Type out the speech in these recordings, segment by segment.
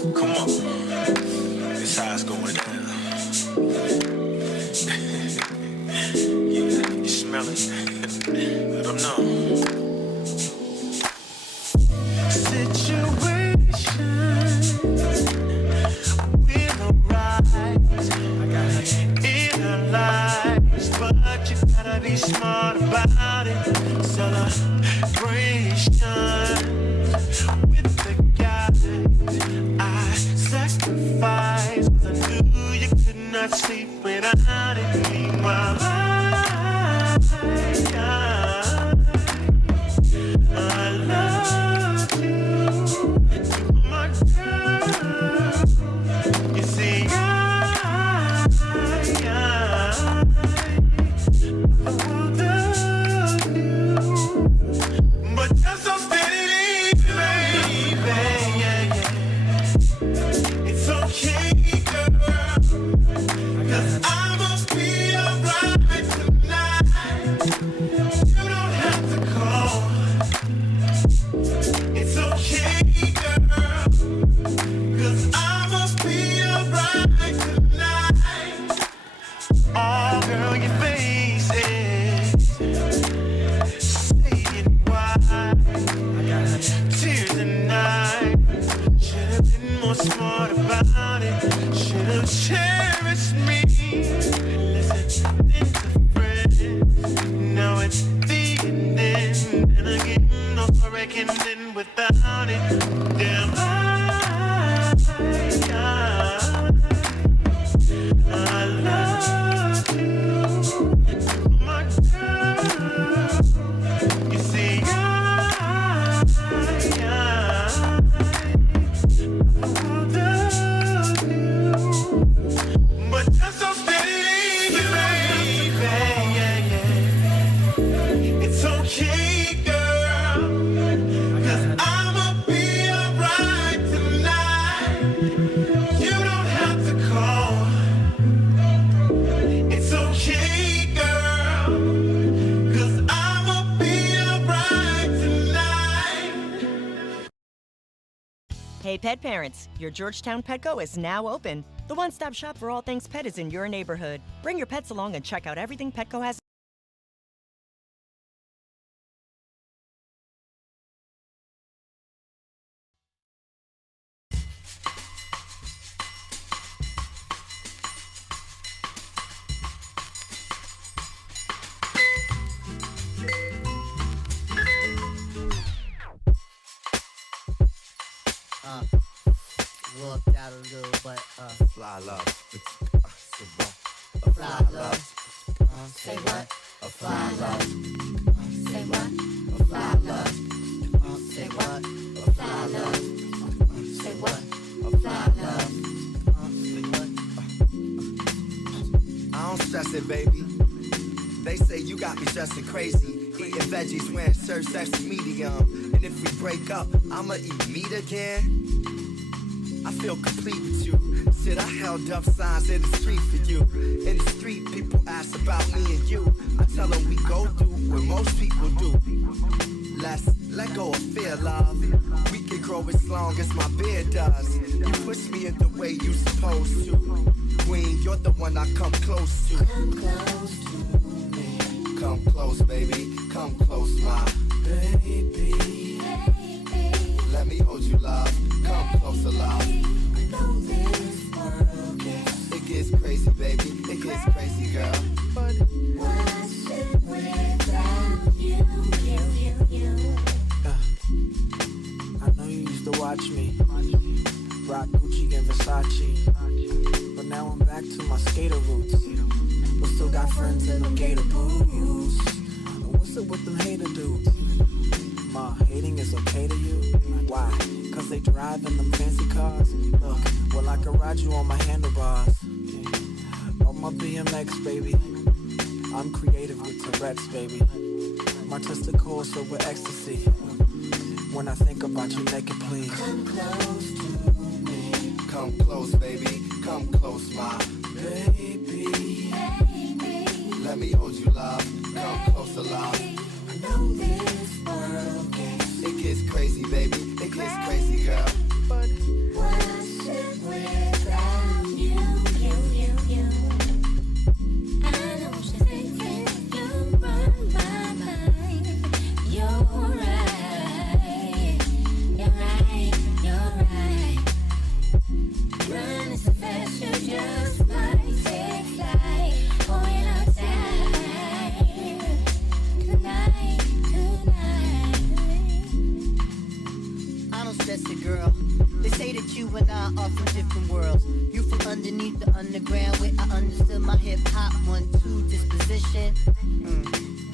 Come on. This how it's going down. Yeah, you smell it. Let them know. Situation will arise in our lives, but you gotta be smart about it. Celebration with the guys I sacrificed, 'cause I knew you could not sleep without it. Meanwhile, I love you, my girl. You see, I will love you, but just so steady, baby. Yeah, yeah. It's okay, girl, 'cause I'ma be alright tonight. You don't have to call. It's okay, girl, 'cause I'ma be alright tonight. Oh, girl, your face is saying why. Tears tonight. Should've been more smart about it. Should've cherished me. Listening to friends. Now it's the ending. And again, no reckoning without it. Damn, I love you, my girl. You see, I will love you, but just so steady, baby. Yeah, yeah. It's okay, girl, 'cause I'ma be alright tonight. You don't have to call. It's okay, girl, 'cause I'ma be alright tonight. Hey pet parents, your Georgetown Petco is now open. The one-stop shop for all things pet is in your neighborhood. Bring your pets along and check out everything Petco has. Looked out a little, but Fly love. fly love. Say what? A fly love. Say what? Fly love. Say what? Fly love. Say what? Fly love. Say what? I don't stress it, baby. They say you got me stressing crazy. Eating veggies, wearing shirts, sexy medium. And if we break up, I'ma eat meat again. I feel complete with you. Shit, I held up signs in the street for you. In the street, people ask about me and you. I tell them we go through what most people do. Let's let go of fear, love. We can grow as long as my beard does. You push me in the way you supposed to. Queen, you're the one I come close to. Come close to me. Come close, baby. Come close, my baby. Let me hold you, love. Come closer, love. I know this world gets crazy, baby. It gets crazy, girl. What's it without you? I know you used to watch me rock Gucci and Versace, but now I'm back to my skater roots. But still got friends in them gator boots. And what's up with them hater dudes? Ma, hating is okay to you? Why? Cause they drive in them fancy cars? Look, well I can ride you on my handlebars. On my BMX, baby. I'm creative with Tourette's, baby. My testicles filled with ecstasy. When I think about you naked, please. Come close to me. Come close, baby. Come close, my baby. Let me hold you, love. Come closer, love. I know this world It gets crazy, baby. It gets crazy, girl. What's don't stress it, girl. They say that you and I are from different worlds. You from underneath the underground where I understood my hip hop 1-2 disposition.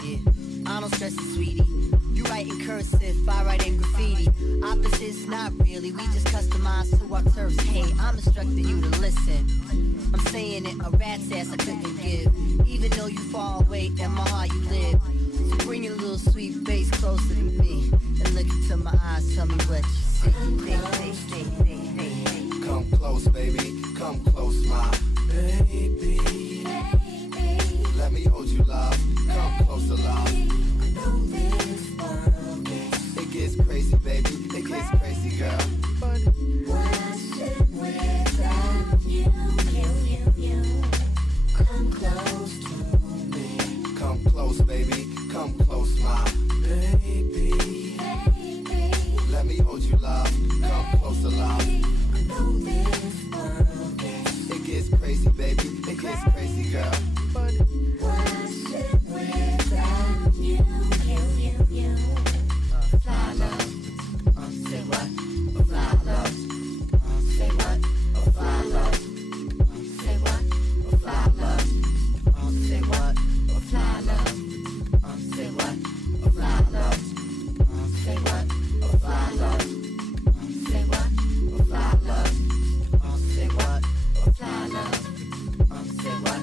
Yeah, I don't stress it, sweetie. You write in cursive, I write in graffiti. Opposites, not really, we just customize to our turfs. Hey, I'm instructing you to listen. I'm saying it, a rat's ass I couldn't give. Even though you far away, in my heart you live. So bring your little sweet face closer to me and look into my eyes, tell me what you see. Come close, baby, come close, my baby. Let me hold you, love. Come closer, love. It gets crazy, baby. It gets crazy, girl. Come close to me. Come close, baby. Come close, my baby. Let me hold you, love. Come closer, love. It gets crazy, baby. It gets crazy, girl. Fly love, say what? Fly love, say what? Fly love, say what? Fly love, say what? Fly love, say what? Fly love, say what? Fly love, say what? Fly love, say what? Fly love, say what?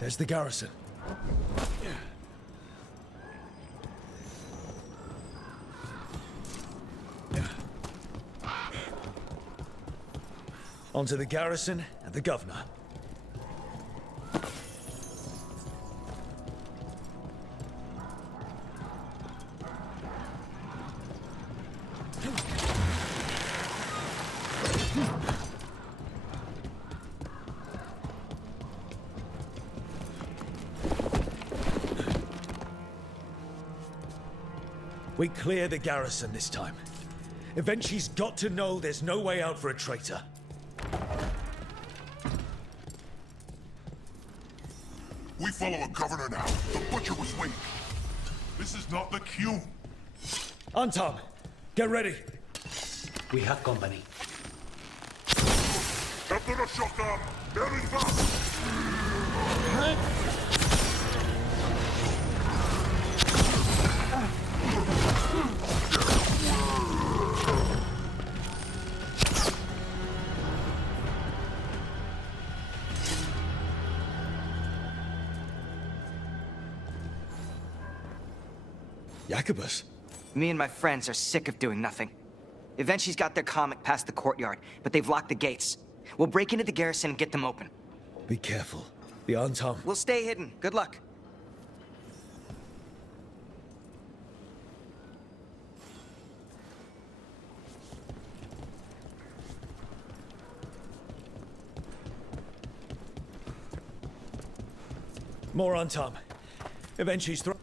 There's the garrison. Onto the garrison and the governor. We clear the garrison this time. Eventually's got to know there's no way out for a traitor. We follow a governor now. The butcher was weak. This is not the cue. Antam, get ready. We have company. Captain Ashoka, very fast. Jacobus. Me and my friends are sick of doing nothing. Eventually's got their comic past the courtyard, but they've locked the gates. We'll break into the garrison and get them open. Be careful. The Antam. We'll stay hidden. Good luck. More Antam. Eventually's throw.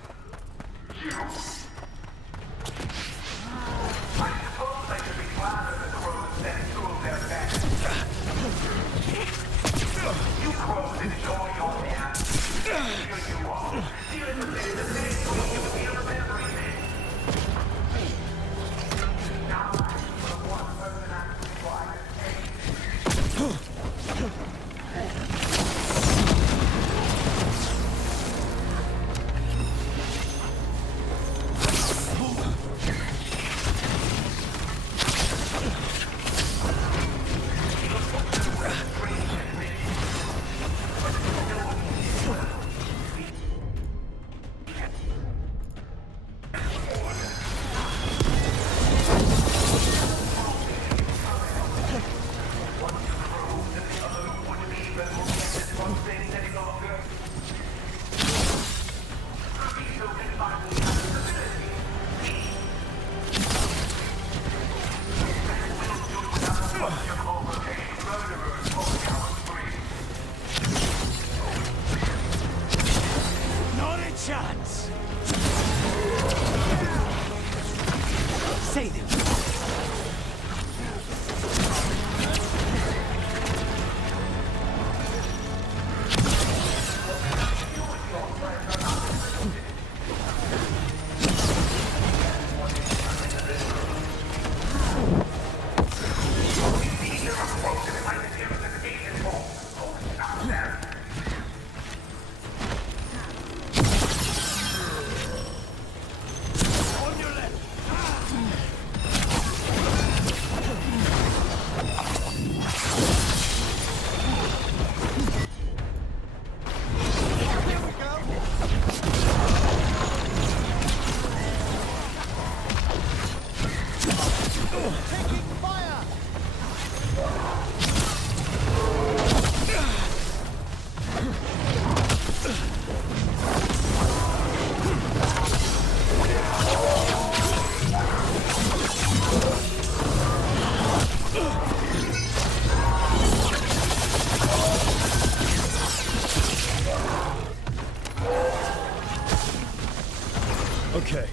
Okay.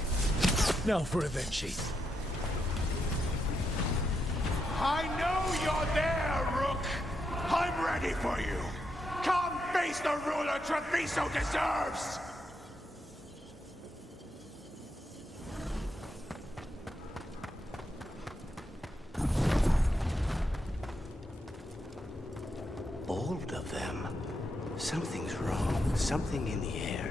Now for Evenchi. I know you're there, Rook. I'm ready for you. Come face the ruler Treviso deserves. Bold of them. Something's wrong. Something in the air.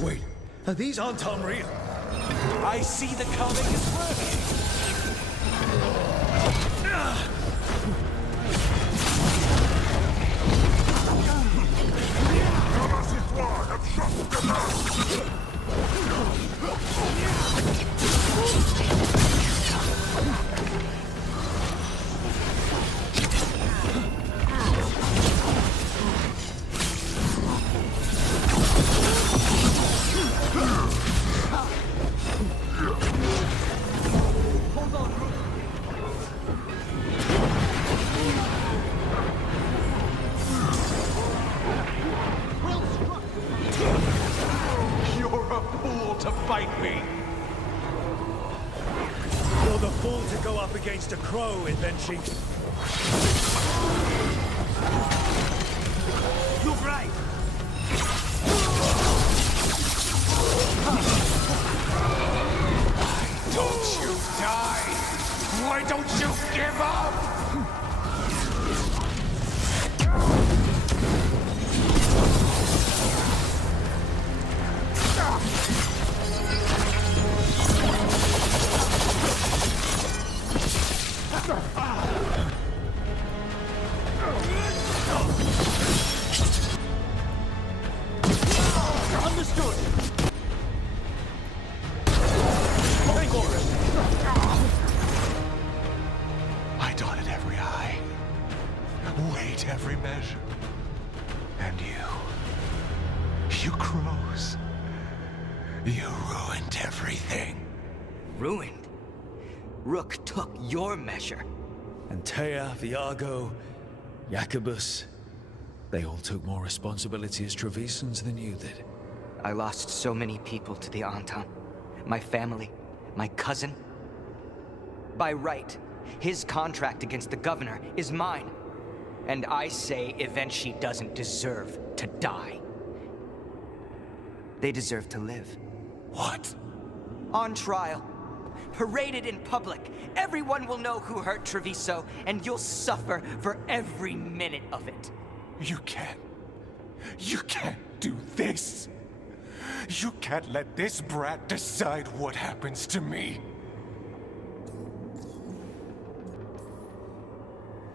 Wait, are these Antam real? I see the comic is working. go up against a crow, Evenchi. Look right! Don't you die! Why don't you give up? Understood! I dotted every I, weighed every measure. And you crows, you ruined everything. Ruined? Rook took your measure. Antea, Viago, Jacobus, they all took more responsibility as Trevisans than you did. I lost so many people to the Entente. My family, my cousin. By right, his contract against the governor is mine. And I say Evenchi doesn't deserve to die. They deserve to live. What? On trial. Paraded in public. Everyone will know who hurt Treviso, and you'll suffer for every minute of it. You can't do this. You can't let this brat decide what happens to me.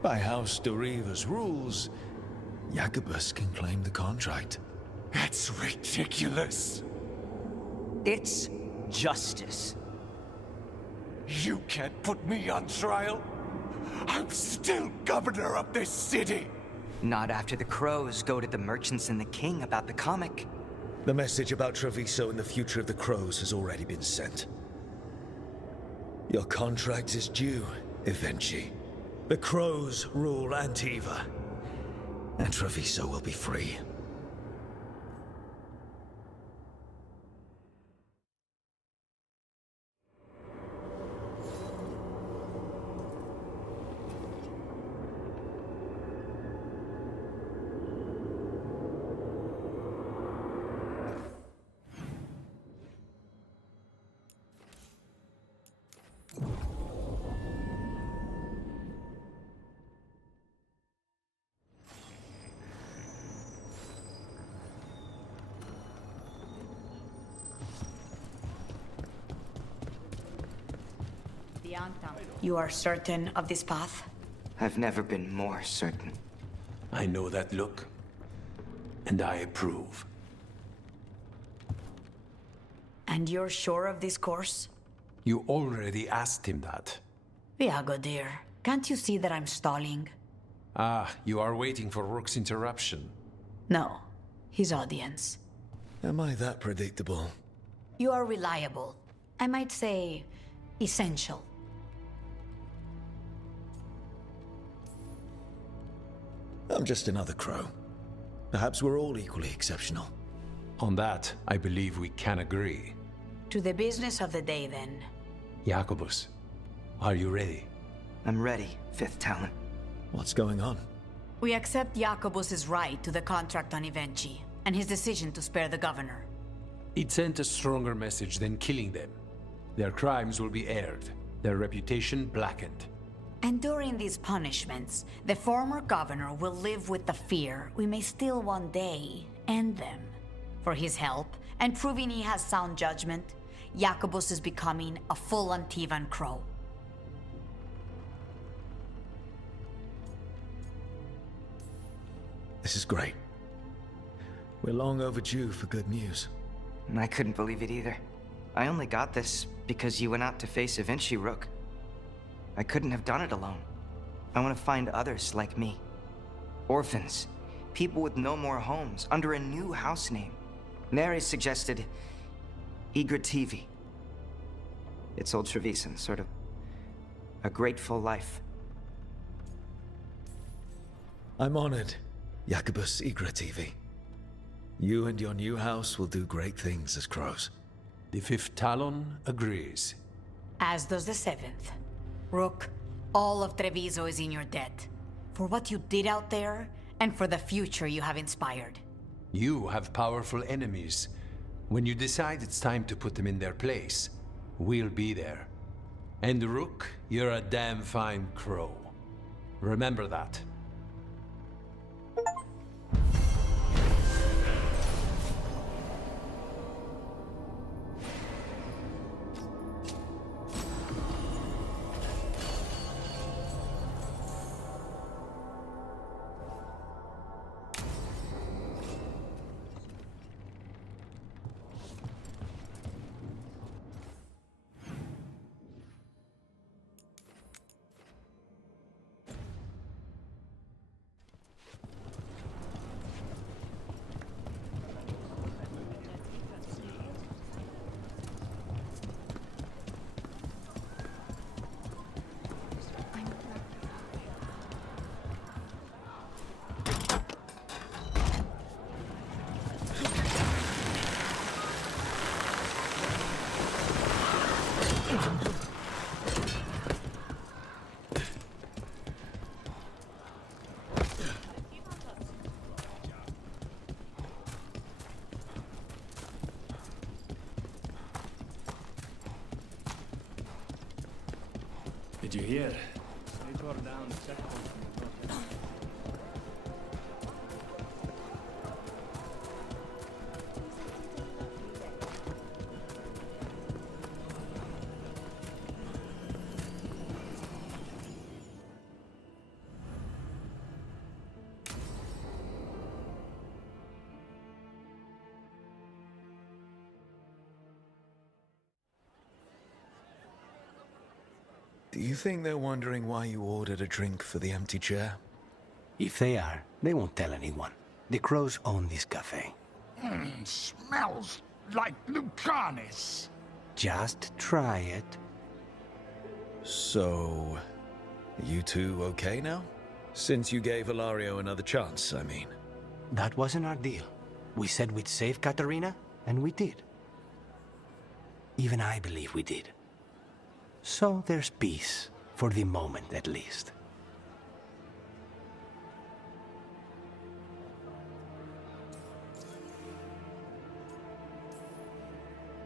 By House Doriva's rules, Jacobus can claim the contract. That's ridiculous. It's justice. You can't put me on trial. I'm still governor of this city. Not after the crows go to the merchants and the king about the comic. The message about Treviso and the future of the crows has already been sent. Your contract is due, Evenchi. The crows rule Antiva, and Treviso will be free. You are certain of this path? I've never been more certain. I know that look, and I approve. And you're sure of this course? You already asked him that. Viago, dear, can't you see that I'm stalling? Ah, you are waiting for Rook's interruption. No, his audience. Am I that predictable? You are reliable. I might say, essential. I'm just another crow. Perhaps we're all equally exceptional. On that, I believe we can agree. To the business of the day, then. Jacobus, are you ready? I'm ready, Fifth Talon. What's going on? We accept Jacobus's right to the contract on Evenchi, and his decision to spare the governor. It sent a stronger message than killing them. Their crimes will be aired, their reputation blackened. And during these punishments, the former governor will live with the fear we may still one day end them. For his help, and proving he has sound judgment, Jacobus is becoming a full Antivan crow. This is great. We're long overdue for good news. I couldn't believe it either. I only got this because you went out to face Evenchi, Rook. I couldn't have done it alone. I want to find others like me. Orphans. People with no more homes, under a new house name. Neri suggested Igrativi. It's old Trevisan, sort of a grateful life. I'm honored, Jacobus Igrativi. You and your new house will do great things as crows. The Fifth Talon agrees. As does the Seventh. Rook, all of Treviso is in your debt. For what you did out there, and for the future you have inspired. You have powerful enemies. When you decide it's time to put them in their place, we'll be there. And Rook, you're a damn fine crow. Remember that. Did you hear? They tore down the checkpoint from the north. Do you think they're wondering why you ordered a drink for the empty chair? If they are, they won't tell anyone. The crows own this cafe. Smells like Lucanis. Just try it. So, you two okay now? Since you gave Ilario another chance, I mean. That wasn't our deal. We said we'd save Katerina, and we did. Even I believe we did. So there's peace, for the moment at least.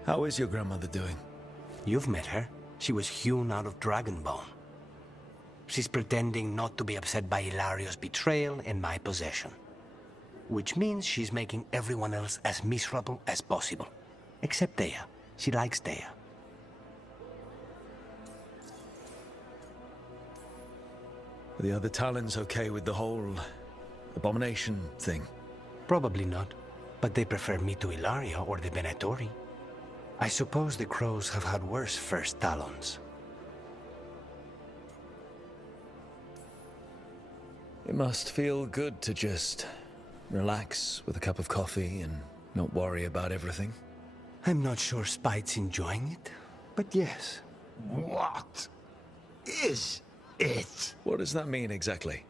How is your grandmother doing? You've met her. She was hewn out of dragon bone. She's pretending not to be upset by Ilario's betrayal and my possession. Which means she's making everyone else as miserable as possible. Except Dea. She likes Dea. Are the other Talons okay with the whole abomination thing? Probably not, but they prefer me to Ilario or the Venatori. I suppose the crows have had worse first Talons. It must feel good to just relax with a cup of coffee and not worry about everything. I'm not sure Spite's enjoying it, but yes. What is it? What does that mean exactly?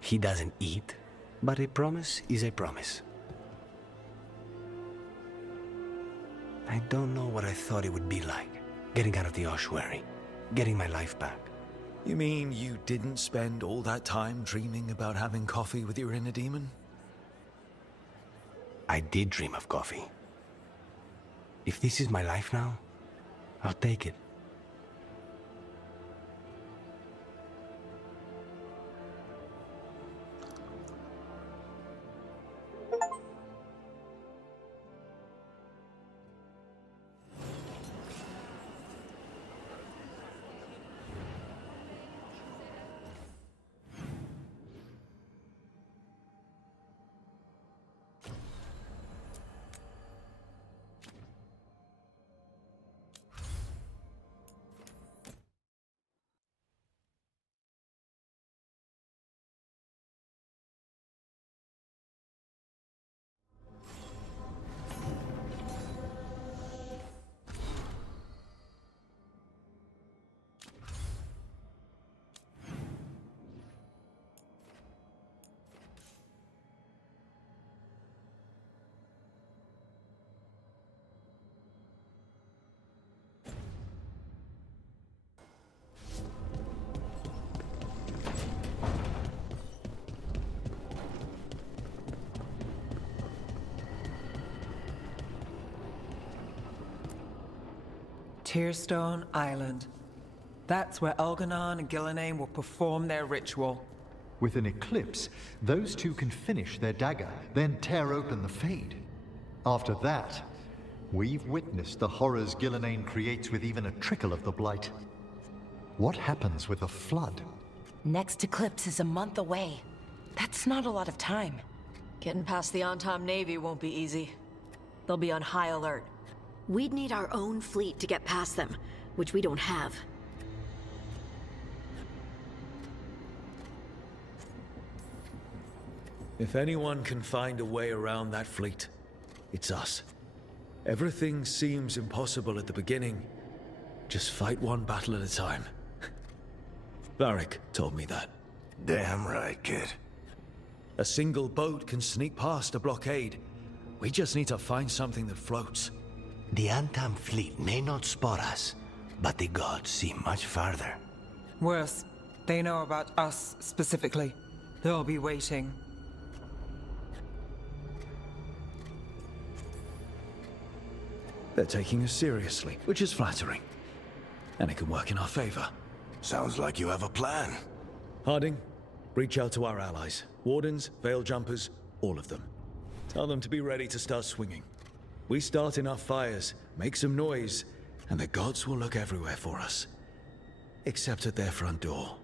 He doesn't eat, but a promise is a promise. I don't know what I thought it would be like, getting out of the ossuary, getting my life back. You mean you didn't spend all that time dreaming about having coffee with your inner demon? I did dream of coffee. If this is my life now, I'll take it. Tearstone Island. That's where Elganon and Gillenane will perform their ritual. With an eclipse, those two can finish their dagger, then tear open the Fade. After that, we've witnessed the horrors Gillenane creates with even a trickle of the Blight. What happens with a flood? Next eclipse is a month away. That's not a lot of time. Getting past the Antom Navy won't be easy. They'll be on high alert. We'd need our own fleet to get past them, which we don't have. If anyone can find a way around that fleet, it's us. Everything seems impossible at the beginning. Just fight one battle at a time. Varric told me that. Damn right, kid. A single boat can sneak past a blockade. We just need to find something that floats. The Antam fleet may not spot us, but the gods see much farther. Worse, they know about us specifically. They'll be waiting. They're taking us seriously, which is flattering. And it can work in our favor. Sounds like you have a plan. Harding, reach out to our allies. Wardens, Veil Jumpers, all of them. Tell them to be ready to start swinging. We start enough fires, make some noise, and the gods will look everywhere for us. Except at their front door.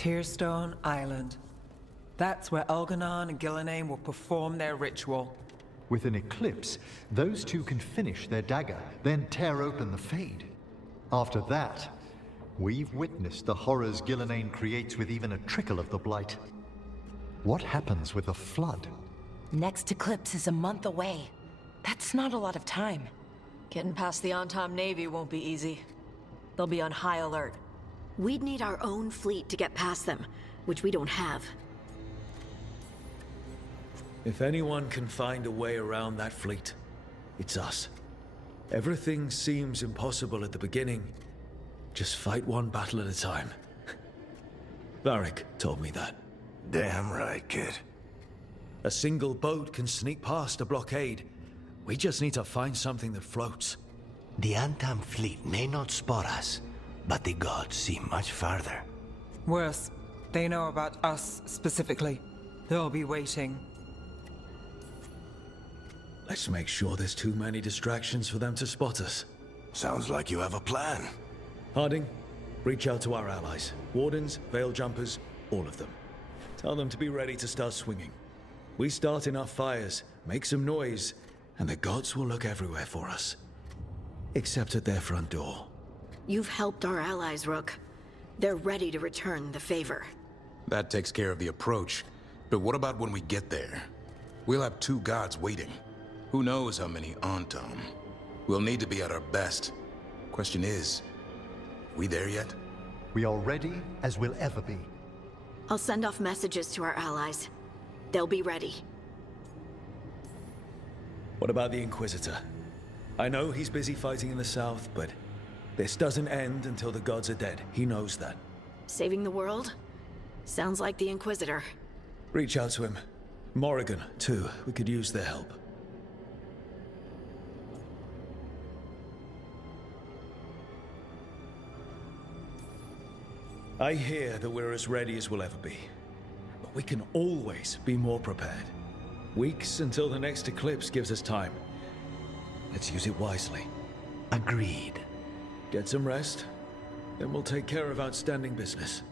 Tearstone Island. That's where Elganon and Gillenane will perform their ritual. With an eclipse, those two can finish their dagger, then tear open the Fade. After that, we've witnessed the horrors Gillenane creates with even a trickle of the Blight. What happens with a flood? Next eclipse is a month away. That's not a lot of time. Getting past the on-time Navy won't be easy. They'll be on high alert. We'd need our own fleet to get past them, which we don't have. If anyone can find a way around that fleet, it's us. Everything seems impossible at the beginning. Just fight one battle at a time. Varric told me that. Damn right, kid. A single boat can sneak past a blockade. We just need to find something that floats. The Antam fleet may not spot us, but the gods see much farther. Worse, they know about us specifically. They'll be waiting. Let's make sure there's too many distractions for them to spot us. Sounds like you have a plan. Harding, reach out to our allies. Wardens, Veil Jumpers, all of them. Tell them to be ready to start swinging. We start enough fires, make some noise, and the gods will look everywhere for us. Except at their front door. You've helped our allies, Rook. They're ready to return the favor. That takes care of the approach. But what about when we get there? We'll have 2 gods waiting. Who knows how many Antam? We'll need to be at our best. Question is, we there yet? We are ready as we'll ever be. I'll send off messages to our allies. They'll be ready. What about the Inquisitor? I know he's busy fighting in the south, but this doesn't end until the gods are dead. He knows that. Saving the world? Sounds like the Inquisitor. Reach out to him. Morrigan, too. We could use their help. I hear that we're as ready as we'll ever be. But we can always be more prepared. Weeks until the next eclipse gives us time. Let's use it wisely. Agreed. Get some rest, then we'll take care of outstanding business.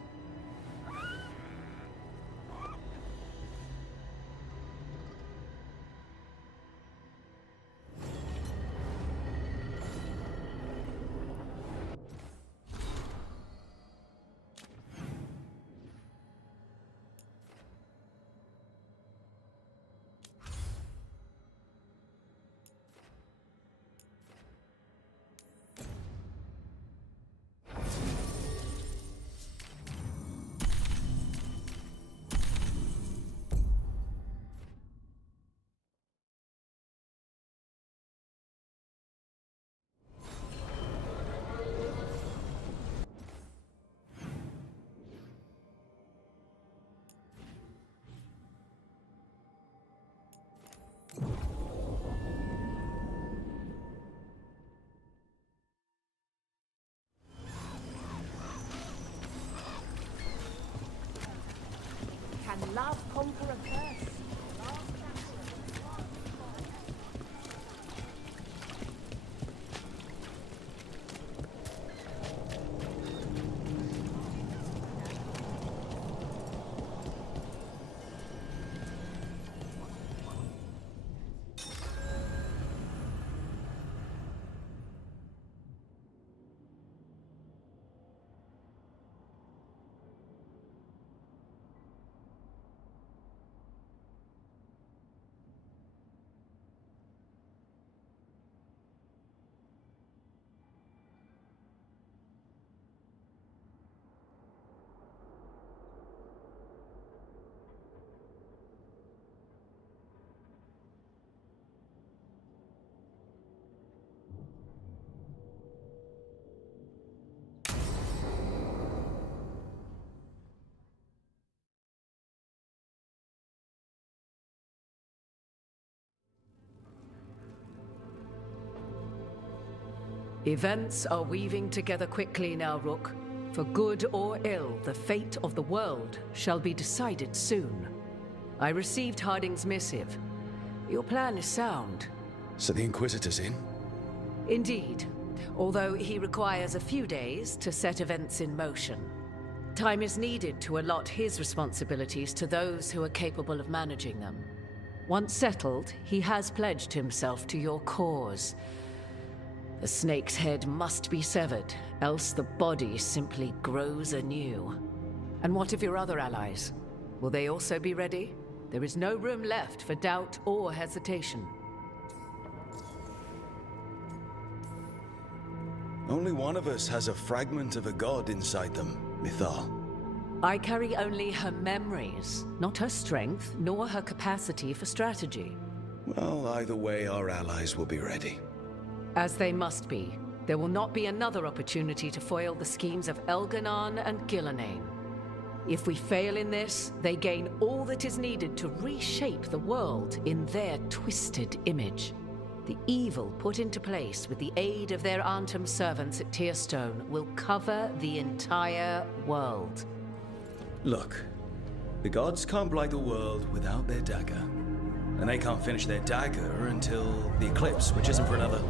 Can love conquer a curse? Events are weaving together quickly now, Rook. For good or ill, the fate of the world shall be decided soon. I received Harding's missive. Your plan is sound. So the Inquisitor's in? Indeed, although he requires a few days to set events in motion. Time is needed to allot his responsibilities to those who are capable of managing them. Once settled, he has pledged himself to your cause. The snake's head must be severed, else the body simply grows anew. And what of your other allies? Will they also be ready? There is no room left for doubt or hesitation. Only one of us has a fragment of a god inside them, Mythal. I carry only her memories, not her strength, nor her capacity for strategy. Well, either way, our allies will be ready. As they must be. There will not be another opportunity to foil the schemes of Elganon and Gillenane. If we fail in this, they gain all that is needed to reshape the world in their twisted image. The evil put into place with the aid of their Arnhem servants at Tearstone will cover the entire world. Look, the gods can't blight the world without their dagger. And they can't finish their dagger until the eclipse, which isn't for another...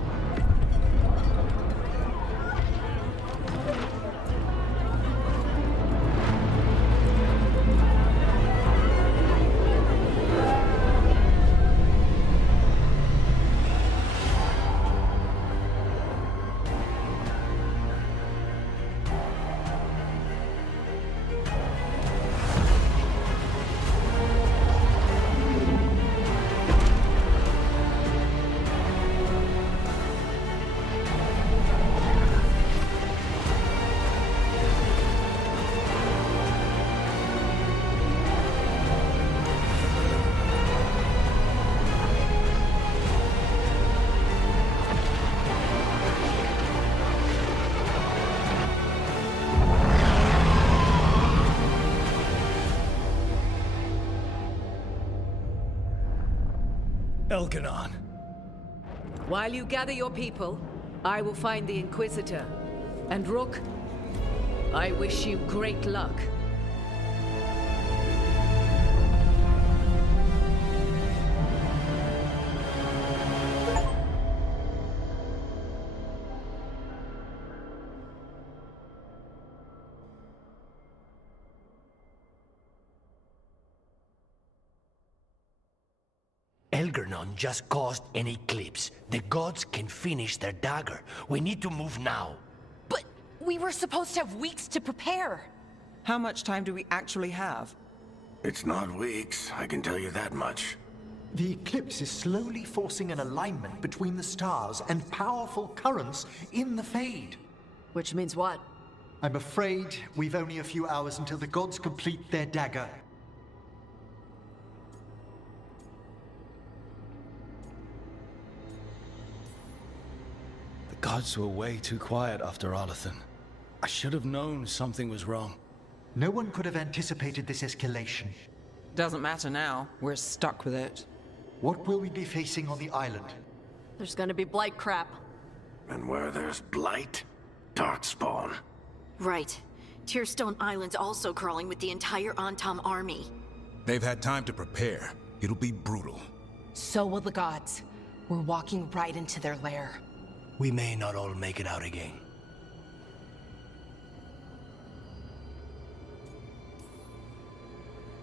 Elganon. While you gather your people, I will find the Inquisitor. And Rook, I wish you great luck. Elganon just caused an eclipse. The gods can finish their dagger. We need to move now. But we were supposed to have weeks to prepare. How much time do we actually have? It's not weeks, I can tell you that much. The eclipse is slowly forcing an alignment between the stars and powerful currents in the Fade. Which means what? I'm afraid we've only a few hours until the gods complete their dagger. The gods were way too quiet after Arlathan. I should have known something was wrong. No one could have anticipated this escalation. Doesn't matter now. We're stuck with it. What will we be facing on the island? There's gonna be blight crap. And where there's blight, darkspawn. Right. Tearstone Island's also crawling with the entire Antom army. They've had time to prepare. It'll be brutal. So will the gods. We're walking right into their lair. We may not all make it out again.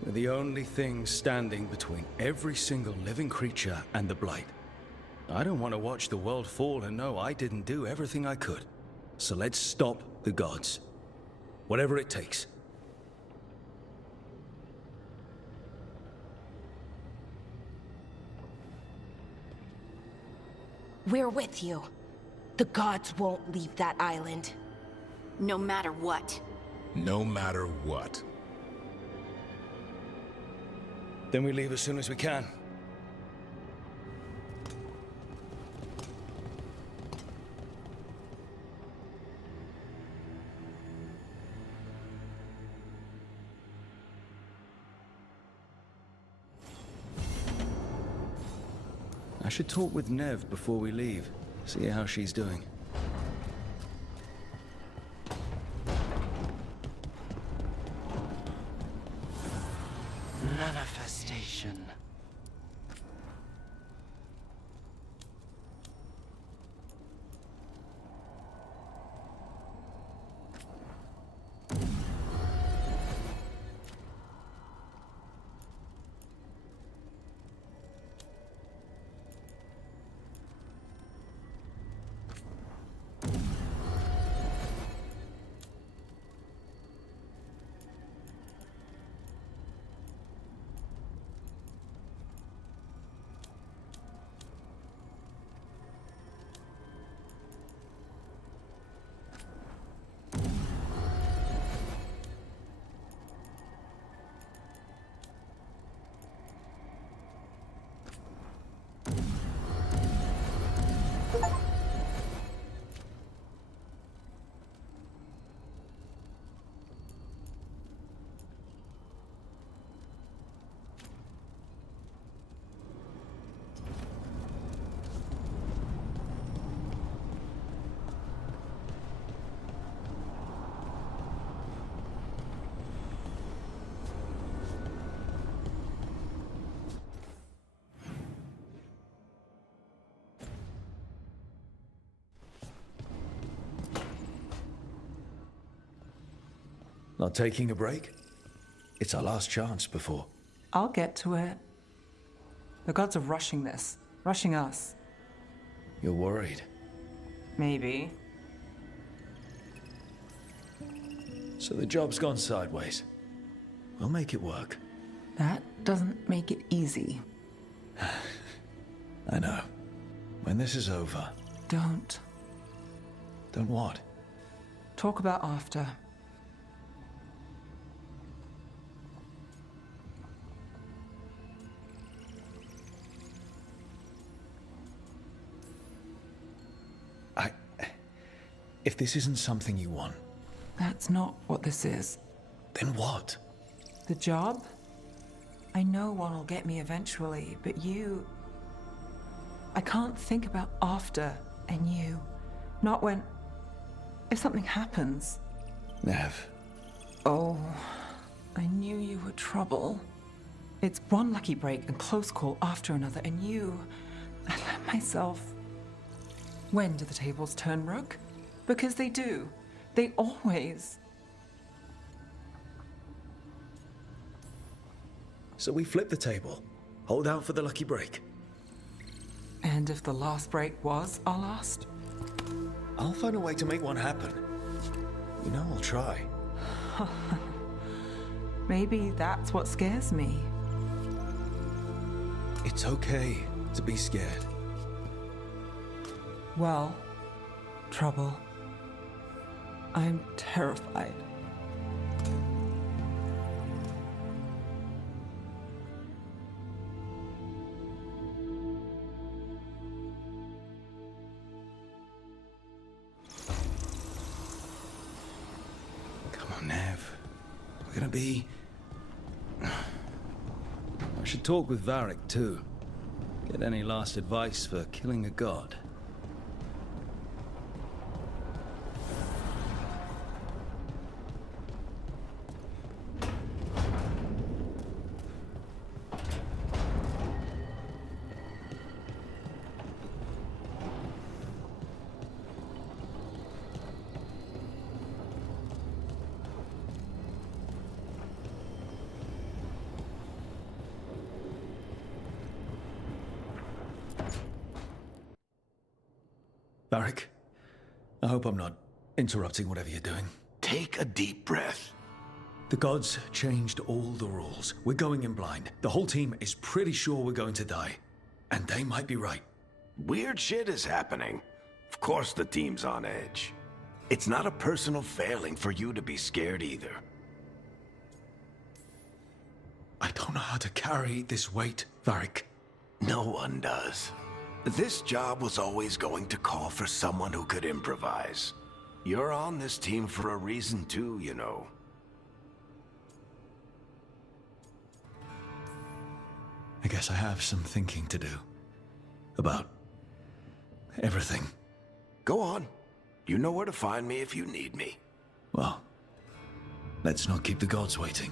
We're the only thing standing between every single living creature and the Blight. I don't want to watch the world fall and know I didn't do everything I could. So let's stop the gods. Whatever it takes. We're with you. The gods won't leave that island. No matter what. No matter what. Then we leave as soon as we can. I should talk with Nev before we leave. See how she's doing. Manifestation. Not taking a break? It's our last chance before. I'll get to it. The gods are rushing this. Rushing us. You're worried? Maybe. So the job's gone sideways. We'll make it work. That doesn't make it easy. I know. When this is over... Don't. Don't what? Talk about after. If this isn't something you want... That's not what this is. Then what? The job? I know one will get me eventually, but you... I can't think about after and you. Not when... If something happens. Nev. Oh, I knew you were trouble. It's one lucky break and close call after another, and you... I let myself... When do the tables turn, Rook? Because they do. They always. So we flip the table. Hold out for the lucky break. And if the last break was our last? I'll find a way to make one happen. You know I'll try. Maybe that's what scares me. It's okay to be scared. Well, trouble. I'm terrified. Come on, Nev. We're gonna be... I should talk with Varric, too. Get any last advice for killing a god. Varric, I hope I'm not interrupting whatever you're doing. Take a deep breath. The gods changed all the rules. We're going in blind. The whole team is pretty sure we're going to die. And they might be right. Weird shit is happening. Of course the team's on edge. It's not a personal failing for you to be scared either. I don't know how to carry this weight, Varric. No one does. This job was always going to call for someone who could improvise. You're on this team for a reason too, you know. I guess I have some thinking to do. About... everything. Go on. You know where to find me if you need me. Well, let's not keep the gods waiting.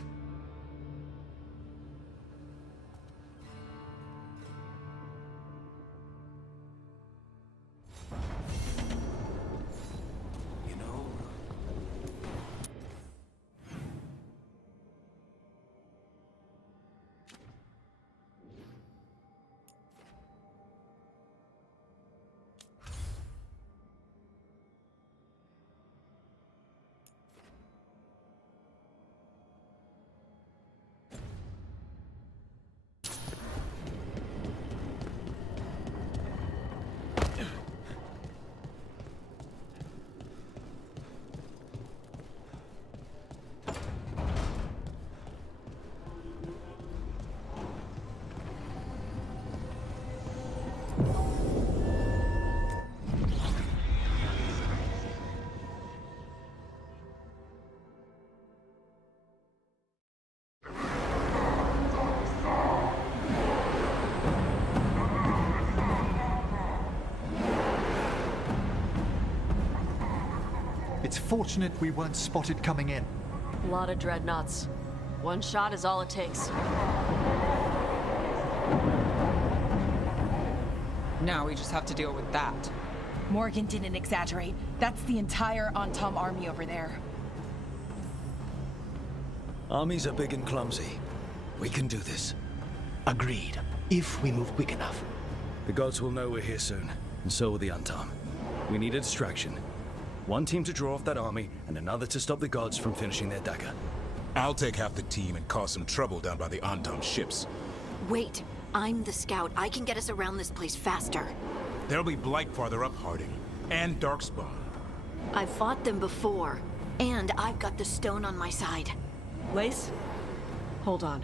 It's fortunate we weren't spotted coming in. A lot of dreadnoughts. One shot is all it takes. Now we just have to deal with that. Morgan didn't exaggerate. That's the entire Antom army over there. Armies are big and clumsy. We can do this. Agreed. If we move quick enough. The gods will know we're here soon, and so will the Untom. We need a distraction. One team to draw off that army, and another to stop the gods from finishing their dagger. I'll take half the team and cause some trouble down by the Untom ships. Wait, I'm the scout. I can get us around this place faster. There'll be Blight farther up, Harding. And Darkspawn. I've fought them before, and I've got the stone on my side. Lace? Hold on.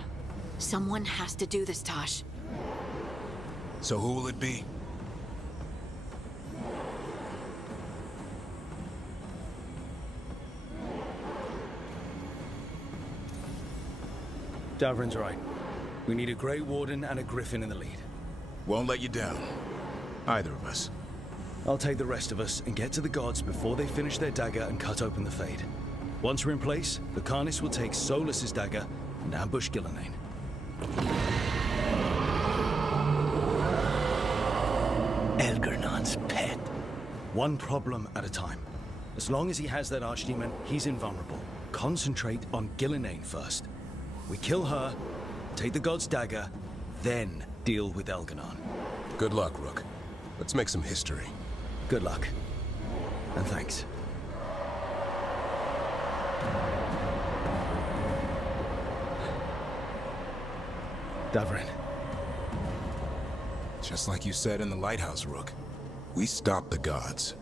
Someone has to do this, Tosh. So who will it be? Davrin's right. We need a Grey Warden and a Griffin in the lead. Won't let you down. Either of us. I'll take the rest of us and get to the gods before they finish their dagger and cut open the Fade. Once we're in place, the Carnis will take Solus's dagger and ambush Gillenane. Elgernon's pet. One problem at a time. As long as he has that archdemon, he's invulnerable. Concentrate on Gillenane first. We kill her, take the god's dagger, then deal with Elganon. Good luck, Rook. Let's make some history. Good luck. And thanks. Davrin. Just like you said in the lighthouse, Rook. We stop the gods.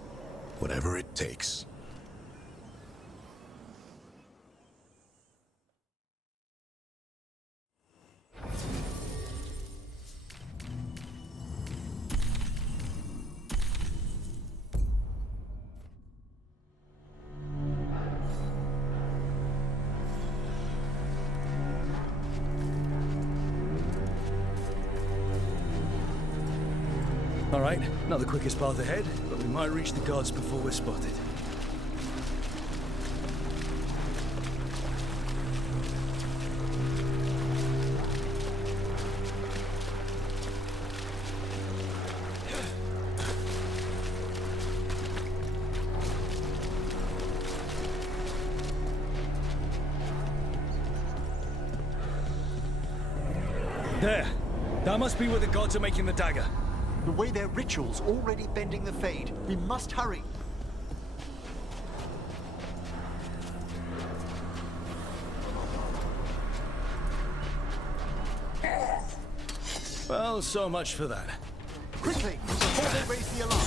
Whatever it takes. All right, not the quickest path ahead, but we might reach the gods before we're spotted. There! That must be where the gods are making the dagger. The way their ritual's already bending the Fade. We must hurry. Well, so much for that. Quickly, before they raise the alarm.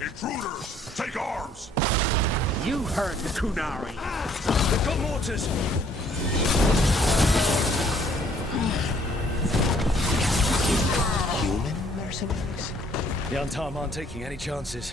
Intruders, take arms! You heard the Kunari. They've got mortars! Human mercenaries? The Untom aren't taking any chances.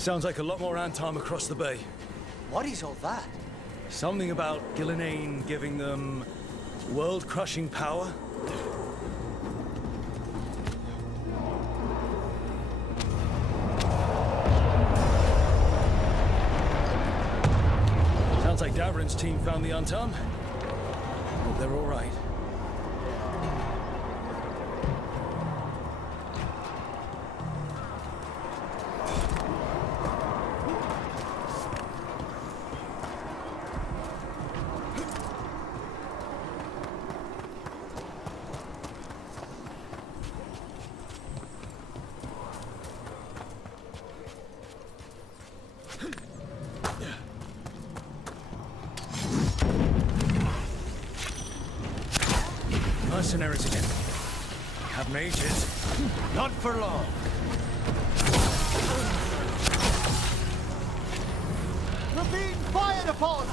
Sounds like a lot more Antam across the bay. What is all that? Something about Gillinane giving them world-crushing power? Sounds like Davrin's team found the Antam. Hope they're all right. Mercenaries again. We have mages. Not for long. We're being fired upon!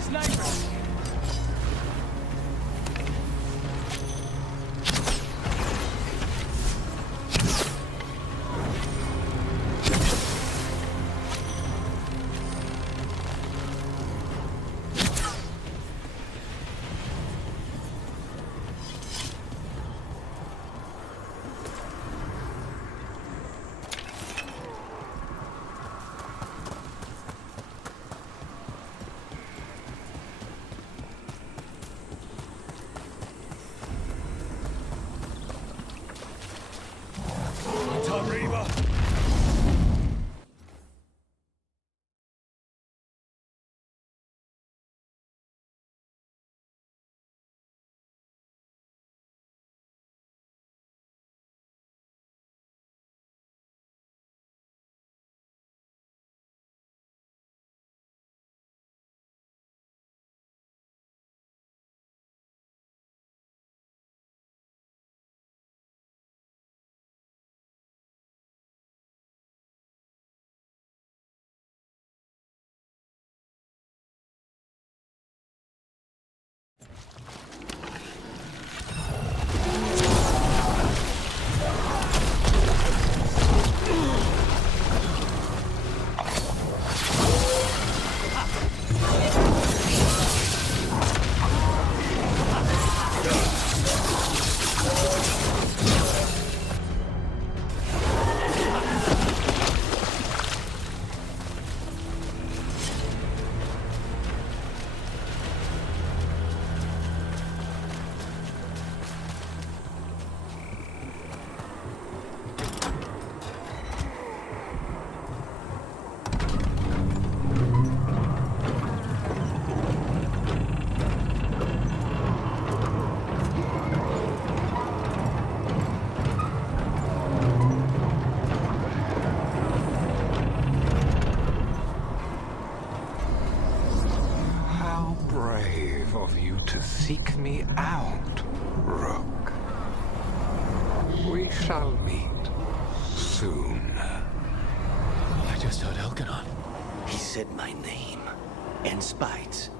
Sniper! Of you to seek me out, Rook. We shall meet soon. I just heard Elkanon. He said my name. And Spite.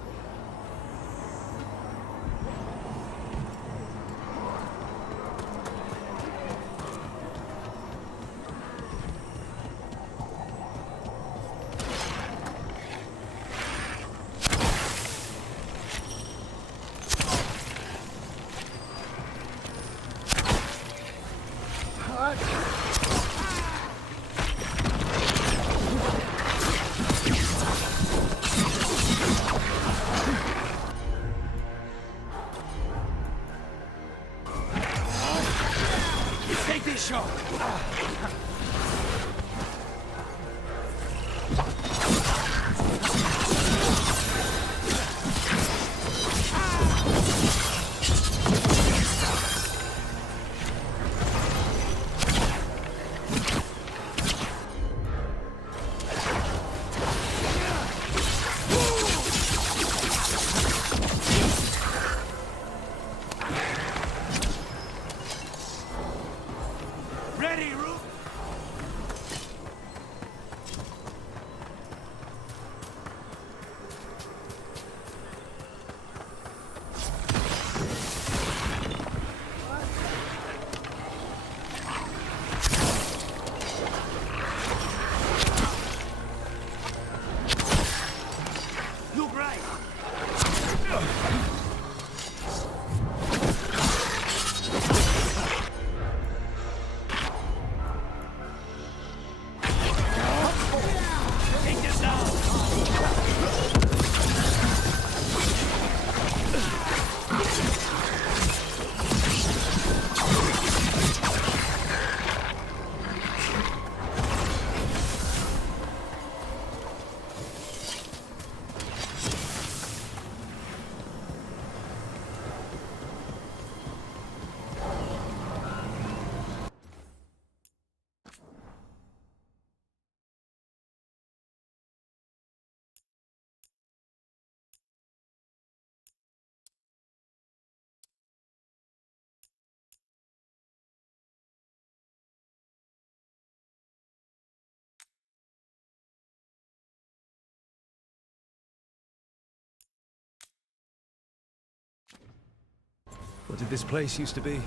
What did this place used to be?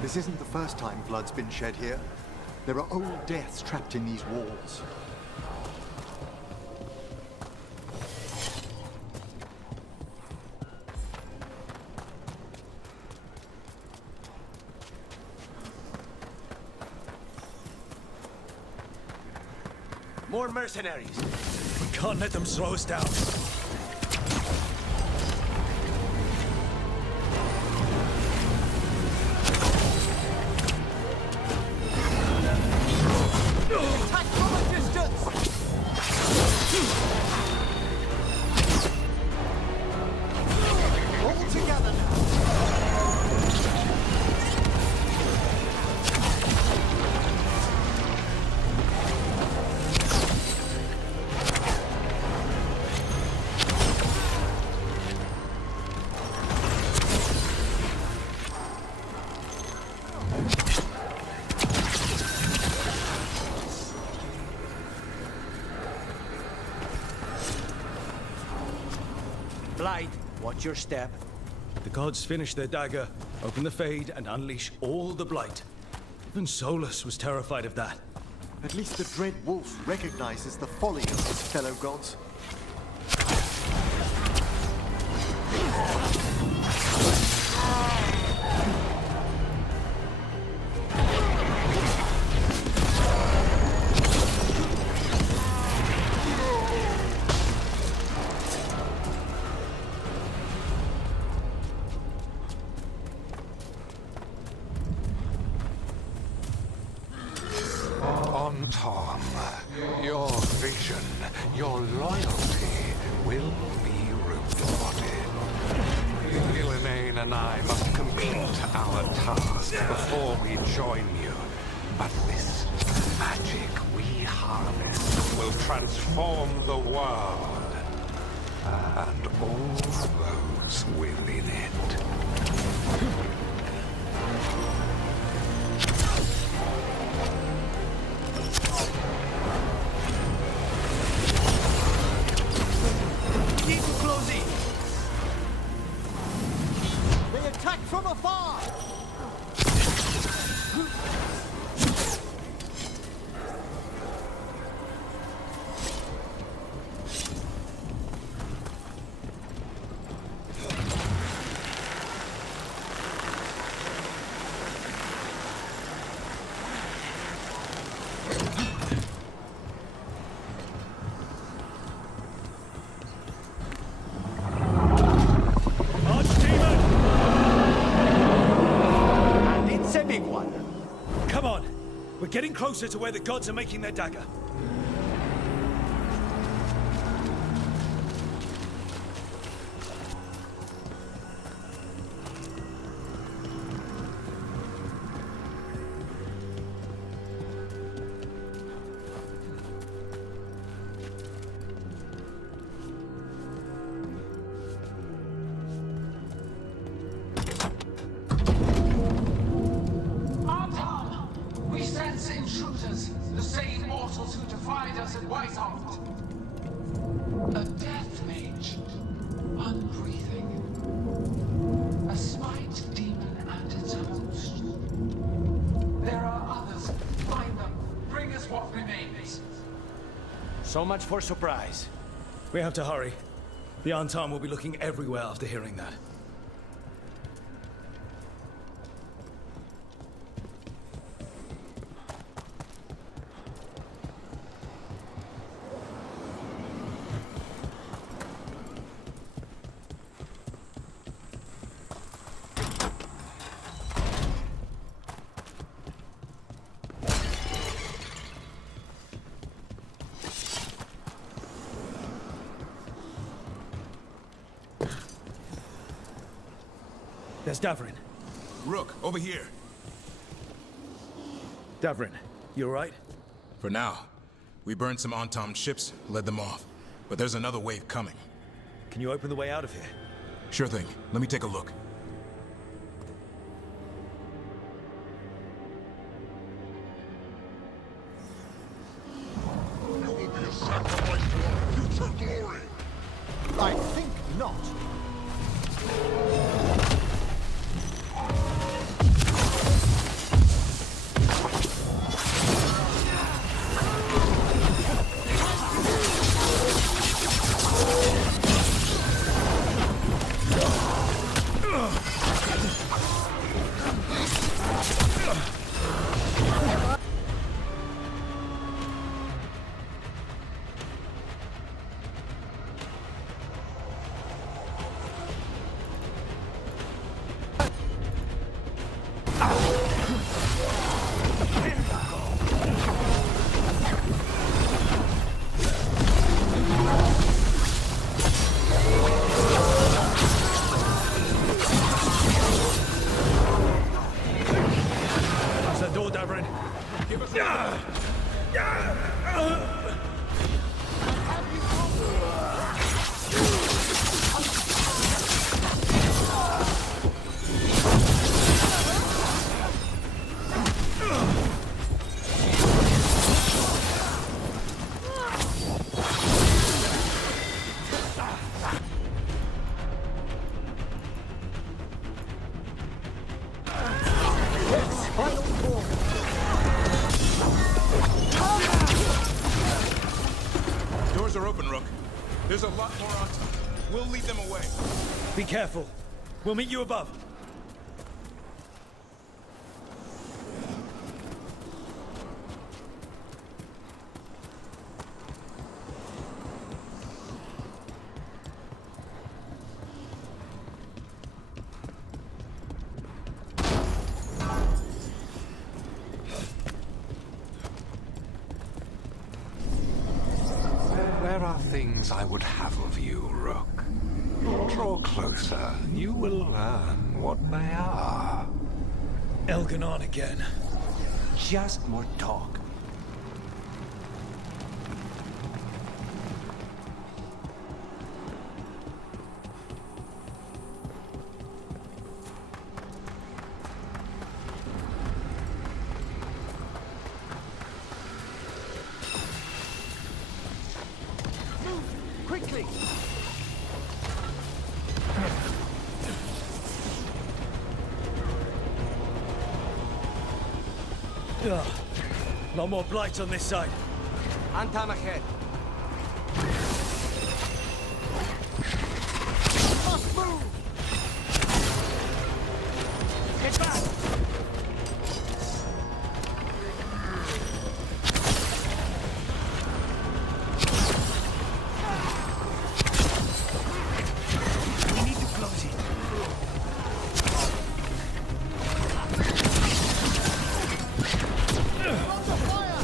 This isn't the first time blood's been shed here. There are old deaths trapped in these walls. More mercenaries! We can't let them slow us down. Attack from a distance! All together now! Blight, watch your step. The gods finish their dagger, open the Fade, and unleash all the Blight. Even Solus was terrified of that. At least the Dread Wolf recognizes the folly of his fellow gods. Tom, your vision, your loyalty will be rewarded. Gillenane and I must complete our task before we join you. But this magic we harness will transform the world. And all those within it. They attack from afar! We're getting closer to where the gods are making their dagger. Intruders, the same mortals who defied us at Whitehaft. A death mage, unbreathing. A smite demon and its host. There are others. Find them. Bring us what remains. So much for surprise. We have to hurry. The Antam will be looking everywhere after hearing that. There's Davrin. Rook, over here. Davrin, you alright? For now. We burned some Antam ships, led them off. But there's another wave coming. Can you open the way out of here? Sure thing. Let me take a look. There will be a sacrifice to our future glory. I think not. doors are open, Rook. There's a lot more on top. We'll lead them away. Be careful. We'll meet you above. There are things I would have of you, Rook. Draw closer. You will learn what they are. Elganon again. Just more talk. Quickly! Ugh. No more blights on this side. Antam ahead. Must move! Get back! We need to close it. Under fire!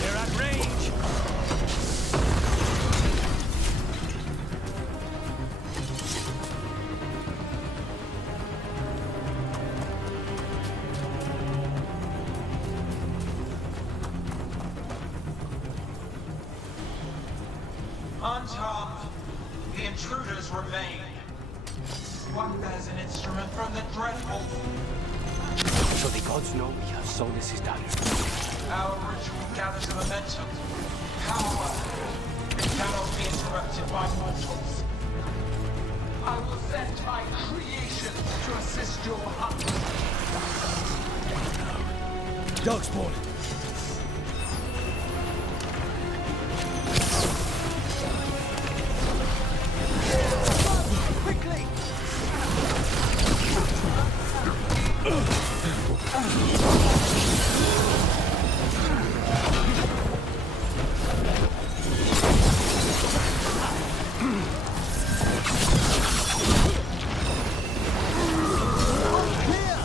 They're at range. Unharmed, the intruders remain. One bears an instrument from the dreadful. So the gods know we have sown this dagger. Our ritual gathers a momentum. Power. It cannot be interrupted by mortals. I will send my creation to assist your hunt. Darkspawn. Quickly! Clear!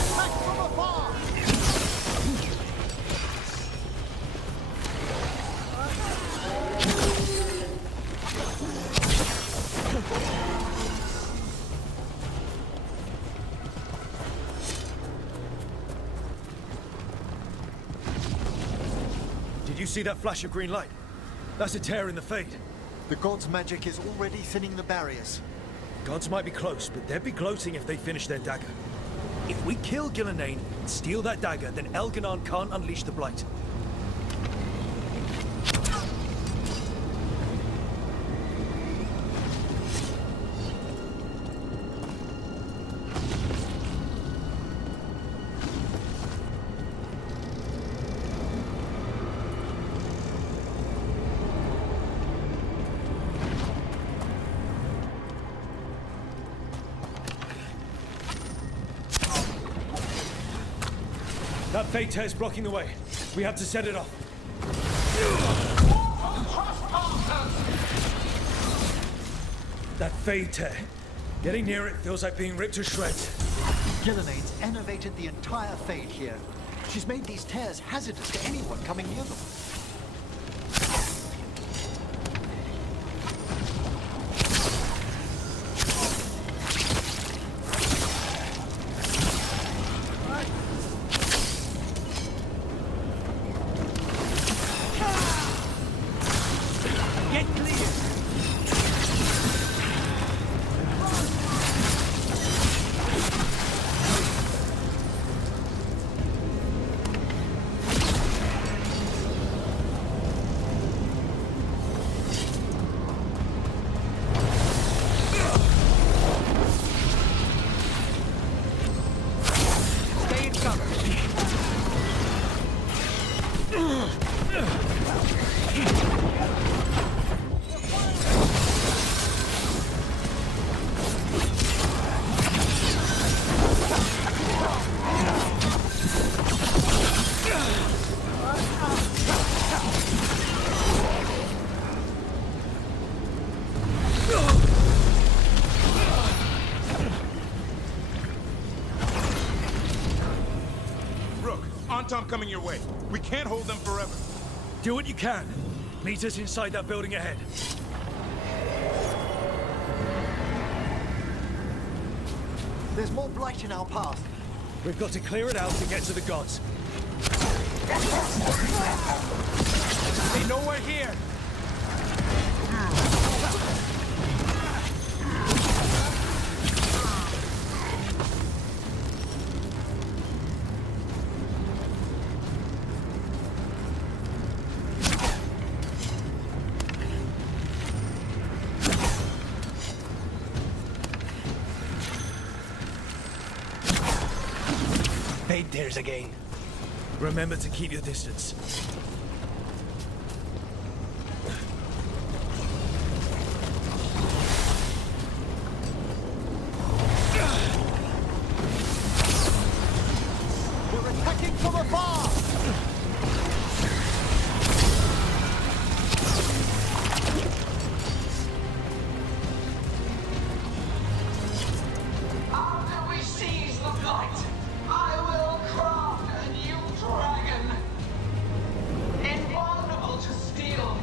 Attack from afar! Did you see that flash of green light? That's a tear in the Fade. The god's magic is already thinning the barriers. Gods might be close, but they'd be gloating if they finish their dagger. If we kill Gillenane and steal that dagger, then Elganon can't unleash the Blight. That Fade tear's blocking the way. We have to set it off. That Fade tear. Getting near it feels like being ripped to shreds. Gillenane's enervated the entire Fade here. She's made these tears hazardous to anyone coming near them. Tom coming your way. We can't hold them forever. Do what you can. Meet us inside that building ahead. There's more blight in our path. We've got to clear it out to get to the gods. They know we're here. There's again. Remember to keep your distance. We're attacking from afar! After we seize the blight, I will craft a new dragon. Invulnerable to steel,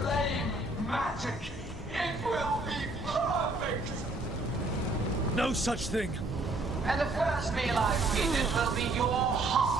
flame, magic. It will be perfect. No such thing. And the first meal I feed it will be your hearts.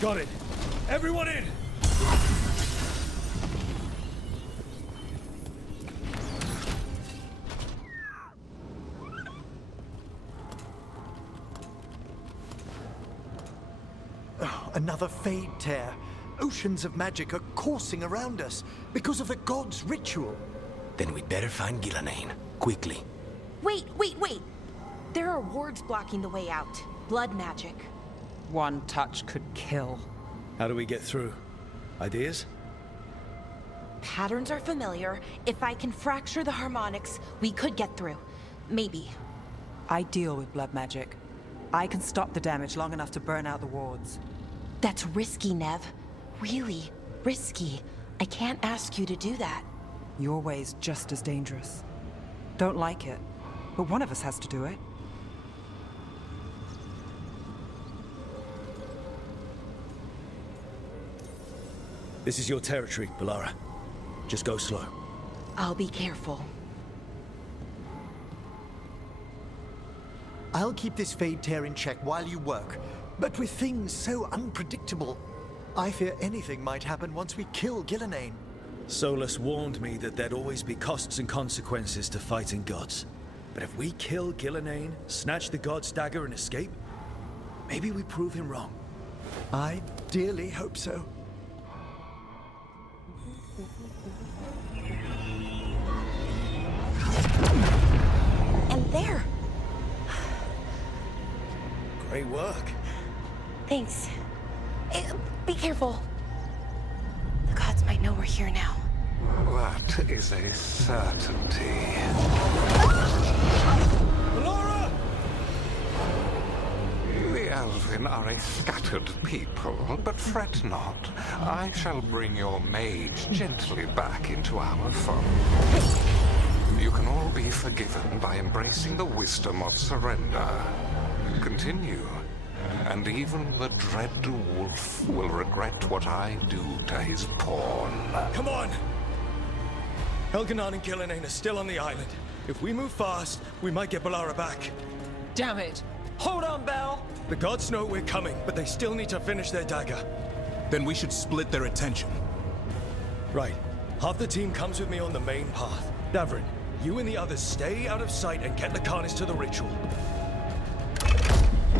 Got it. Everyone in! another Fade tear. Oceans of magic are coursing around us because of the god's ritual. Then we'd better find Gillenane, quickly. Wait! There are wards blocking the way out. Blood magic. One touch could kill. How do we get through? Ideas? Patterns are familiar. If I can fracture the harmonics, we could get through. Maybe. I deal with blood magic. I can stop the damage long enough to burn out the wards. That's risky, Nev. Really risky. I can't ask you to do that. Your way's just as dangerous. Don't like it, but one of us has to do it. This is your territory, Balara. Just go slow. I'll be careful. I'll keep this Fade tear in check while you work. But with things so unpredictable, I fear anything might happen once we kill Gillenane. Solus warned me that there'd always be costs and consequences to fighting gods. But if we kill Gillenane, snatch the god's dagger and escape, maybe we prove him wrong. I dearly hope so. And there! Great work. Thanks. Be careful. The gods might know we're here now. That is a certainty. Laura! The Elven are a scattered people, but fret not. I shall bring your mage gently back into our fold. You can all be forgiven by embracing the wisdom of surrender. Continue, and even the dread wolf will regret what I do to his pawn. Come on! Elganon and Gillenane are still on the island. If we move fast, we might get Balara back. Damn it! Hold on, Belle! The gods know we're coming, but they still need to finish their dagger. Then we should split their attention. Right. Half the team comes with me on the main path. Davrin, you and the others stay out of sight and get the Carnis to the ritual.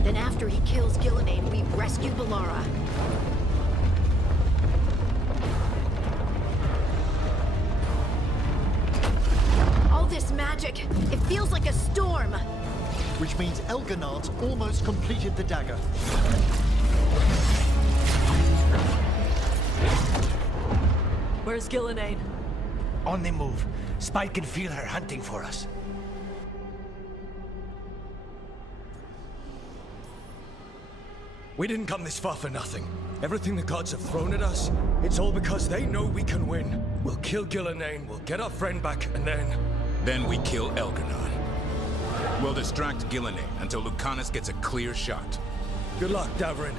Then after he kills Gillenane, we rescue Balara. All this magic, it feels like a storm. Which means Elganard's almost completed the dagger. Where's Gillenane? On the move. Spike can feel her hunting for us. We didn't come this far for nothing. Everything the gods have thrown at us, it's all because they know we can win. We'll kill Gillenane, we'll get our friend back, and then... Then we kill Elganon. We'll distract Gillenane until Lucanus gets a clear shot. Good luck, Davrin.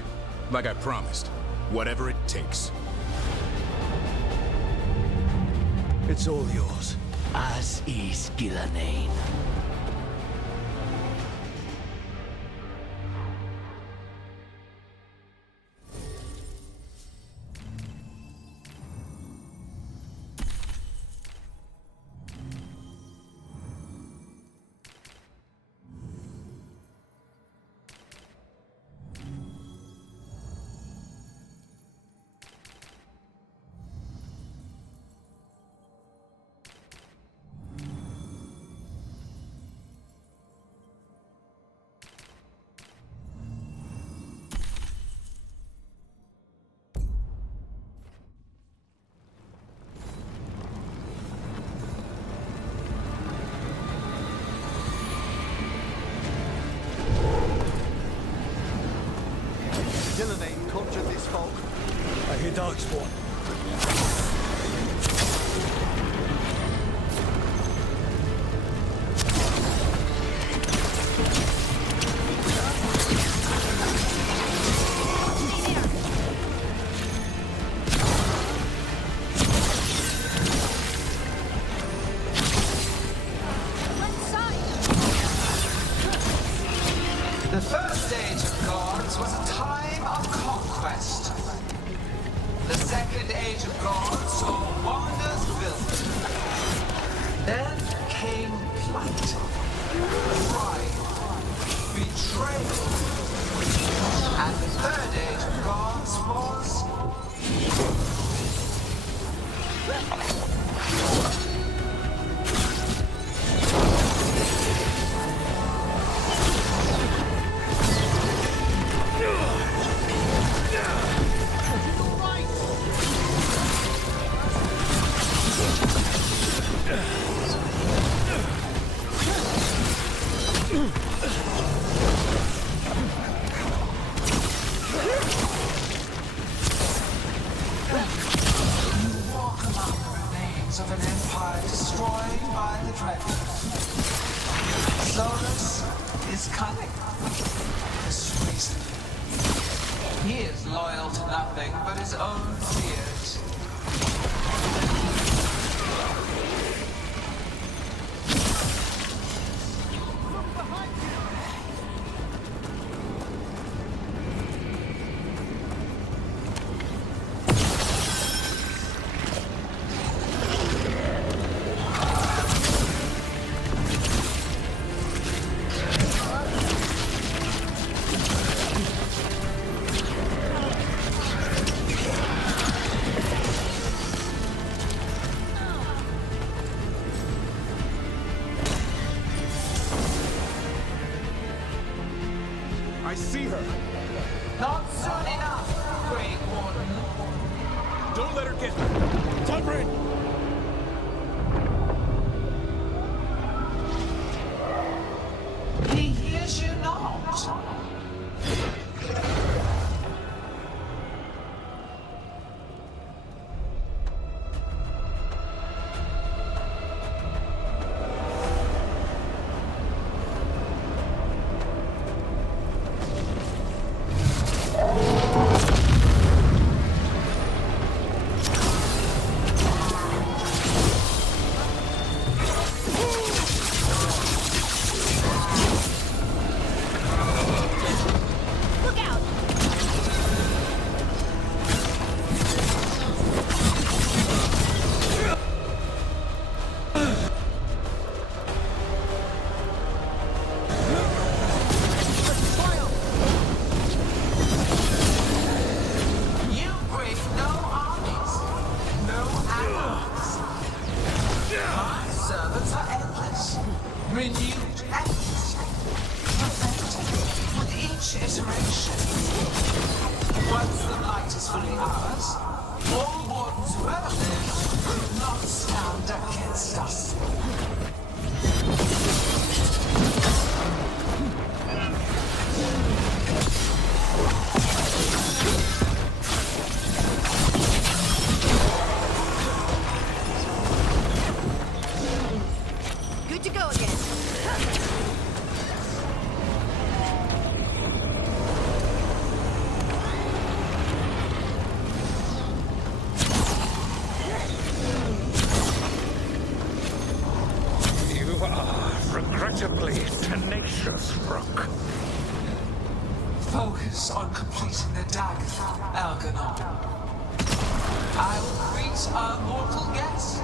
Like I promised, whatever it takes. It's all yours. As is Gillenane. Gillenane conjured this fog. I hear Darkspawn. The first age of gods was a time of conquest. The second age of gods saw wonders built. Then came plight, pride, betrayal. And the third age of gods outlaws? Of an empire destroyed by the dragon. Solus is cunning. Persuasive. He is loyal to nothing but his own fears. I see her. Not soon enough, Great Warden. Don't let her get me. Tubrin! He hears you not. Renewed endlessly, perfected with each iteration. Once the light is fully ours, all wardens who ever lived could not stand against us. Good to go again. You are regrettably tenacious, Rook. Focus on completing the dagger, Algernon. I will greet our mortal guest.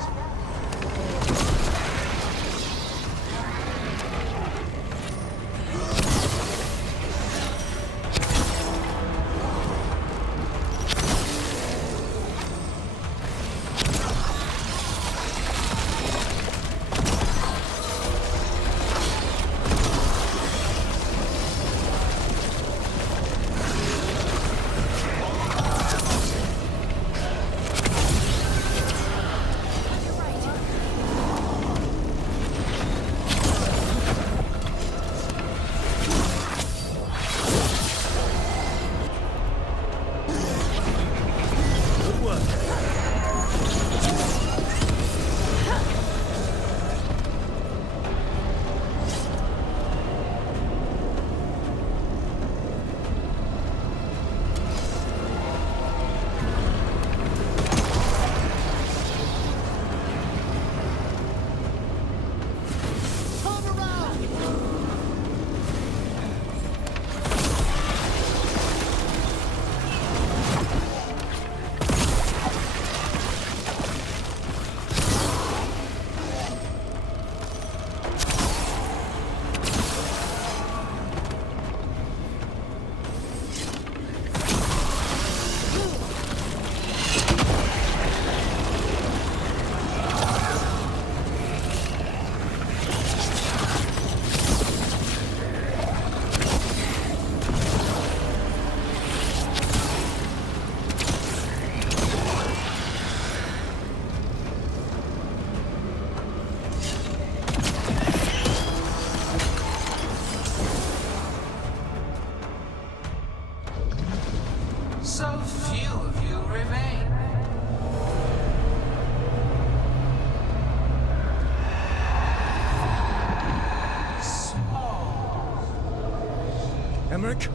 Emmerich?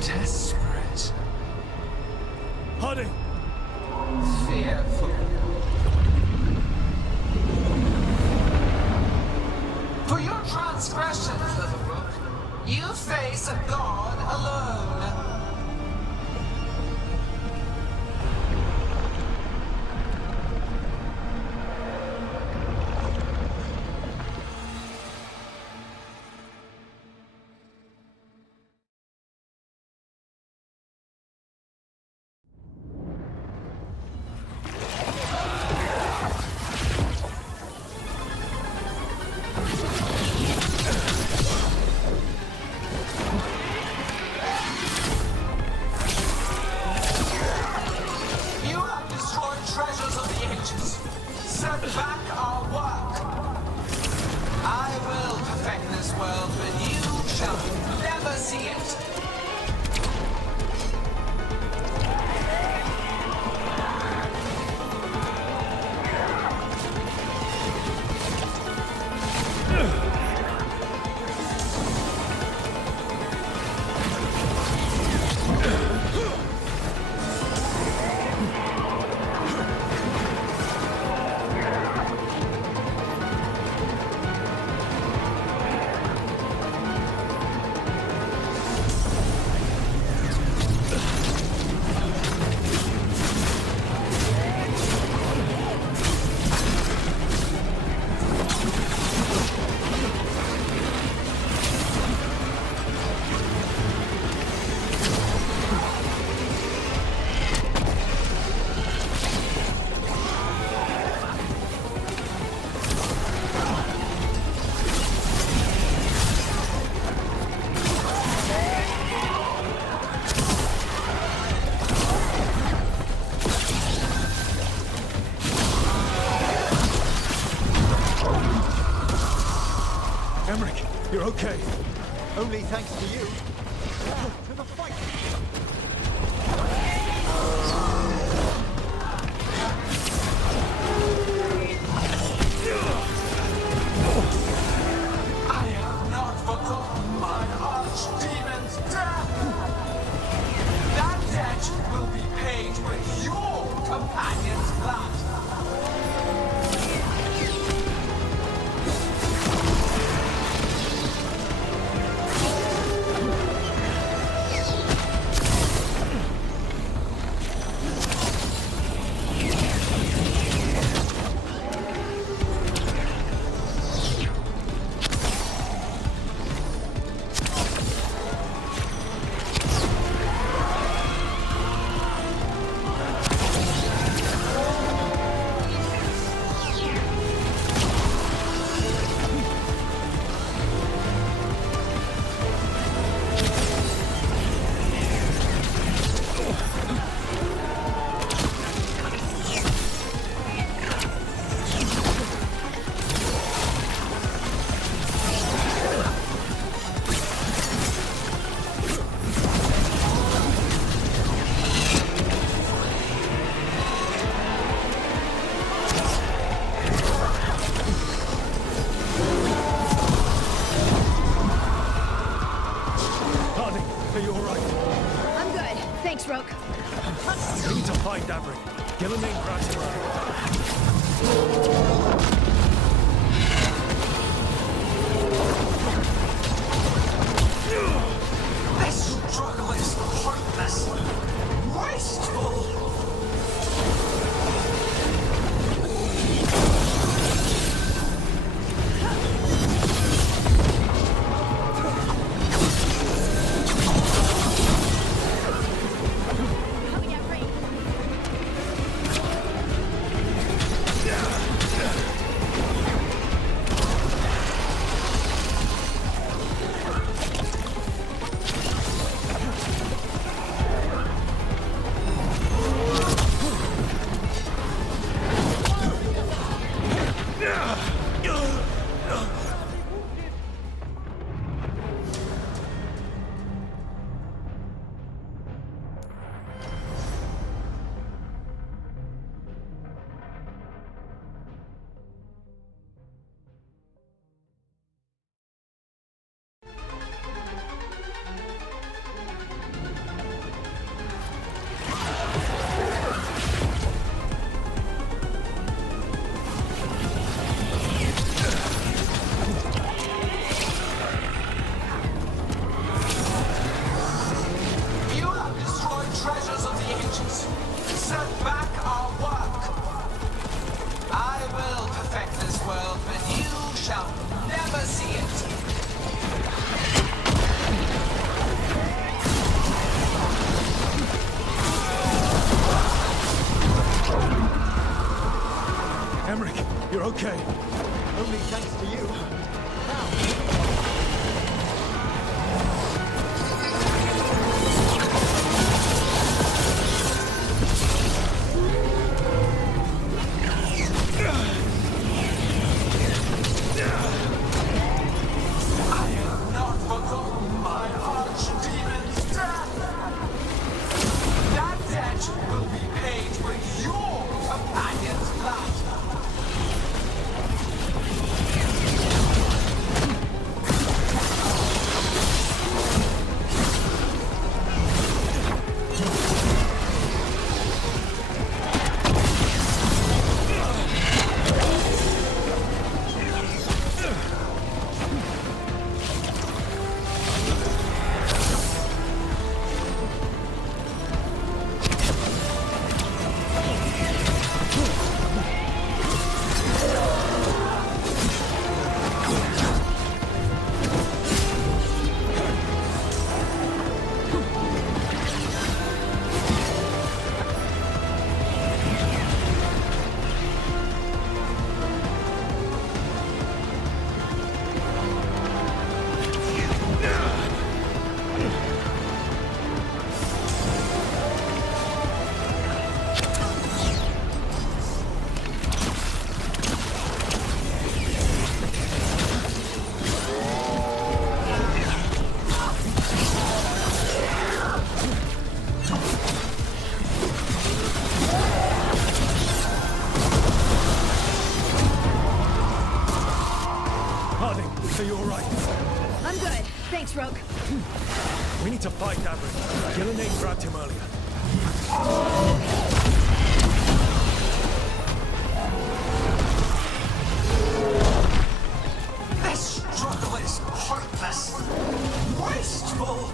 Desperate. Harding! Fearful. For your transgressions, little rook, you face a god alone. Emmerich, you're okay. Only thanks to you. To the fight! I have not forgotten my archdemon's death! That debt will be paid with your companion's blood! Are you alright? I'm good. Thanks, Rook. We need to find Davrik. Gillenane grabs This struggle is pointless, wasteful. We need to fight Davin. Gillenane grabbed him earlier. This struggle is hopeless, wasteful.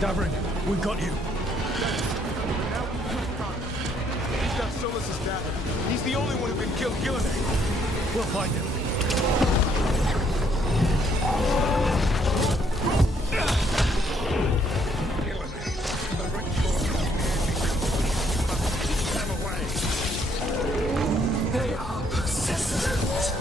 Davin, we got you. He's got Solus's dagger. He's the only one who can kill Gillenane. We'll find him. They are persistent.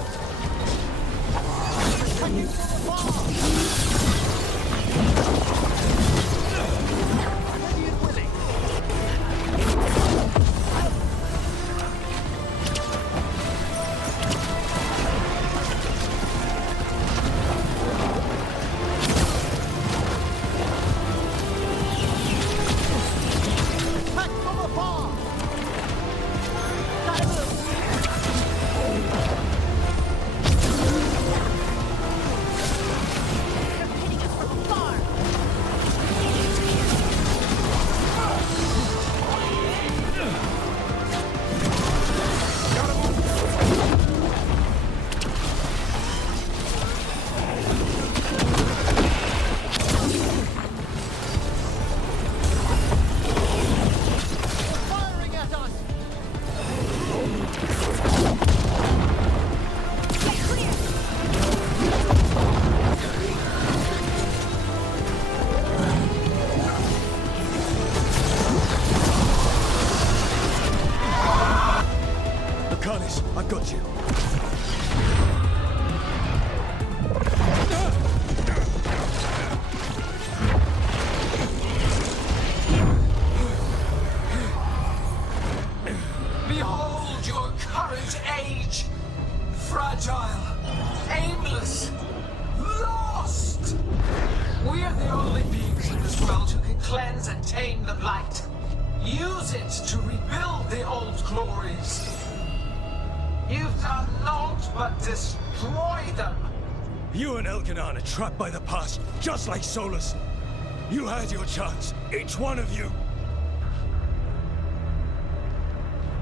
I've got you. Behold your current age. Fragile, aimless, lost. We are the only beings in this world who can cleanse and tame the blight. Use it to rebuild the old glories. You've done naught but destroy them. You and Elkanan are trapped by the past, just like Solus. You had your chance, each one of you.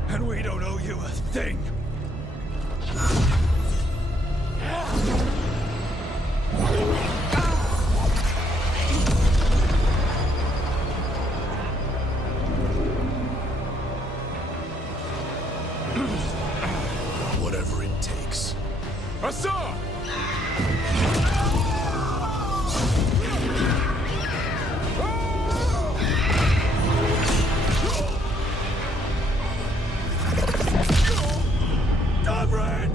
And we don't owe you a thing. Whatever it takes. Assad! Davin!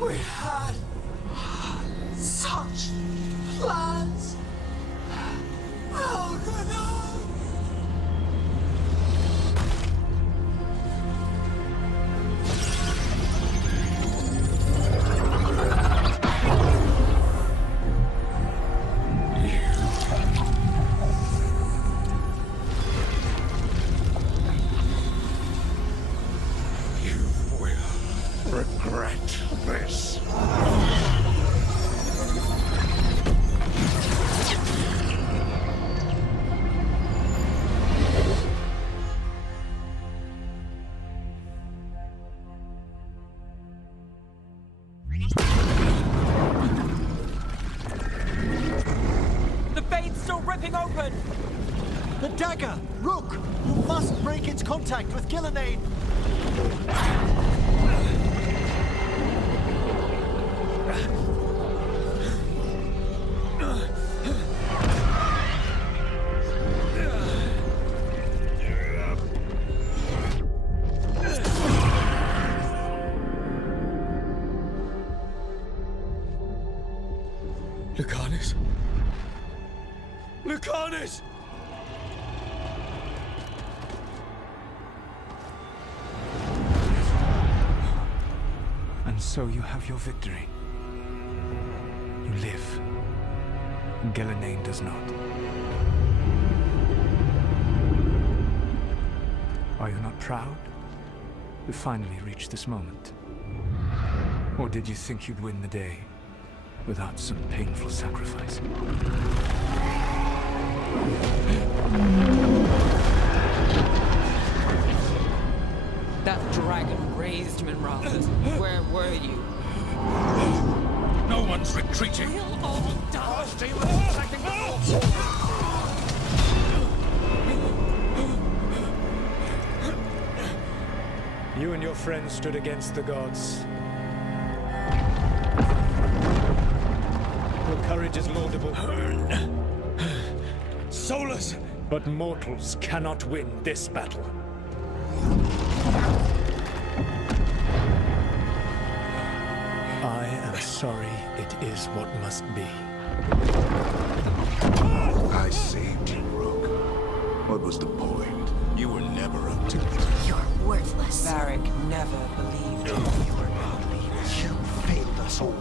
We had such plans. Oh, no. Regret this. The fade's still ripping open! The dagger! Rook! You must break its contact with Gillenane! Lucanus? Lucanus! And so you have your victory. You live. Gillenane does not. Are you not proud to finally reach this moment? Or did you think you'd win the day without some painful sacrifice? That dragon raised Minrathas. Where were you? No one's retreating. We'll all die. You and your friends stood against the gods. Your courage is laudable. Solus! But mortals cannot win this battle. I am sorry it is what must be. I saved you, Rook. What was the point? You were never up to it. You're worthless. Varric never believed you. You were not leaders. You failed us all.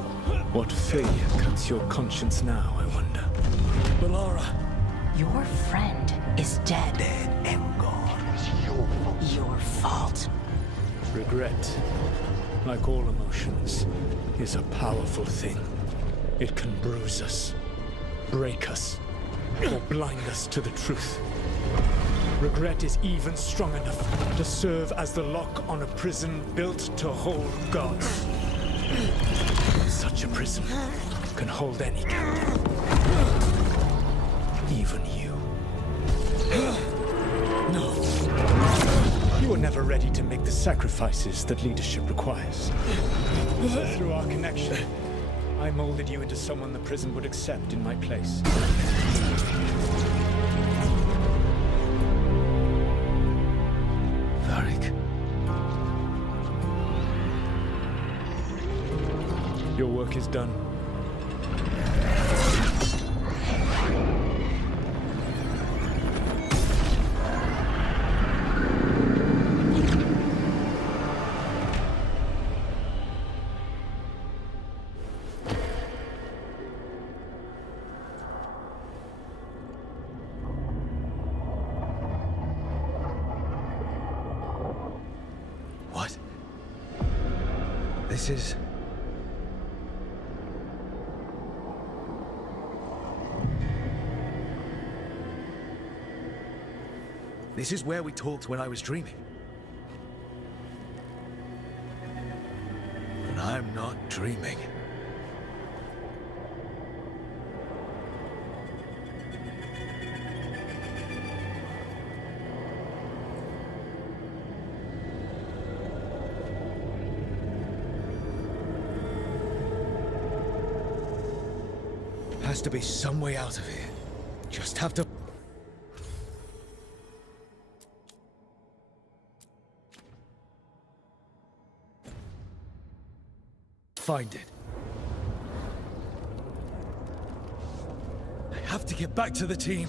What failure cuts your conscience now, I wonder? Balara! Your friend is dead. Dead and gone. It was your fault. Your fault. Regret, like all emotions, is a powerful thing. It can bruise us, break us, or blind us to the truth. Regret is even strong enough to serve as the lock on a prison built to hold gods. Such a prison can hold any captive. Even you. No. You were never ready to make the sacrifices that leadership requires. Through our connection, I molded you into someone the prison would accept in my place. Varric. Your work is done. What? This is... This is where we talked when I was dreaming. And I'm not dreaming. Has to be some way out of here. Just have to... find it. I have to get back to the team.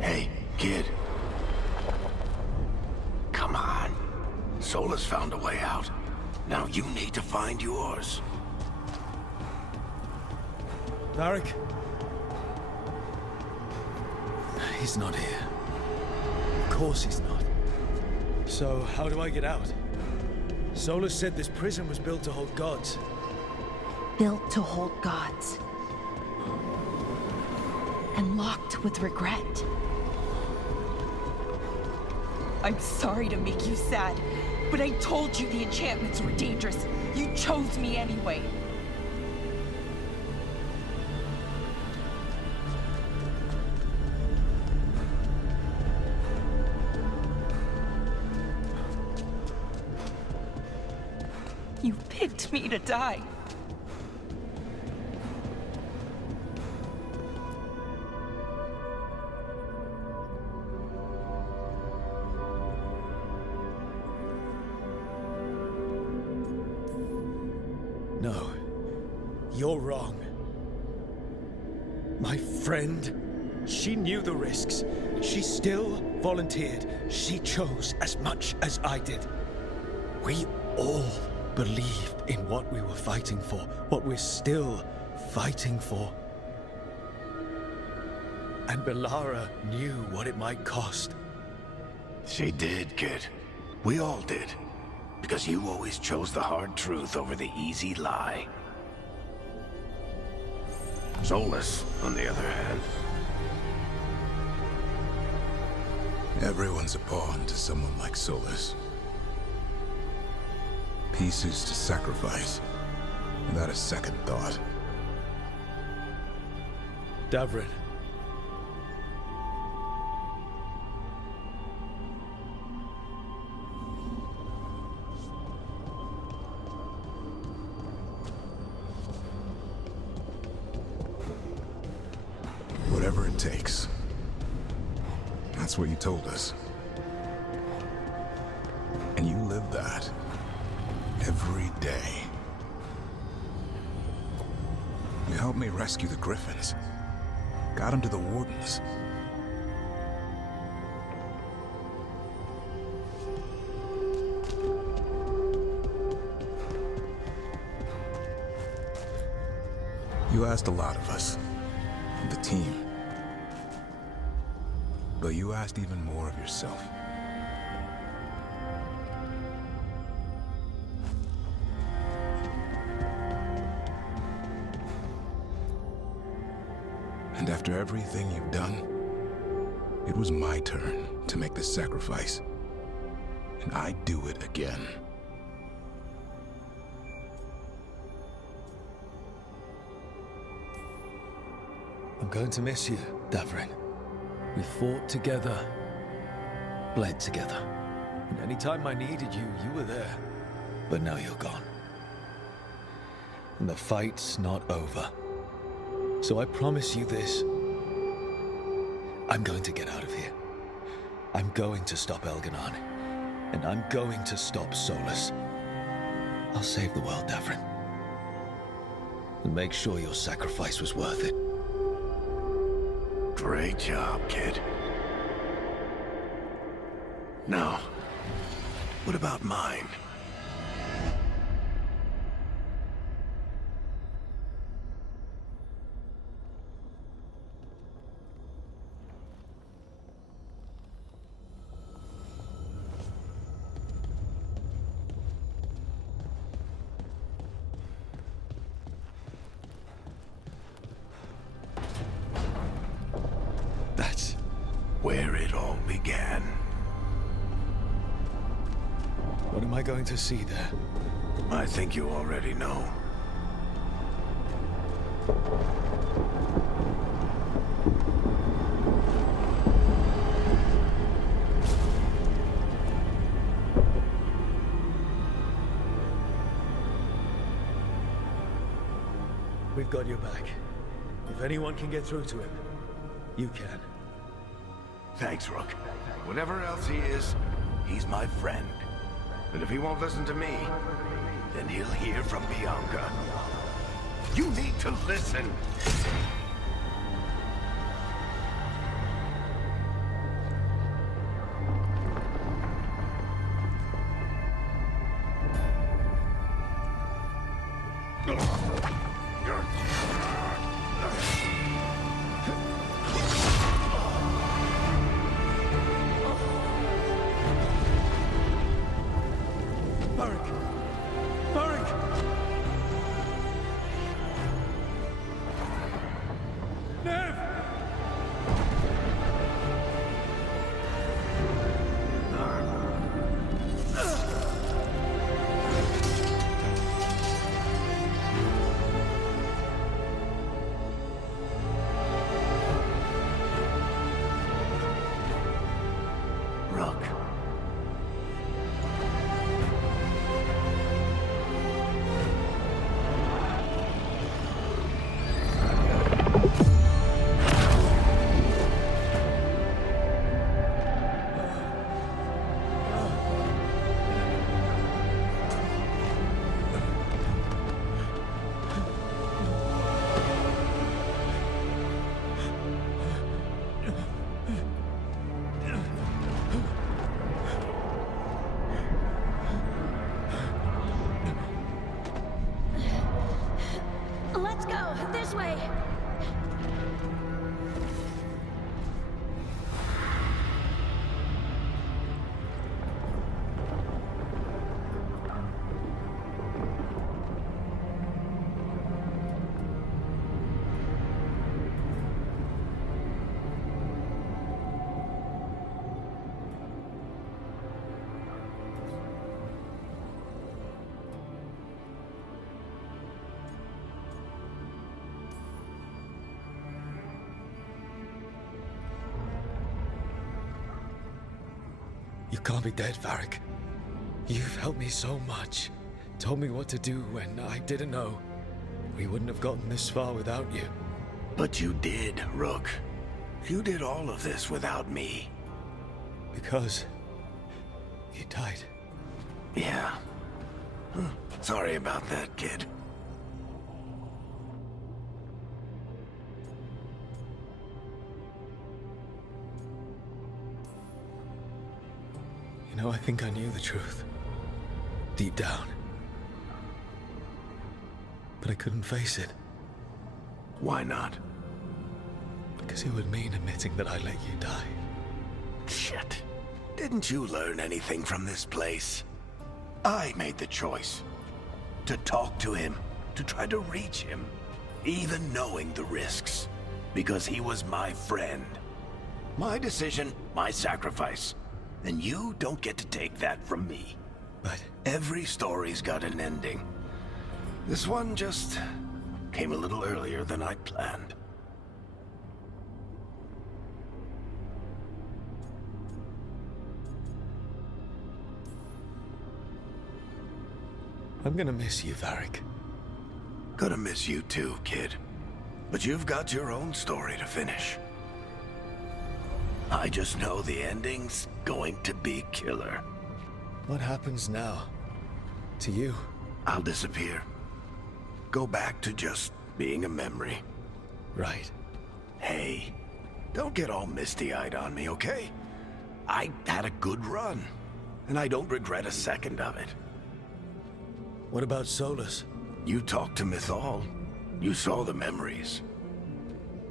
Hey, kid. Come on. Solus found a way out. Now you need to find yours. Varric? He's not here. Of course he's not. So, how do I get out? Solus said this prison was built to hold gods. Built to hold gods. And locked with regret. I'm sorry to make you sad, but I told you the enchantments were dangerous. You chose me anyway. You picked me to die. No. You're wrong. My friend, she knew the risks. She still volunteered. She chose as much as I did. We all believed in what we were fighting for, what we're still fighting for. And Belara knew what it might cost. She did, kid. We all did. Because you always chose the hard truth over the easy lie. Solus, on the other hand. Everyone's a pawn to someone like Solus. Pieces to sacrifice, without a second thought. Davrin. Whatever it takes. That's what you told us. And you live that. Every day. You helped me rescue the Griffins. Got them to the Wardens. You asked a lot of us. The team. But you asked even more of yourself. And after everything you've done, it was my turn to make the sacrifice. And I'd do it again. I'm going to miss you, Davrin. We fought together, bled together. And any time I needed you, you were there. But now you're gone. And the fight's not over. So I promise you this. I'm going to get out of here. I'm going to stop Elganon. And I'm going to stop Solus. I'll save the world, Davrin. And make sure your sacrifice was worth it. Great job, kid. Now, what about mine? That's where it all began. What am I going to see there? I think you already know. We've got your back. If anyone can get through to him, you can. Thanks, Rook. Whatever else he is, he's my friend. And if he won't listen to me, then he'll hear from Bianca. You need to listen! Let's go! This way! You can't be dead, Varric. You've helped me so much. Told me what to do when I didn't know. We wouldn't have gotten this far without you. But you did, Rook. You did all of this without me. Because you died. Yeah. Sorry about that, kid. You know, I think I knew the truth. Deep down. But I couldn't face it. Why not? Because it would mean admitting that I let you die. Shit. Didn't you learn anything from this place? I made the choice. To talk to him. To try to reach him. Even knowing the risks. Because he was my friend. My decision, my sacrifice. And you don't get to take that from me. But every story's got an ending. This one just came a little earlier than I planned. I'm gonna miss you, Varric. Gonna miss you too, kid. But you've got your own story to finish. I just know the ending's going to be killer. What happens now? To you? I'll disappear. Go back to just being a memory. Right. Hey, don't get all misty-eyed on me, okay? I had a good run, and I don't regret a second of it. What about Solus? You talked to Mythal. You saw the memories.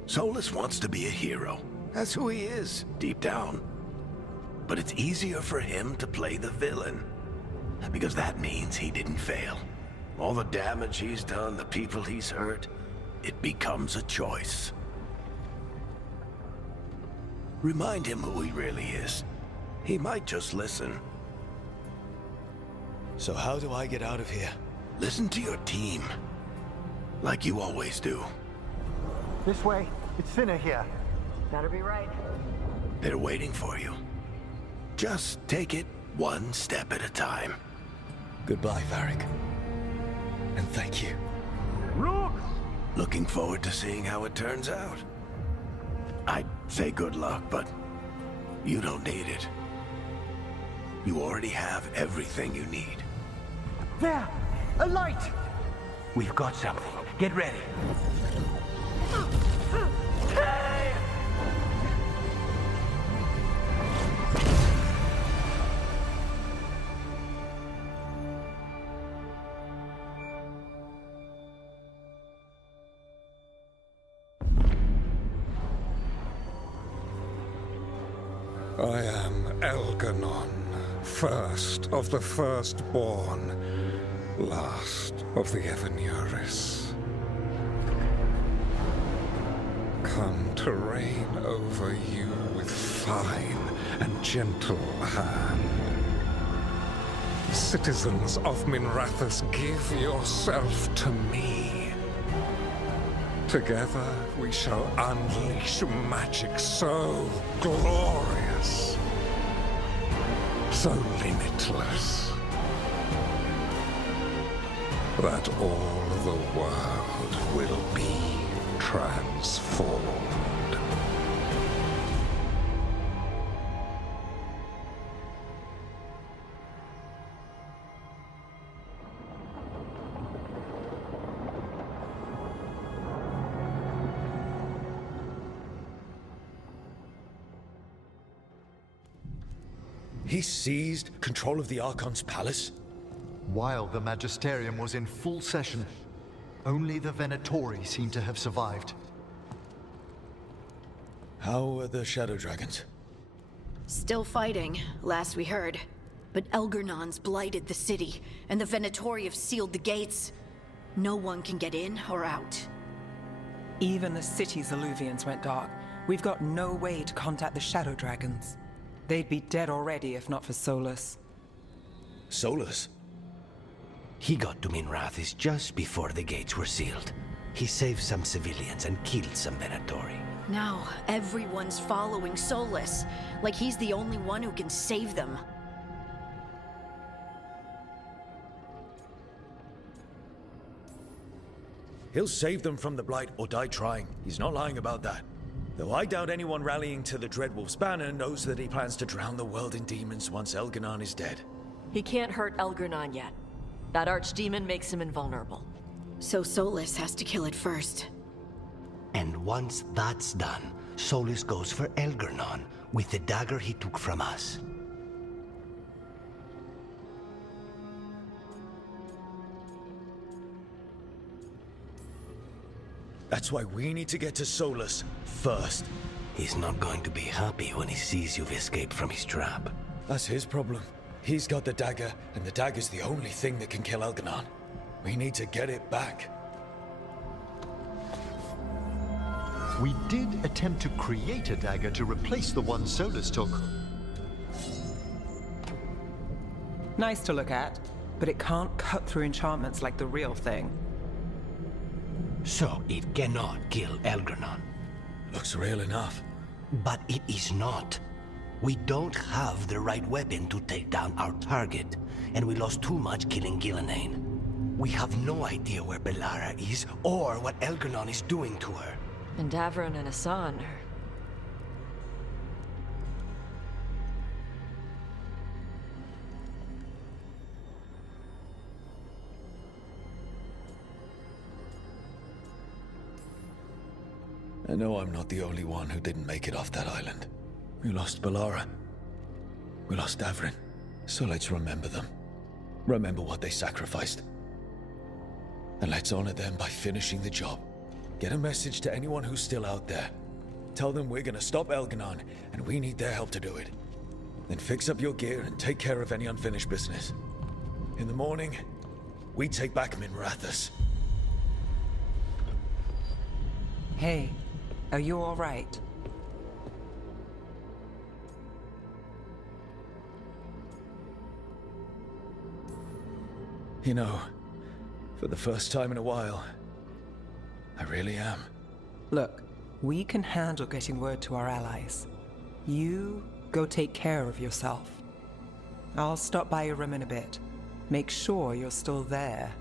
Solus wants to be a hero. That's who he is, deep down. But it's easier for him to play the villain. Because that means he didn't fail. All the damage he's done, the people he's hurt, it becomes a choice. Remind him who he really is. He might just listen. So how do I get out of here? Listen to your team. Like you always do. This way. It's thinner here. Better be right. They're waiting for you. Just take it one step at a time. Goodbye, Varric. And thank you. Rook! Looking forward to seeing how it turns out. I'd say good luck, but you don't need it. You already have everything you need. There! A light! We've got something. Get ready. I am Elganon, first of the firstborn, last of the Evanuris. Come to reign over you with fine and gentle hand. Citizens of Minrathous, give yourself to me. Together we shall unleash magic so glorious, so limitless, that all the world will be transformed. He seized control of the Archon's palace? While the Magisterium was in full session, only the Venatori seem to have survived. How are the Shadow Dragons? Still fighting, last we heard. But Elgernon's blighted the city, and the Venatori have sealed the gates. No one can get in or out. Even the city's Illuvians went dark. We've got no way to contact the Shadow Dragons. They'd be dead already if not for Solus. Solus? He got to Minrathous just before the gates were sealed. He saved some civilians and killed some Venatori. Now, everyone's following Solus, like he's the only one who can save them. He'll save them from the Blight or die trying. He's not lying about that. Though I doubt anyone rallying to the Dreadwolf's banner knows that he plans to drown the world in demons once Elganon is dead. He can't hurt Elganon yet. That archdemon makes him invulnerable. So Solus has to kill it first. And once that's done, Solus goes for Elganon with the dagger he took from us. That's why we need to get to Solus first. He's not going to be happy when he sees you've escaped from his trap. That's his problem. He's got the dagger, and the dagger's the only thing that can kill Elganon. We need to get it back. We did attempt to create a dagger to replace the one Solus took. Nice to look at, but it can't cut through enchantments like the real thing. So it cannot kill Elganon. Looks real enough. But it is not. We don't have the right weapon to take down our target, and we lost too much killing Gillenane. We have no idea where Bellara is, or what Elganon is doing to her. And Davron and Hassan are... I know I'm not the only one who didn't make it off that island. We lost Bellara. We lost Davrin. So let's remember them. Remember what they sacrificed. And let's honor them by finishing the job. Get a message to anyone who's still out there. Tell them we're gonna stop Elganon, and we need their help to do it. Then fix up your gear and take care of any unfinished business. In the morning, we take back Minrathous. Hey, are you all right? You know, for the first time in a while, I really am. Look, we can handle getting word to our allies. You go take care of yourself. I'll stop by your room in a bit. Make sure you're still there.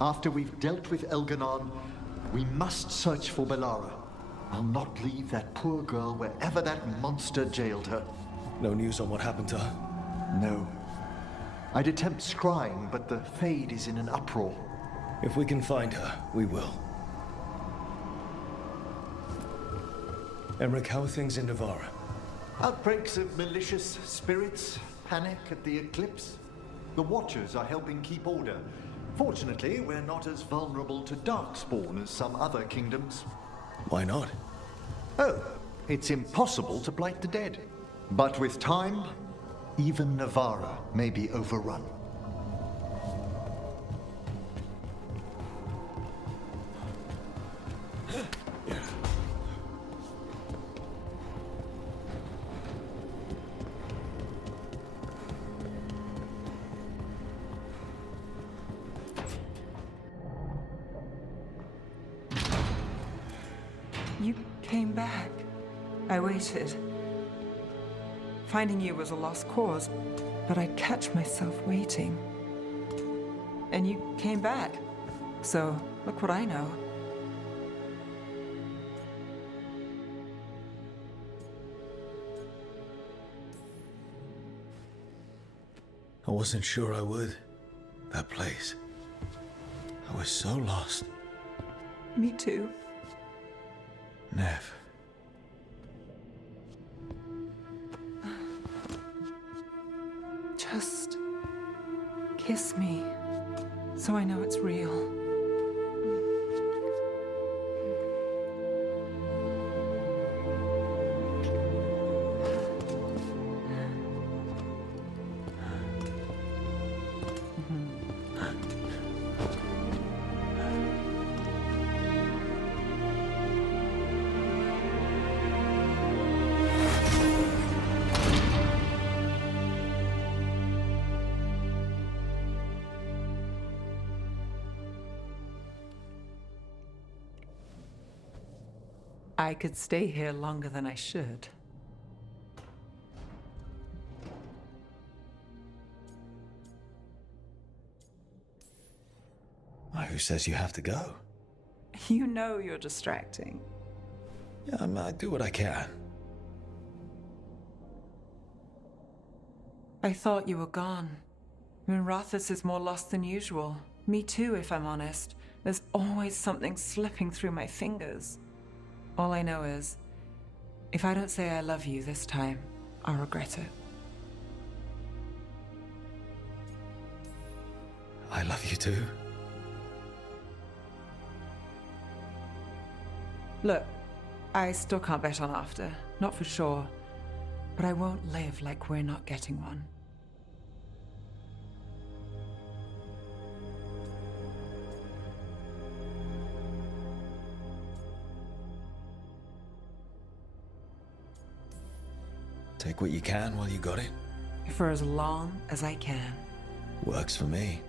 After we've dealt with Elganon, we must search for Belara. I'll not leave that poor girl wherever that monster jailed her. No news on what happened to her? No. I'd attempt scrying, but the Fade is in an uproar. If we can find her, we will. Emmerich, how are things in Navarra? Outbreaks of malicious spirits, panic at the eclipse. The Watchers are helping keep order. Fortunately, we're not as vulnerable to Darkspawn as some other kingdoms. Why not? Oh, it's impossible to blight the dead. But with time, even Navarra may be overrun. You came back. I waited. Finding you was a lost cause, but I'd catch myself waiting. And you came back. So, look what I know. I wasn't sure I would. That place. I was so lost. Me too. Nev. Just kiss me, so I know it's real. I could stay here longer than I should. Who says you have to go? You know you're distracting. Yeah, I do what I can. I thought you were gone. I mean, Rothus is more lost than usual. Me too, if I'm honest. There's always something slipping through my fingers. All I know is, if I don't say I love you this time, I'll regret it. I love you too. Look, I still can't bet on after, not for sure. But I won't live like we're not getting one. Take what you can while you got it. For as long as I can. Works for me.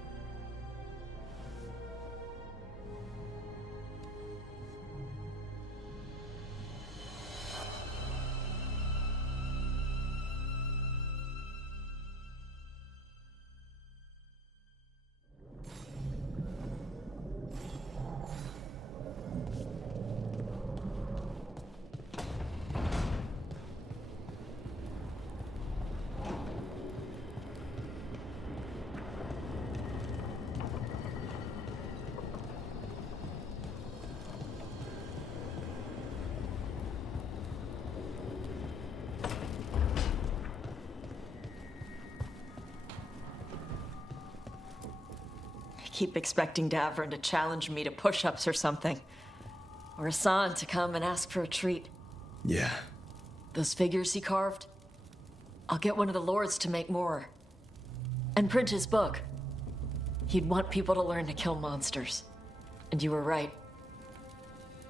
Keep expecting Davern to challenge me to push-ups or something. Or Hassan to come and ask for a treat. Yeah. Those figures he carved? I'll get one of the lords to make more. And print his book. He'd want people to learn to kill monsters. And you were right.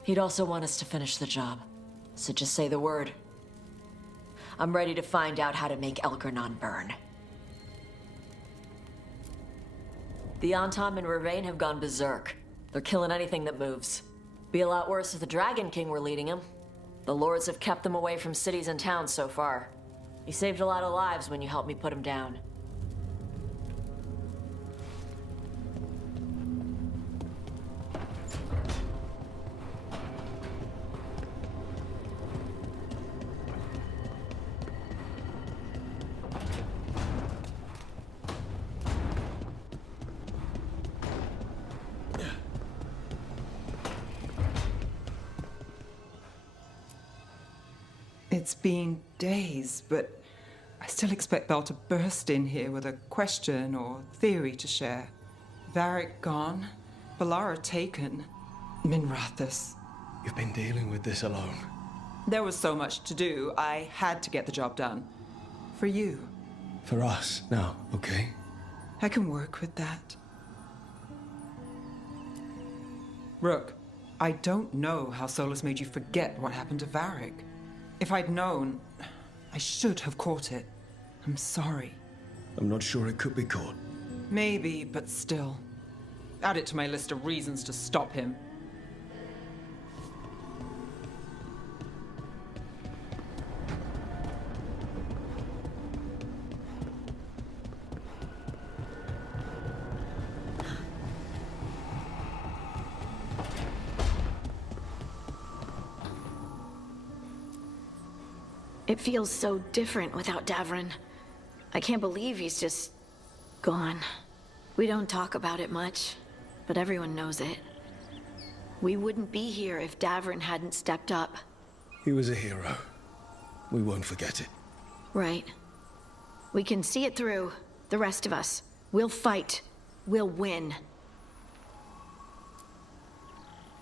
He'd also want us to finish the job. So just say the word. I'm ready to find out how to make Elgarnon burn. The Antom and Ravain have gone berserk. They're killing anything that moves. Be a lot worse if the Dragon King were leading him. The Lords have kept them away from cities and towns so far. You saved a lot of lives when you helped me put them down. It's been days, but I still expect Belle to burst in here with a question or theory to share. Varric gone, Balara taken, Minrathous. You've been dealing with this alone. There was so much to do, I had to get the job done. For you. For us, now, okay? I can work with that. Rook, I don't know how Solus made you forget what happened to Varric. If I'd known, I should have caught it. I'm sorry. I'm not sure it could be caught. Maybe, but still. Add it to my list of reasons to stop him. It feels so different without Davrin. I can't believe he's just gone. We don't talk about it much, but everyone knows it. We wouldn't be here if Davrin hadn't stepped up. He was a hero. We won't forget it. Right. We can see it through, the rest of us. We'll fight. We'll win.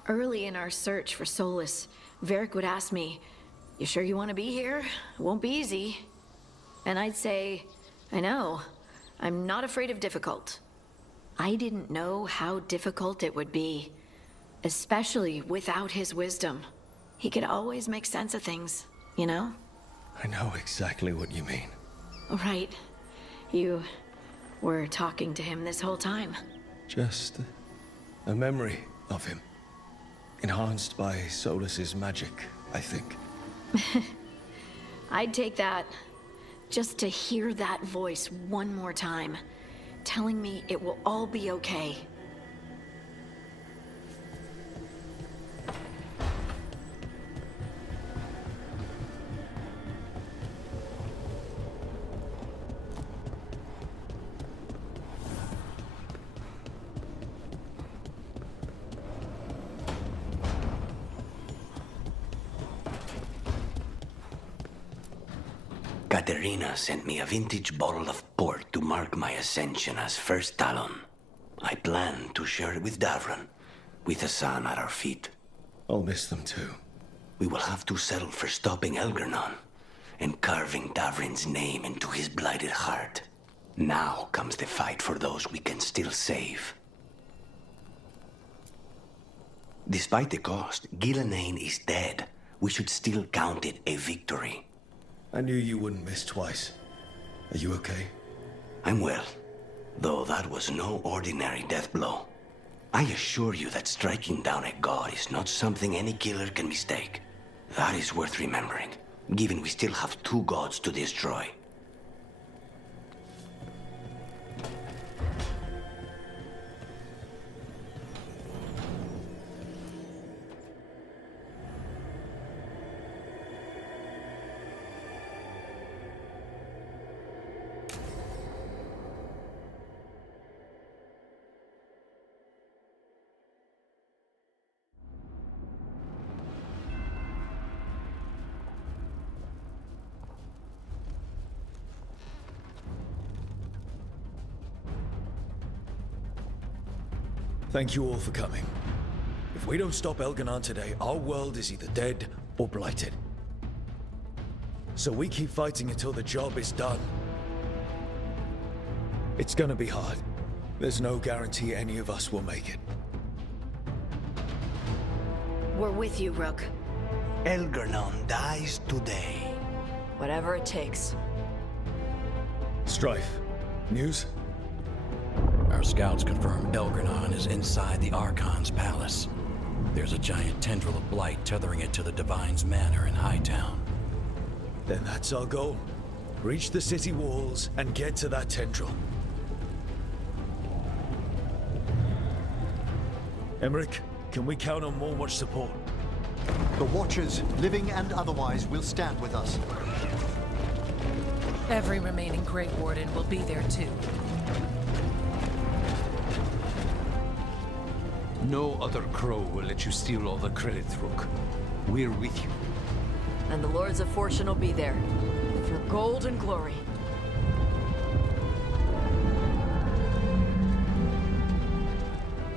Early in our search for Solus, Varric would ask me, "You sure you want to be here? It won't be easy." And I'd say, "I know. I'm not afraid of difficult." I didn't know how difficult it would be, especially without his wisdom. He could always make sense of things, you know? I know exactly what you mean. Right. You were talking to him this whole time. Just a memory of him. Enhanced by Solus's magic, I think. I'd take that. Just to hear that voice one more time, telling me it will all be okay. Katerina sent me a vintage bottle of port to mark my ascension as First Talon. I plan to share it with Davrin, with the sun at our feet. I'll miss them too. We will have to settle for stopping Algernon and carving Davrin's name into his blighted heart. Now comes the fight for those we can still save. Despite the cost, Gillenane is dead. We should still count it a victory. I knew you wouldn't miss twice. Are you okay? I'm well, though that was no ordinary death blow. I assure you that striking down a god is not something any killer can mistake. That is worth remembering, given we still have 2 gods to destroy. Thank you all for coming. If we don't stop Elganon today, our world is either dead or blighted. So we keep fighting until the job is done. It's gonna be hard. There's no guarantee any of us will make it. We're with you, Rook. Algernon dies today. Whatever it takes. Strife, news? Our scouts confirm Algernon is inside the Archon's palace. There's a giant tendril of blight tethering it to the Divine's manor in Hightown. Then that's our goal. Reach the city walls and get to that tendril. Emmerich, can we count on more support? The Watchers, living and otherwise, will stand with us. Every remaining Grey Warden will be there too. No other crow will let you steal all the credit, Rook. We're with you. And the Lords of Fortune will be there. For gold and glory.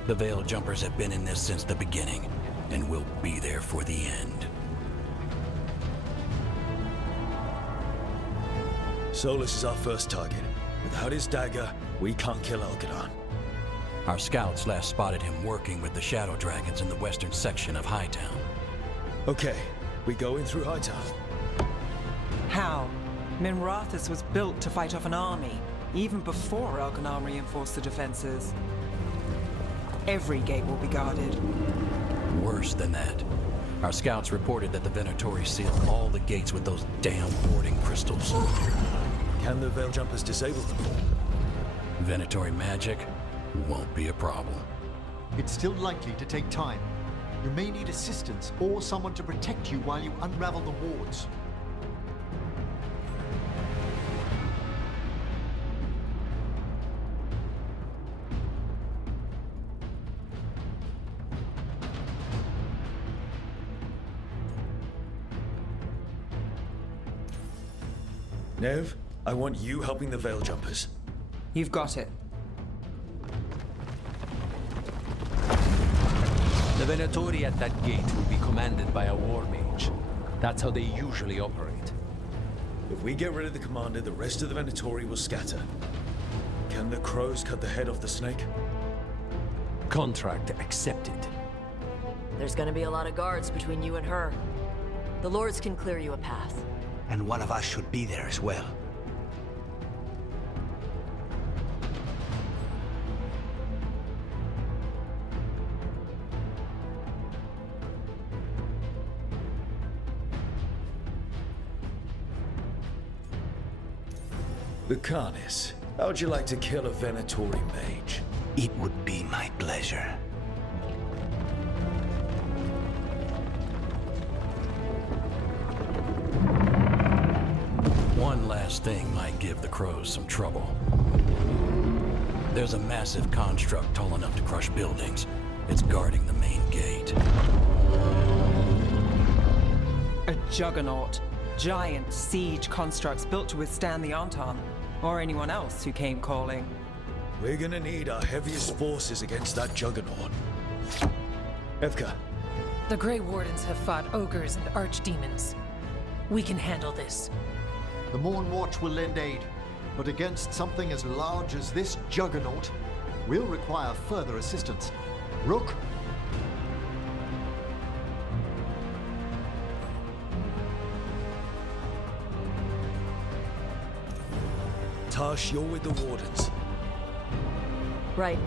The Veil Jumpers have been in this since the beginning, and will be there for the end. Solus is our first target. Without his dagger, we can't kill Elgadon. Our scouts last spotted him working with the Shadow Dragons in the western section of Hightown. Okay, we go in through Hightown. How? Minrathous was built to fight off an army, even before Elganon reinforced the defenses. Every gate will be guarded. Worse than that. Our scouts reported that the Venatori sealed all the gates with those damn warding crystals. Can the Veil Jumpers disable them? Venatori magic won't be a problem. It's still likely to take time. You may need assistance or someone to protect you while you unravel the wards. Nev, I want you helping the Veil Jumpers. You've got it. The Venatori at that gate will be commanded by a war mage. That's how they usually operate. If we get rid of the commander, the rest of the Venatori will scatter. Can the crows cut the head off the snake? Contract accepted. There's gonna be a lot of guards between you and her. The Lords can clear you a path. And one of us should be there as well. The Carnis. How'd you like to kill a Venatori mage? It would be my pleasure. One last thing might give the crows some trouble. There's a massive construct tall enough to crush buildings. It's guarding the main gate. A juggernaut. Giant siege constructs built to withstand the Anton, or anyone else who came calling. We're gonna need our heaviest forces against that juggernaut. Evka. The Grey Wardens have fought ogres and archdemons. We can handle this. The Morn Watch will lend aid, but against something as large as this juggernaut, we'll require further assistance. Rook? Tash, you're with the Wardens. Right.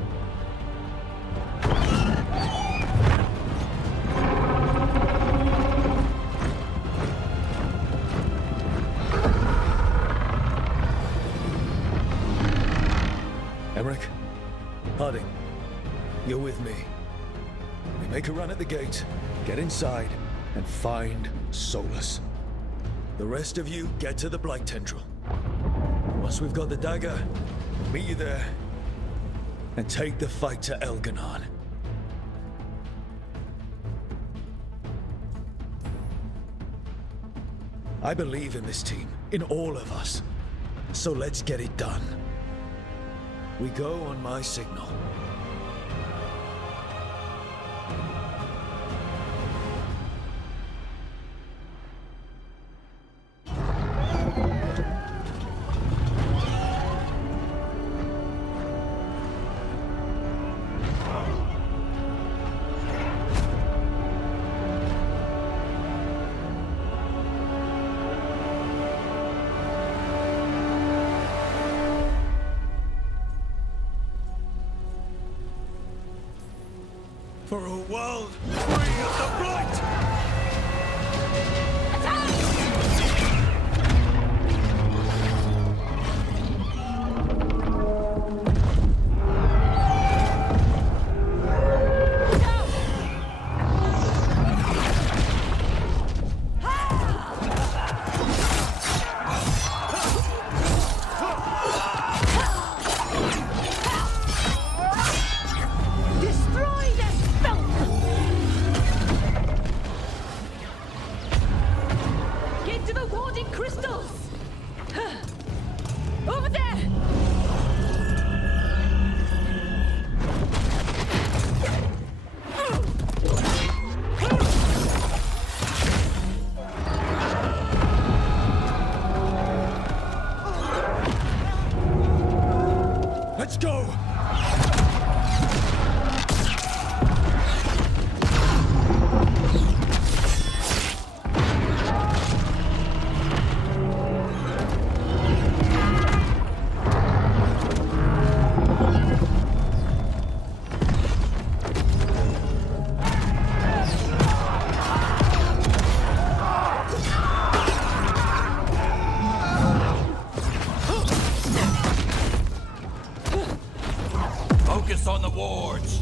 Emmerich, Harding, you're with me. We make a run at the gate, get inside, and find Solus. The rest of you get to the Blight Tendril. Once we've got the dagger, we'll meet you there, and take the fight to Elganon. I believe in this team, in all of us. So let's get it done. We go on my signal. For a world free of the Blight! Let's go! Focus on the wards.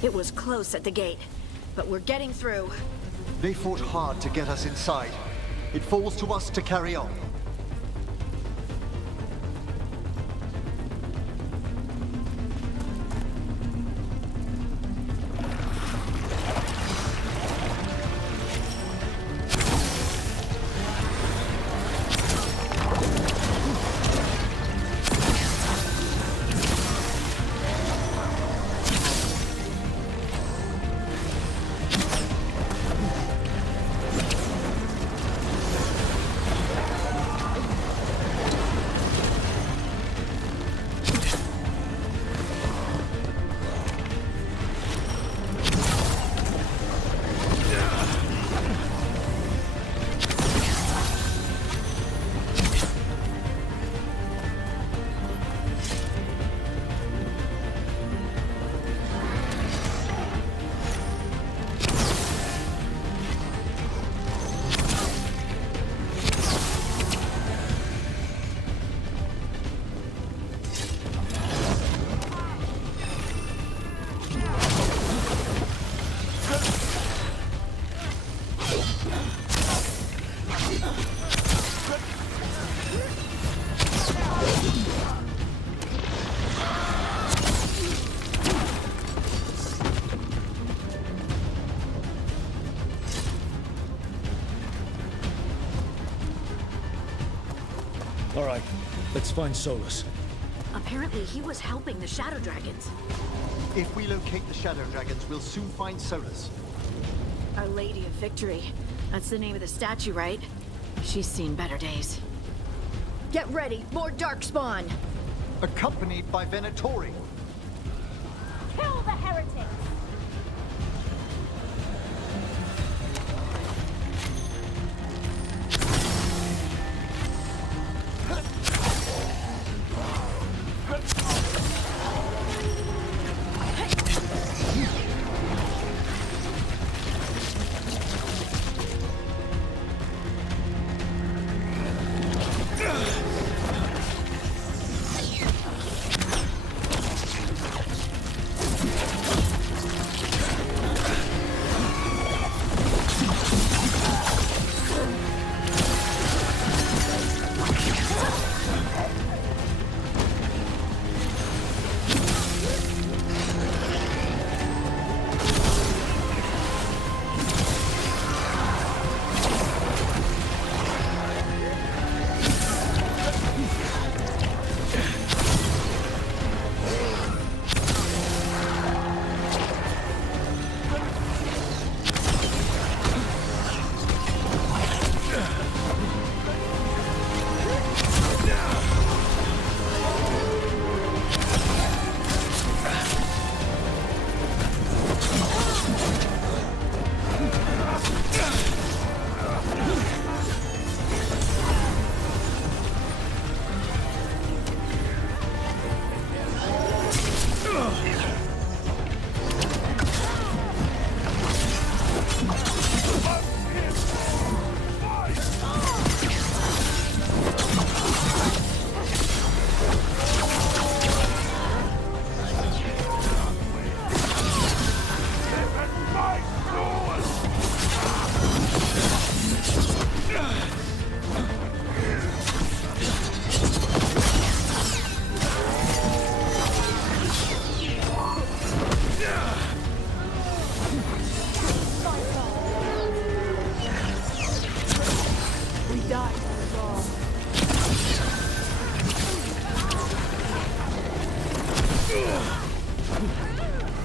It was close at the gate, but we're getting through. They fought hard to get us inside. It falls to us to carry on. All right, let's find Solus. Apparently, he was helping the Shadow Dragons. If we locate the Shadow Dragons, we'll soon find Solus. Our Lady of Victory. That's the name of the statue, right? She's seen better days. Get ready, more Darkspawn! Accompanied by Venatori. Kill the heretics!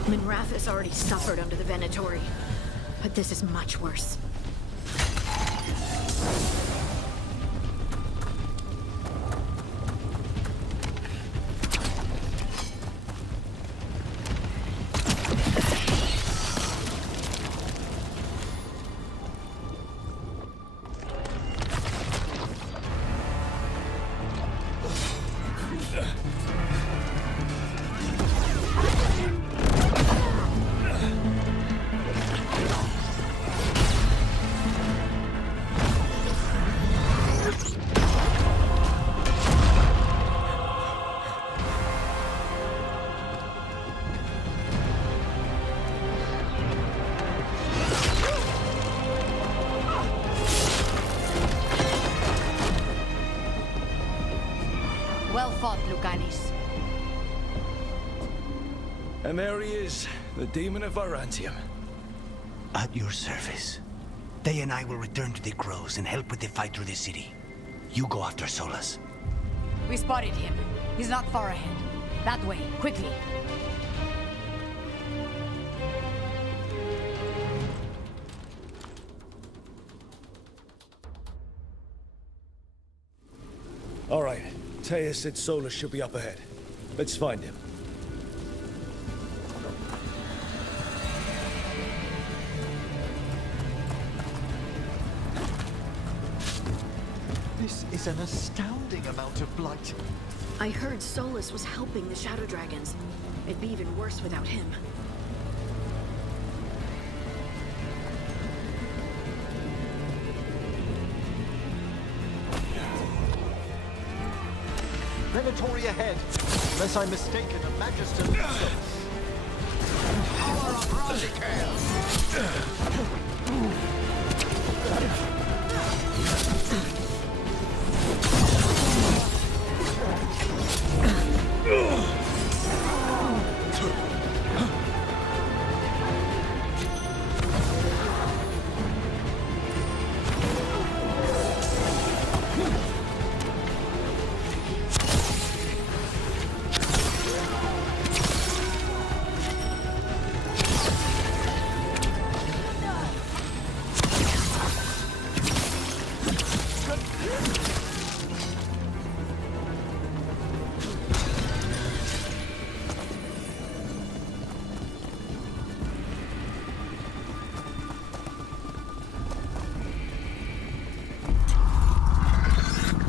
Minrathous already suffered under the Venatori, but this is much worse. Well fought, Lucanis. And there he is, the demon of Varantium. At your service. They and I will return to the Crows and help with the fight through the city. You go after Solus. We spotted him. He's not far ahead. That way, quickly. All right, Teus said Solus should be up ahead. Let's find him. This is an astounding amount of blight. I heard Solus was helping the Shadow Dragons. It'd be even worse without him. Venatori ahead. Unless I'm mistaken, a Magister leads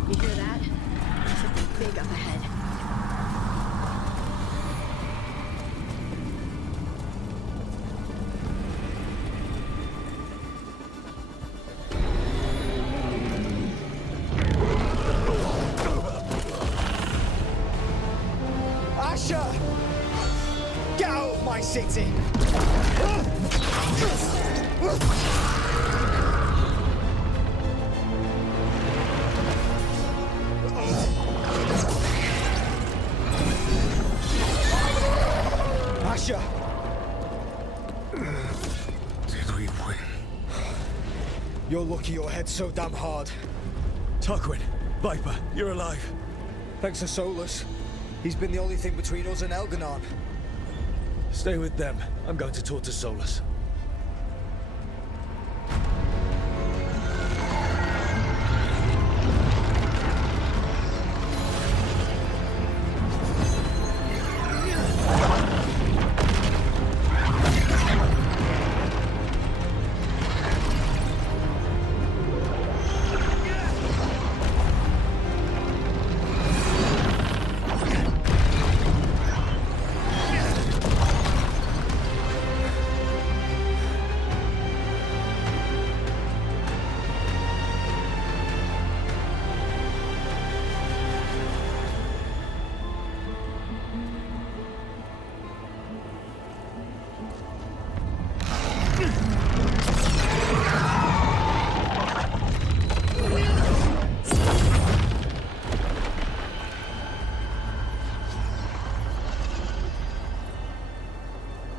You hear that? Something big up ahead. Asher! Get out of my city! Asher! Did we win? You're lucky your head's so damn hard. Tarquin, Viper, you're alive. Thanks to Solus. He's been the only thing between us and Elganon. Stay with them. I'm going to talk to Solus.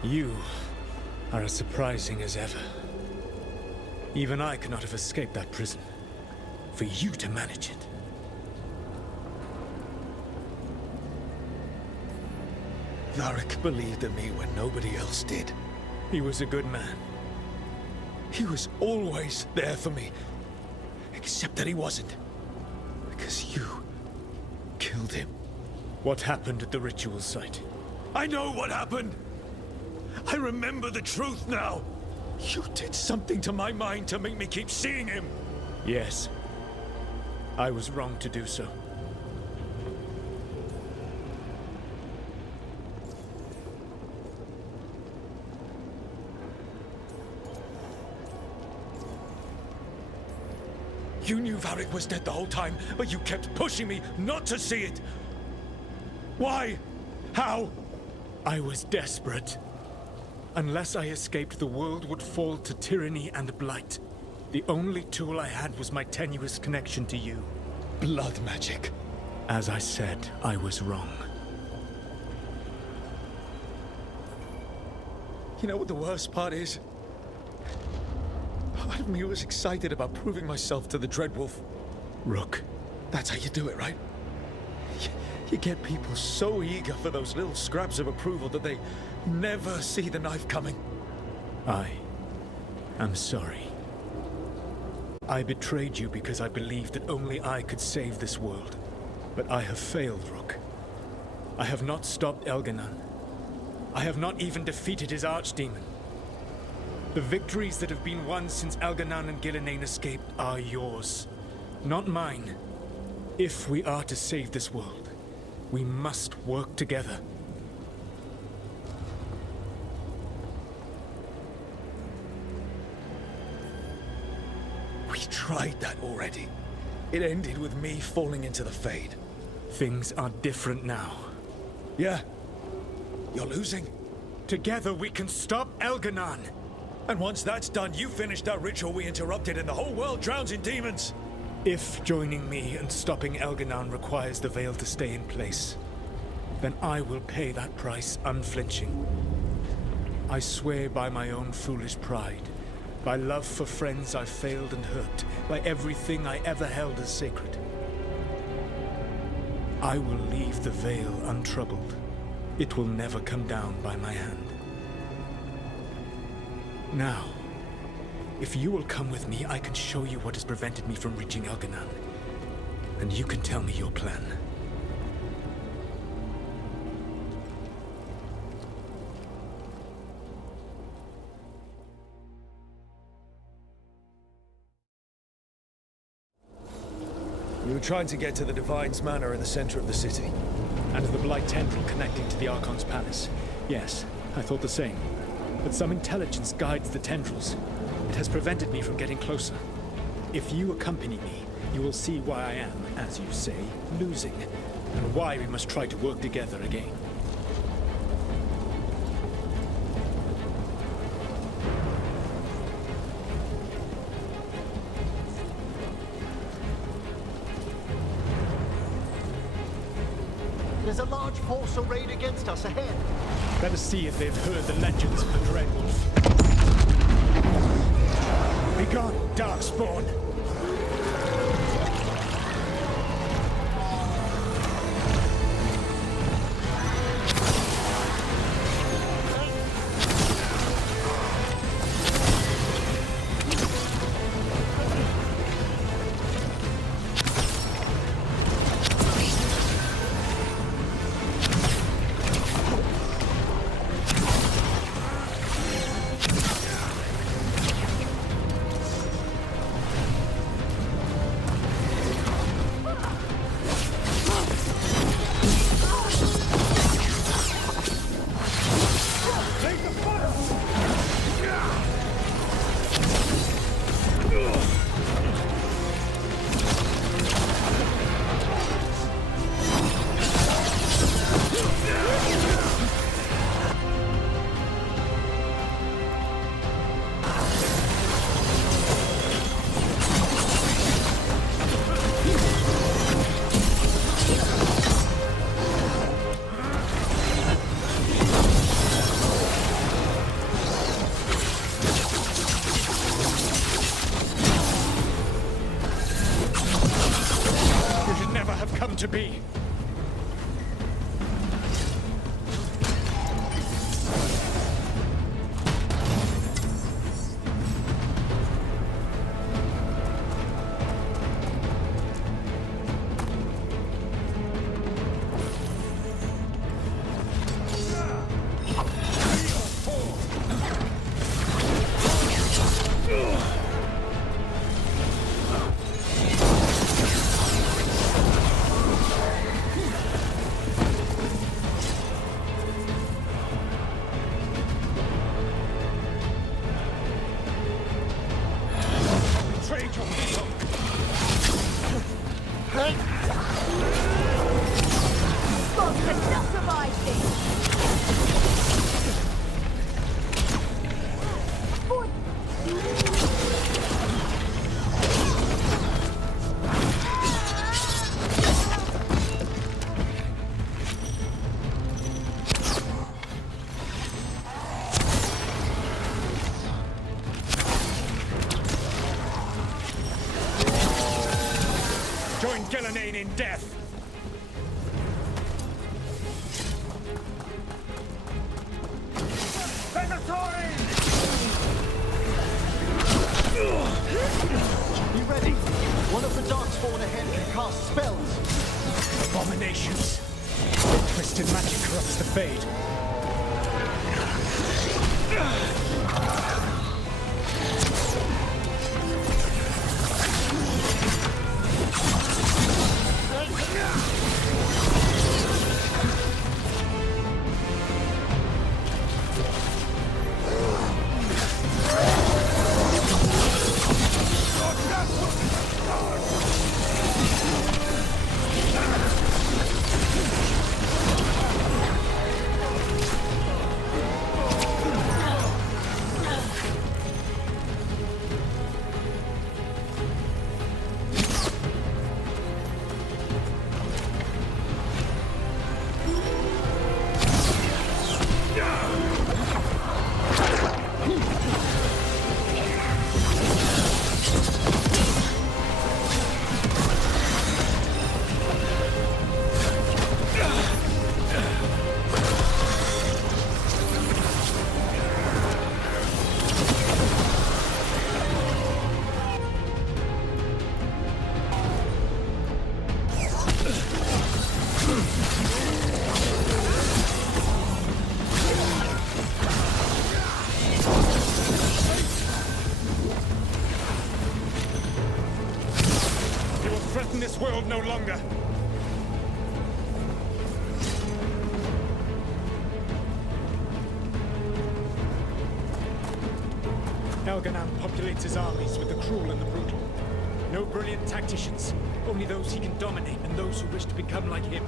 You are as surprising as ever. Even I could not have escaped that prison. For you to manage it. Varric believed in me when nobody else did. He was a good man. He was always there for me. Except that he wasn't. Because you killed him. What happened at the ritual site? I know what happened! I remember the truth now! You did something to my mind to make me keep seeing him! Yes. I was wrong to do so. You knew Varric was dead the whole time, but you kept pushing me not to see it! Why? How? I was desperate. Unless I escaped, the world would fall to tyranny and blight. The only tool I had was my tenuous connection to you. Blood magic. As I said, I was wrong. You know what the worst part is? Part of me was excited about proving myself to the Dreadwolf. Rook. That's how you do it, right? You get people so eager for those little scraps of approval that they never see the knife coming. I am sorry. I betrayed you because I believed that only I could save this world. But I have failed, Rook. I have not stopped Elganon. I have not even defeated his archdemon. The victories that have been won since Elganon and Gillenane escaped are yours, not mine. If we are to save this world, we must work together. We tried that already. It ended with me falling into the Fade. Things are different now. Yeah. You're losing. Together we can stop Elganon. And once that's done, you finish that ritual we interrupted and the whole world drowns in demons. If joining me and stopping Elganon requires the veil to stay in place, then I will pay that price unflinching. I swear by my own foolish pride, by love for friends I've failed and hurt, by everything I ever held as sacred. I will leave the veil untroubled. It will never come down by my hand. Now, if you will come with me, I can show you what has prevented me from reaching Elganon. and you can tell me your plan. We were trying to get to the Divine's Manor in the center of the city. And the Blight Tendril connecting to the Archon's palace. Yes, I thought the same. But some intelligence guides the tendrils. It has prevented me from getting closer. If you accompany me, you will see why I am, as you say, losing, and why we must try to work together again. There's a large force arrayed against us ahead. Let us see if they've heard the legends of the Dread Wolf. Begone, Darkspawn! To be. In death. Be ready. One of the Darkspawn ahead can cast spells. Abominations. Twisted magic corrupts the Fade. longer. Elganan populates his armies with the cruel and the brutal. No brilliant tacticians, only those he can dominate and those who wish to become like him.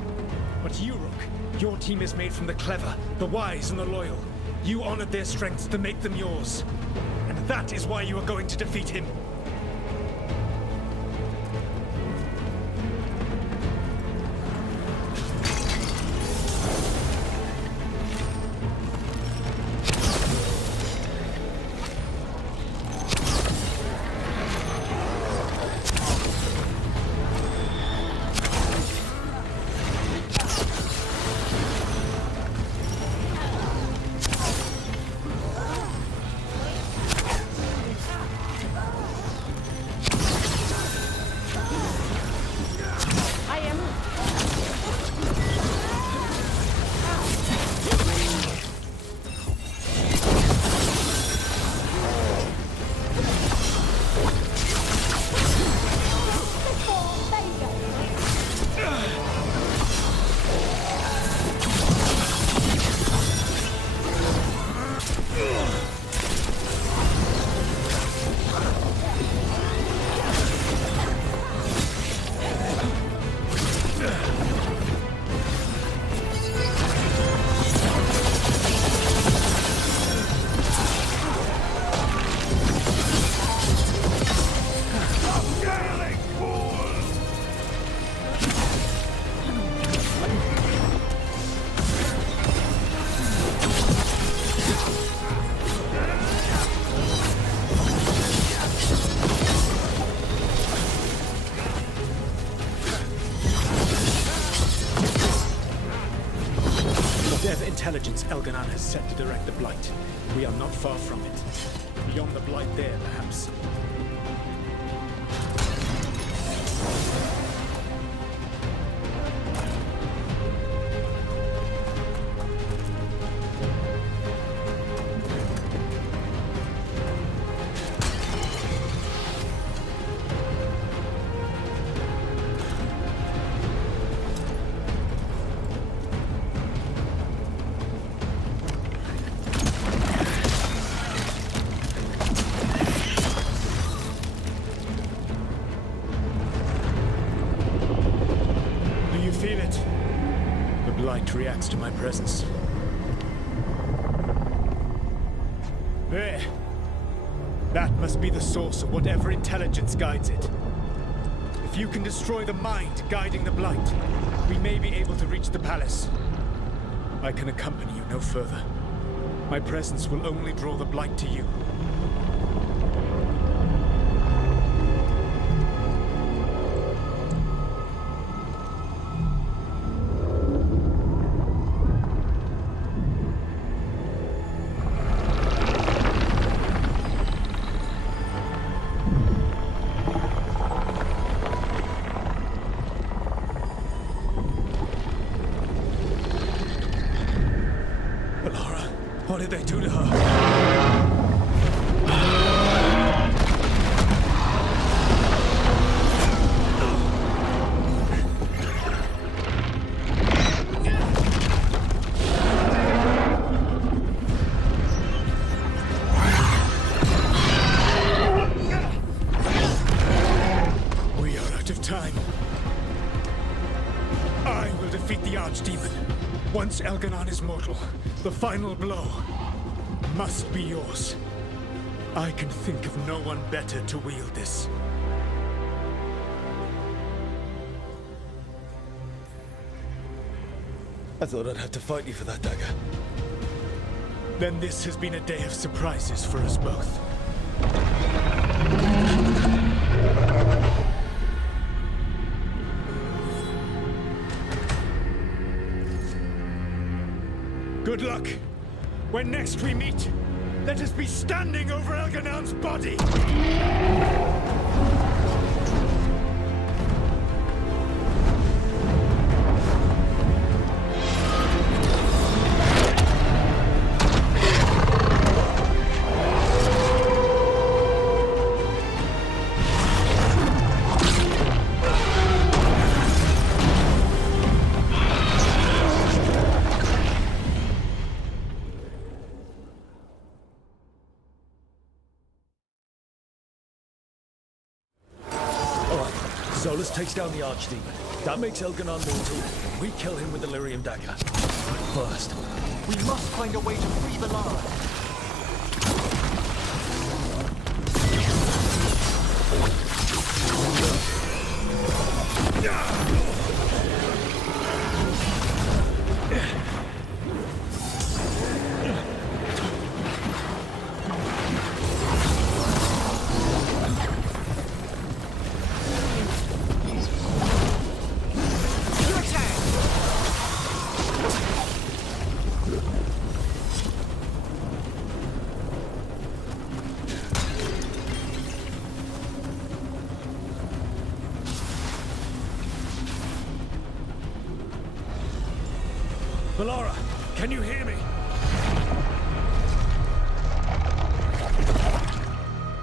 But you, Rook, your team is made from the clever, the wise, and the loyal. You honored their strengths to make them yours. And that is why you are going to defeat him. Intelligence Elganan has set to direct the Blight. We are not far from it. Beyond the Blight there, perhaps. Feel it. The Blight reacts to my presence. There. That must be the source of whatever intelligence guides it. If you can destroy the mind guiding the Blight, we may be able to reach the palace. I can accompany you no further. My presence will only draw the Blight to you. What did they do to her? We are out of time. I will defeat the Archdemon. Once Elganan is mortal, the final blow must be yours. I can think of no one better to wield this. I thought I'd have to fight you for that dagger. Then this has been a day of surprises for us both. Good luck. When next we meet, let us be standing over Elganan's body! Solus takes down the Archdemon. That makes Elganon mortal. We kill him with the Lyrium Dagger. But first, we must find a way to free the Lara. Valara, can you hear me?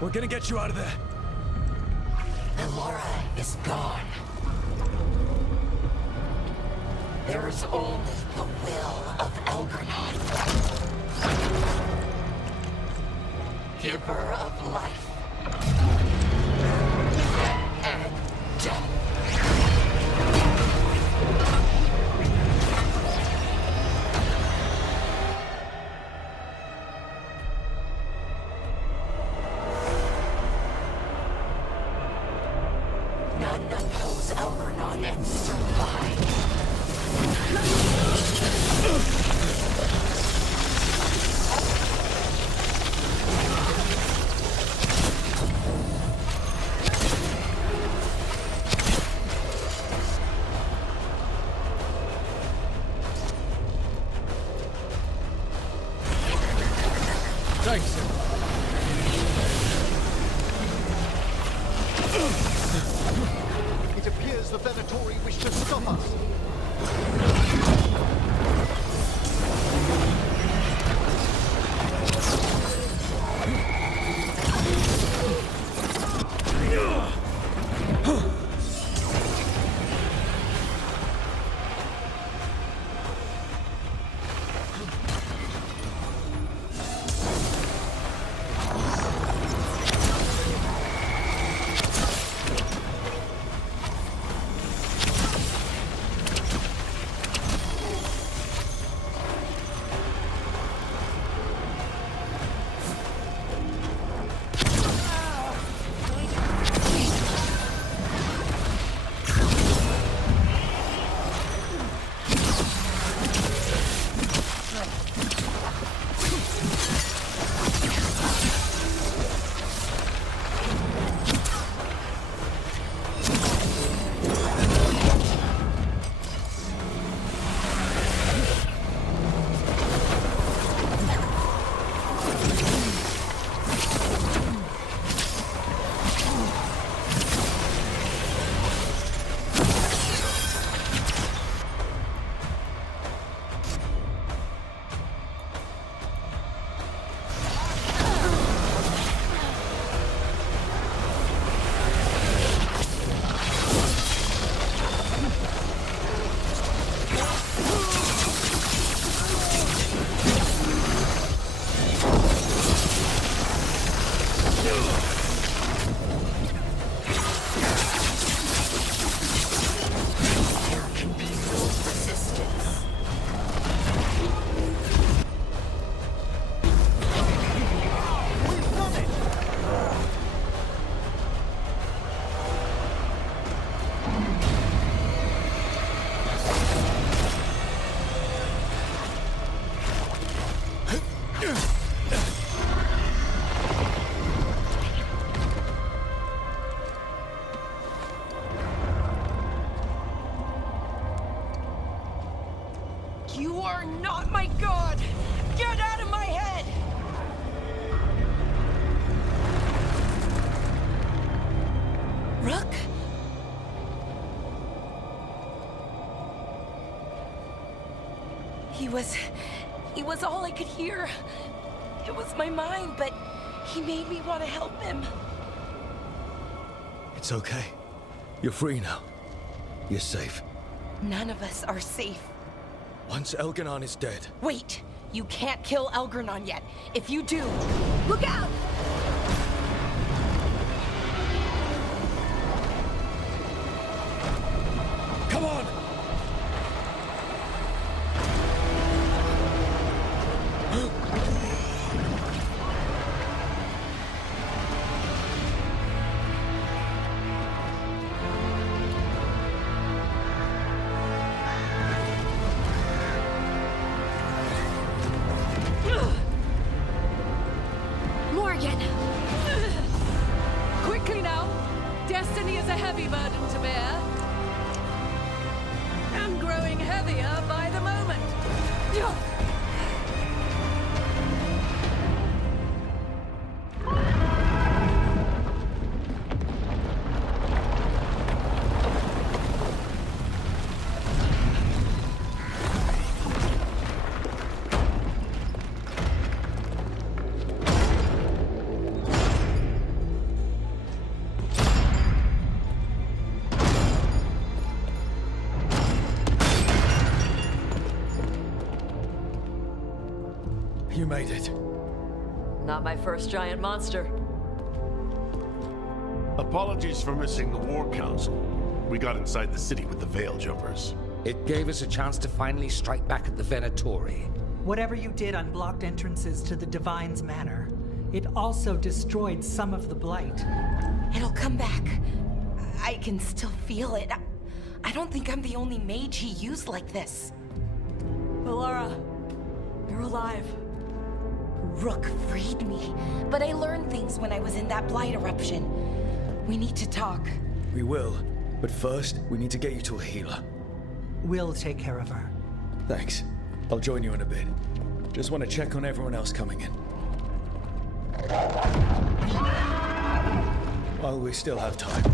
We're gonna get you out of there. Valara is gone. There is only the will of Elganon. Giver of life and death. None oppose Elganon and survive. Thanks. It appears the Venatori wish to stop us. You are not my god! Get out of my head! Rook? He was all I could hear. It was my mind, but he made me want to help him. It's okay. You're free now. You're safe. None of us are safe. Once Elganon is dead... Wait! You can't kill Elganon yet. If you do... Look out! on! Morgan! Quickly now! Destiny is a heavy burden to bear. And growing heavier by the moment. You made it. Not my first giant monster. Apologies for missing the War Council. We got inside the city with the Veil Jumpers. It gave us a chance to finally strike back at the Venatori. Whatever you did unblocked entrances to the Divine's Manor. It also destroyed some of the Blight. It'll come back. I can still feel it. I don't think I'm the only mage he used like this. Alara, you're alive. Rook freed me, but I learned things when I was in that blight eruption. We need to talk. We will, but first, we need to get you to a healer. We'll take care of her. Thanks. I'll join you in a bit. Just want to check on everyone else coming in. While we still have time.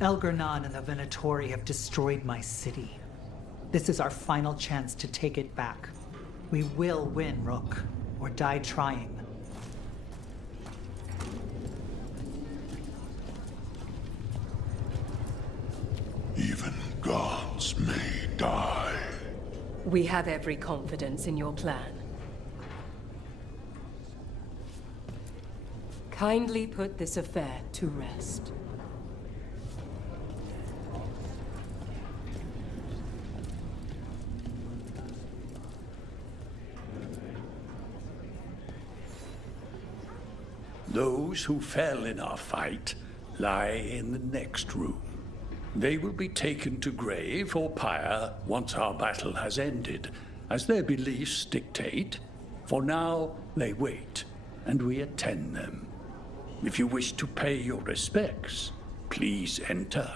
Elgernon and the Venatori have destroyed my city. This is our final chance to take it back. We will win, Rook, or die trying. Even gods may die. We have every confidence in your plan. Kindly put this affair to rest. Those who fell in our fight lie in the next room. They will be taken to grave or pyre once our battle has ended, as their beliefs dictate. For now, they wait, and we attend them. If you wish to pay your respects, please enter.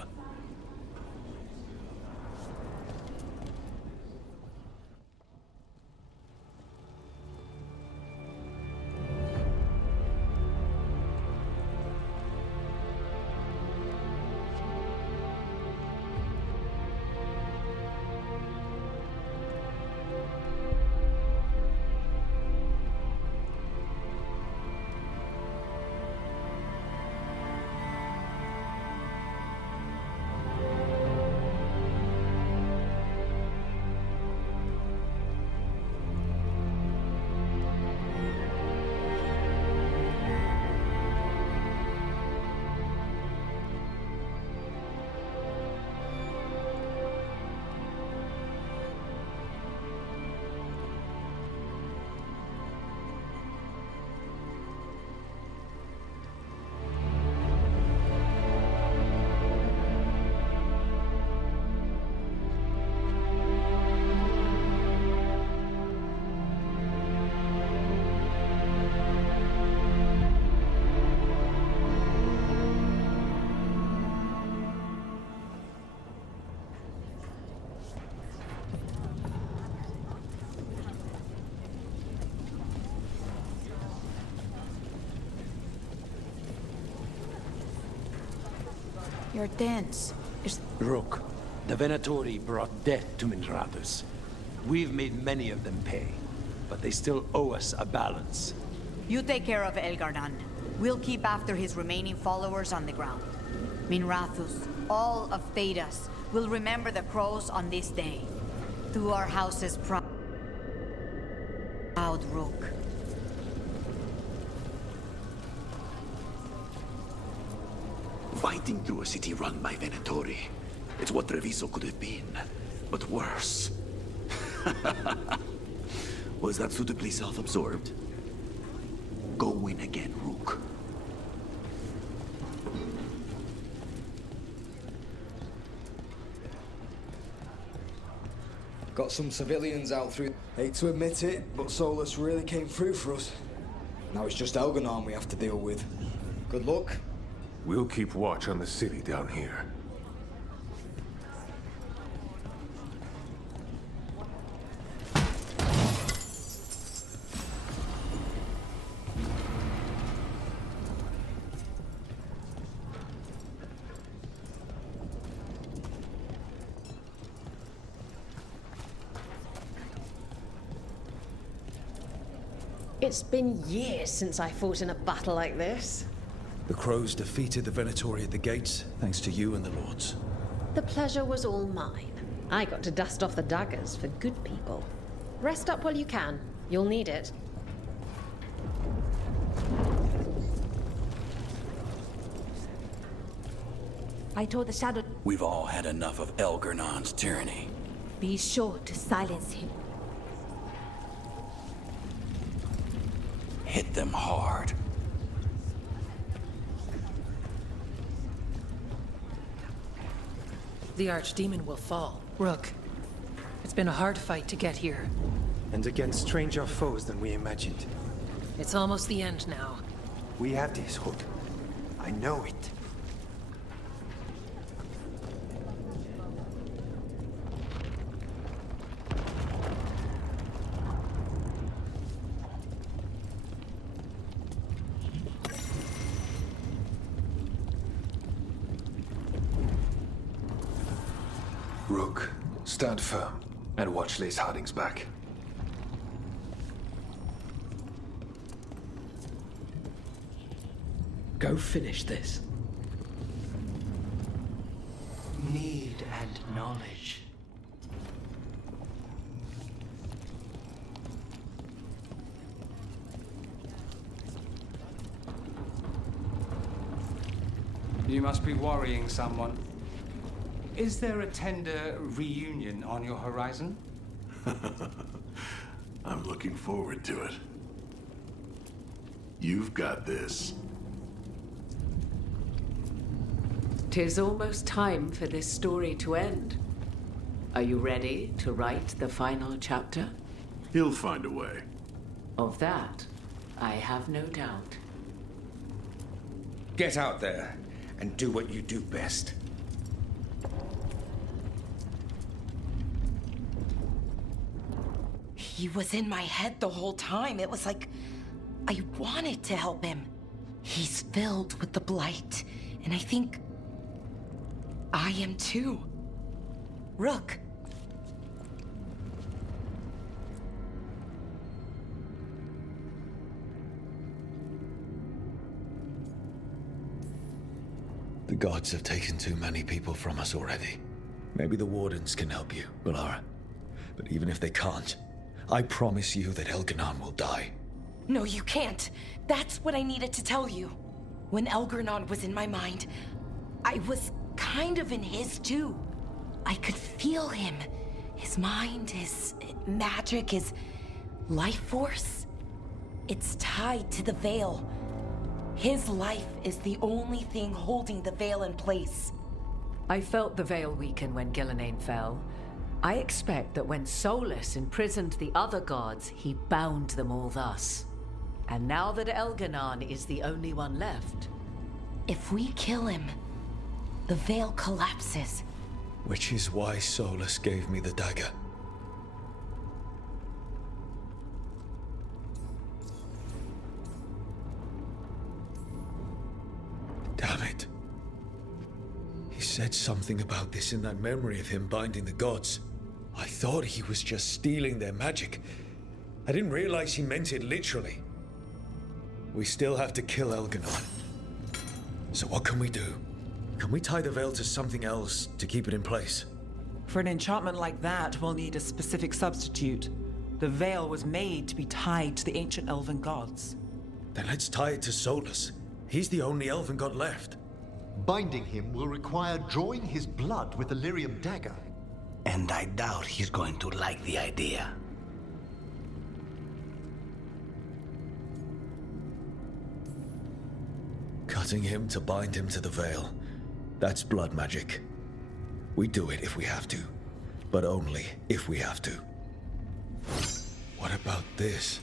You're dense. Rook, the Venatori brought death to Minrathous. We've made many of them pay, but they still owe us a balance. You take care of Elgar'nan. We'll keep after his remaining followers on the ground. Minrathous, all of Thedas, will remember the crows on this day. To our house's proud Rook. Fighting through a city run by Venatori. It's what Treviso could have been, but worse. Was that suitably self-absorbed? Go win again, Rook. Got some civilians out through. Hate to admit it, but Solus really came through for us. Now it's just Elgar'nan we have to deal with. Good luck. We'll keep watch on the city down here. It's been years since I fought in a battle like this. The Crows defeated the Venatori at the gates, thanks to you and the Lords. The pleasure was all mine. I got to dust off the daggers for good people. Rest up while you can. You'll need it. I told the Shadow... We've all had enough of Elgar'nan's tyranny. Be sure to silence him. Hit them hard. The Archdemon will fall. Rook, it's been a hard fight to get here. And against stranger foes than we imagined. It's almost the end now. We have this, Rook. I know it. Rook, stand firm and watch Lace Harding's back. Go finish this. Need and knowledge. You must be worrying someone. Is there a tender reunion on your horizon? I'm looking forward to it. You've got this. 'Tis almost time for this story to end. Are you ready to write the final chapter? He'll find a way. Of that, I have no doubt. Get out there and do what you do best. He was in my head the whole time. It was like I wanted to help him. He's filled with the blight, and I think I am too. Rook. The gods have taken too many people from us already. Maybe the Wardens can help you, Balara. But even if they can't, I promise you that Elgar'nan will die. No, you can't. That's what I needed to tell you. When Elgar'nan was in my mind, I was kind of in his too. I could feel him. His mind, his magic, his life force. It's tied to the Veil. His life is the only thing holding the Veil in place. I felt the Veil weaken when Gillenane fell. I expect that when Solus imprisoned the other gods, he bound them all thus. And now that Elgar'nan is the only one left... If we kill him, the Veil collapses. Which is why Solus gave me the dagger. Damn it. said something about this in that memory of him binding the gods. I thought he was just stealing their magic. I didn't realize he meant it literally. We still have to kill Elganon. So what can we do? Can we tie the veil to something else to keep it in place? For an enchantment like that, we'll need a specific substitute. The veil was made to be tied to the ancient elven gods. Then let's tie it to Solus. He's the only elven god left. Binding him will require drawing his blood with the lyrium dagger. And I doubt he's going to like the idea. Cutting him to bind him to the veil. That's blood magic. We do it if we have to, but only if we have to. What about this?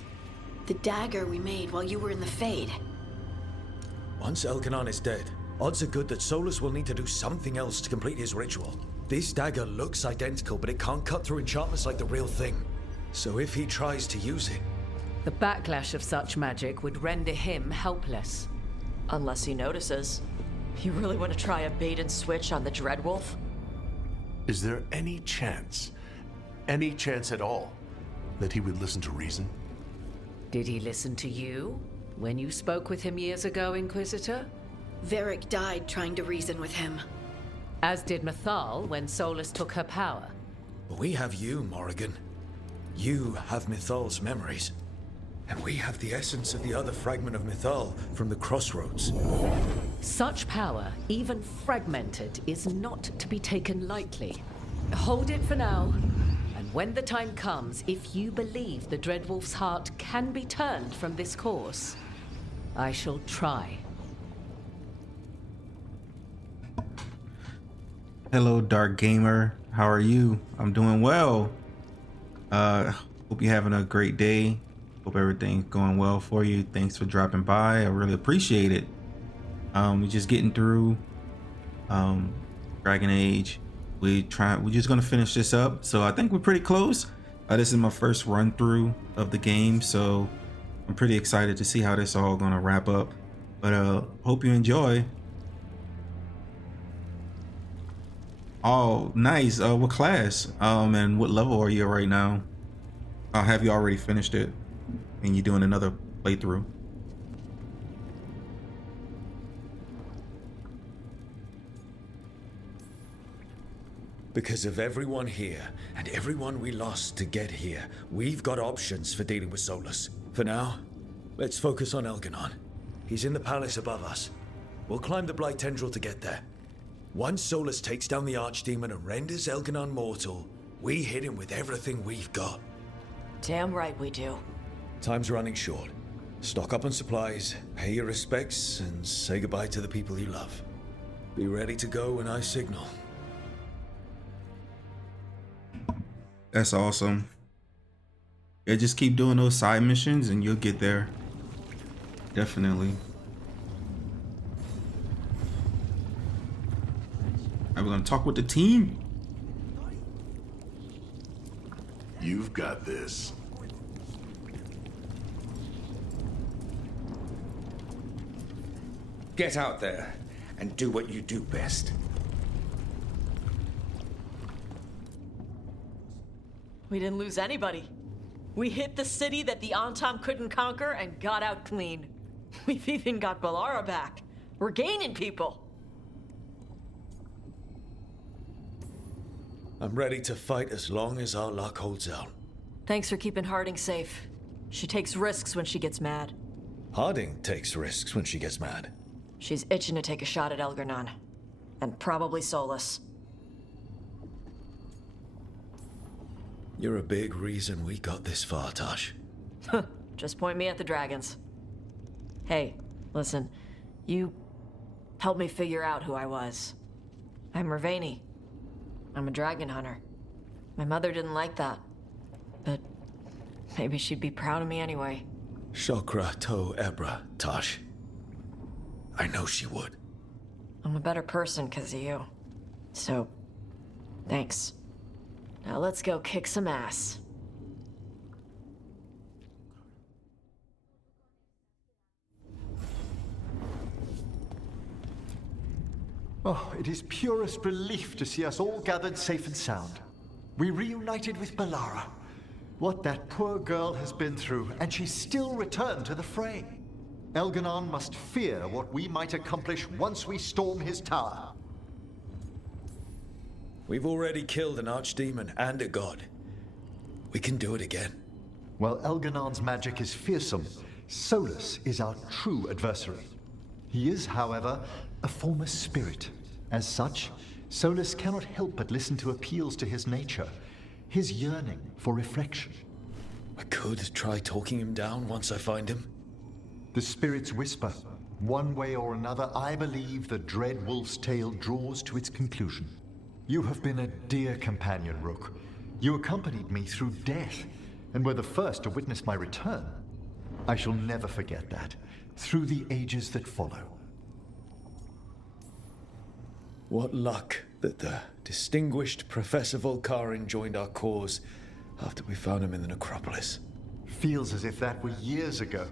The dagger we made while you were in the Fade. Once Elganon is dead, odds are good that Solus will need to do something else to complete his ritual. This dagger looks identical, but it can't cut through enchantments like the real thing. So if he tries to use it... The backlash of such magic would render him helpless. Unless he notices. You really want to try a bait and switch on the Dreadwolf? Is there any chance at all, that he would listen to reason? Did he listen to you when you spoke with him years ago, Inquisitor? Varric died trying to reason with him. As did Mythal when Solus took her power. We have you, Morrigan. You have Mythal's memories. And we have the essence of the other fragment of Mythal from the Crossroads. Such power, even fragmented, is not to be taken lightly. Hold it for now. And when the time comes, if you believe the Dreadwolf's heart can be turned from this course, I shall try. Hello, Dark Gamer. How are you? I'm doing well. Hope you're having a great day. Hope everything's going well for you. Thanks for dropping by. I really appreciate it. We're just getting through Dragon Age. We're just gonna finish this up. So I think we're pretty close. This is my first run through of the game, so I'm pretty excited to see how this all gonna wrap up. But hope you enjoy. Oh, nice. What class? And what level are you right now? Have you already finished it? And you're doing another playthrough? Because of everyone here, and everyone we lost to get here, we've got options for dealing with Solus. For now, let's focus on Elganon. He's in the palace above us. We'll climb the Blight Tendril to get there. Once Solus takes down the Archdemon and renders Elganon mortal, we hit him with everything we've got. Damn right we do. Time's running short. Stock up on supplies, pay your respects, and say goodbye to the people you love. Be ready to go when I signal. That's awesome. Yeah, just keep doing those side missions and you'll get there. Definitely. We're gonna talk with the team. You've got this. Get out there and do what you do best. We didn't lose anybody. We hit the city that the Antam couldn't conquer and got out clean. We've even got Balara back. We're gaining people. I'm ready to fight as long as our luck holds out. Thanks for keeping Harding safe. She takes risks when she gets mad. Harding takes risks when she gets mad. She's itching to take a shot at Elganon. And probably Solus. You're a big reason we got this far, Tosh. Just point me at the dragons. Hey, listen. You helped me figure out who I was. I'm Mervani. I'm a dragon hunter. My mother didn't like that. But maybe she'd be proud of me anyway. Shokra to Ebra, Tosh. I know she would. I'm a better person because of you. So, thanks. Now let's go kick some ass. Oh, it is purest relief to see us all gathered safe and sound. We reunited with Balara. What that poor girl has been through, and she still returned to the fray. Elganon must fear what we might accomplish once we storm his tower. We've already killed an archdemon and a god. We can do it again. While Elganon's magic is fearsome, Solus is our true adversary. He is, however, a former spirit. As such, Solus cannot help but listen to appeals to his nature, his yearning for reflection. I could try talking him down once I find him. The spirits whisper. One way or another, I believe the dread wolf's tale draws to its conclusion. You have been a dear companion, Rook. You accompanied me through death, and were the first to witness my return. I shall never forget that, through the ages that follow. What luck that the distinguished Professor Volkarin joined our cause after we found him in the necropolis. Feels as if that were years ago.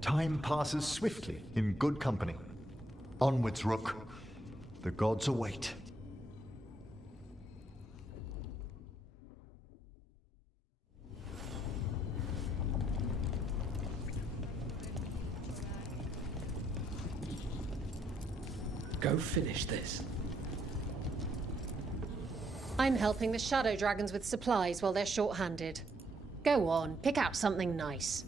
Time passes swiftly in good company. Onwards, Rook. The gods await. Go finish this. I'm helping the Shadow Dragons with supplies while they're short-handed. Go on, pick out something nice.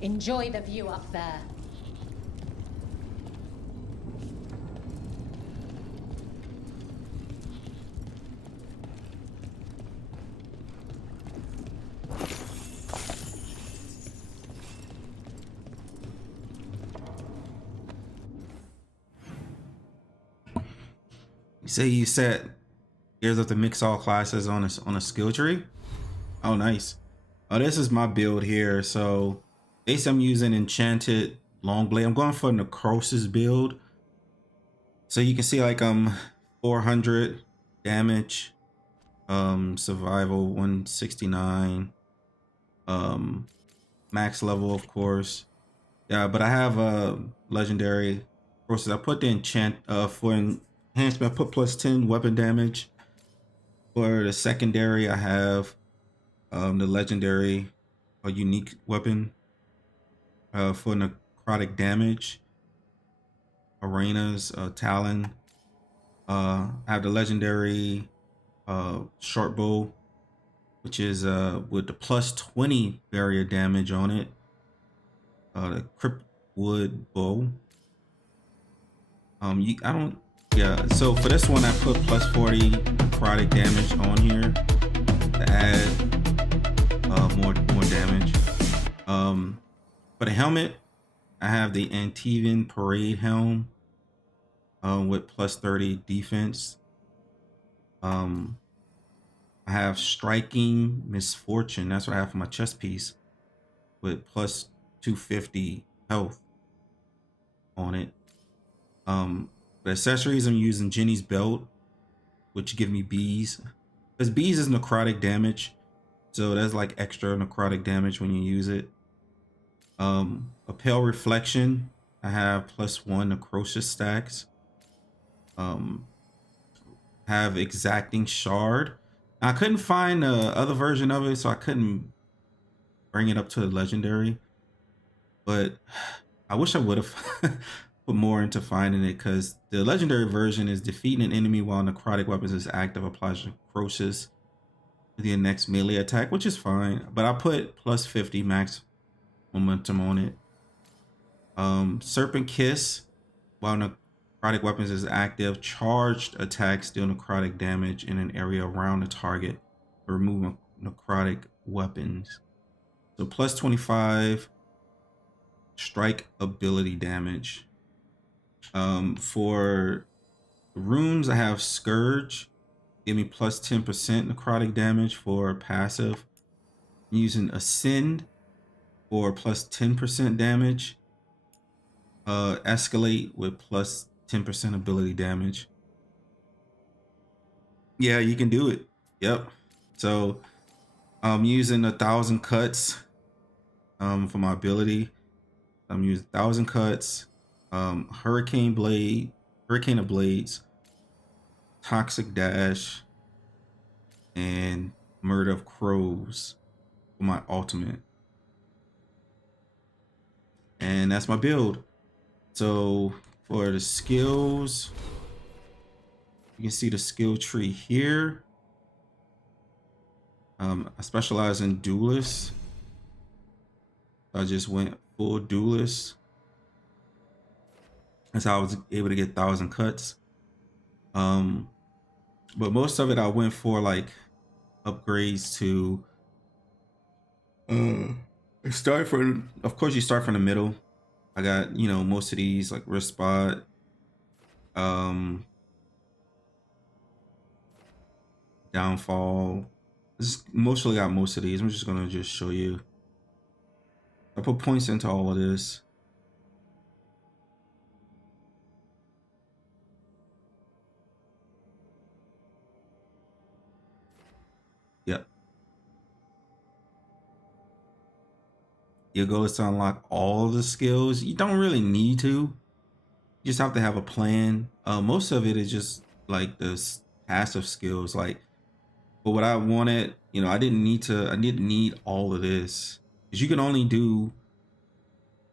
Enjoy the view up there. Say you set Gears of the mix all classes on a skill tree. Oh, nice. Oh, this is my build here. So basically I'm using enchanted long blade. I'm going for necrosis build. So you can see like 400 damage, survival 169, max level of course. Yeah, but I have a legendary process. I put the enchant for enhancement. I put plus 10 weapon damage. For the secondary, I have the legendary, a unique weapon. For necrotic damage, arenas, talon. I have the legendary short bow, which is with the plus 20 barrier damage on it. The cryptwood bow. So for this one I put plus 40 necrotic damage on here to add more damage. For the helmet, I have the Antivan Parade helm with plus 30 defense. I have Striking Misfortune. That's what I have for my chest piece with plus 250 health on it. For accessories, I'm using Jenny's Belt, which give me bees. Because bees is necrotic damage. So that's like extra necrotic damage when you use it. A Pale Reflection. I have plus 1 necrosis stacks. Have Exacting Shard. I couldn't find the other version of it, so I couldn't bring it up to the legendary. But I wish I would have put more into finding it, because the legendary version is defeating an enemy while necrotic weapons is active, applies necrosis to the next melee attack, which is fine. But I put plus 50 max momentum on it. Serpent Kiss, while necrotic weapons is active, charged attacks deal necrotic damage in an area around the target for removing necrotic weapons. So plus 25 strike ability damage. For runes, I have Scourge, give me plus 10% necrotic damage for passive. I'm using Ascend for plus 10% damage. Escalate with plus 10% ability damage. Yeah, you can do it. Yep. So I'm using 1,000 cuts for my ability. I'm using 1,000 cuts, Hurricane of Blades, Toxic Dash, and Murder of Crows for my ultimate. And that's my build. So for the skills, you can see the skill tree here. I specialize in Duelist. I just went full Duelist. That's how I was able to get 1,000 cuts. But most of it I went for like upgrades to start from, of course you start from the middle. I got, you know, most of these like wrist spot, downfall. Mostly got most of these. I'm just gonna show you. I put points into all of this. Yep. Your goal is to unlock all the skills. You don't really need to. You just have to have a plan. Most of it is just like this passive skills. Like, but what I wanted, you know, I didn't need all of this. Because you can only do,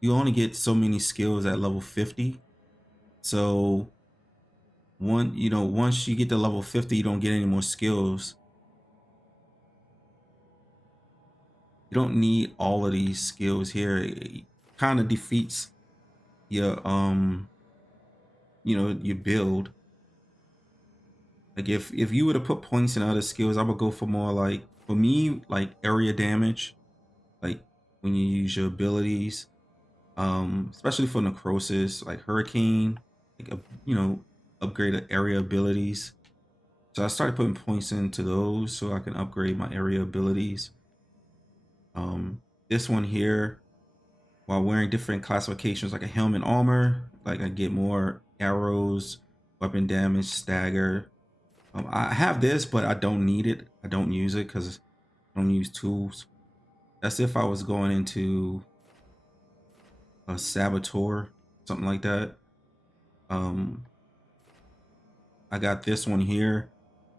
you only get so many skills at level 50. So once you get to level 50, you don't get any more skills. You don't need all of these skills here. It kind of defeats your your build. Like if you were to put points in other skills, I would go for more like, for me, like area damage, like when you use your abilities, especially for necrosis, like Hurricane, like upgrade the area abilities. So I started putting points into those so I can upgrade my area abilities. This one here, while wearing different classifications like a helmet armor, like I get more arrows, weapon damage, stagger. I have this, but I don't need it. I don't use it because I don't use tools. That's if I was going into a saboteur, something like that. I got this one here,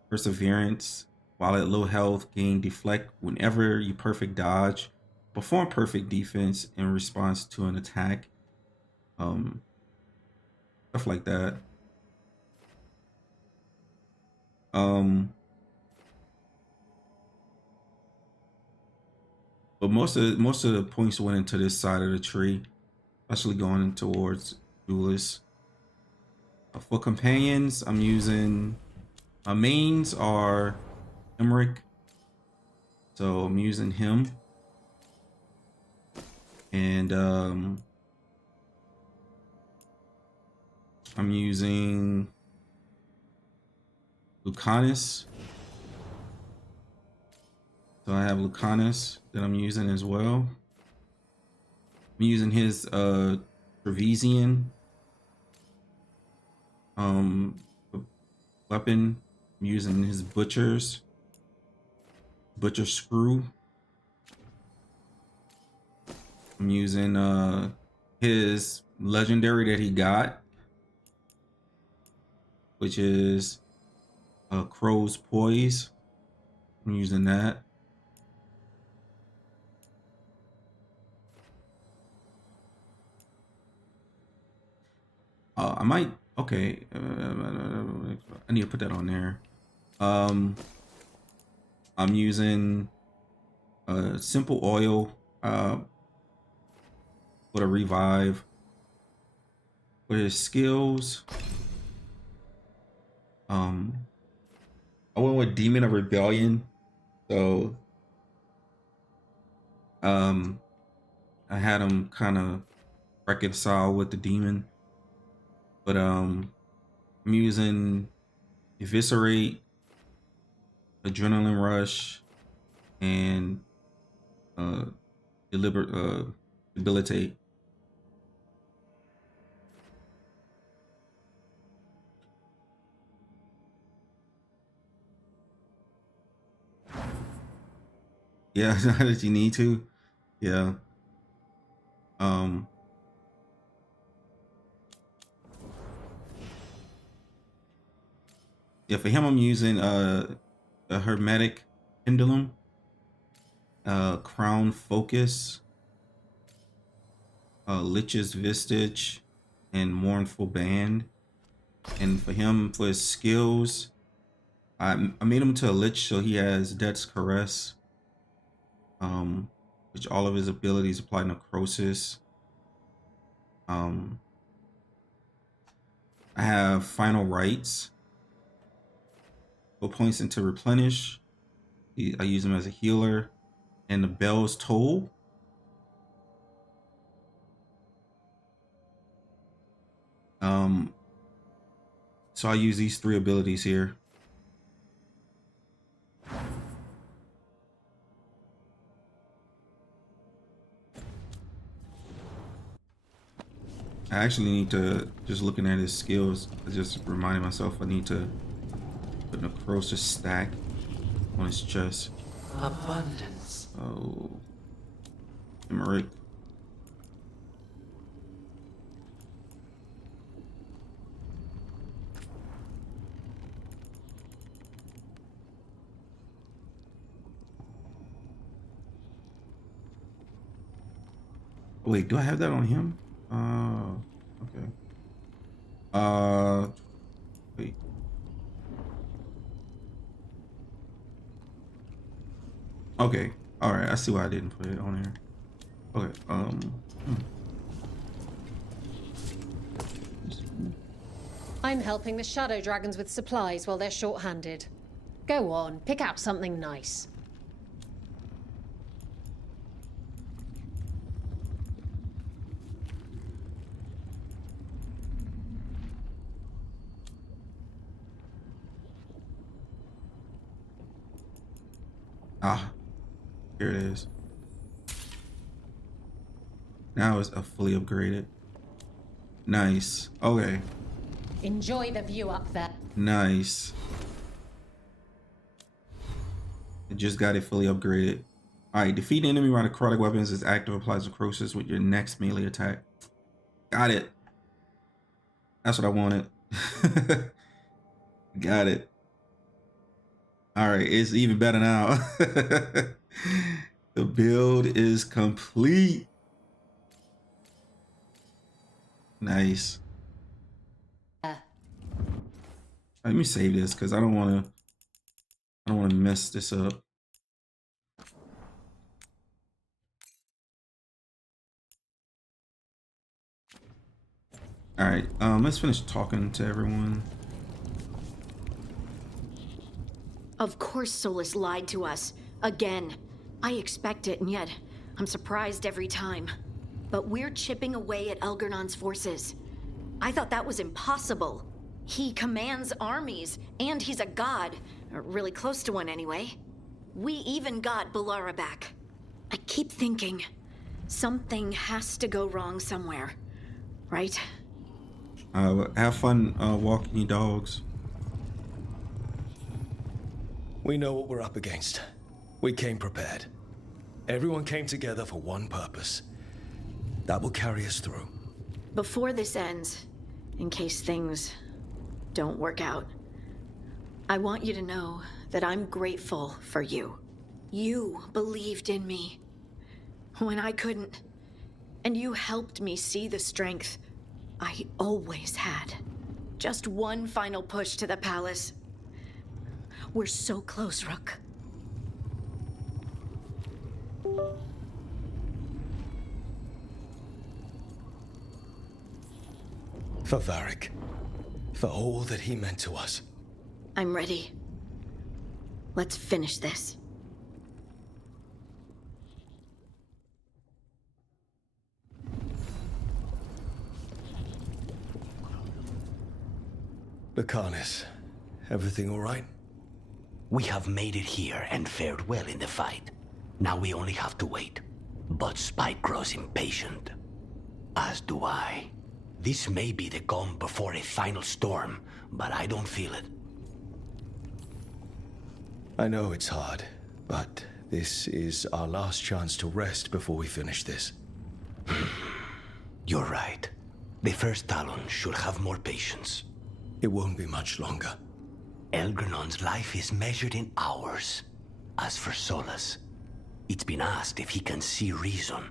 Perseverance. While at low health, gain deflect whenever you perfect dodge Perform perfect defense in response to an attack. Stuff like that. But most of the points went into this side of the tree, especially going towards duelists. For companions, I'm using my mains are Emmerich, so I'm using him, and I'm using Lucanus. So I have Lucanus that I'm using as well. I'm using his Trevesian weapon. I'm using his butcher screw. I'm using his legendary that he got, which is Crow's Poise. I'm using that. I might, okay. I need to put that on there. I'm using simple oil for the revive. For his skills, I went with Demon of Rebellion. So I had him kind of reconcile with the demon. But I'm using Eviscerate, Adrenaline Rush, and Debilitate. Yeah, that you need to. Yeah. Yeah, for him I'm using a Hermetic Pendulum, Crown Focus, Lich's Vistage, and Mournful Band. And for him, for his skills, I made him to a Lich, so he has Death's Caress, which all of his abilities apply necrosis. I have Final Rites. Points into replenish. I use him as a healer, and the Bell's Toll. So I use these 3 abilities here. I actually need to, just looking at his skills, I just reminded myself I need to put necrosis stack on his chest. Abundance. Oh, Emmerich. Wait, do I have that on him? Okay. Wait. Okay. All right. I see why I didn't put it on there. Okay. I'm helping the Shadow Dragons with supplies while they're short-handed. Go on, pick out something nice. Ah, here it is. Now it's fully upgraded. Nice. Okay. Enjoy the view up there. Nice. I just got it fully upgraded. Alright, defeat enemy while necrotic weapons is active, applies necrosis with your next melee attack. Got it. That's what I wanted. Got it. Alright, it's even better now. The build is complete. Nice. Let me save this because I don't want to mess this up. All right, let's finish talking to everyone. Of course Solus lied to us. Again. I expect it, and yet I'm surprised every time. But we're chipping away at Elgernon's forces. I thought that was impossible. He commands armies, and he's a god. Or really close to one anyway. We even got Balara back. I keep thinking, something has to go wrong somewhere. Right? Have fun walking your dogs. We know what we're up against. We came prepared. Everyone came together for one purpose. That will carry us through. Before this ends, in case things don't work out, I want you to know that I'm grateful for you. You believed in me when I couldn't, and you helped me see the strength I always had. Just one final push to the palace. We're so close, Rook. For Varric. For all that he meant to us. I'm ready. Let's finish this. Lucanus, everything all right? We have made it here and fared well in the fight. Now we only have to wait. But Spike grows impatient. As do I. This may be the calm before a final storm, but I don't feel it. I know it's hard, but this is our last chance to rest before we finish this. You're right. The first Talon should have more patience. It won't be much longer. Elgernon's life is measured in hours. As for Solus, it's been asked if he can see reason.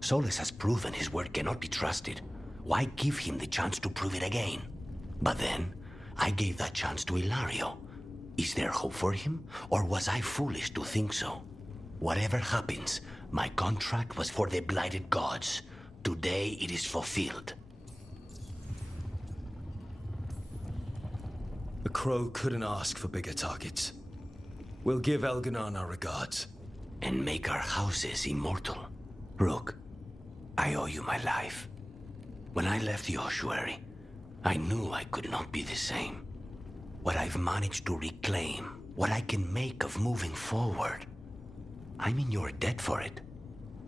Solus has proven his word cannot be trusted. Why give him the chance to prove it again? But then, I gave that chance to Ilario. Is there hope for him, or was I foolish to think so? Whatever happens, my contract was for the blighted gods. Today it is fulfilled. The Crow couldn't ask for bigger targets. We'll give Elgernon our regards. And make our houses immortal. Rook, I owe you my life. When I left the ossuary, I knew I could not be the same. What I've managed to reclaim, what I can make of moving forward, I'm in your debt for it.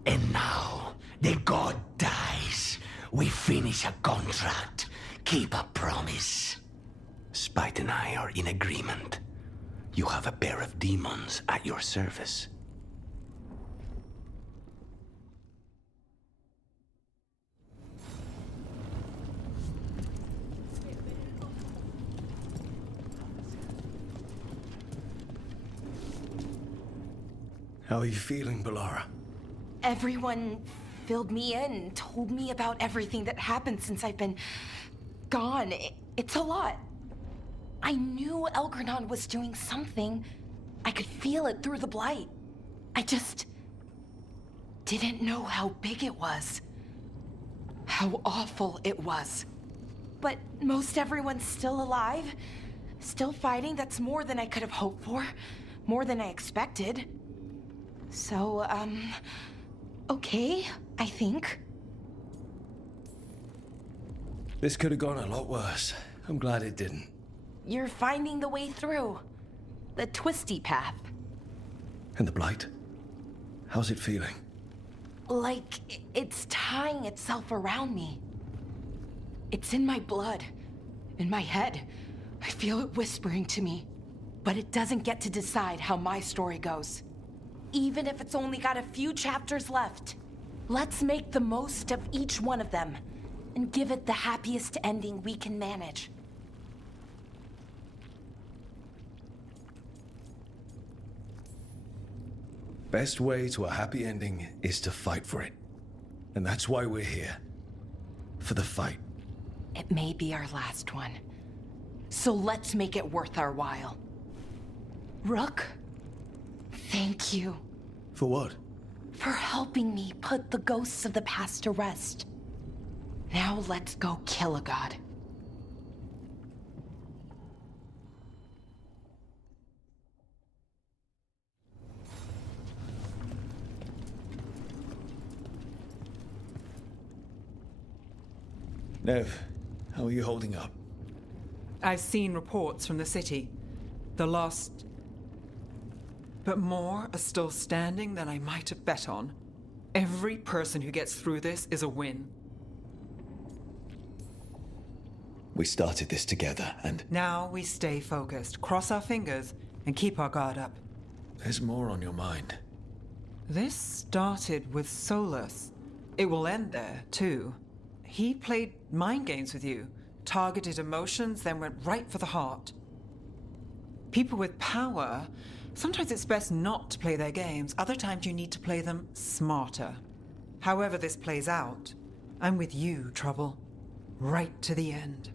And now, the god dies. We finish a contract, keep a promise. Spite and I are in agreement. You have a pair of demons at your service. How are you feeling, Balara? Everyone filled me in, told me about everything that happened since I've been gone. It's a lot. I knew Elgernon was doing something. I could feel it through the blight. I just didn't know how big it was. How awful it was. But most everyone's still alive. Still fighting. That's more than I could have hoped for. More than I expected. So, okay, I think. This could have gone a lot worse. I'm glad it didn't. You're finding the way through. The twisty path. And the blight? How's it feeling? Like it's tying itself around me. It's in my blood, in my head. I feel it whispering to me. But it doesn't get to decide how my story goes. Even if it's only got a few chapters left. Let's make the most of each one of them and give it the happiest ending we can manage. Best way to a happy ending is to fight for it. And that's why we're here. For the fight. It may be our last one. So let's make it worth our while. Rook, thank you. For what? For helping me put the ghosts of the past to rest. Now let's go kill a god. Nev, how are you holding up? I've seen reports from the city. The lost... But more are still standing than I might have bet on. Every person who gets through this is a win. We started this together, and... Now we stay focused, cross our fingers, and keep our guard up. There's more on your mind. This started with Solus. It will end there, too. He played mind games with you, targeted emotions, then went right for the heart. People with power, sometimes it's best not to play their games. Other times you need to play them smarter. However this plays out, I'm with you, Trouble. Right to the end.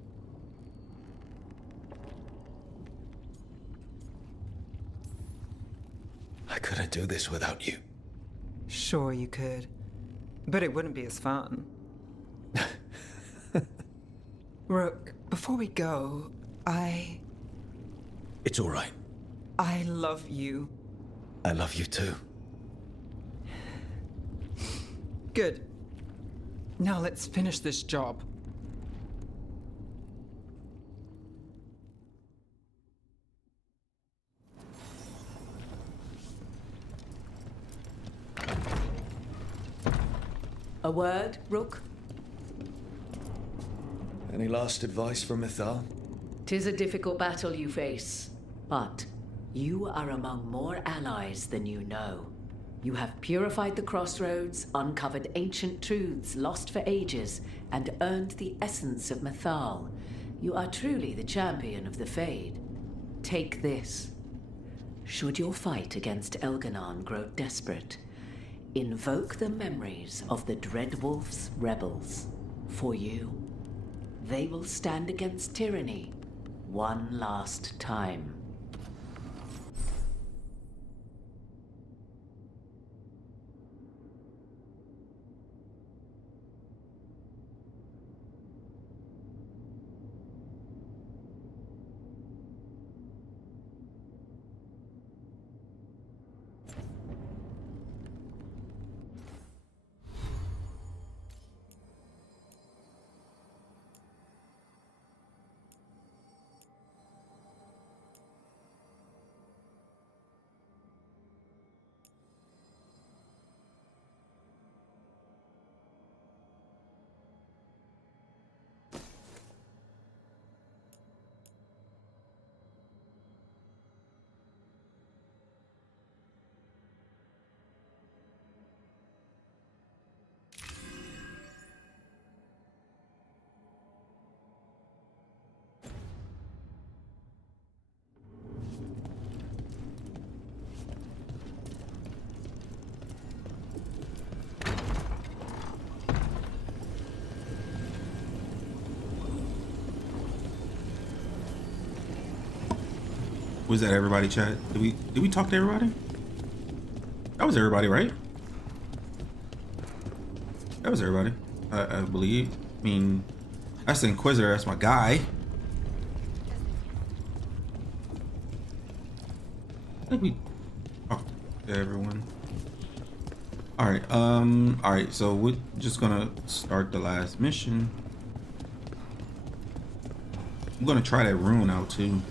I couldn't do this without you. Sure you could. But it wouldn't be as fun. Rook, before we go, It's all right. I love you. I love you too. Good. Now let's finish this job. A word, Rook? Any last advice from Mythal? 'Tis a difficult battle you face, but you are among more allies than you know. You have purified the crossroads, uncovered ancient truths lost for ages, and earned the essence of Mythal. You are truly the champion of the Fade. Take this. Should your fight against Elganon grow desperate, invoke the memories of the Dreadwolf's rebels. For you, they will stand against tyranny one last time. Was that everybody, chat? Did we talk to everybody? That was everybody, right? That was everybody, I believe. I mean, that's the Inquisitor. That's my guy. I think we talked to everyone. All right. All right. So we're just gonna start the last mission. I'm gonna try that rune out too.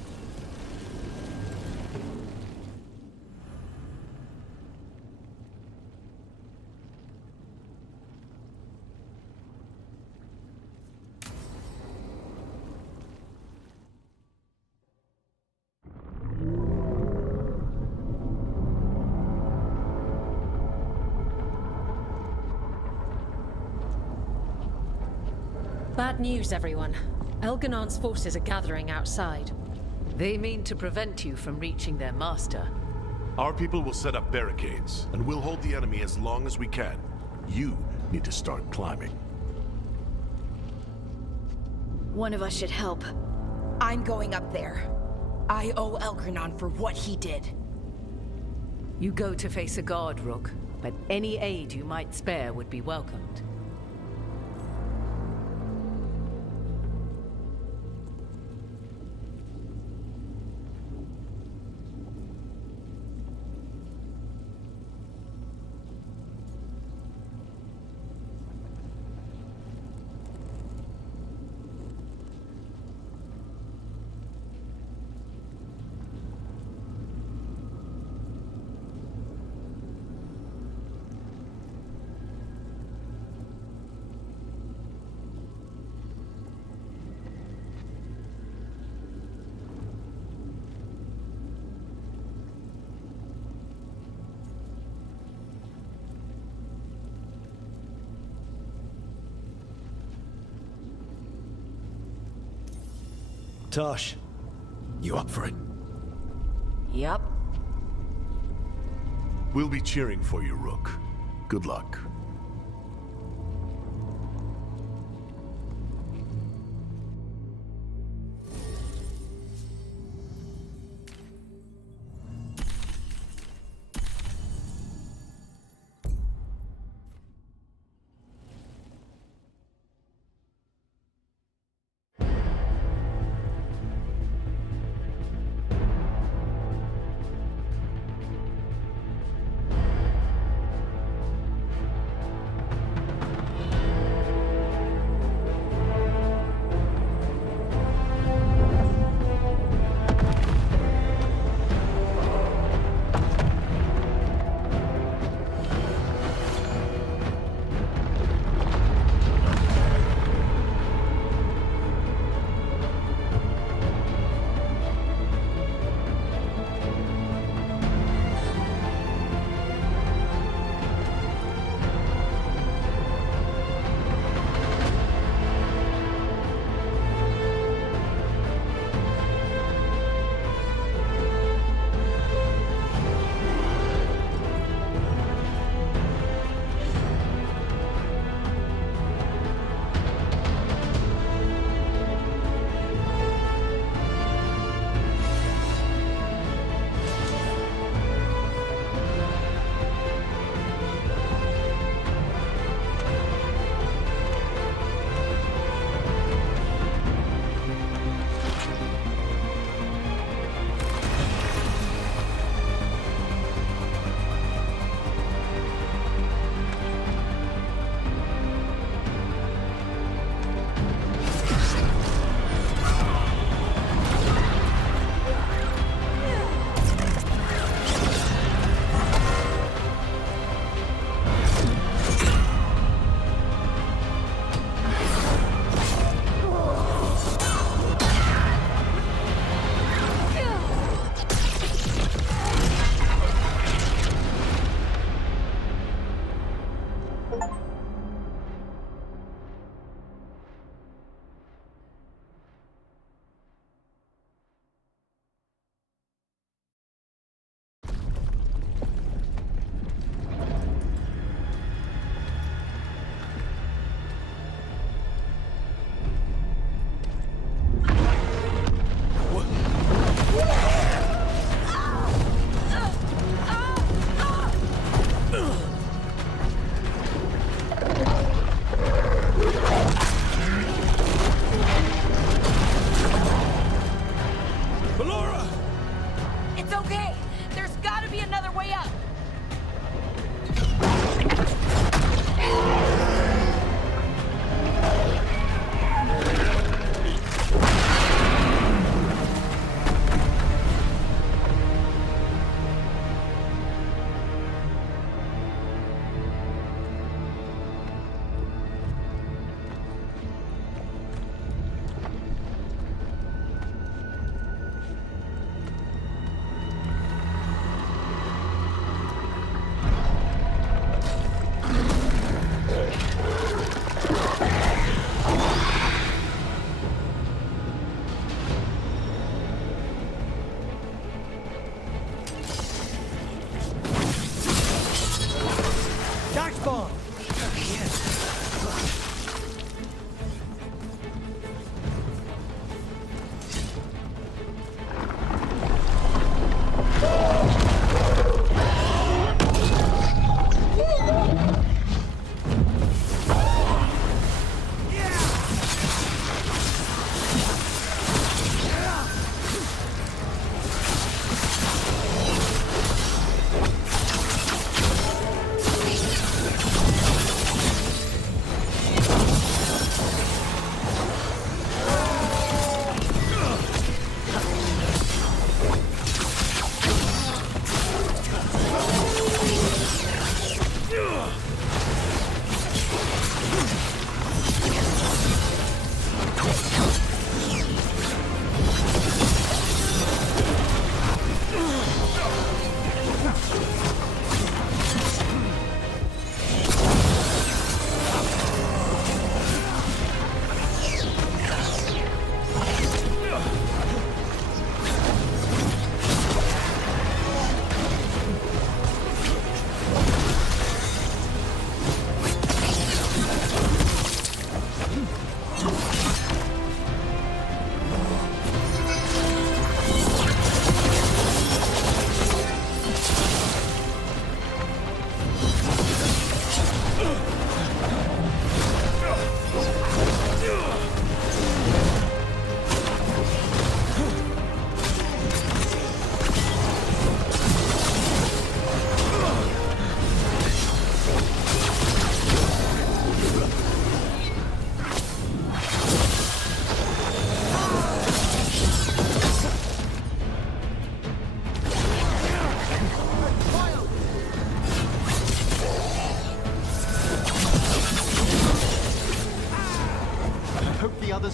Bad news, everyone. Elganon's forces are gathering outside. They mean to prevent you from reaching their master. Our people will set up barricades, and we'll hold the enemy as long as we can. You need to start climbing. One of us should help. I'm going up there. I owe Elgernon for what he did. You go to face a guard, Rook, but any aid you might spare would be welcomed. Tosh, you up for it? Yup. We'll be cheering for you, Rook. Good luck.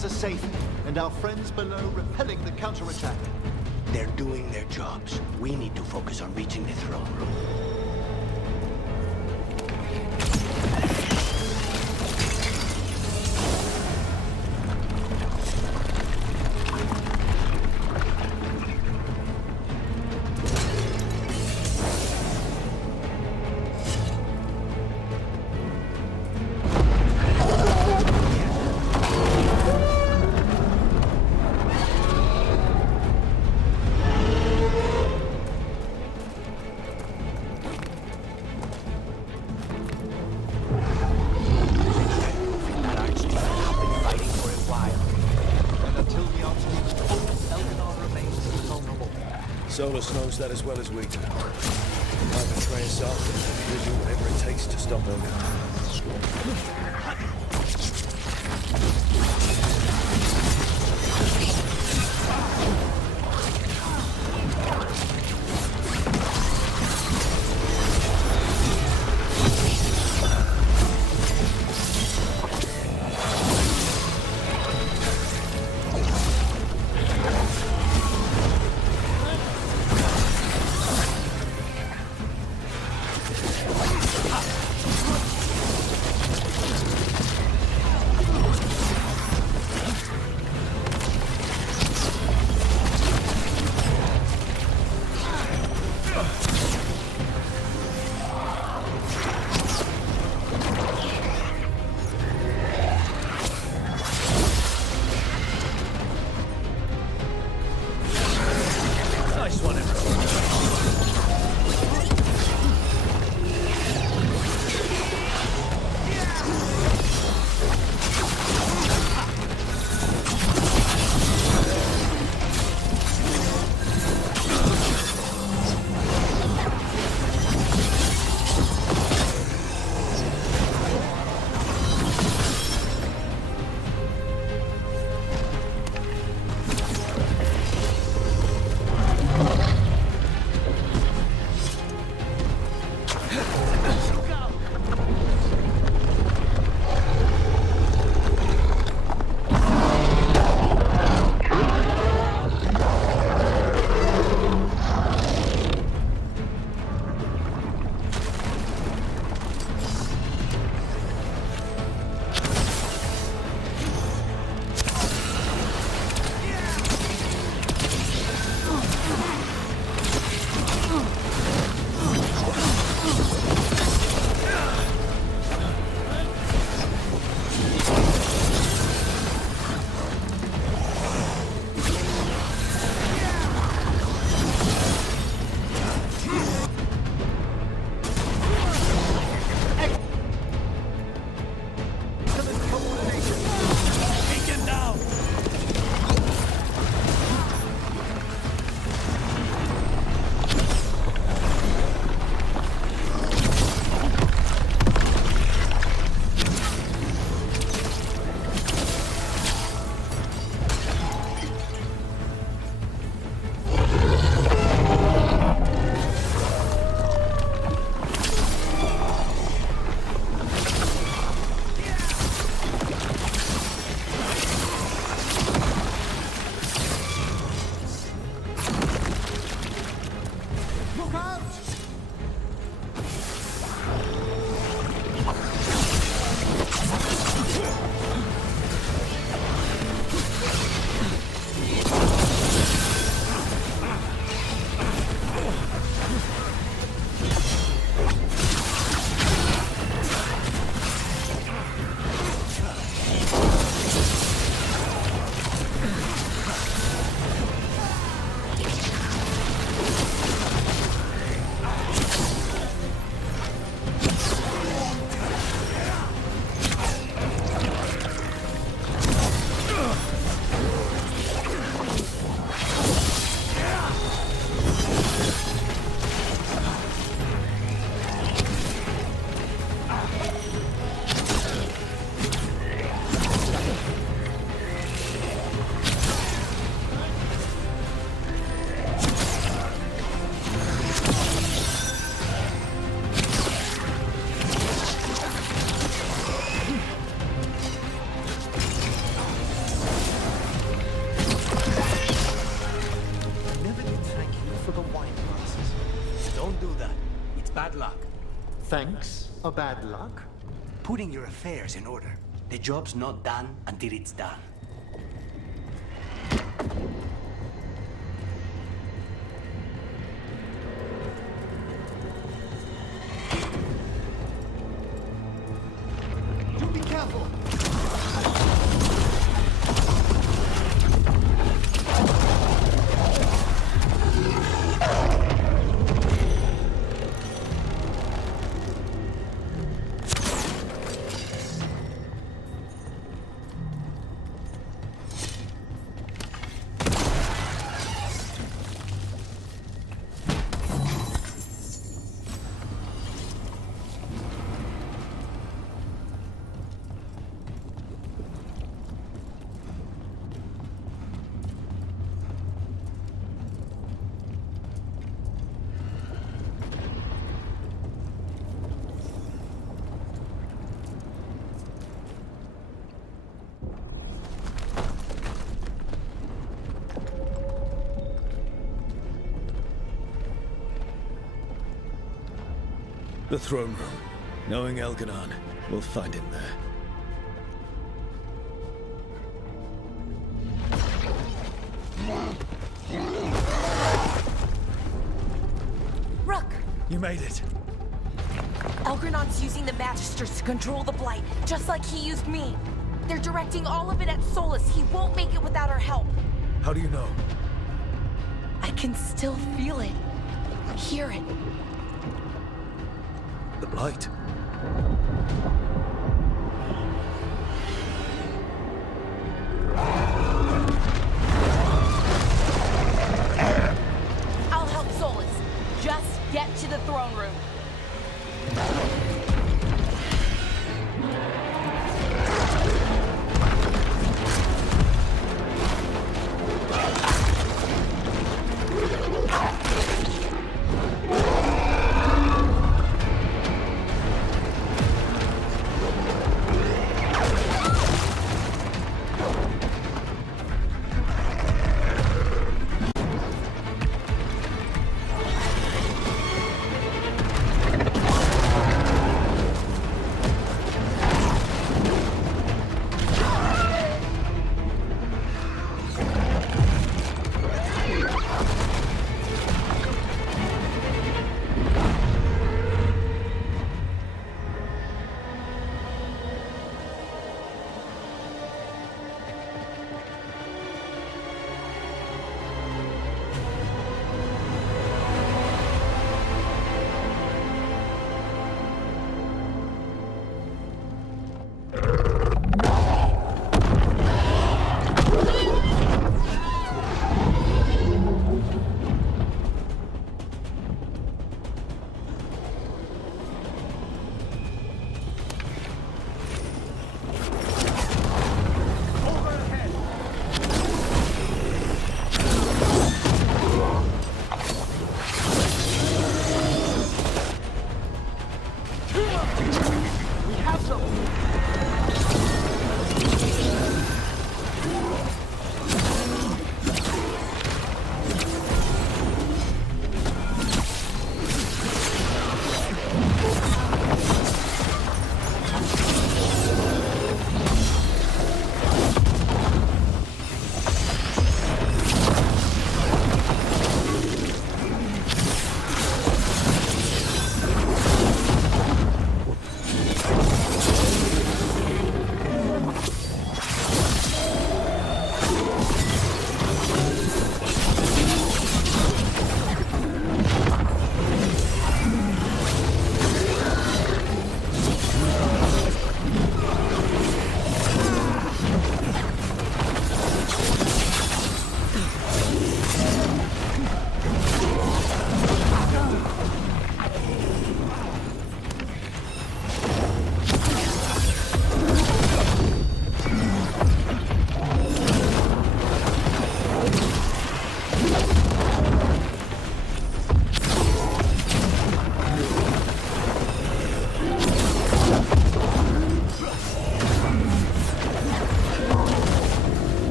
defenders are safe, and our friends below repelling the counterattack. They're doing their jobs. We need to focus on reaching the throne room. Solus knows that as well as we do. Might betray us after, we'll do whatever it takes to stop Don't do that. It's bad luck. Thanks, or bad luck? Putting your affairs in order. The job's not done until it's done. Do be careful! The throne room. Knowing Elganon, we'll find him there. Rook! You made it. Elgernon's using the Magisters to control the Blight, just like he used me. They're directing all of it at Solus. He won't make it without our help. How do you know? I can still feel it. Hear it. The Blight. I'll help Solus. Just get to the throne room.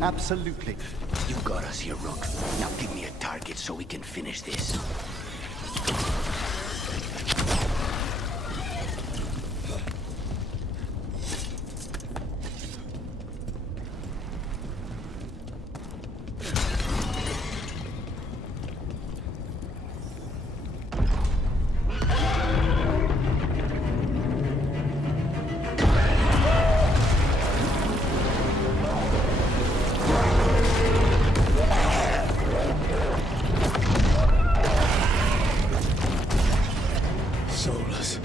Absolutely. You got us here, Rook. Now give me a target so we can finish this. Soulless.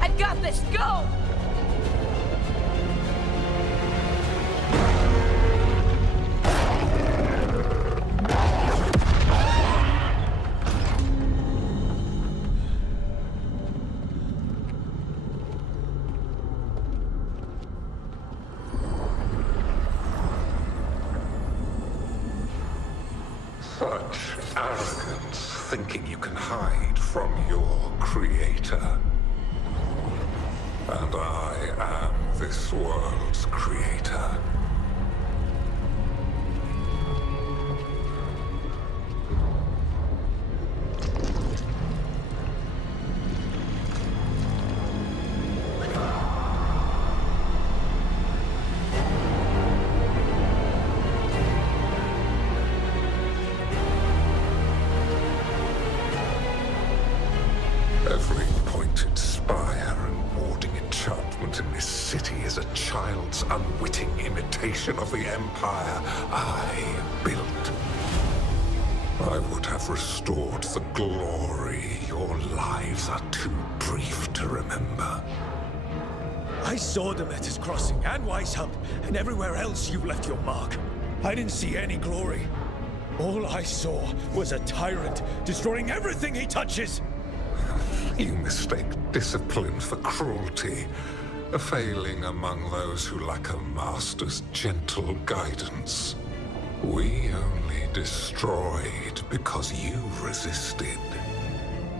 I got this! Go! Such arrogance, thinking you can hide from your creator. And I am this world's creator. Every pointed spire and warding enchantment in this city is a child's unwitting imitation of the empire I built. I would have restored the glory. Your lives are too brief to remember. I saw Demeter's Crossing and Weishaupt, and everywhere else you left your mark. I didn't see any glory. All I saw was a tyrant destroying everything he touches. You mistake discipline for cruelty, a failing among those who lack a master's gentle guidance. We only destroyed because you resisted.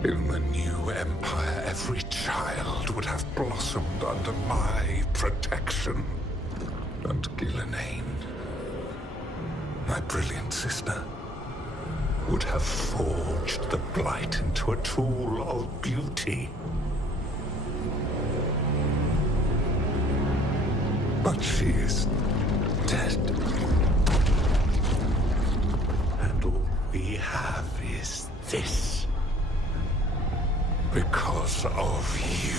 In the new empire, every child would have blossomed under my protection. And Gillenane, my brilliant sister, would have forged the Blight into a tool of beauty. But she is dead. And all we have is this. Because of you.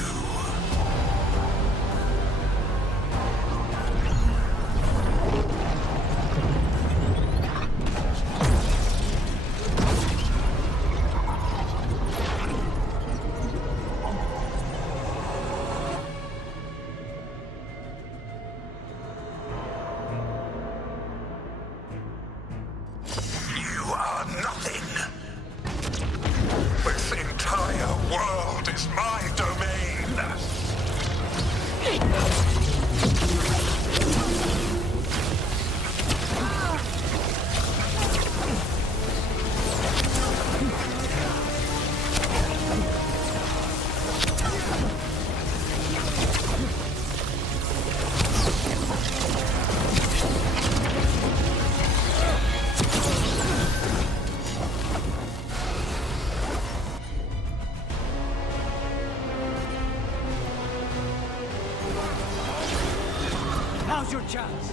This entire world is my domain! Now's your chance.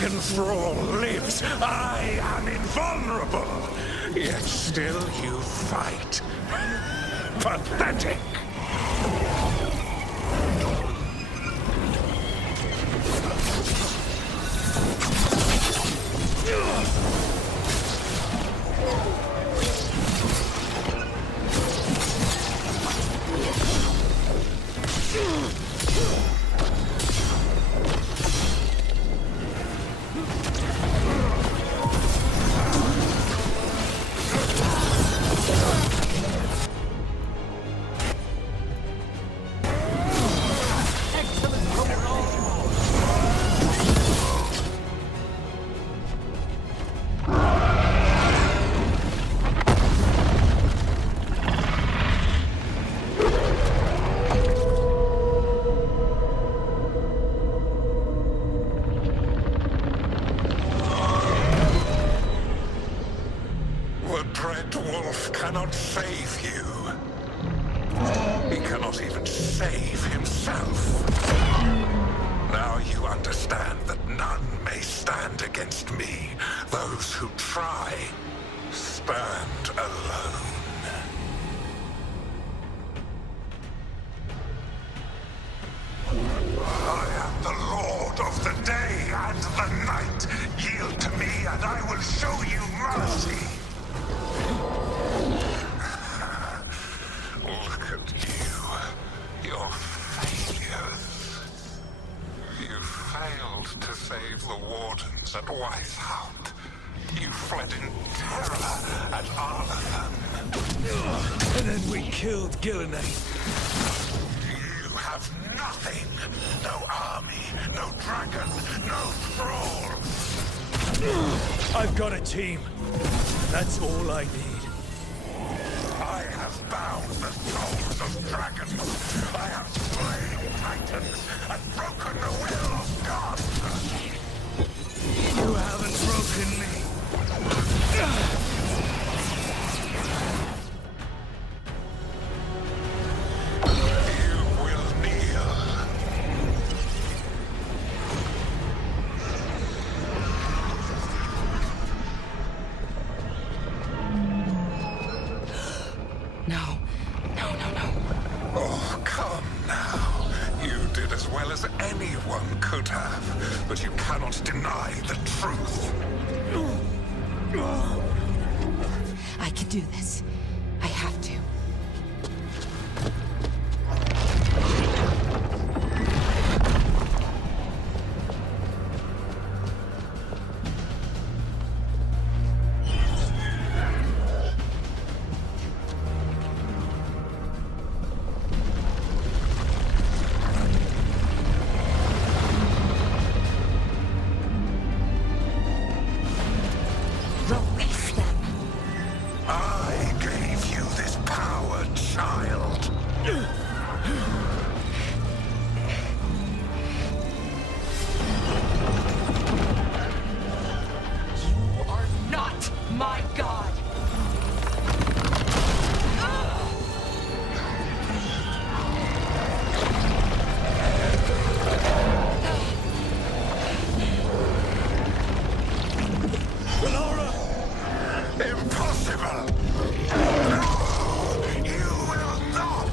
dragon thrall lives, I am invulnerable. Yet still you fight. Pathetic. Cannot save you. He cannot even save himself. Now you understand that none may stand against me. Those who try stand alone. I am the Lord of the day and the night. Yield to me and I will show you mercy. Look at you. Your failures. You failed to save the wardens at Weisshaupt. You fled in terror at Arlathan. And then we killed Gillenay. You have nothing. No army, no dragon, no thrall. I've got a team. That's all I need. I have bound the souls of dragons. I have slain titans and broken the will of God. You haven't broken me. You will kneel. No. No, no, no. Oh, come now. You did as well as anyone could have, but you cannot deny the truth. I can do this. I have to. Release them. I gave you this power, child. You are not my god. Impossible! No! You will not!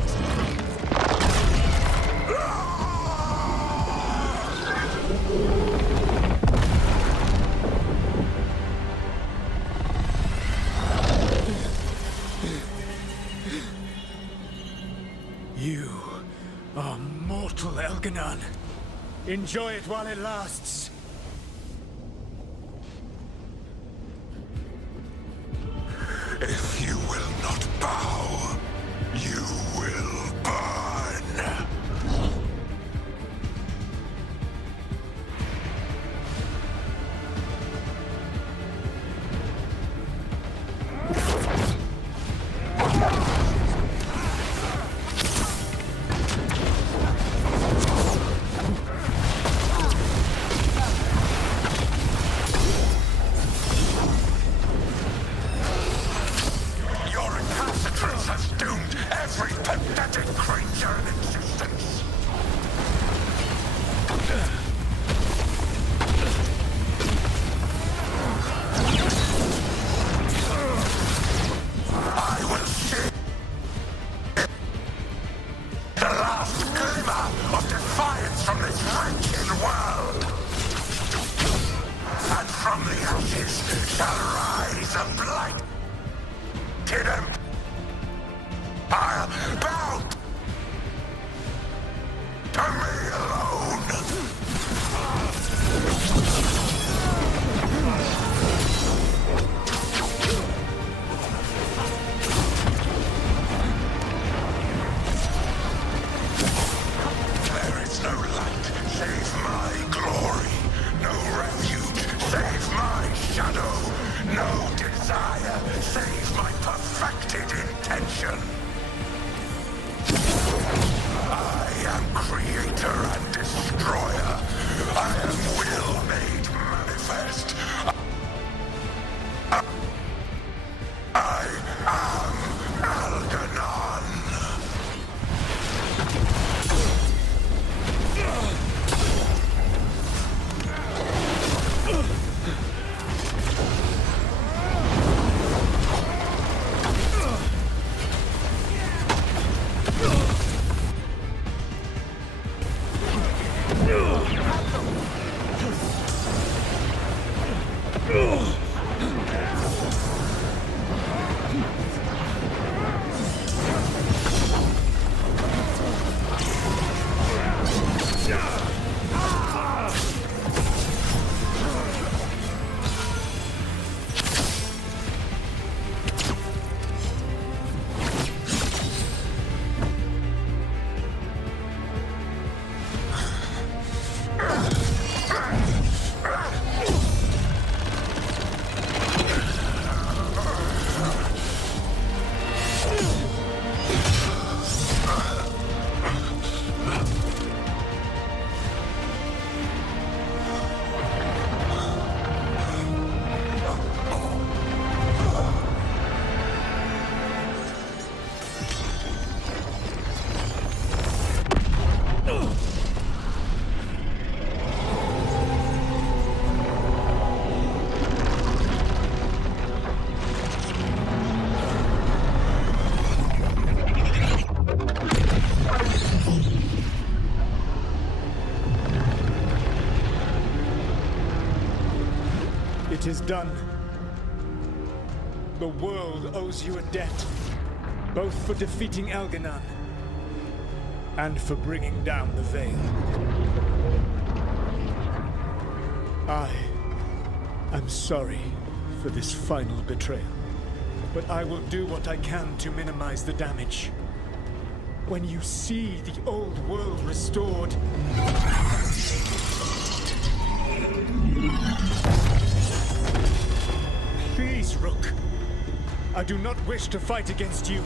You are mortal, Elganon. Enjoy it while it lasts. If you will not bow, you will burn. Your recalcitrance has doomed every pathetic creature in existence. shall rise a blighted empire bound to me alone. There is no light save my glory, no refuge save my shadow, no desire save my perfected intention. I am creator and destroyer. I am will made manifest. I am Algernon. It is done. The world owes you a debt, both for defeating Algernon and for bringing down the Veil. I am sorry for this final betrayal, but I will do what I can to minimize the damage. When you see the old world restored, please, Rook. I do not wish to fight against you.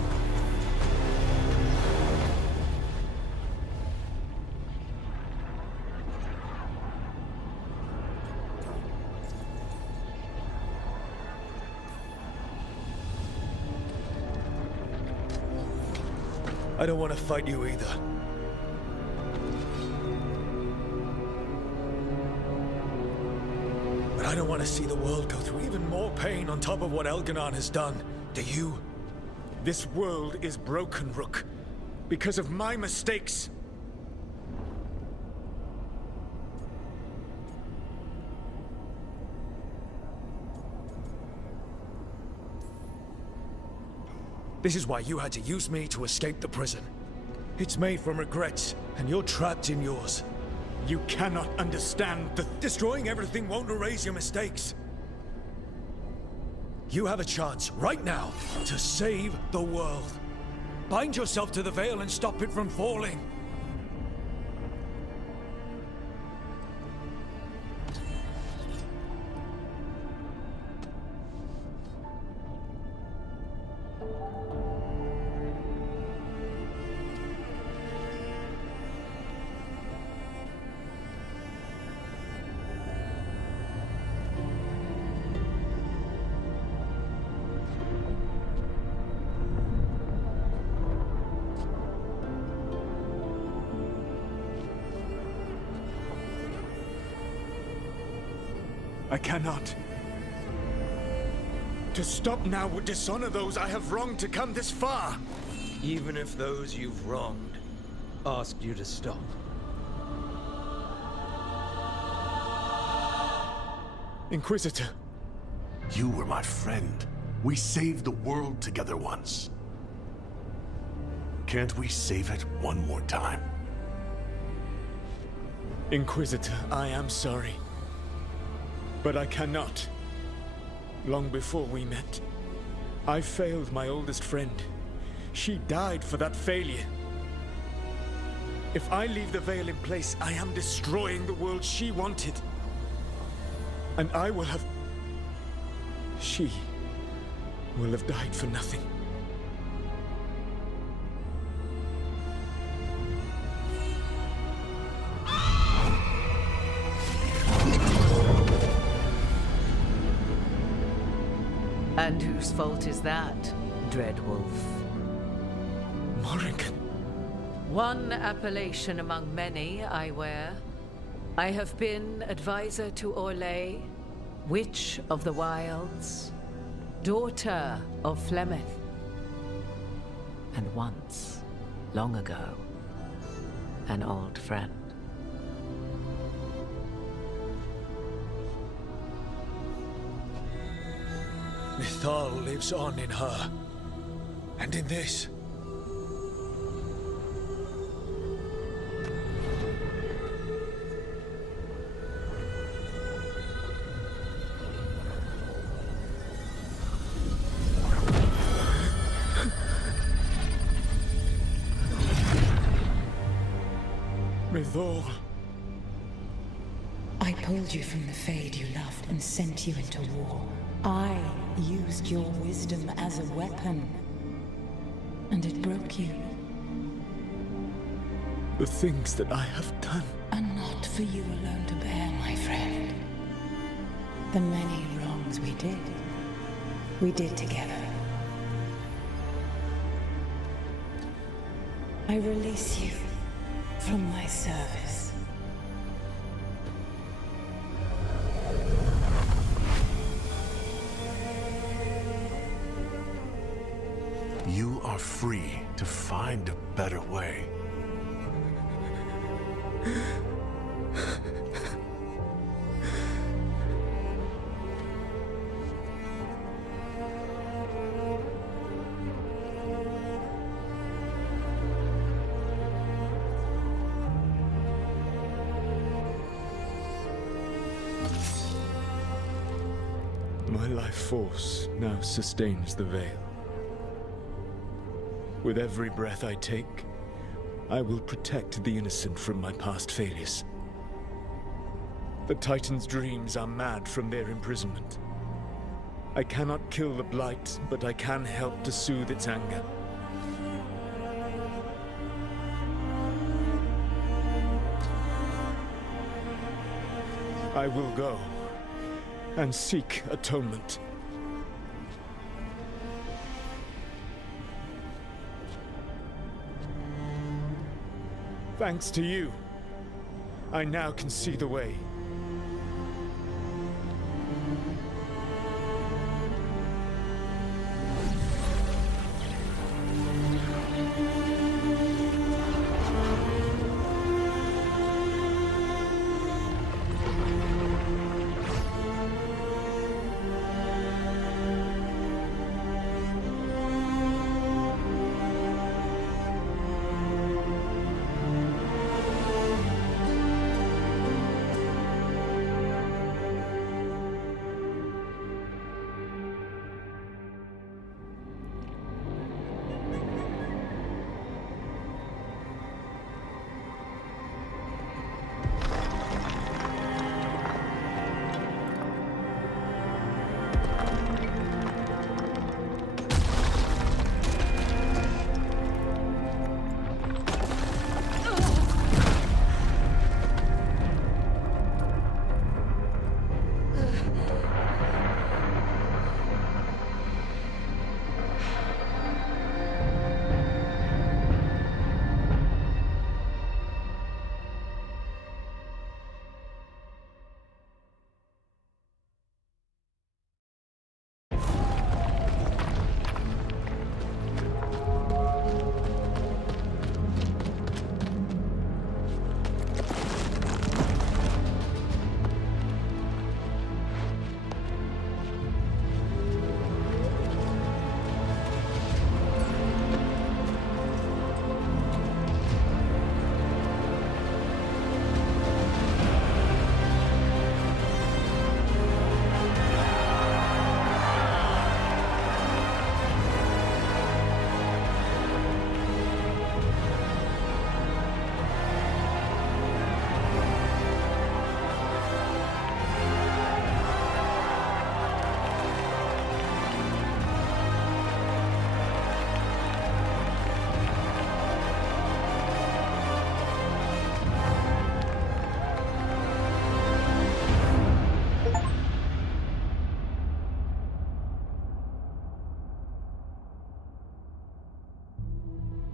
I don't want to fight you either. But I don't want to see the world go through even more pain on top of what Algernon has done. Do you? This world is broken, Rook, because of my mistakes. This is why you had to use me to escape the prison. It's made from regrets, and you're trapped in yours. You cannot understand that destroying everything won't erase your mistakes. You have a chance, right now, to save the world. Bind yourself to the Veil and stop it from falling. I cannot. To stop now would dishonor those I have wronged to come this far. Even if those you've wronged asked you to stop. Inquisitor, You were my friend. We saved the world together once. Can't we save it one more time? Inquisitor, I am sorry. But I cannot. Long before we met, I failed my oldest friend. She died for that failure. If I leave the veil in place, I am destroying the world she wanted. And I will have... She will have died for nothing. And whose fault is that, Dreadwolf? Morrigan. One appellation among many, I wear. I have been advisor to Orlais, Witch of the Wilds, daughter of Flemeth, and once, long ago, an old friend. Mythal lives on in her, and in this. Mythal. I pulled you from the Fade you loved and sent you into war. I used your wisdom as a weapon, and it broke you. The things that I have done are not for you alone to bear, my friend. The many wrongs we did together. I release you from my service. You are free to find a better way. My life force now sustains the veil. With every breath I take, I will protect the innocent from my past failures. The Titan's dreams are mad from their imprisonment. I cannot kill the Blight, but I can help to soothe its anger. I will go and seek atonement. Thanks to you, I now can see the way.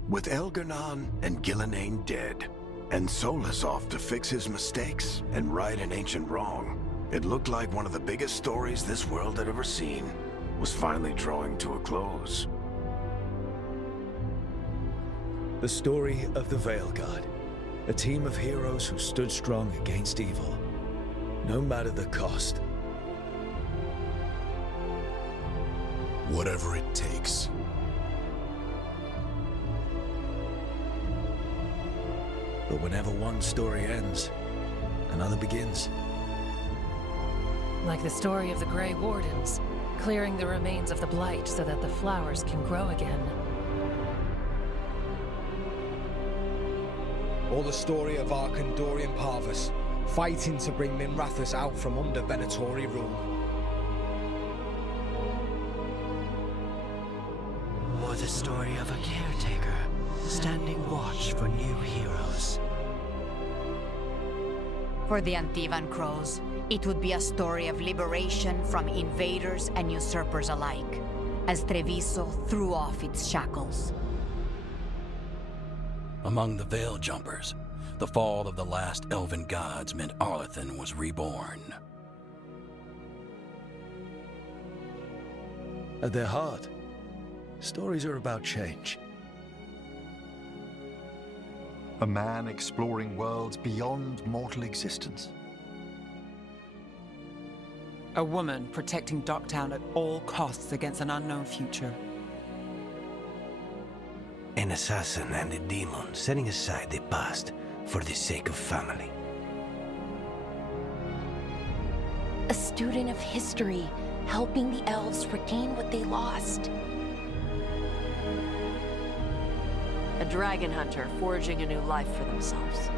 With Elgar'nan and Gillenane dead, and Solus off to fix his mistakes and right an ancient wrong, it looked like one of the biggest stories this world had ever seen was finally drawing to a close. The story of the Veil Guard, a team of heroes who stood strong against evil, no matter the cost. Whatever it takes. But whenever one story ends, another begins. Like the story of the Grey Wardens, clearing the remains of the Blight so that the flowers can grow again. Or the story of Arkandorian Parvus, fighting to bring Minrathous out from under Venatori rule. Or the story of a caretaker, standing watch for new heroes. For the Antivan Crows, it would be a story of liberation from invaders and usurpers alike, as Treviso threw off its shackles. Among the Veil Jumpers, the fall of the last elven gods meant Arlathan was reborn. At their heart, stories are about change. A man exploring worlds beyond mortal existence. A woman protecting Docktown at all costs against an unknown future. An assassin and a demon setting aside the past for the sake of family. A student of history, helping the elves regain what they lost. A dragon hunter forging a new life for themselves.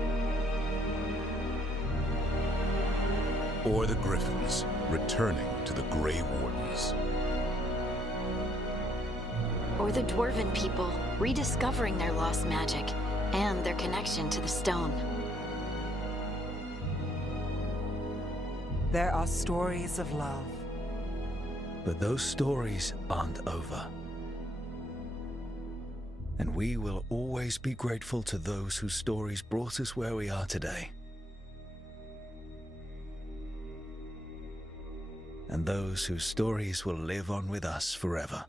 Or the Griffins, returning to the Grey Wardens. Or the Dwarven people, rediscovering their lost magic and their connection to the stone. There are stories of love. But those stories aren't over. And we will always be grateful to those whose stories brought us where we are today. And those whose stories will live on with us forever.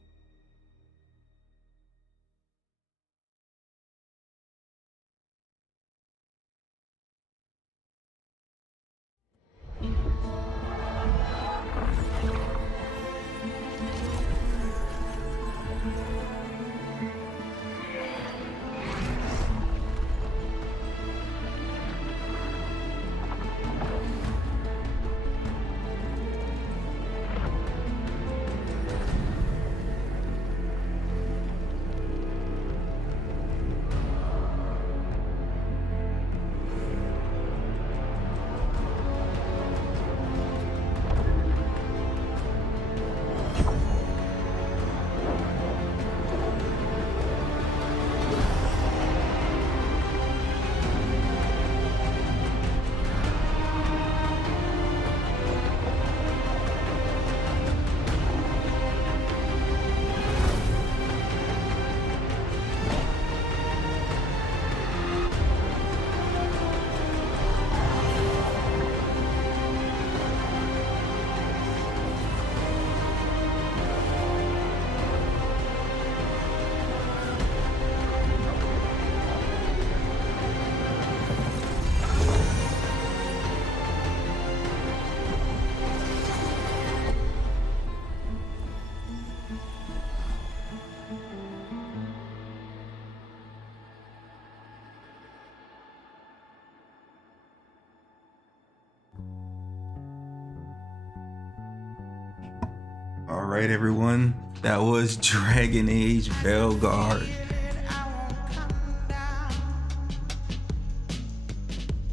All right, everyone. That was Dragon Age Veil Guard.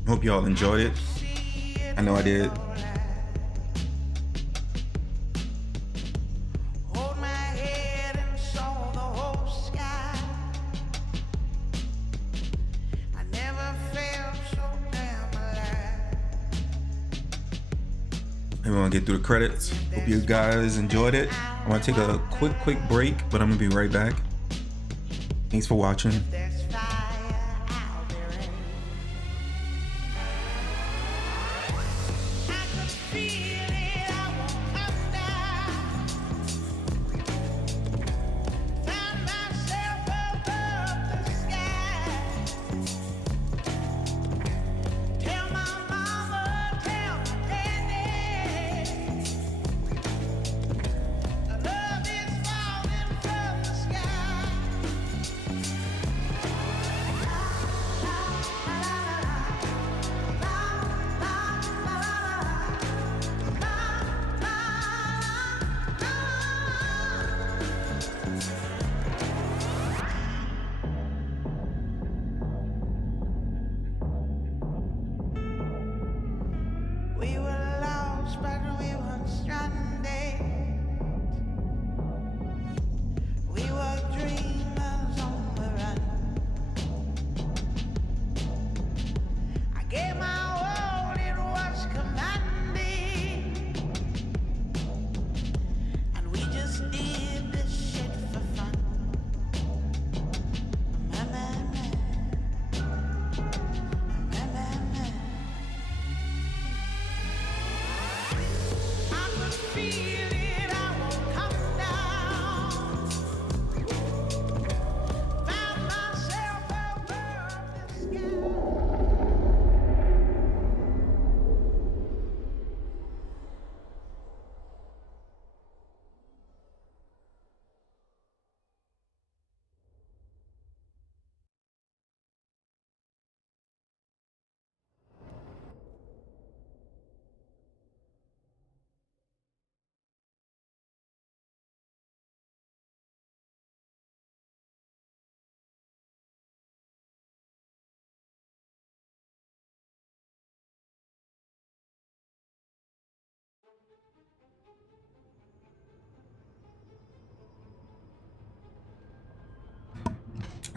Hope y'all enjoyed it. I know I did. I'm gonna get through the credits. Hope you guys enjoyed it. I'm gonna take a quick break, but I'm gonna be right back. Thanks for watching.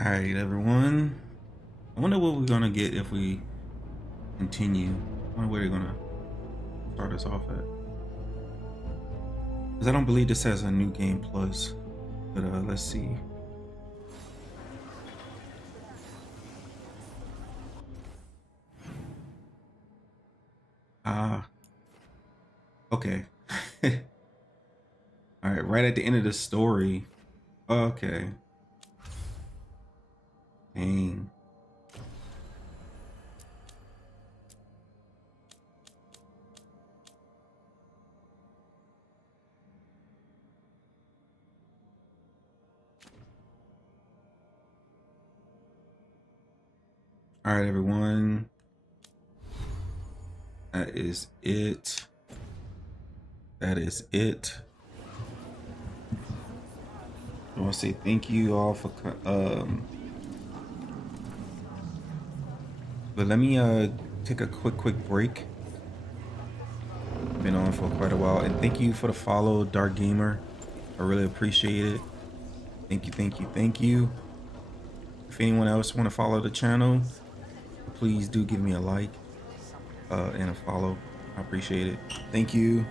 All right, everyone. I wonder what we're gonna get if we continue. I wonder where they're gonna start us off at. Because I don't believe this has a new game plus. But let's see. Okay. All right, right at the end of the story. Okay. Dang. All right, everyone. That is it. That is it. I want to say thank you all for but let me take a quick break. Been on for quite a while, and thank you for the follow, Dark Gamer. I really appreciate it. Thank you. If anyone else want to follow the channel, please do give me a like and a follow. I appreciate it. Thank you.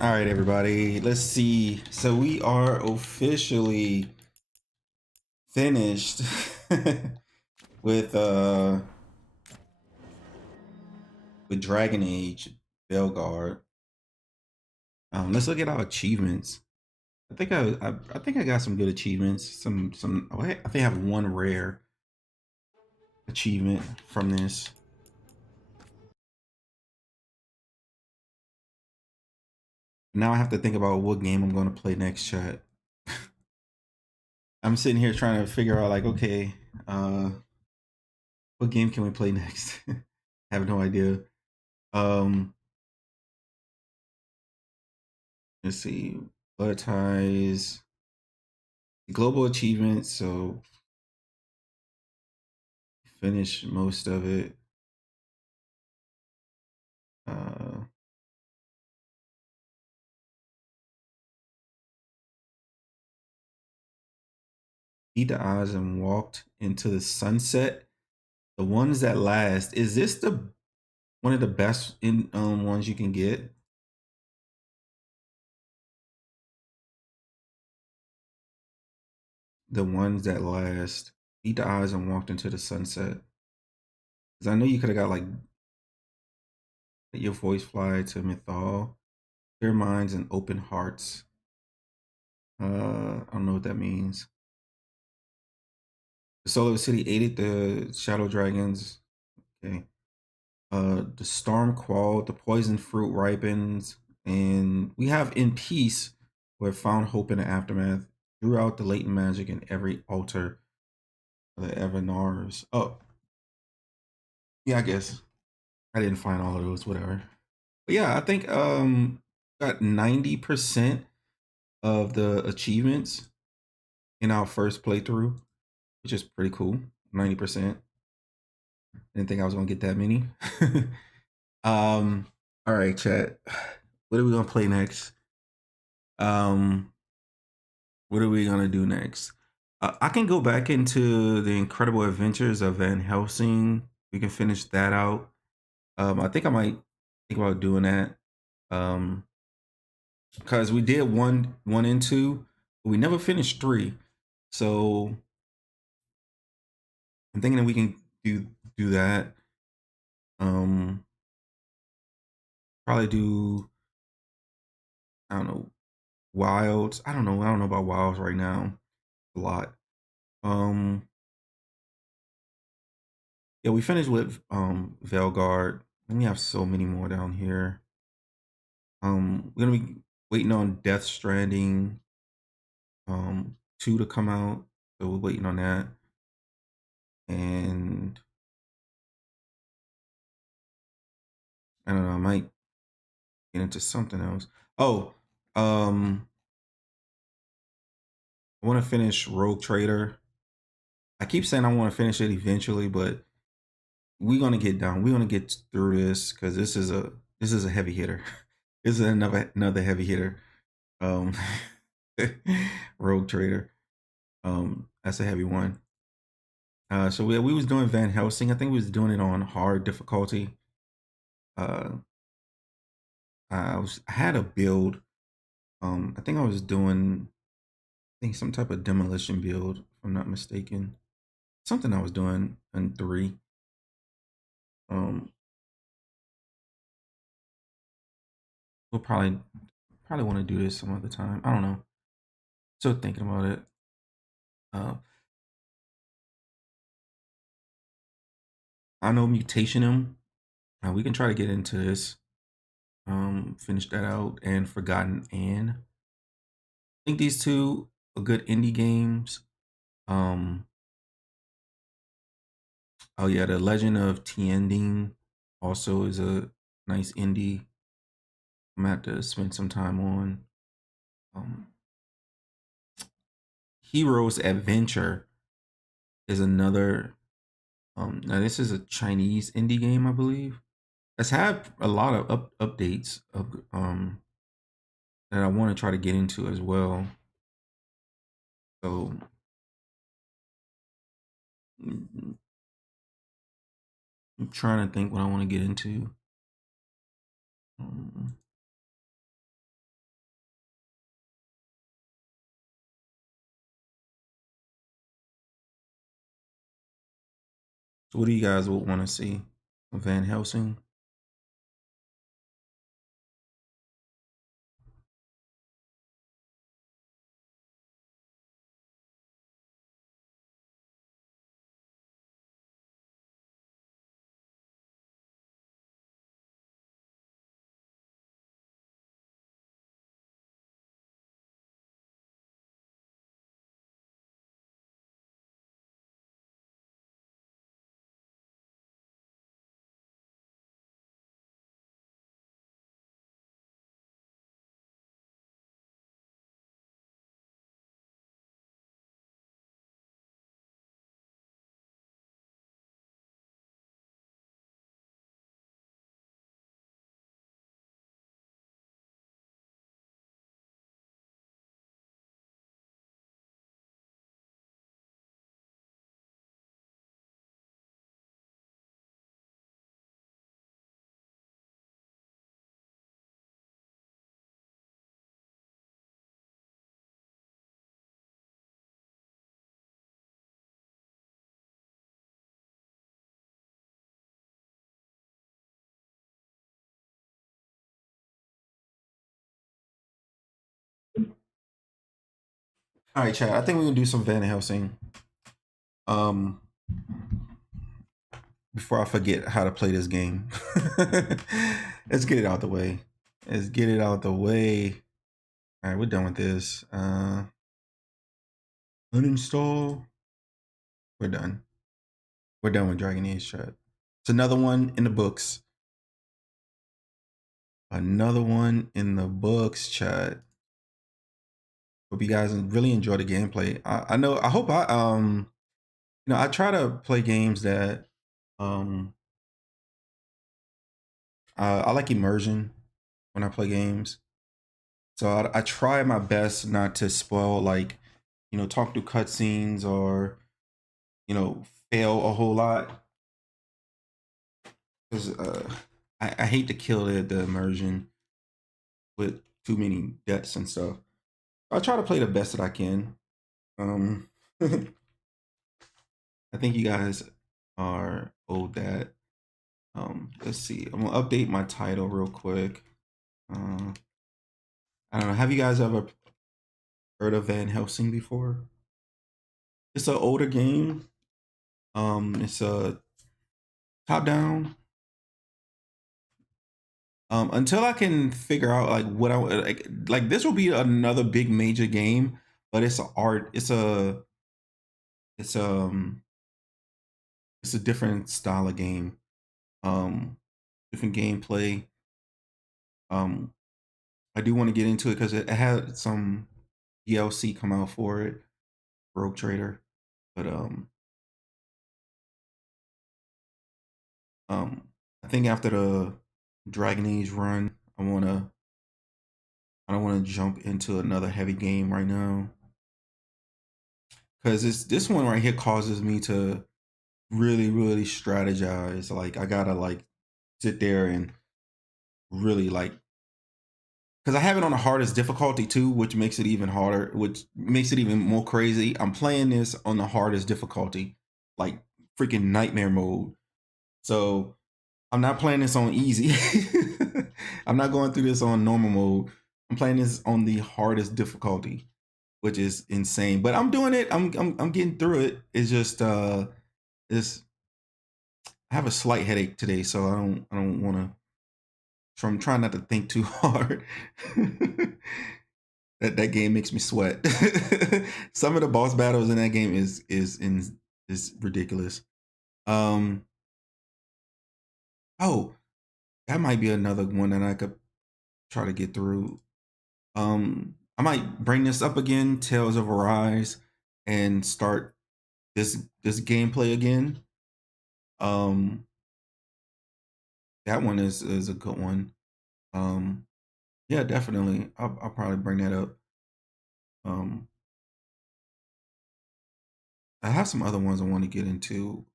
All right, everybody. Let's see. So we are officially finished with Dragon Age Belgard. Let's look at our achievements. I think I think I got some good achievements. Oh, I think I have one rare achievement from this. Now I have to think about what game I'm going to play next, chat. I'm sitting here trying to figure out, like, okay, what game can we play next? I have no idea. Let's see, blood ties, global achievements. So finish most of it. Beat the odds and walked into the sunset. The ones that last. Is this the one of the best in ones you can get? The ones that last. Beat the odds and walked into the sunset. Because I know you could have got like your voice fly to Mythal, clear minds and open hearts. I don't know what that means. The Solar City aided the Shadow Dragons. Okay. The storm quelled, the poison fruit ripens, and we have in peace who have found hope in the aftermath, drew out the latent magic in every altar of the Evanars. Oh, yeah, I guess I didn't find all of those, whatever. But yeah, I think got 90% of the achievements in our first playthrough, which is pretty cool. 90%. Didn't think I was gonna get that many. All right, chat. What are we gonna play next? What are we gonna do next? I can go back into the Incredible Adventures of Van Helsing. We can finish that out. I think I might think about doing that. Because we did one and two, but we never finished three. So I'm thinking that we can do that. Probably do, I don't know, Wilds. I don't know about Wilds right now. A lot. Yeah, we finished with Velgard, and we have so many more down here. We're gonna be waiting on Death Stranding 2 to come out. So we're waiting on that. And I don't know, I might get into something else. Oh, I want to finish Rogue Trader. I keep saying I want to finish it eventually, but we're gonna get down. We're gonna get through this because this is a heavy hitter. This is another heavy hitter. Rogue Trader. That's a heavy one. So we was doing Van Helsing. I think we was doing it on hard difficulty. I had a build. I think I was doing, some type of demolition build, if I'm not mistaken. Something I was doing in 3. We'll probably want to do this some other time. I don't know. Still thinking about it. I know Mutationum. We can try to get into this. Finish that out, and Forgotten Anne. I think these two are good indie games. Oh yeah, The Legend of Tiending also is a nice indie. I'm gonna have to spend some time on. Heroes Adventure is another. Now this is a Chinese indie game, I believe. It's had a lot of updates of that I want to try to get into as well. So I'm trying to think what I want to get into. So what do you guys would want to see? Van Helsing? All right, chat. I think we can do some Van Helsing. Before I forget how to play this game. Let's get it out the way. Let's get it out the way. All right, we're done with this. Uninstall. We're done. We're done with Dragon Age, chat. It's another one in the books. Another one in the books, chat. Hope you guys really enjoy the gameplay. I know. I hope I try to play games that I like immersion when I play games. So I try my best not to spoil, like, talk through cutscenes or, fail a whole lot. Because I hate to kill the immersion with too many deaths and stuff. I try to play the best that I can. I think you guys are owed that. Let's see. I'm gonna update my title real quick. I don't know. Have you guys ever heard of Van Helsing before? It's an older game. It's a top down. Until I can figure out like what I like this will be another big major game, but it's a different style of game. Different gameplay. I do want to get into it because it had some DLC come out for it, Rogue Trader, but I think after the Dragon Age run, I don't want to jump into another heavy game right now, because this one right here causes me to really strategize. Like I gotta like sit there and really like, because I have it on the hardest difficulty too, which makes it even harder, which makes it even more crazy. I'm playing this on the hardest difficulty, like freaking nightmare mode. So I'm not playing this on easy. I'm not going through this on normal mode. I'm playing this on the hardest difficulty, which is insane. But I'm doing it. I'm getting through it. It's just I have a slight headache today, so I don't want to. So I'm trying not to think too hard. that game makes me sweat. Some of the boss battles in that game is ridiculous. Oh, that might be another one that I could try to get through. I might bring this up again, Tales of Arise, and start this gameplay again. That one is a good one. Yeah, definitely. I'll probably bring that up. I have some other ones I want to get into.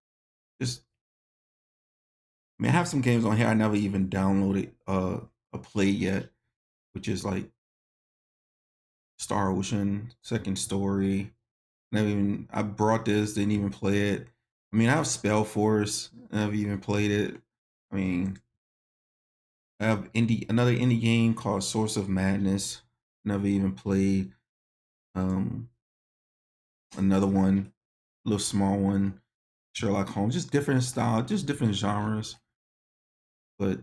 I have some games on here I never even downloaded or played yet, which is like Star Ocean, Second Story. I brought this, didn't even play it. I mean, I have Spell Force. I've even played it. I mean, I have another indie game called Source of Madness. Never even played. Another one, little small one, Sherlock Holmes. Just different style, just different genres. But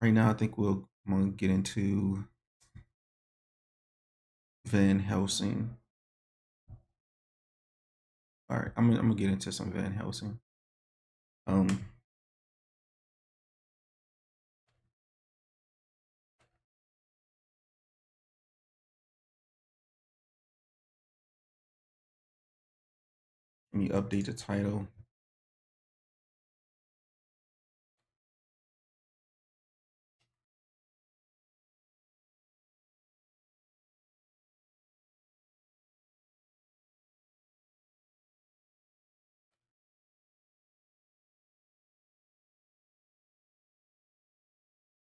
right now, I think I'm gonna get into Van Helsing. All right, I'm gonna get into some Van Helsing. Let me update the title.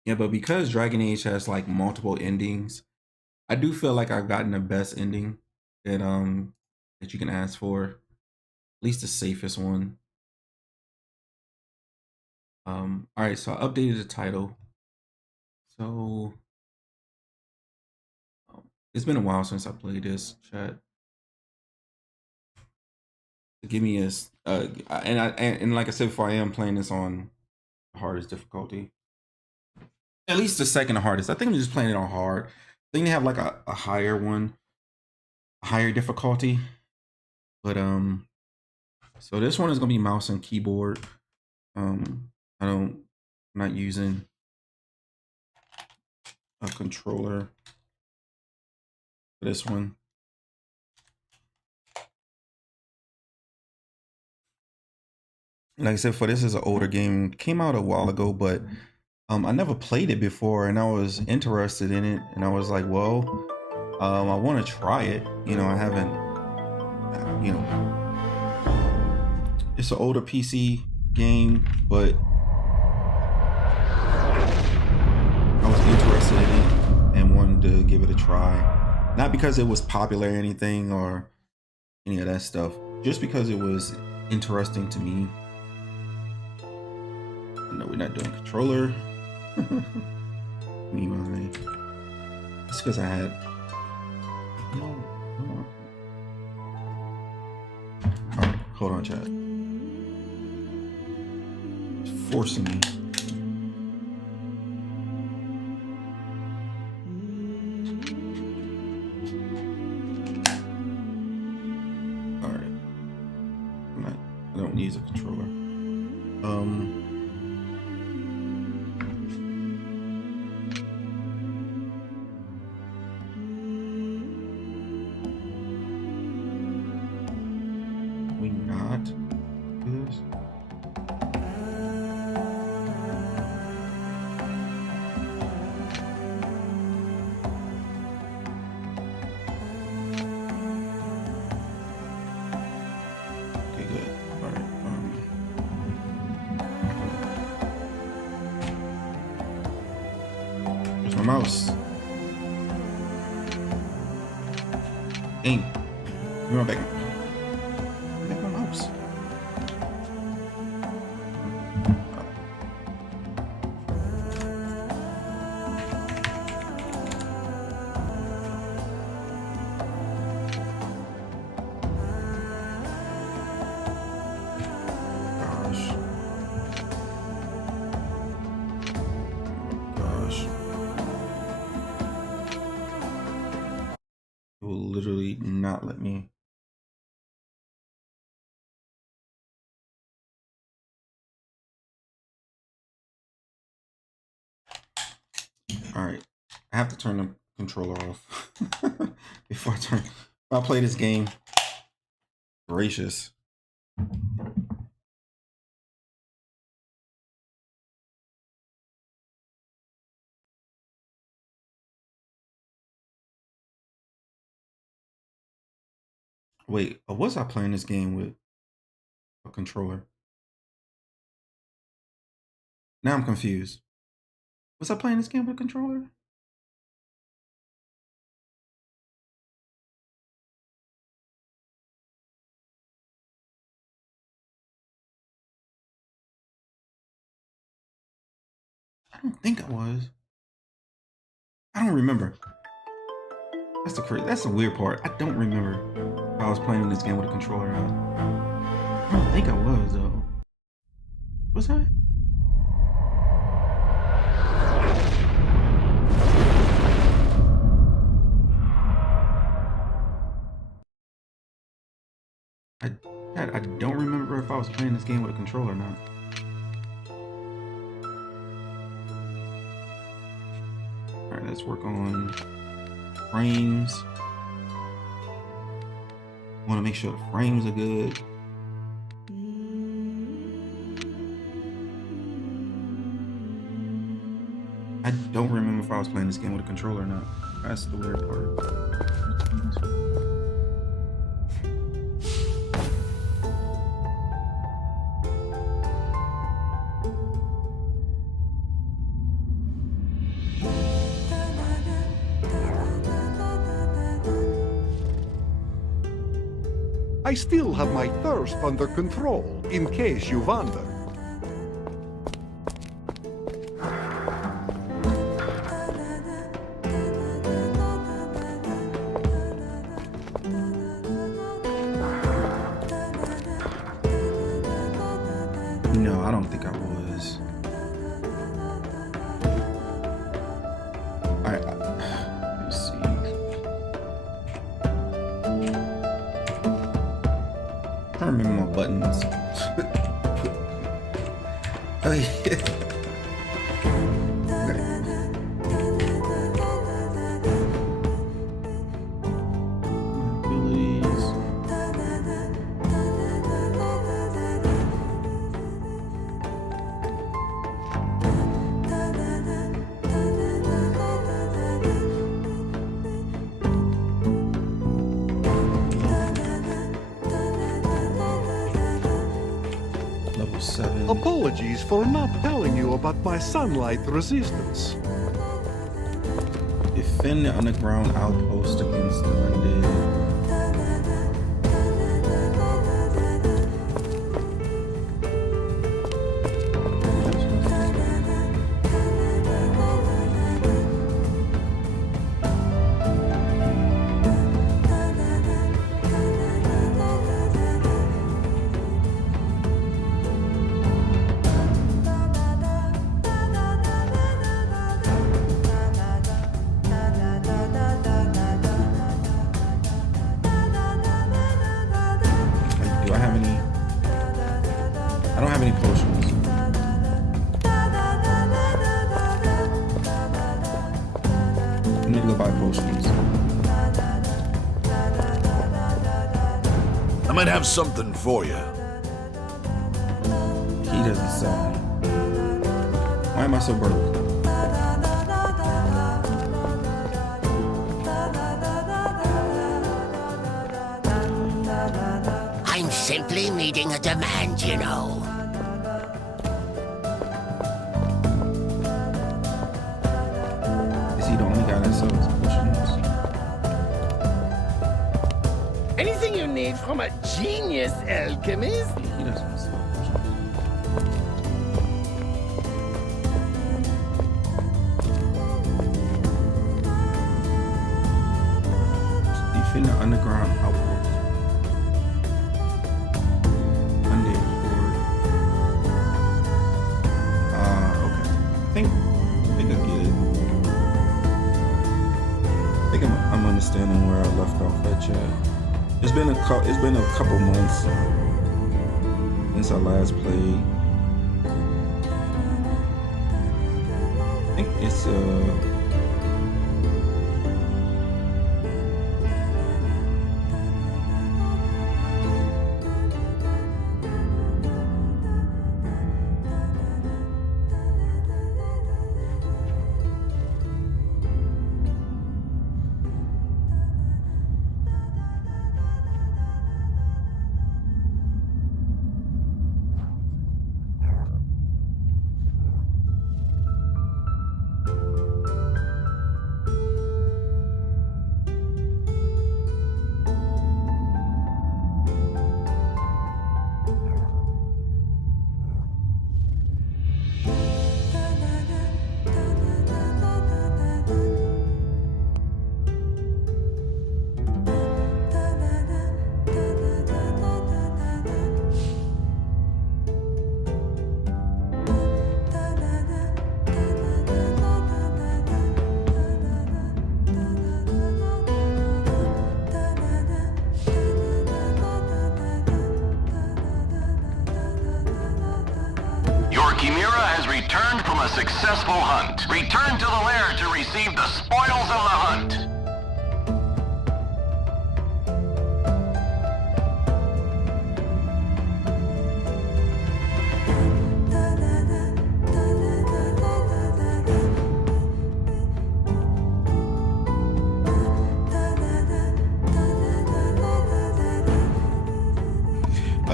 Yeah, but because Dragon Age has like multiple endings, I do feel like I've gotten the best ending that you can ask for, at least the safest one. All right, so I updated the title. So it's been a while since I played this, chat. Give me a and like I said before, I am playing this on the hardest difficulty. At least the second hardest. I think I'm just playing it on hard. I think they have like a higher one, a higher difficulty. But so this one is gonna be mouse and keyboard. I'm not using a controller for this one. Like I said, for this is an older game. Came out a while ago, but I never played it before, and I was interested in it, and I was like, well, I want to try it. You know, I haven't. You know, it's an older PC game, but I was interested in it and wanted to give it a try. Not because it was popular or anything or any of that stuff, just because it was interesting to me. No, we're not doing controller. Anyway, it's because I had. No. All right, hold on, chat. It's forcing me. All right, I don't need a controller. We not do this. Okay, good. All right. Where's my mouse? Dang. Give me my back. Back my mouse. It will literally not let me. All right, I have to turn the controller off before I play this game. Gracious. Wait, was I playing this game with a controller? Now I'm confused. Was I playing this game with a controller? I don't think I was. I don't remember. That's the weird part. I don't remember if I was playing this game with a controller or not. I don't think I was though. Was I? I don't remember if I was playing this game with a controller or not. Alright, let's work on frames. Want to make sure the frames are good. I don't remember if I was playing this game with a controller or not. That's the weird part. I still have my thirst under control, in case you wonder. No, I don't think I was. Let's see. I don't remember my buttons. Oh yeah. Apologies for not telling you about my sunlight resistance. Defend the underground outpost against the undead. I don't have any potions. I need to go buy potions. I might have something for you. He doesn't sell me. Why am I so broke? I'm simply meeting a demand, you know. Is he the only guy that sells potions? Anything you need from a genius alchemist? He doesn't sell potions. Defend the underground outpost. I think I get it. I think I'm understanding where I left off at, chat. It's been a couple months since I last played. I think it's a successful hunt. Return to the lair to receive the spoils of the hunt.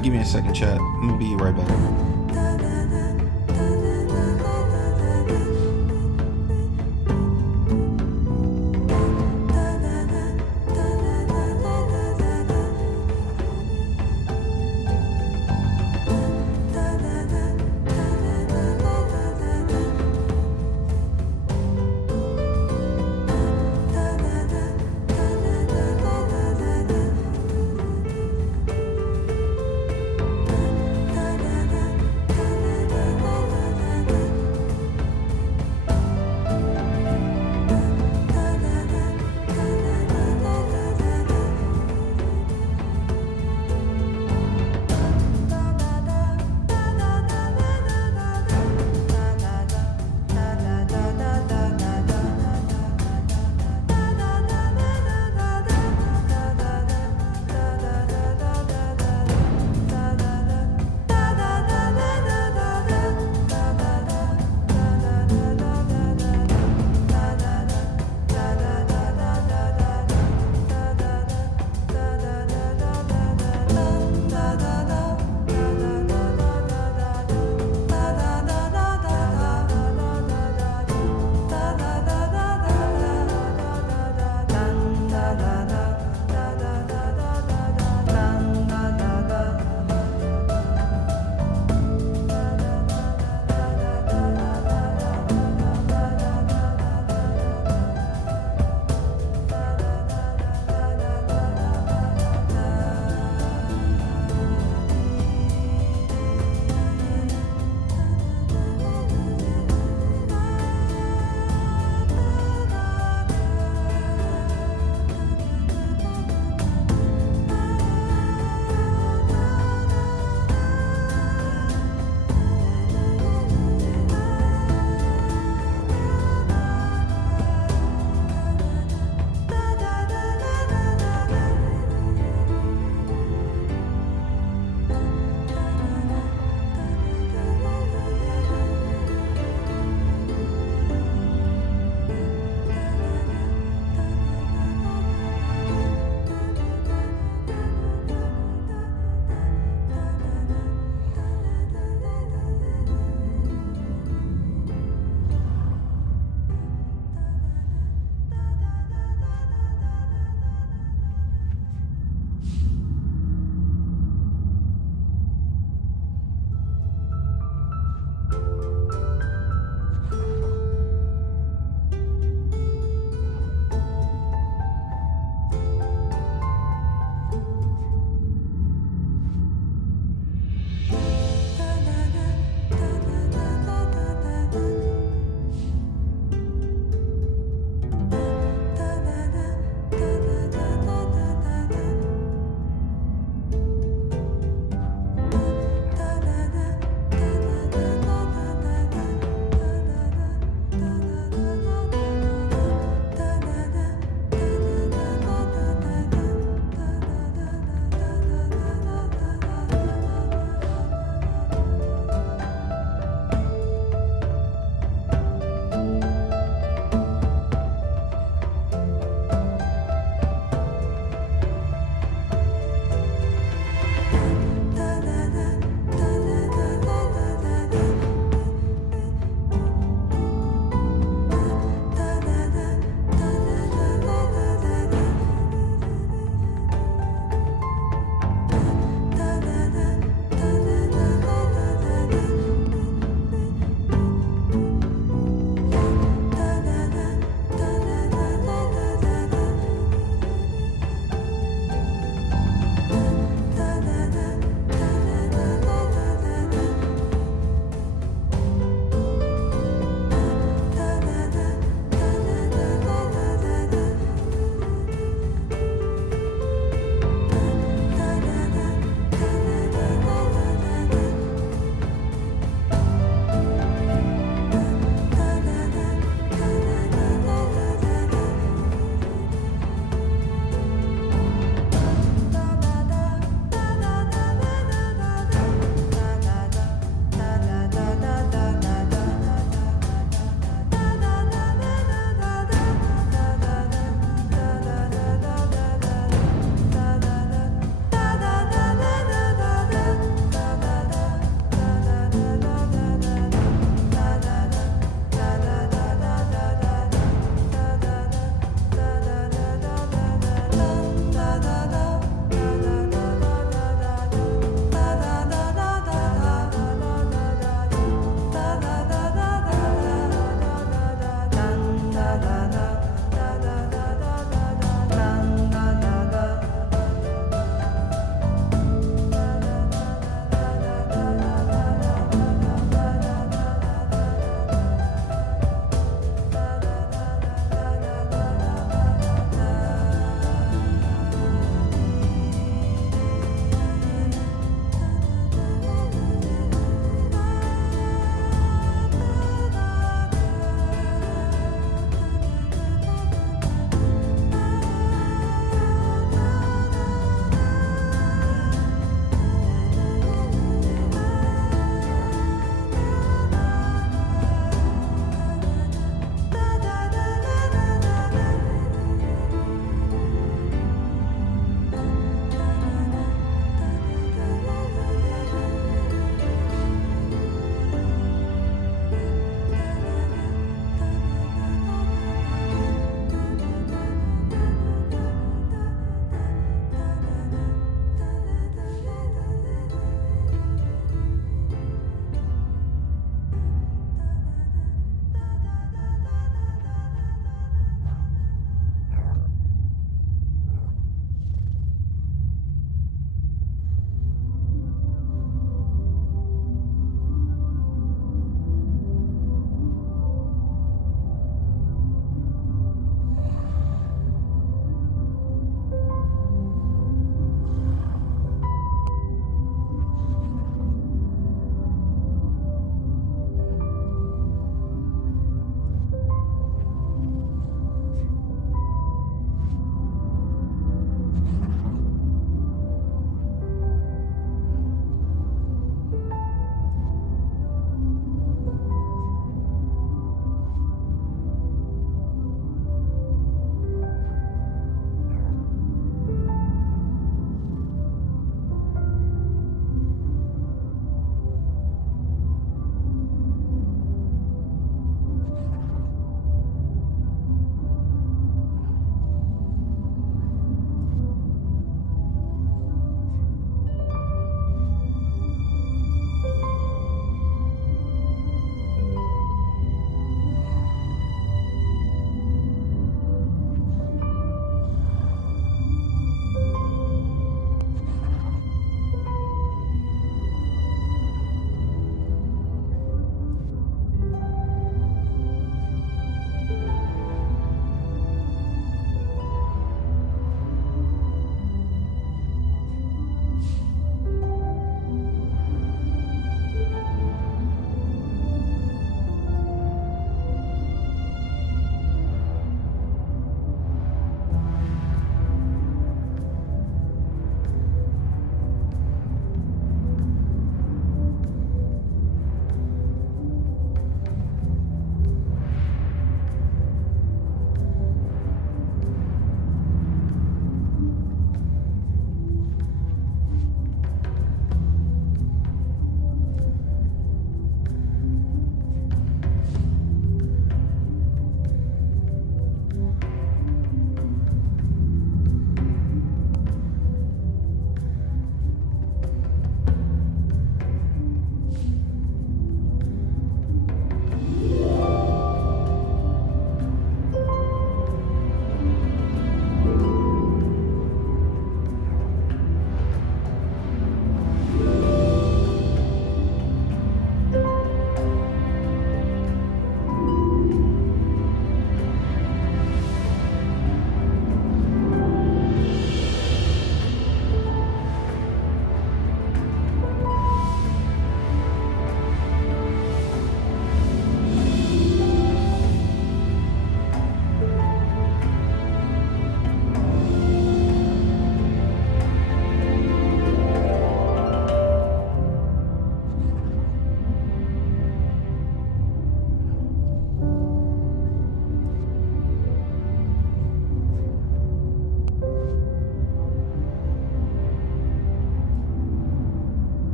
Give me a second, chat. I'm gonna be right back.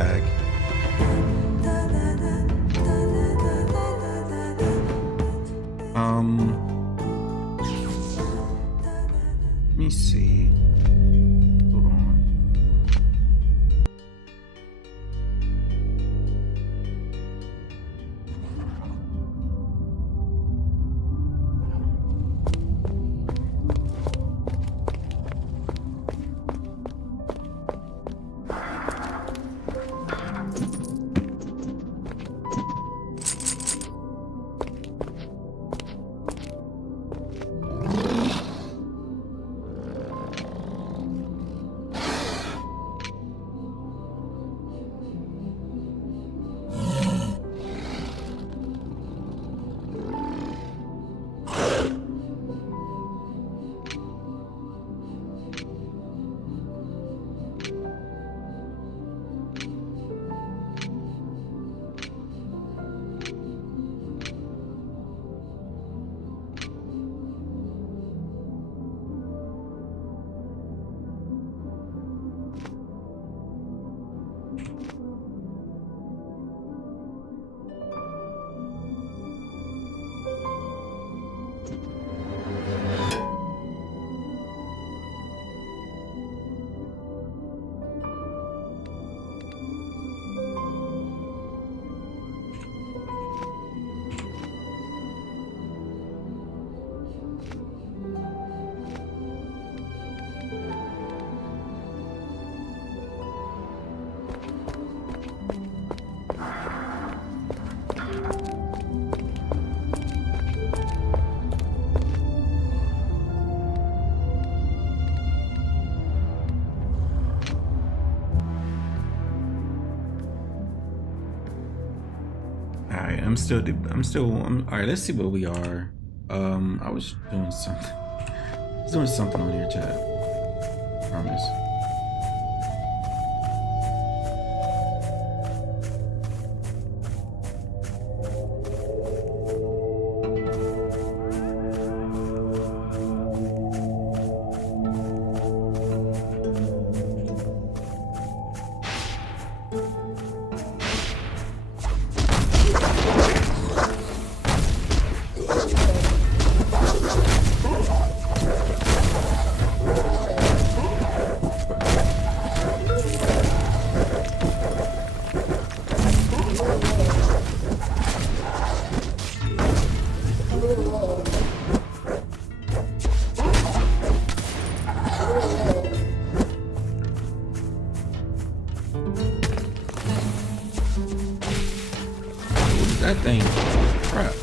bag. Let me see. Hold on. All right, let's see where we are. I was doing something. I was doing something on here, chat. Promise. That thing, crap.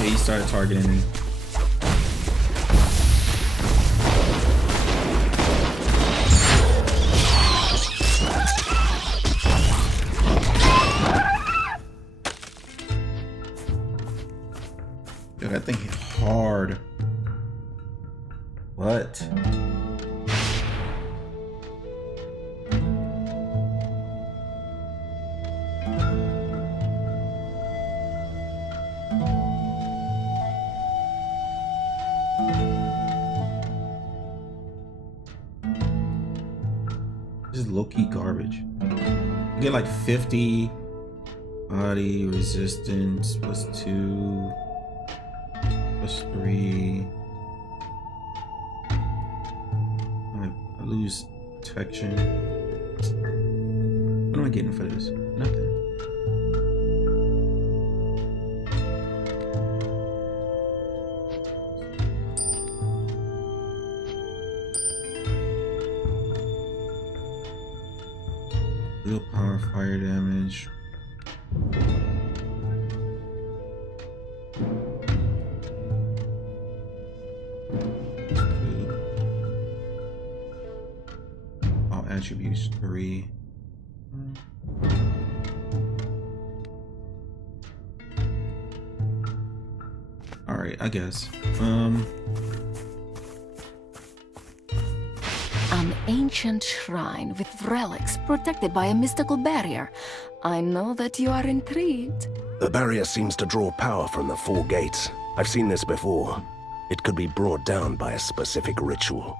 Okay, he started targeting me. Yo, that thing hit hard. What? This is low-key garbage. You get like 50 body resistance plus 2 plus 3. I lose protection. What am I getting for this? Nothing. Willpower, fire damage. All attributes 3. All right, I guess. An ancient shrine with relics protected by a mystical barrier. I know that you are intrigued. The barrier seems to draw power from the 4 gates. I've seen this before. It could be brought down by a specific ritual.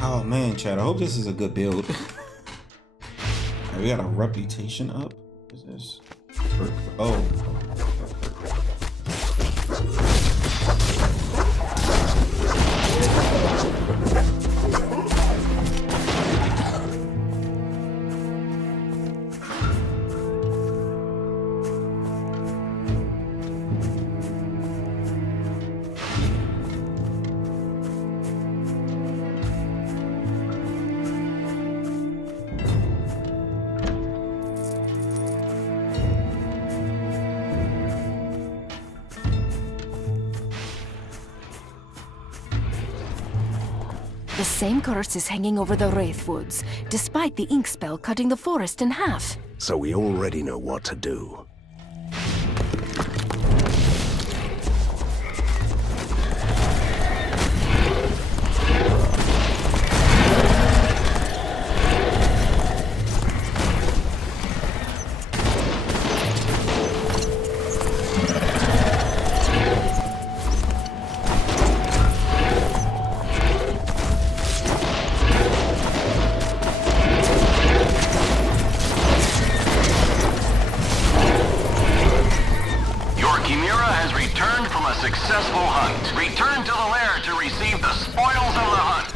Oh man, Chad, I hope this is a good build. We got a reputation up. What is this? Oh. The same curse is hanging over the Wraith Woods, despite the ink spell cutting the forest in half. So we already know what to do. Successful hunt. Return to the lair to receive the spoils of the hunt.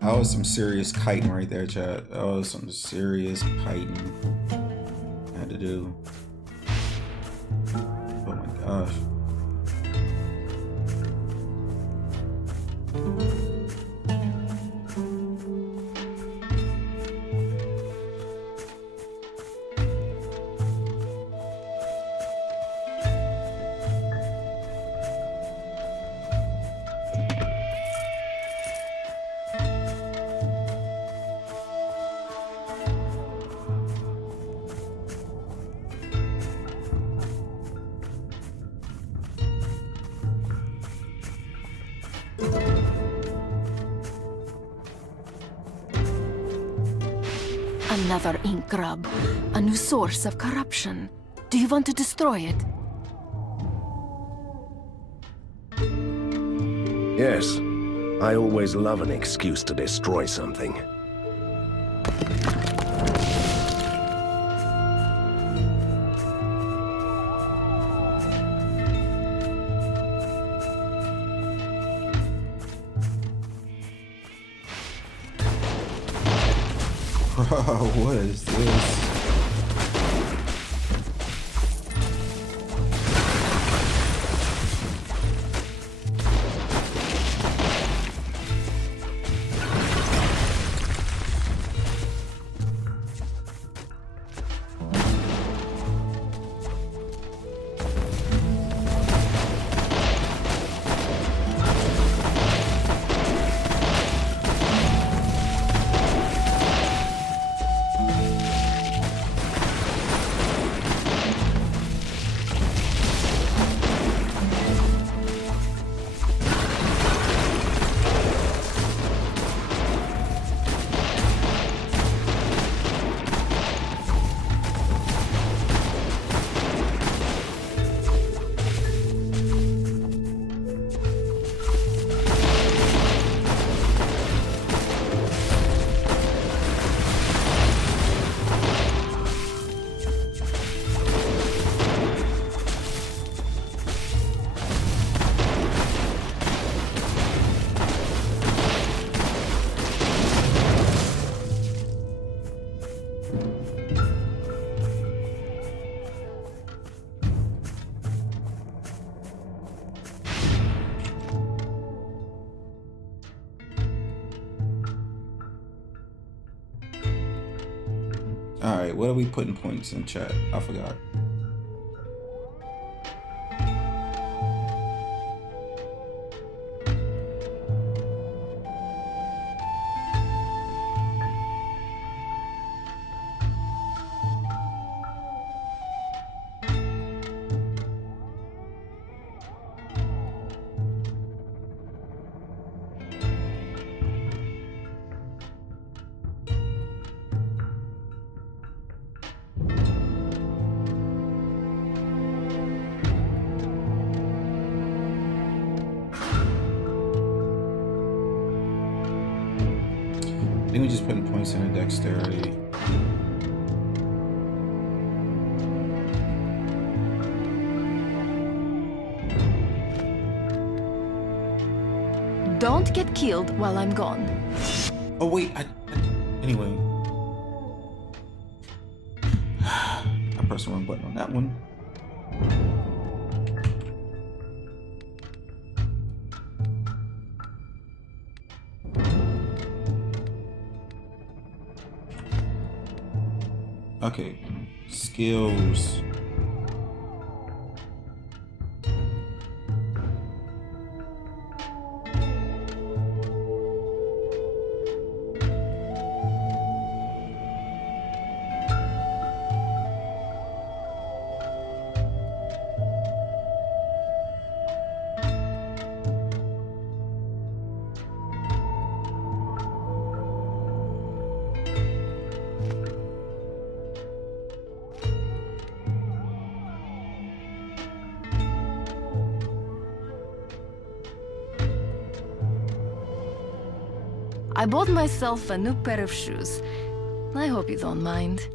That was some serious kiting right there, chat. That was some serious kiting I had to do. Oh my gosh. Another ink grub, a new source of corruption. Do you want to destroy it? Yes. I always love an excuse to destroy something. Bro, what is this? All right, what are we putting points in chat? I forgot. I think we're just putting points in the dexterity. Don't get killed while I'm gone. Oh wait, anyway. I pressed the wrong button on that one. Okay, skills. I bought myself a new pair of shoes. I hope you don't mind.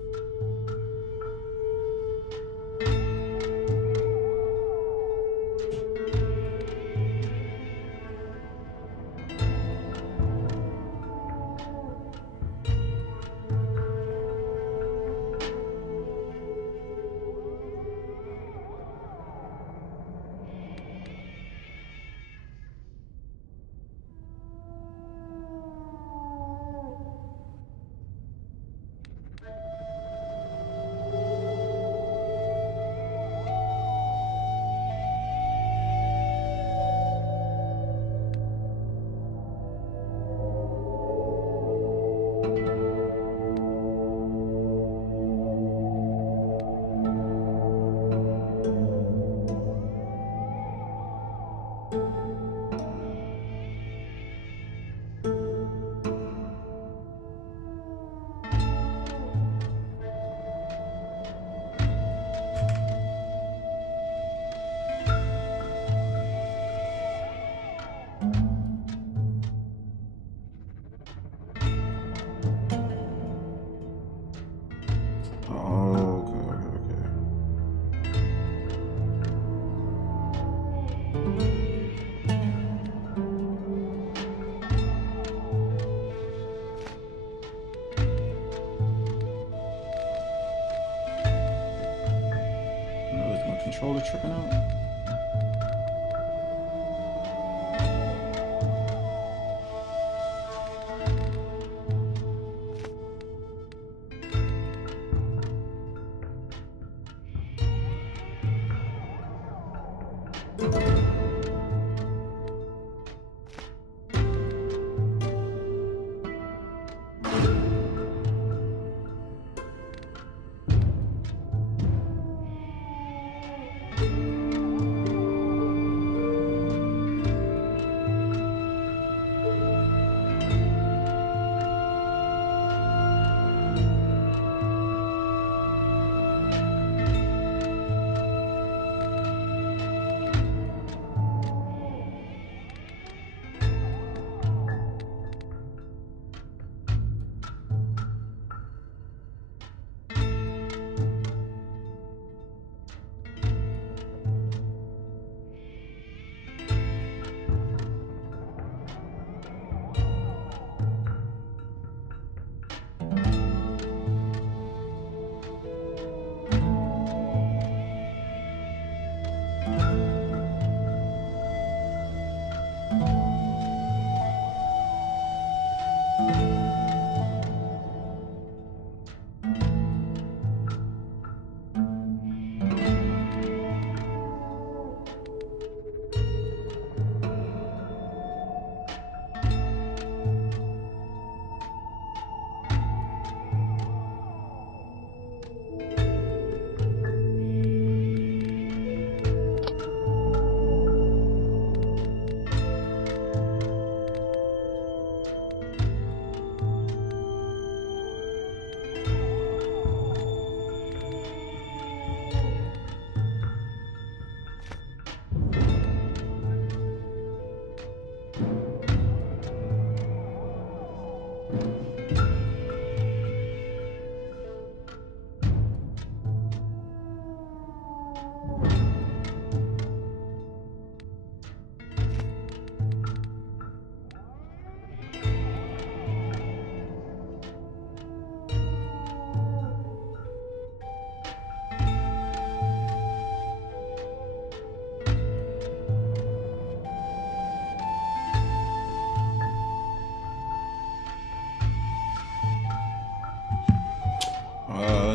Controller tripping out.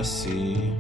Let's see.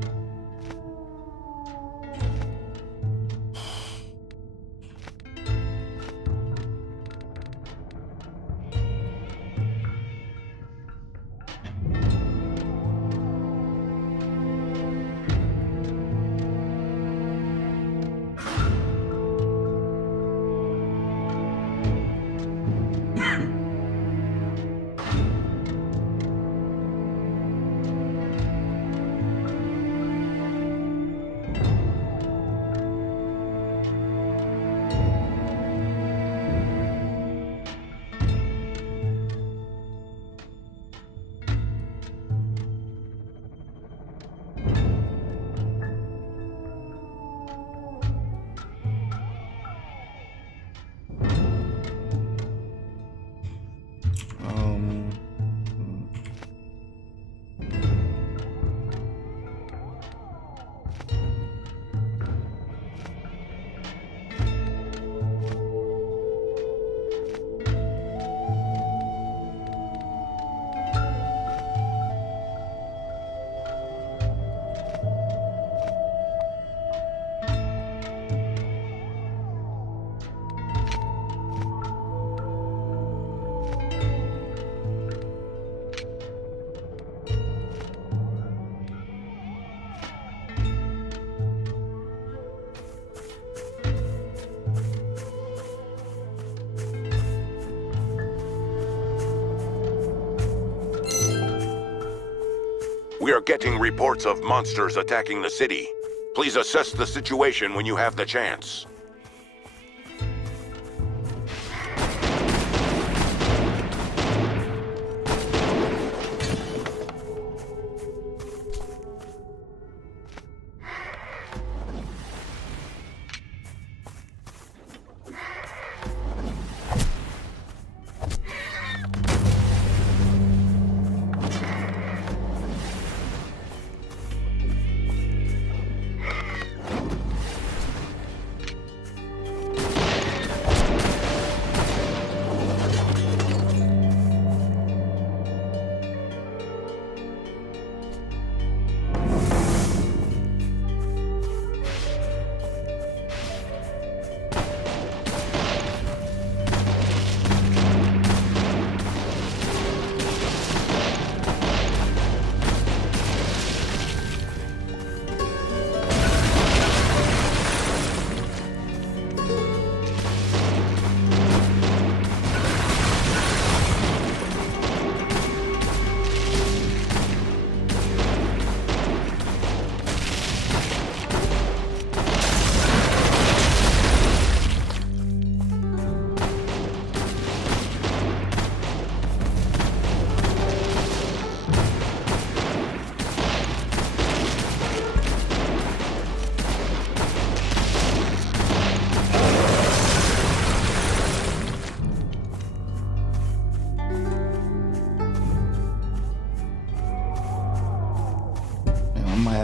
We are getting reports of monsters attacking the city. Please assess the situation when you have the chance.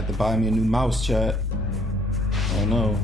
To buy me a new mouse, chat. I don't know.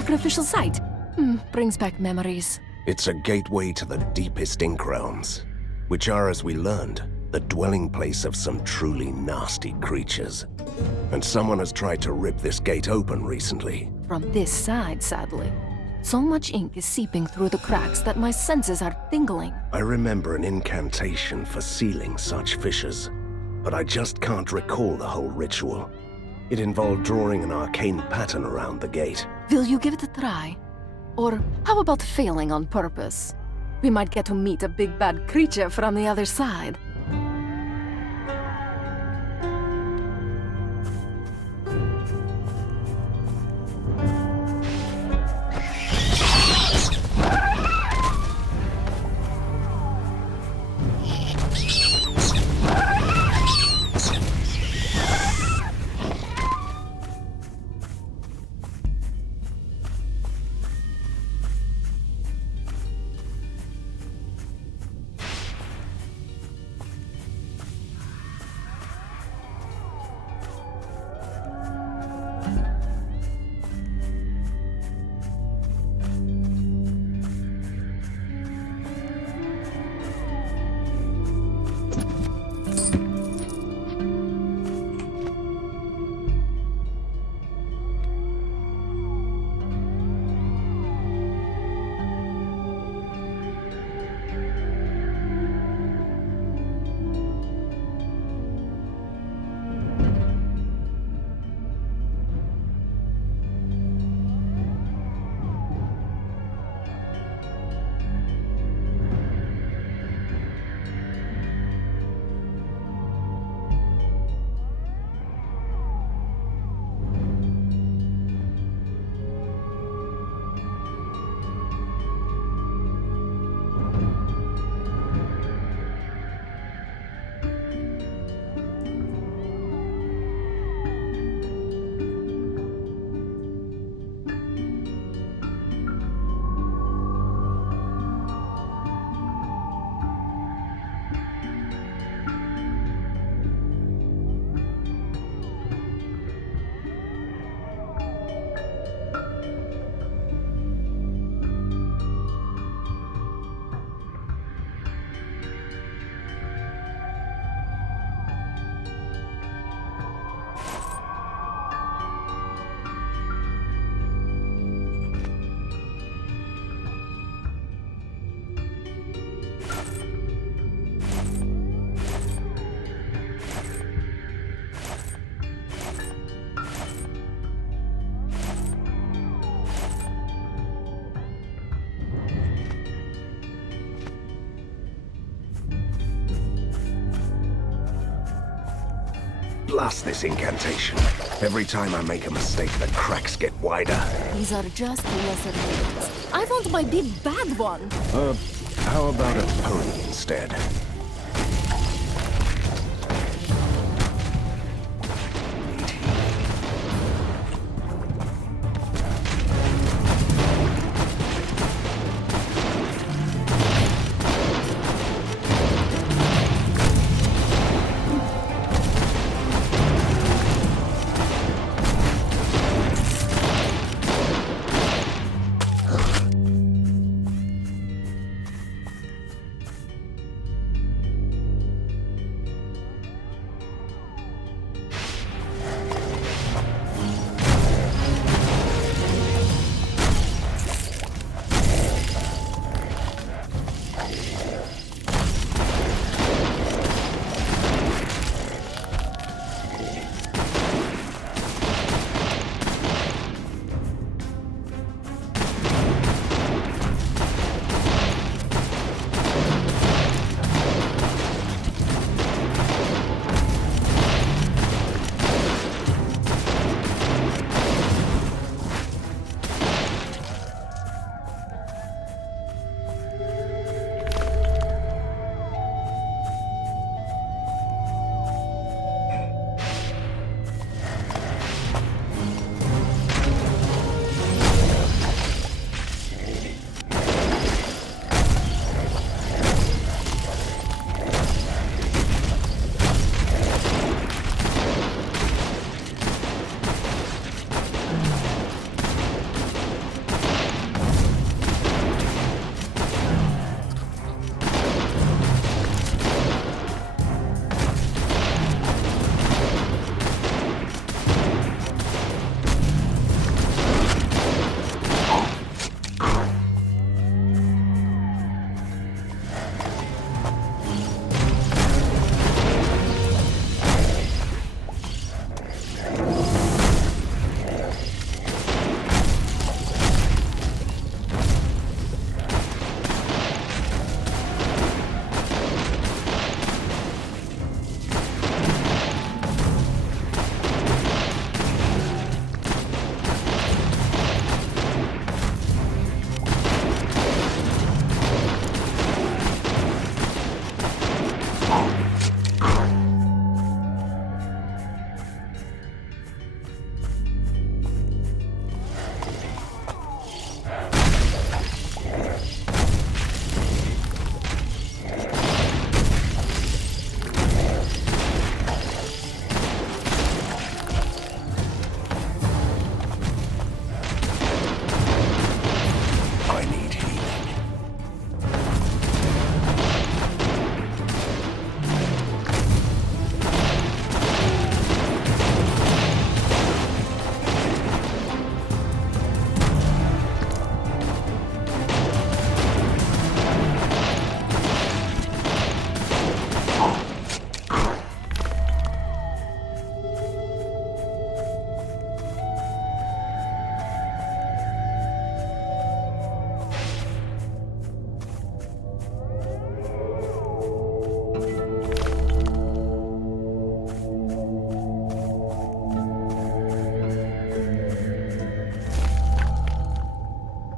sacrificial site. Brings back memories. It's a gateway to the deepest ink realms, which are, as we learned, the dwelling place of some truly nasty creatures. And someone has tried to rip this gate open recently. From this side, sadly. So much ink is seeping through the cracks that my senses are tingling. I remember an incantation for sealing such fissures, but I just can't recall the whole ritual. It involved drawing an arcane pattern around the gate. Will you give it a try? Or how about failing on purpose? We might get to meet a big bad creature from the other side. Blast this incantation. Every time I make a mistake, the cracks get wider. These are just lesser villains. I want my big bad one. How about a pony instead?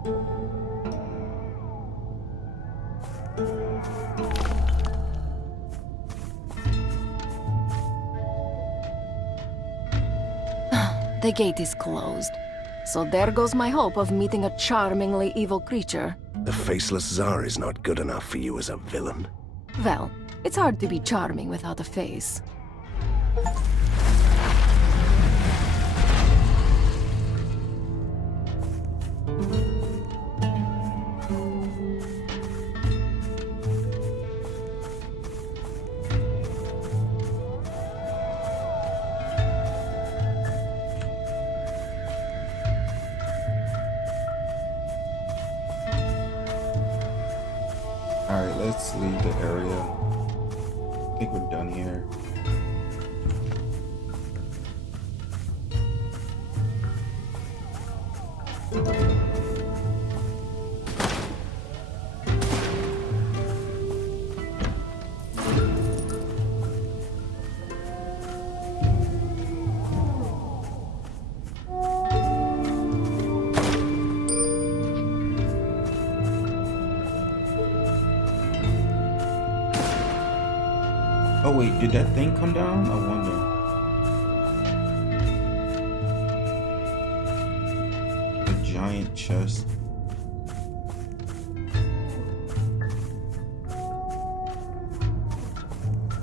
The gate is closed. So there goes my hope of meeting a charmingly evil creature. The faceless Tsar is not good enough for you as a villain. Well, it's hard to be charming without a face. Alright, let's leave the area. I think we're done here. Oh wait, did that thing come down? I wonder. A giant chest.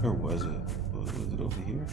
Where was it? Was it over here?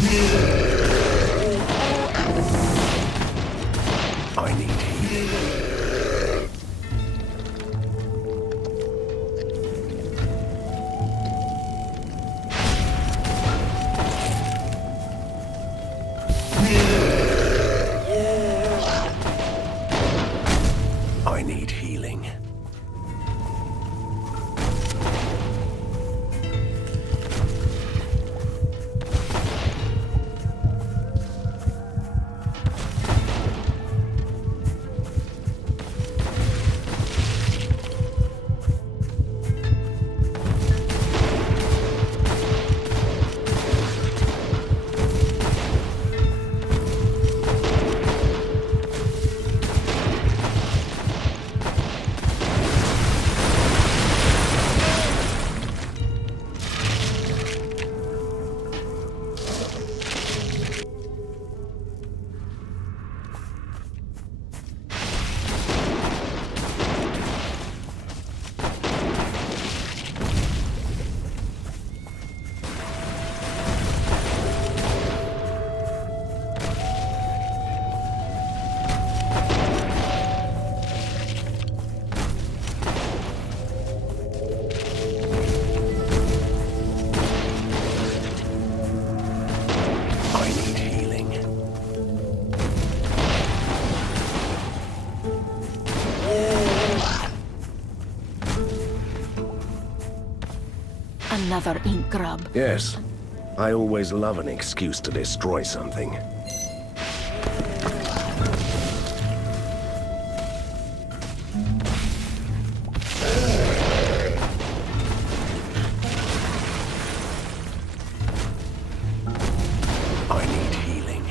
I need healing. I need healing. Another ink grub. Yes. I always love an excuse to destroy something. I need healing.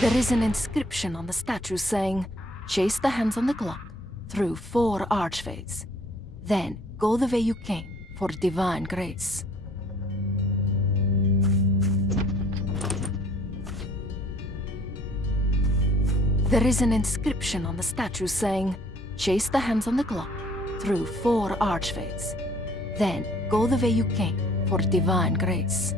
There is an inscription on the statue saying, "Chase the hands on the clock through 4 archways. Then go the way you came for divine grace." There is an inscription on the statue saying, "Chase the hands on the clock through 4 archways. Then go the way you came for divine grace."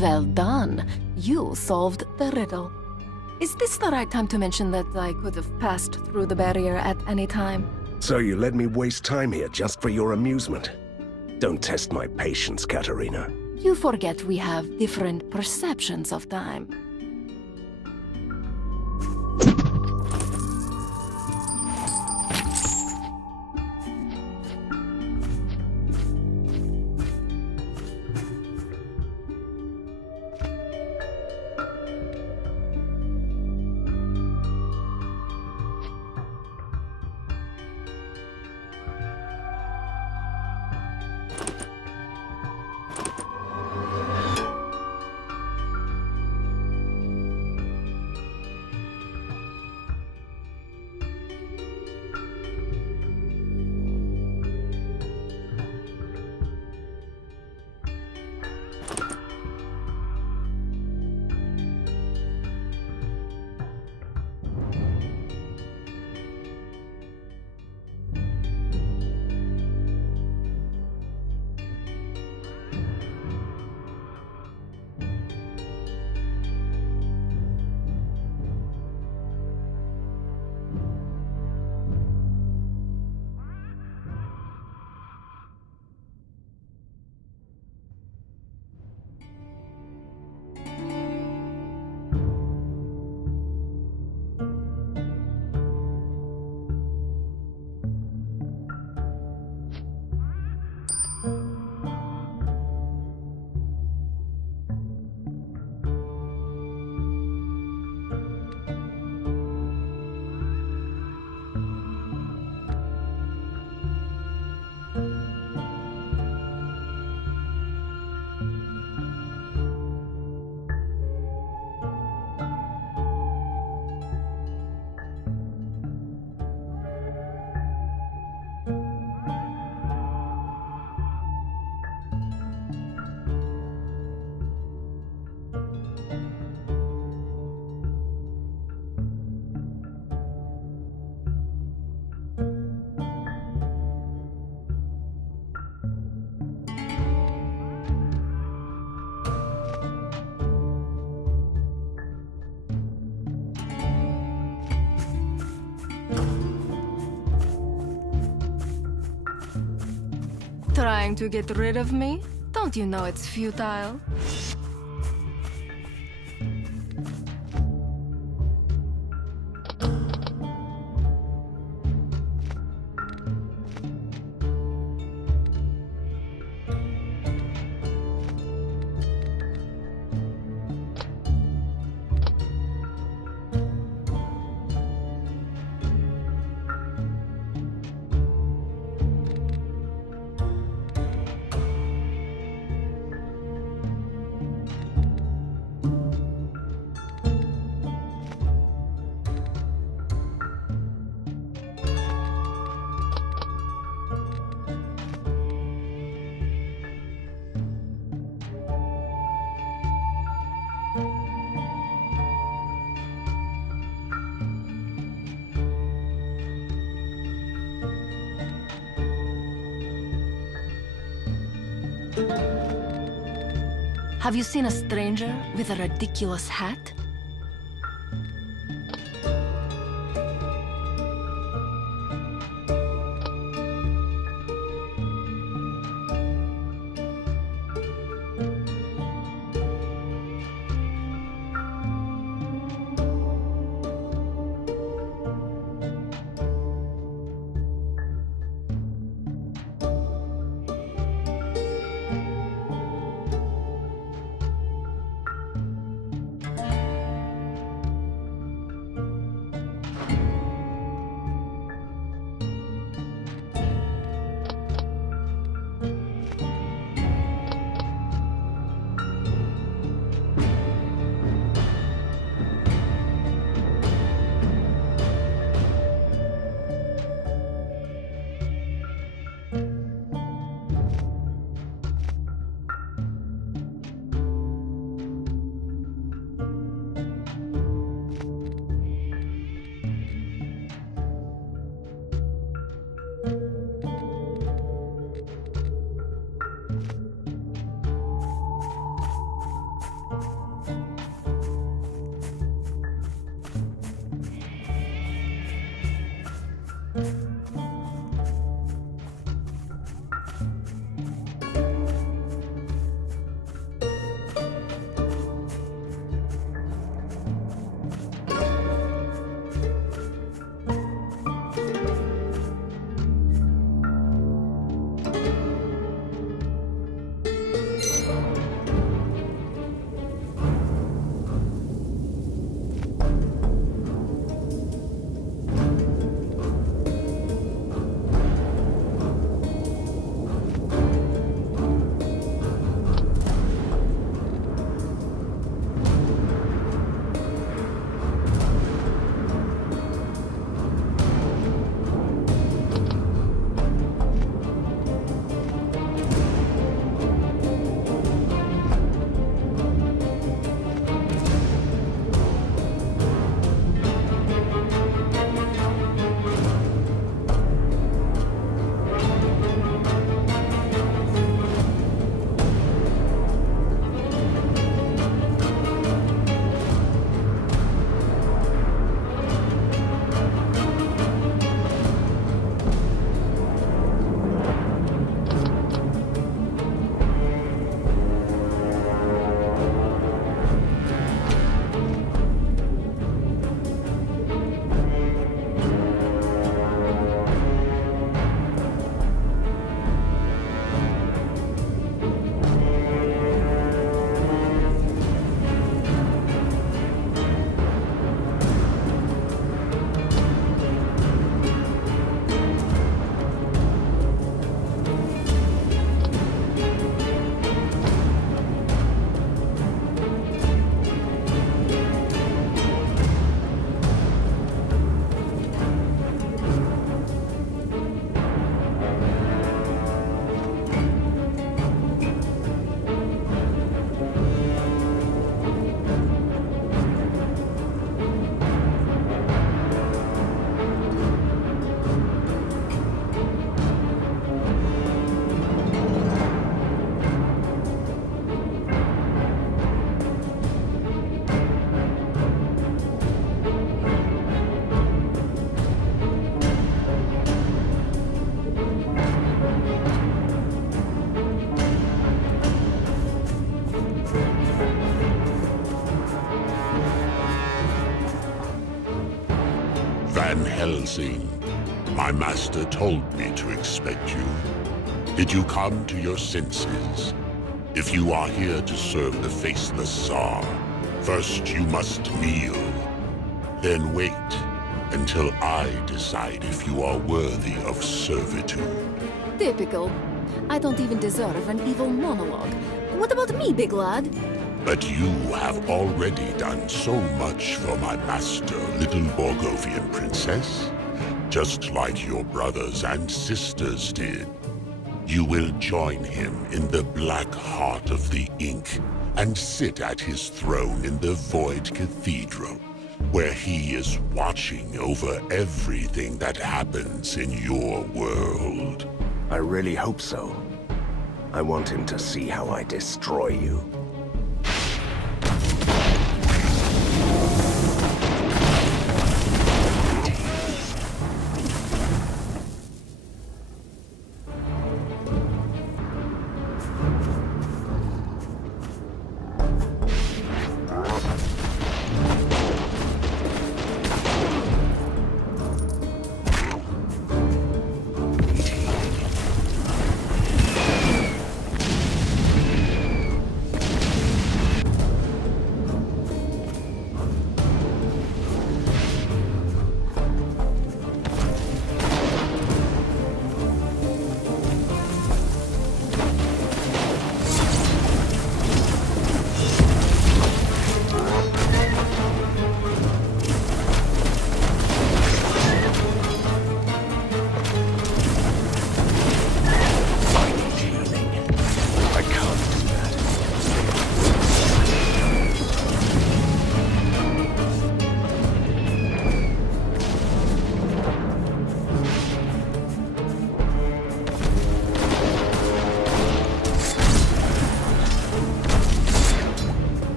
Well done. You solved the riddle. Is this the right time to mention that I could have passed through the barrier at any time? So you let me waste time here just for your amusement? Don't test my patience, Katerina. You forget we have different perceptions of time. Trying to get rid of me? Don't you know it's futile? Have you seen a stranger with a ridiculous hat? Van Helsing. My master told me to expect you. Did you come to your senses? If you are here to serve the Faceless Tsar, first you must kneel. Then wait until I decide if you are worthy of servitude. Typical. I don't even deserve an evil monologue. What about me, big lad? But you have already done so much for my master, little Borgovian princess. Just like your brothers and sisters did. You will join him in the black heart of the Ink and sit at his throne in the Void Cathedral, where he is watching over everything that happens in your world. I really hope so. I want him to see how I destroy you.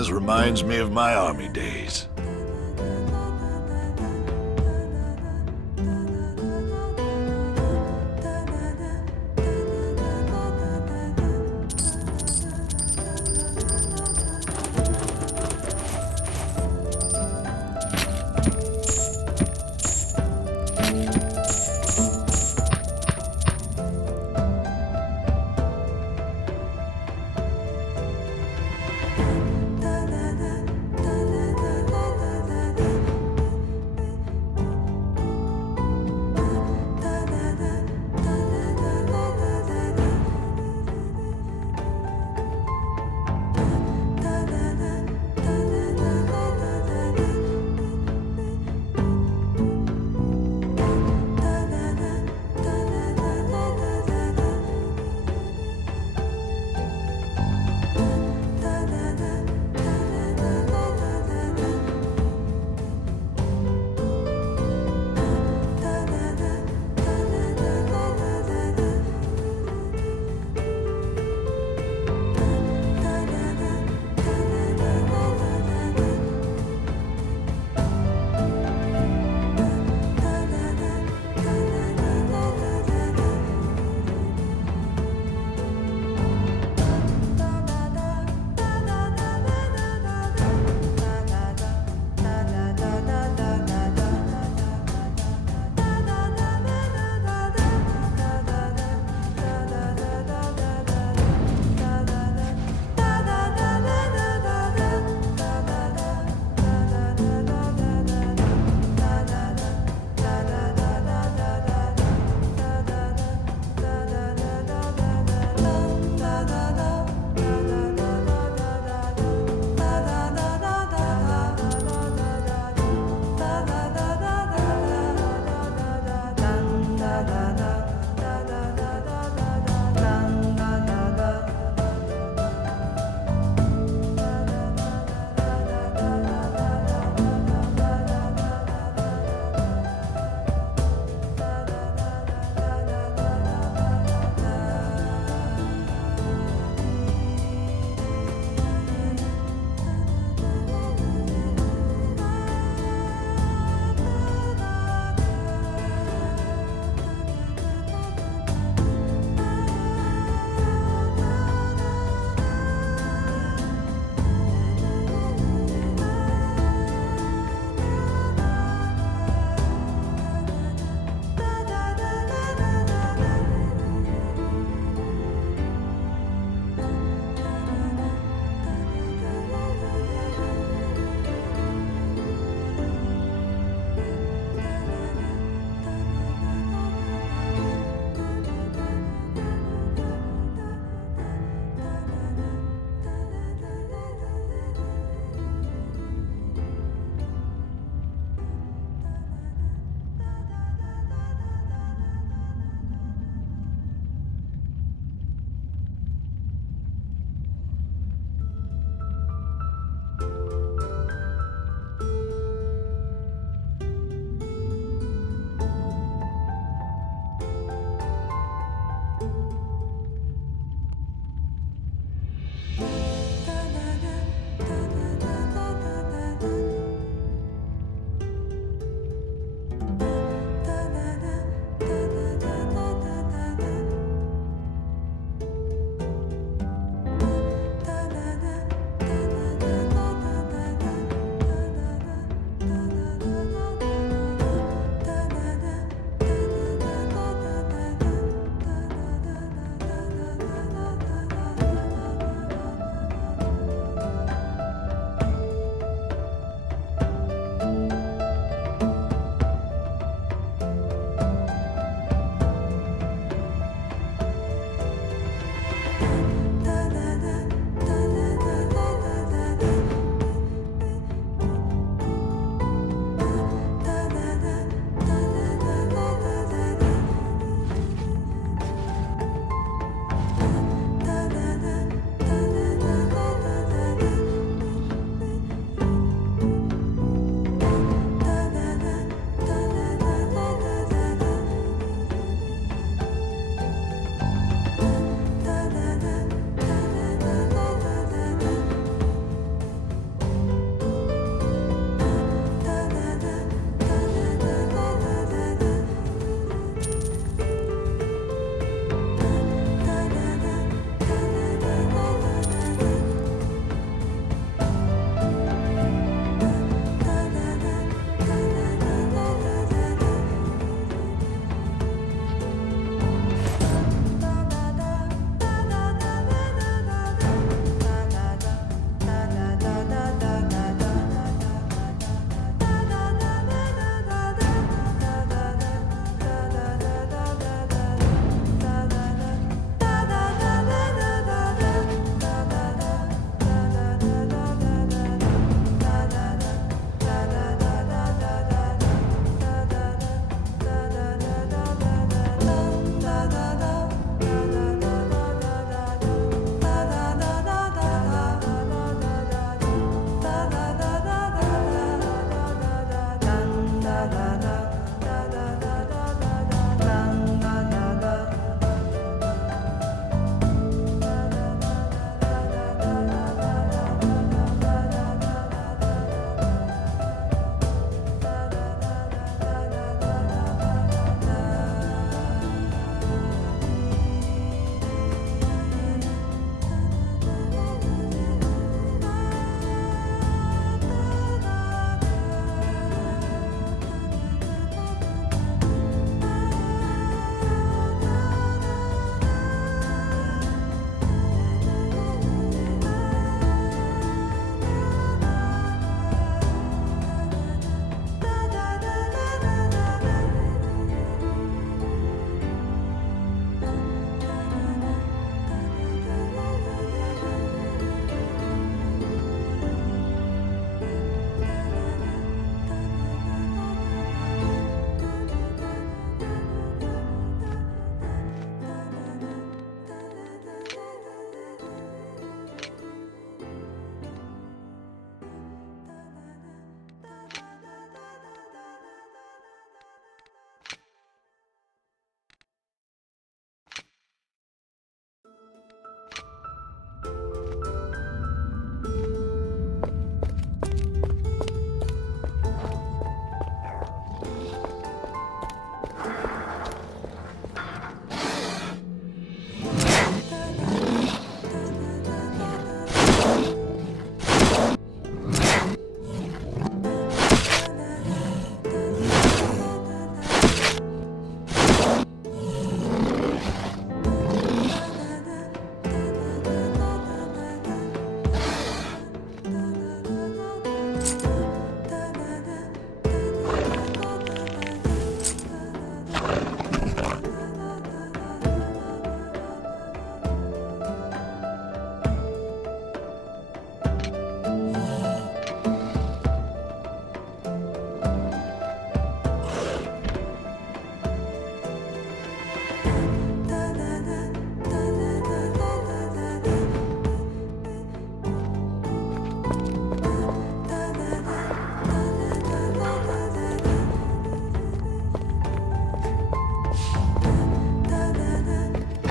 This reminds me of my army days.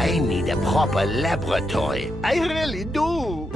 I need a proper laboratory. I really do.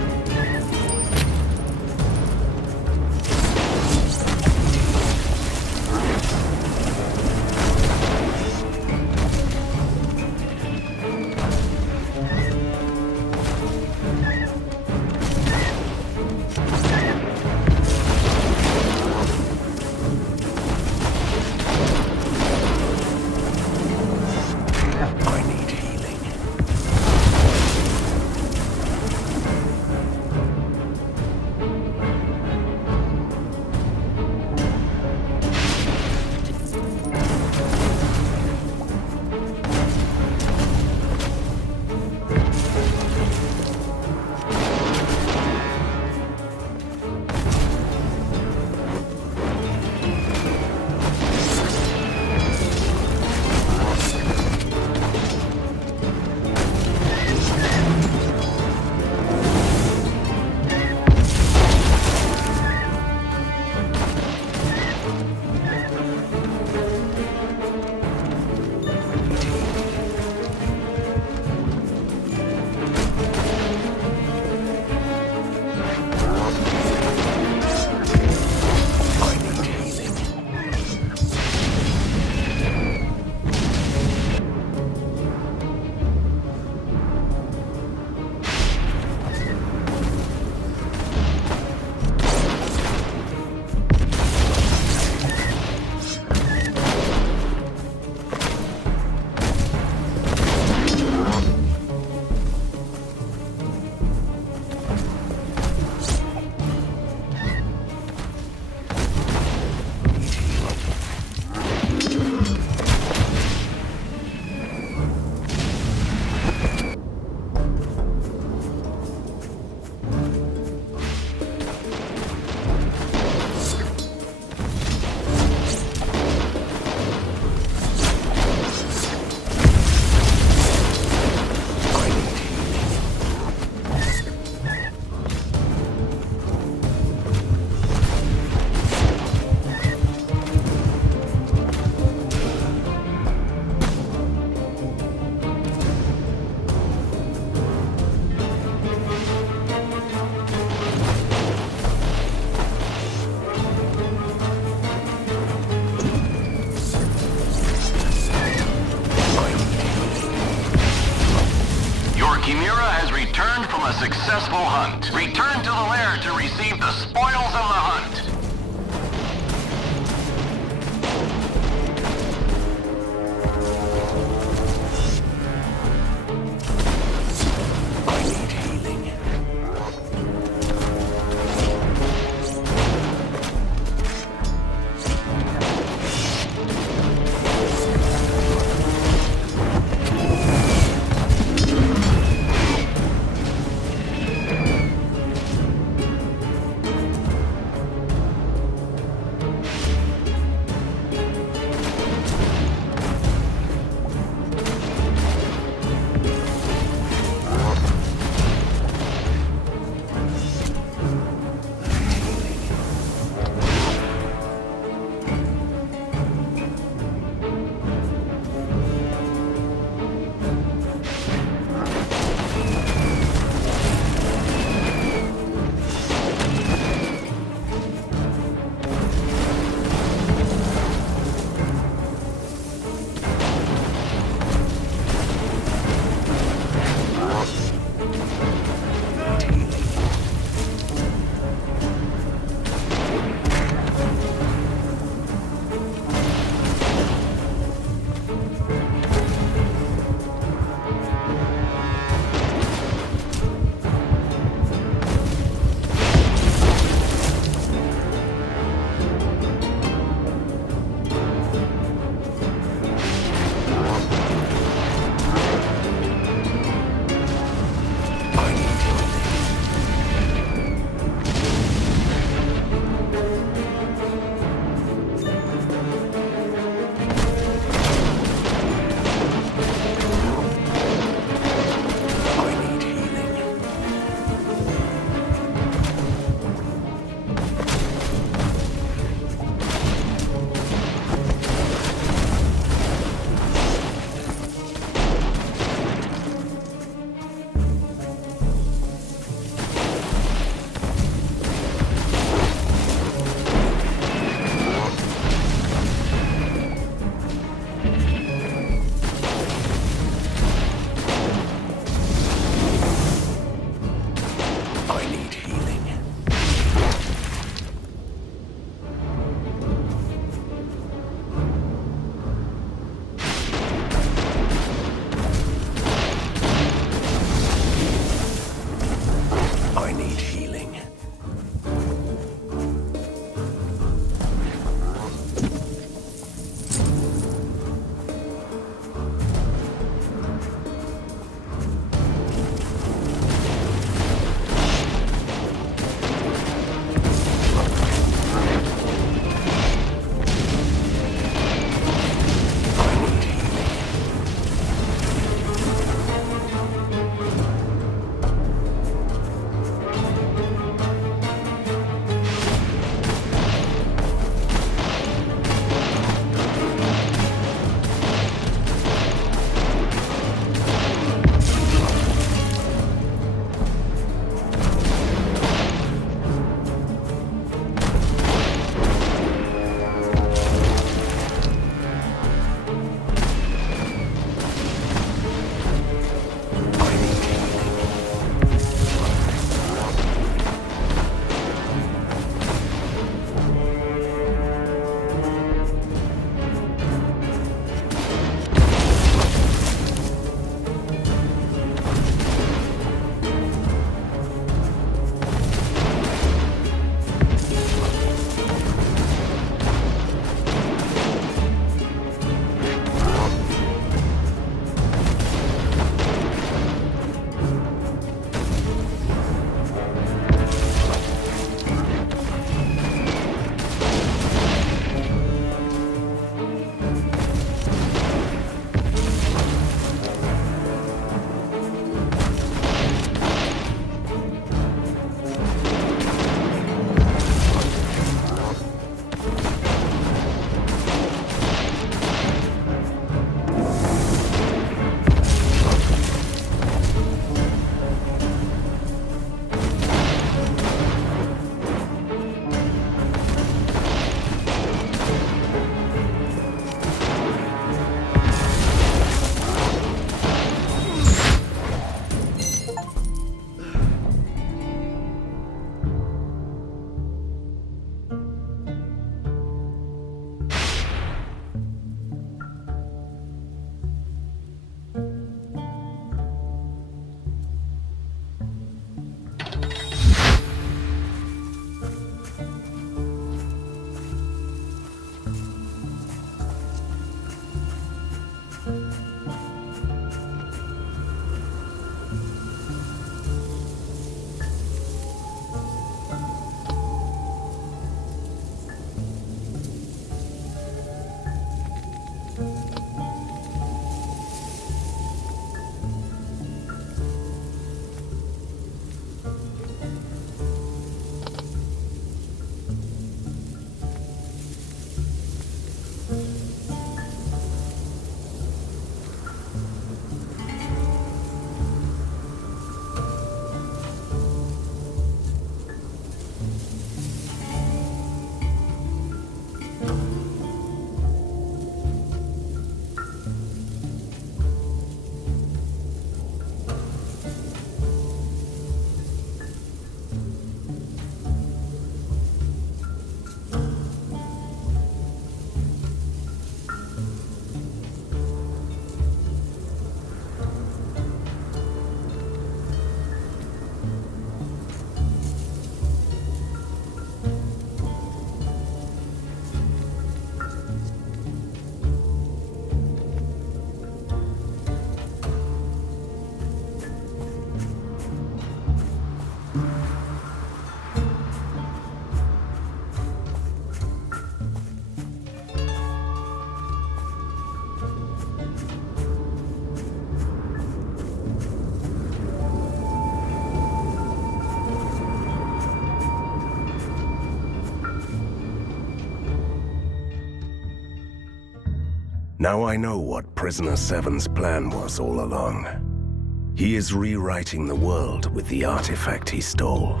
Now I know what Prisoner 7's plan was all along. He is rewriting the world with the artifact he stole,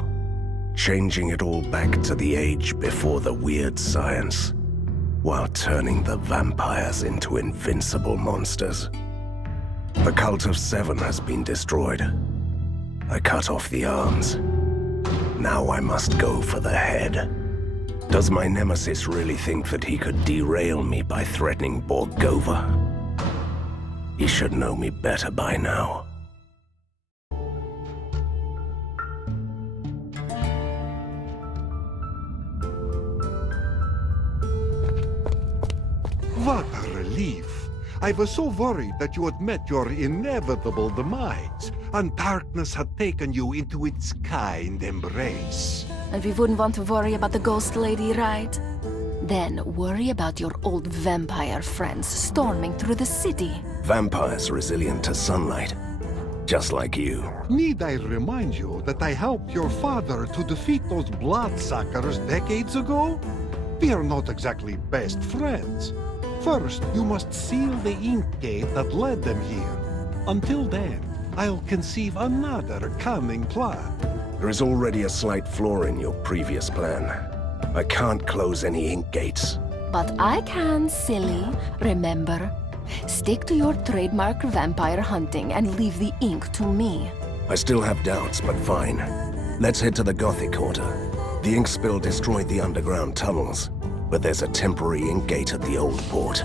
changing it all back to the age before the weird science, while turning the vampires into invincible monsters. The Cult of Seven has been destroyed. I cut off the arms. Now I must go for the head. Does my nemesis really think that he could derail me by threatening Borgova? He should know me better by now. What a relief. I was so worried that you had met your inevitable demise, and darkness had taken you into its kind embrace. And we wouldn't want to worry about the ghost lady, right? Then worry about your old vampire friends storming through the city. Vampires resilient to sunlight, just like you. Need I remind you that I helped your father to defeat those bloodsuckers decades ago? We are not exactly best friends. First, you must seal the ink gate that led them here. Until then, I'll conceive another cunning plan. There is already a slight flaw in your previous plan. I can't close any ink gates. But I can, silly. Remember? Stick to your trademark vampire hunting and leave the ink to me. I still have doubts, but fine. Let's head to the Gothic Quarter. The ink spill destroyed the underground tunnels, but there's a temporary ink gate at the old port.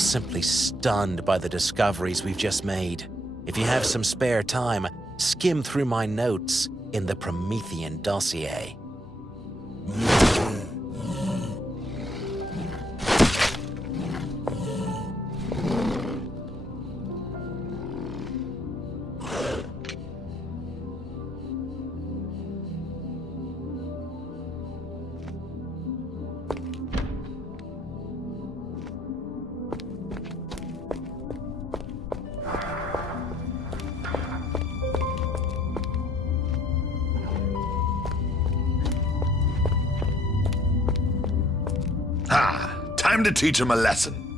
simply stunned by the discoveries we've just made. If you have some spare time, skim through my notes in the Promethean dossier. Time to teach him a lesson.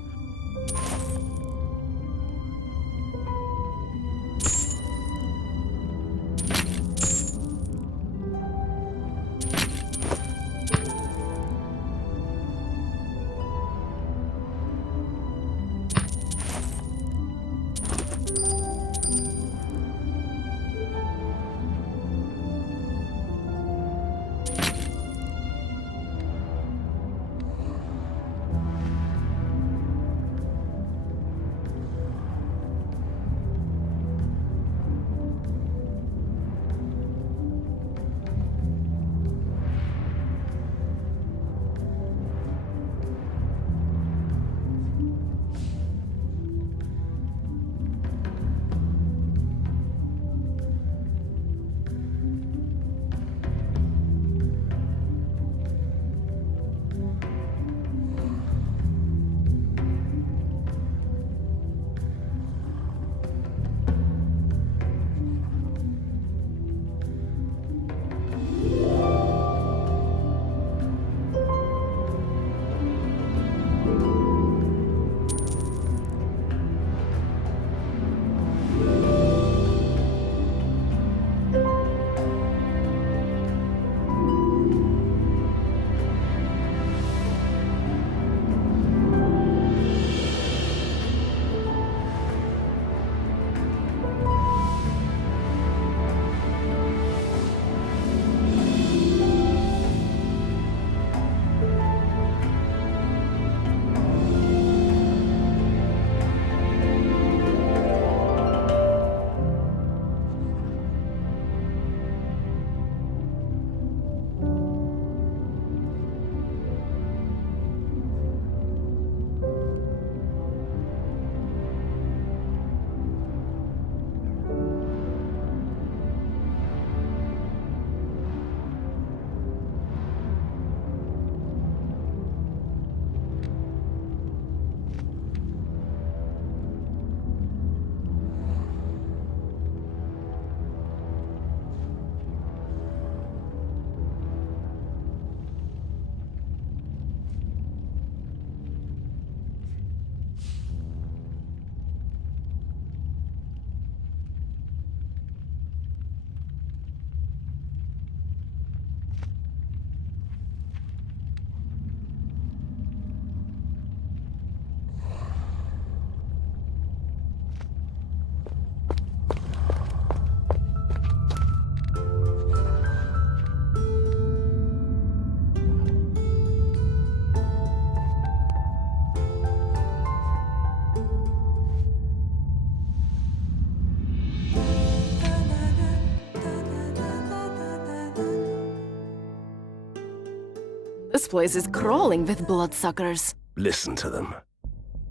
This place is crawling with bloodsuckers. Listen to them.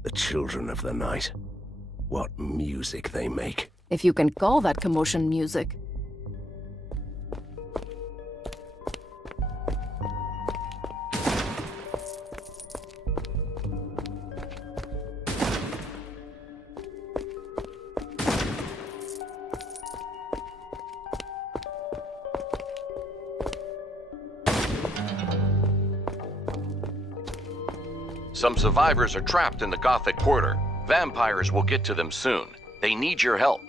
The children of the night. What music they make. If you can call that commotion music. Some survivors are trapped in the Gothic Quarter. Vampires will get to them soon. They need your help.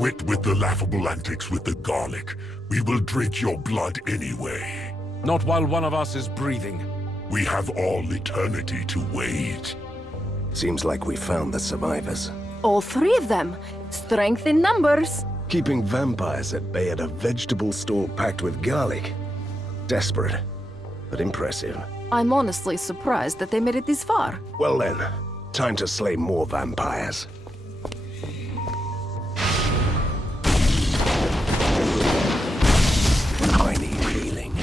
Quit with the laughable antics with the garlic. We will drink your blood anyway. Not while one of us is breathing. We have all eternity to wait. Seems like we found the survivors. All three of them. Strength in numbers. Keeping vampires at bay at a vegetable store packed with garlic. Desperate, but impressive. I'm honestly surprised that they made it this far. Well then, time to slay more vampires. I need healing.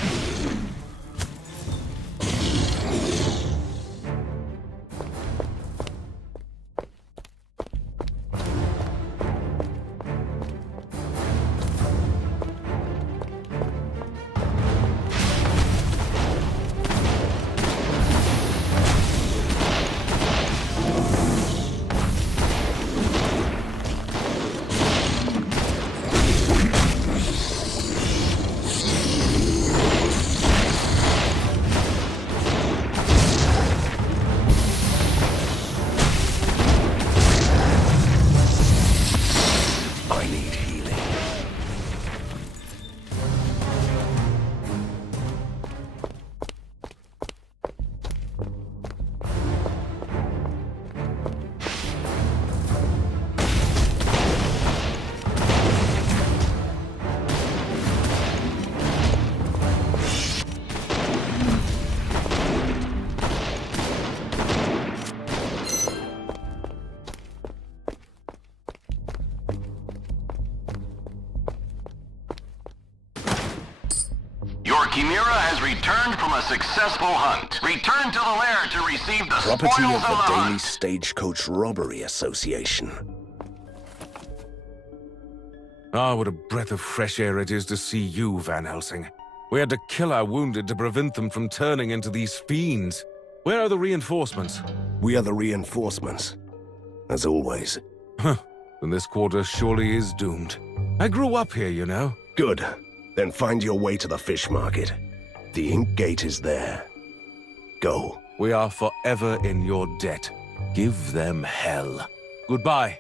Chimera has returned from a successful hunt. Return to the lair to receive the Property spoils of the of the Daily hunt. Stagecoach Robbery Association. Ah, what a breath of fresh air it is to see you, Van Helsing. We had to kill our wounded to prevent them from turning into these fiends. Where are the reinforcements? We are the reinforcements. As always. Huh. Then this quarter surely is doomed. I grew up here, you know. Good. Then find your way to the fish market. The ink gate is there. Go. We are forever in your debt. Give them hell. Goodbye.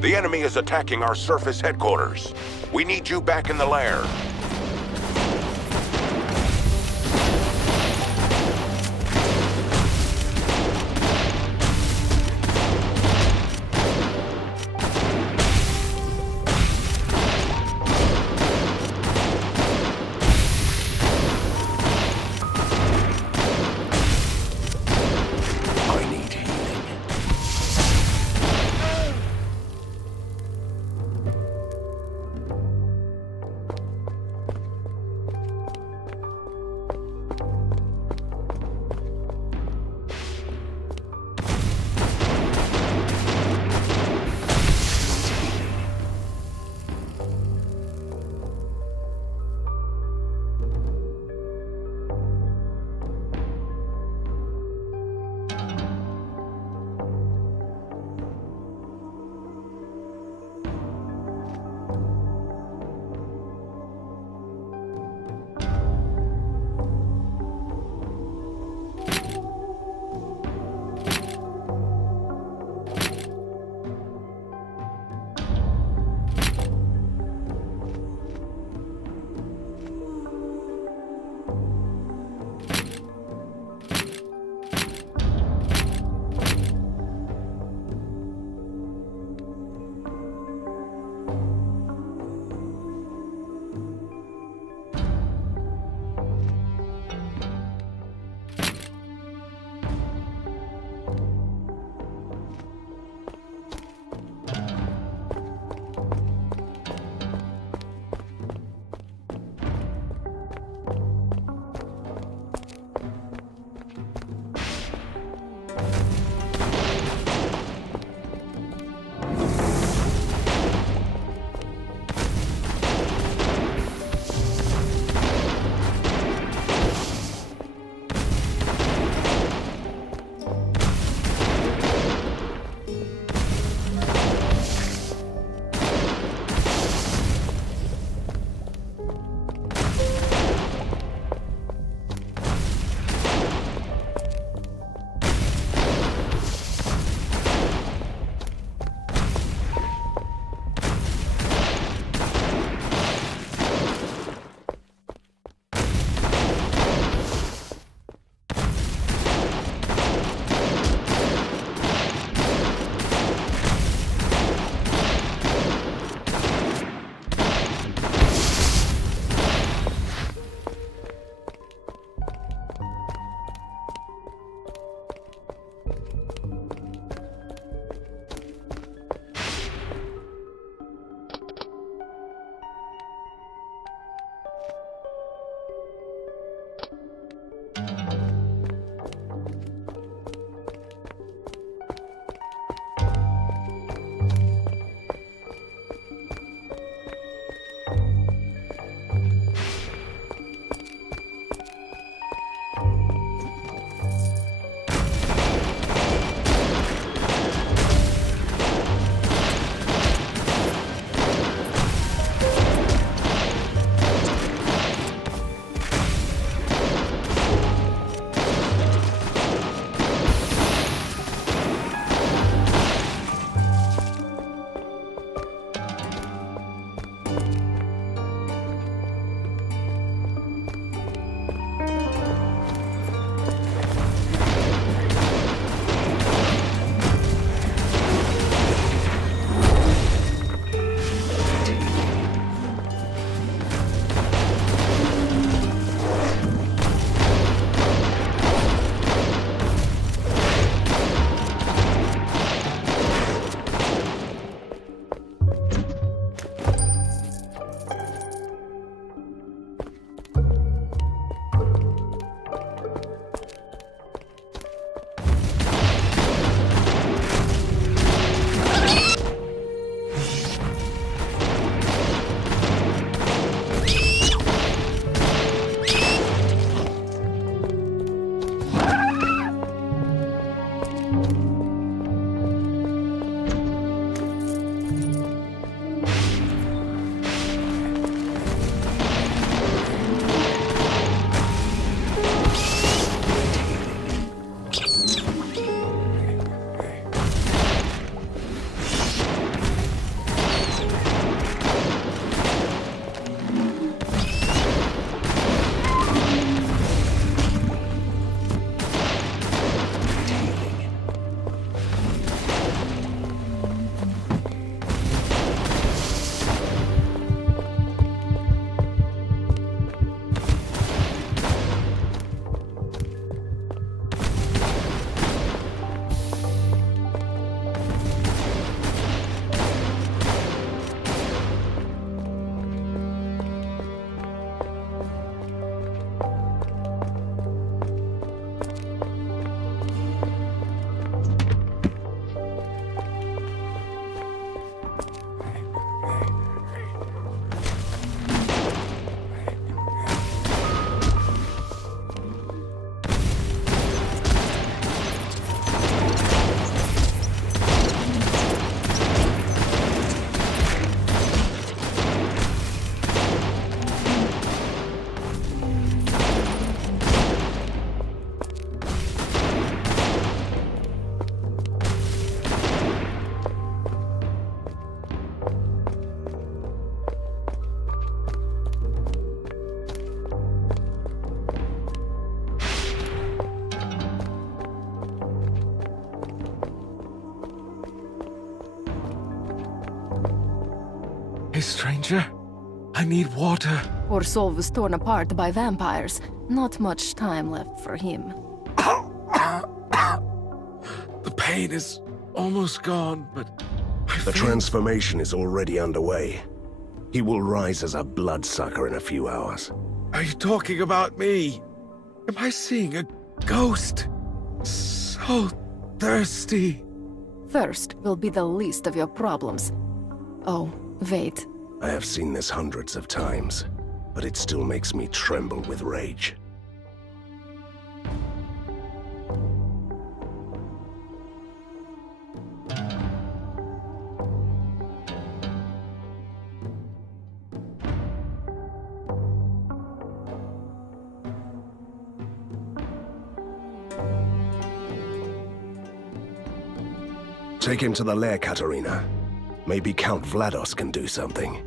The enemy is attacking our surface headquarters. We need you back in the lair. stranger. I need water. Poor soul was torn apart by vampires. Not much time left for him. The pain is almost gone, but The transformation is already underway. He will rise as a bloodsucker in a few hours. Are you talking about me? Am I seeing a ghost? So thirsty. Thirst will be the least of your problems. Oh, wait. I have seen this hundreds of times, but it still makes me tremble with rage. Take him to the lair, Katerina. Maybe Count Vlados can do something.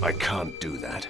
I can't do that.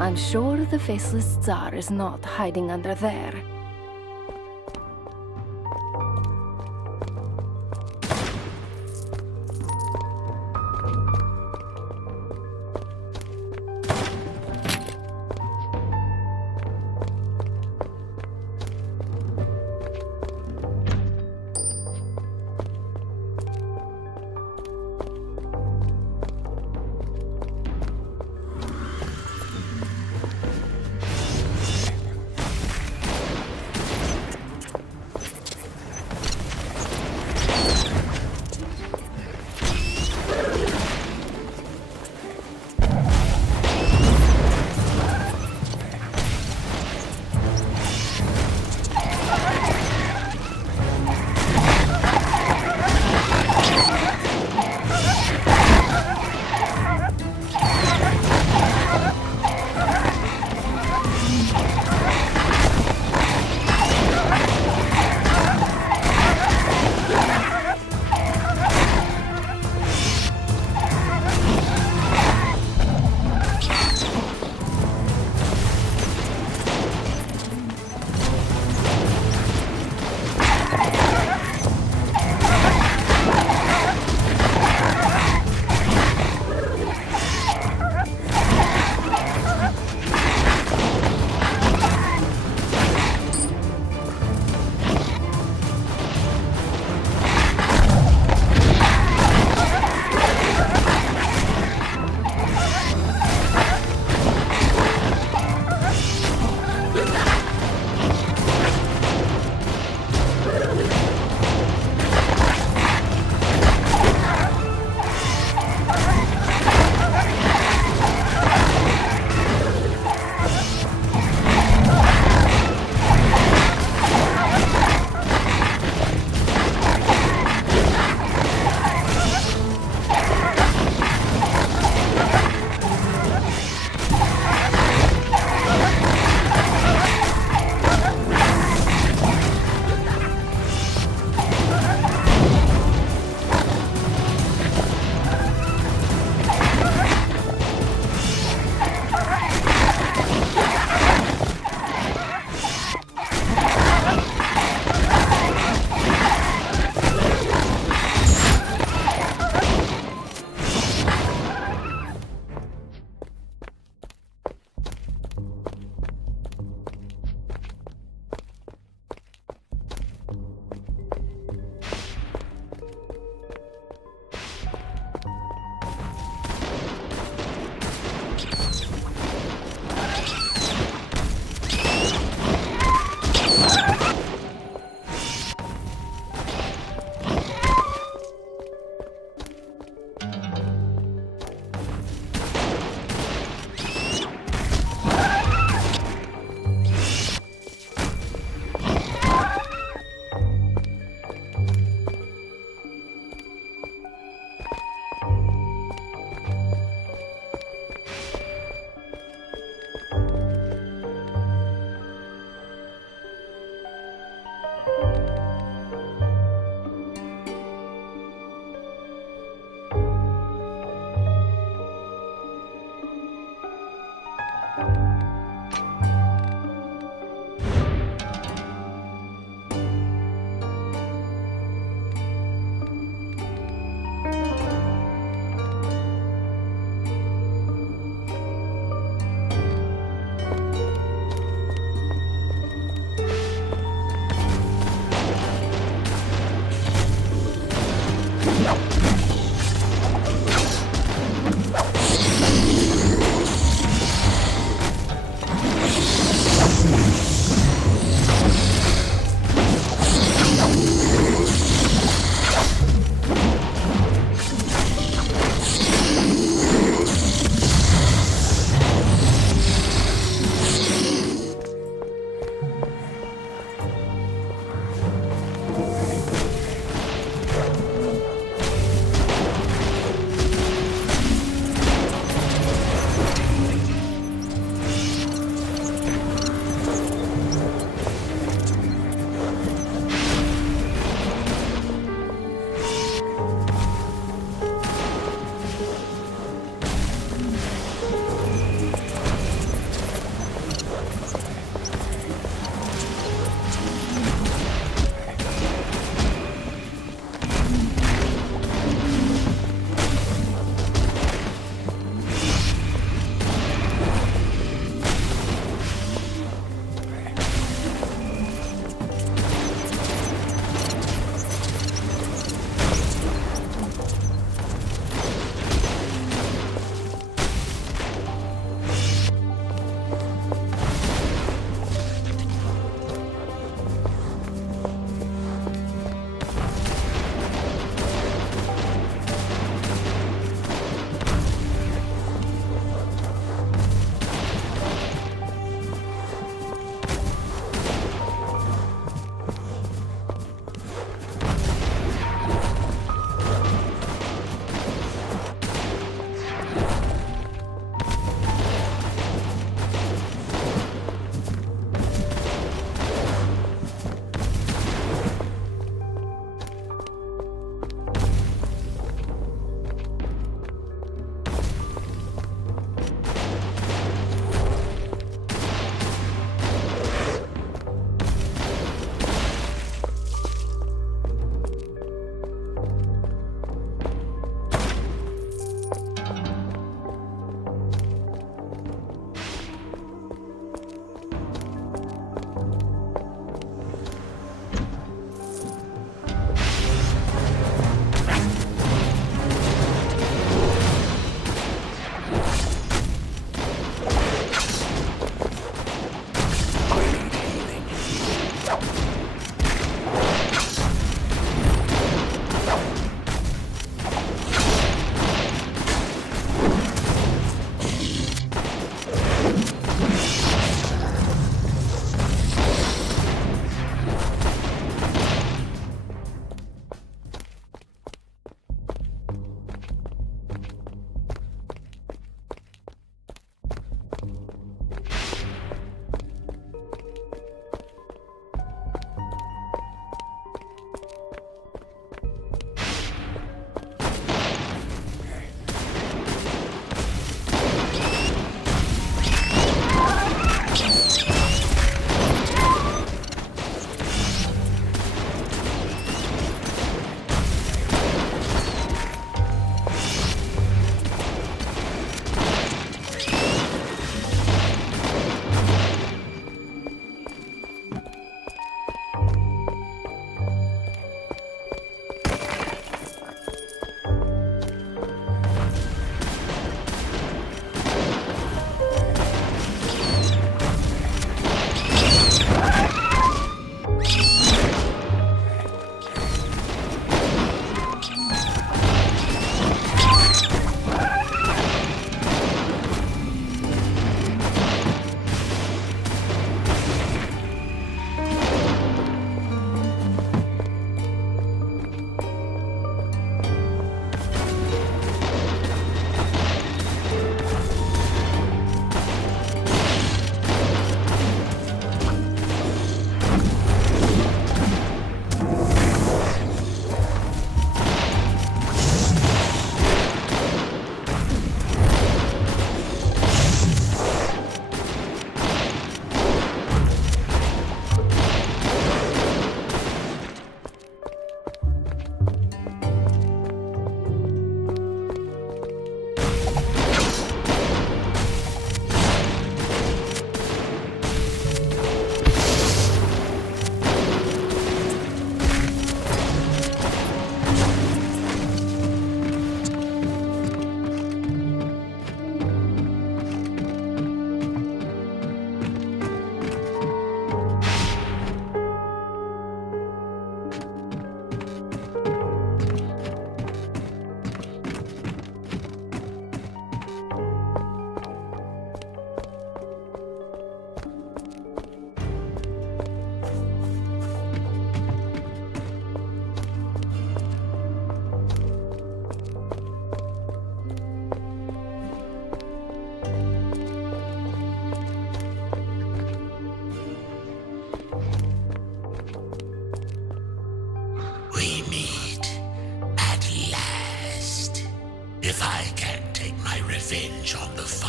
I'm sure the Faceless Tsar is not hiding under there.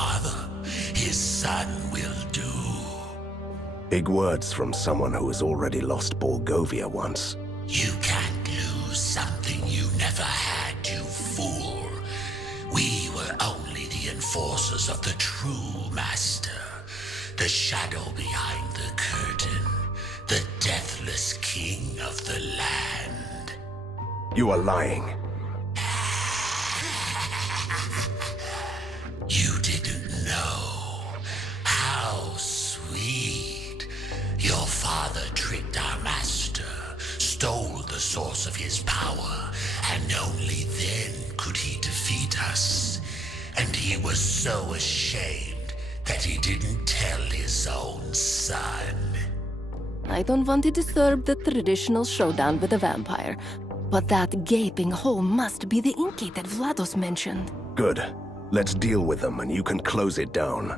father, his son will do. Big words from someone who has already lost Borgovia once. You can't lose something you never had, you fool. We were only the enforcers of the true master. The shadow behind the curtain. The deathless king of the land. You are lying. You didn't know. How sweet. Your father tricked our master, stole the source of his power, and only then could he defeat us. And he was so ashamed that he didn't tell his own son. I don't want to disturb the traditional showdown with a vampire, but that gaping hole must be the ink gate that Vlados mentioned. Good. Let's deal with them and you can close it down.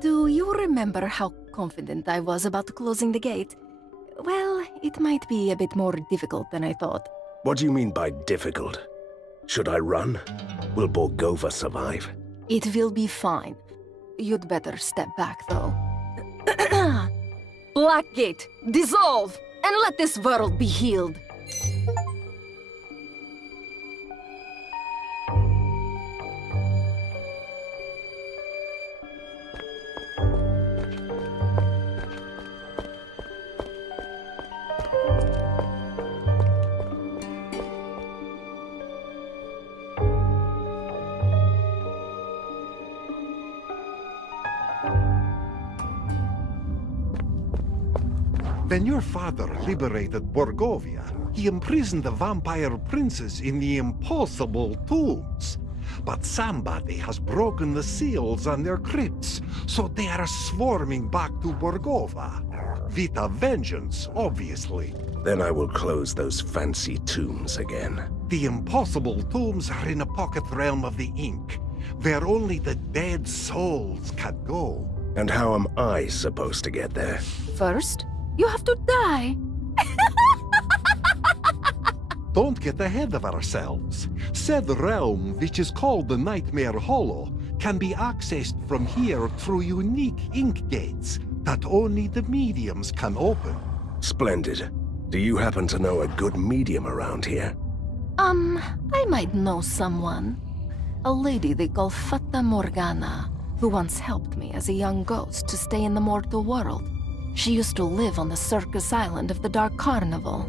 Do you remember how confident I was about closing the gate? Well, it might be a bit more difficult than I thought. What do you mean by difficult? Should I run? Will Borgova survive? It will be fine. You'd better step back, though. Blackgate, dissolve, and let this world be healed. When your father liberated Borgovia, he imprisoned the vampire princes in the impossible tombs. but somebody has broken the seals on their crypts, so they are swarming back to Borgova. With a vengeance, obviously. Then I will close those fancy tombs again. The impossible tombs are in a pocket realm of the ink, where only the dead souls can go. And how am I supposed to get there? First, you have to die. Don't get ahead of ourselves. Said realm, which is called the Nightmare Hollow, can be accessed from here through unique ink gates that only the mediums can open. Splendid. Do you happen to know a good medium around here? I might know someone. A lady they call Fata Morgana, who once helped me as a young ghost to stay in the mortal world. She used to live on the circus island of the Dark Carnival.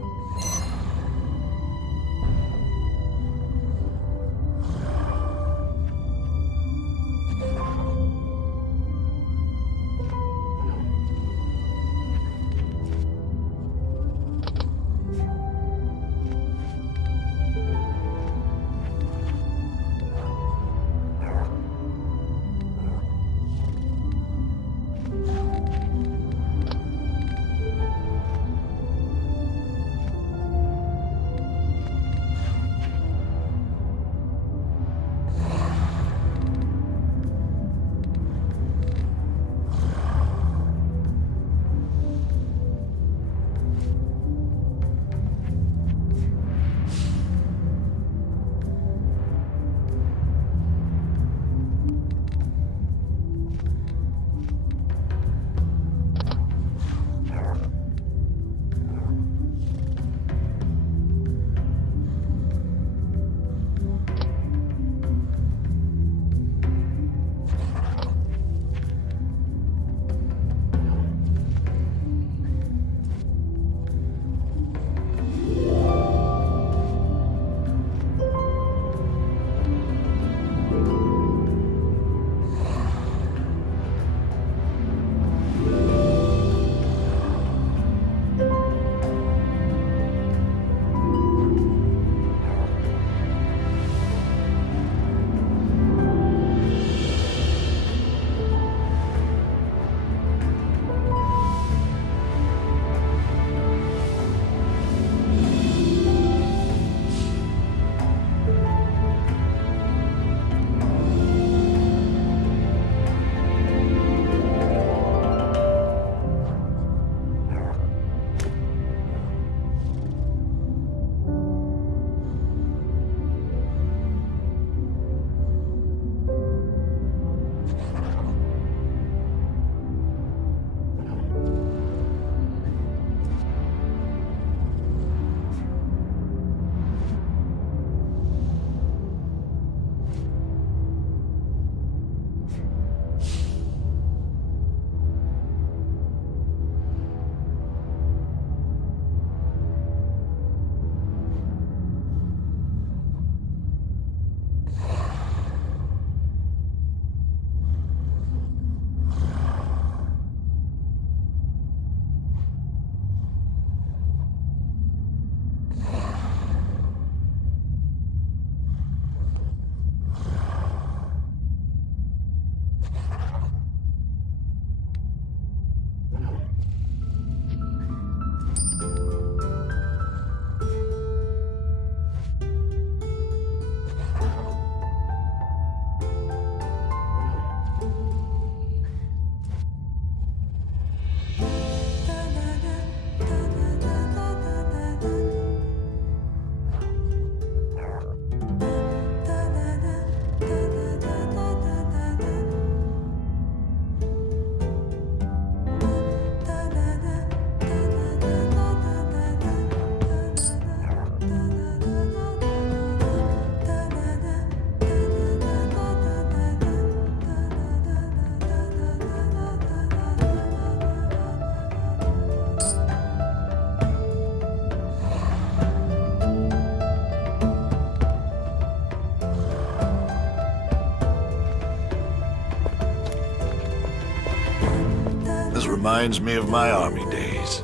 Reminds me of my army days.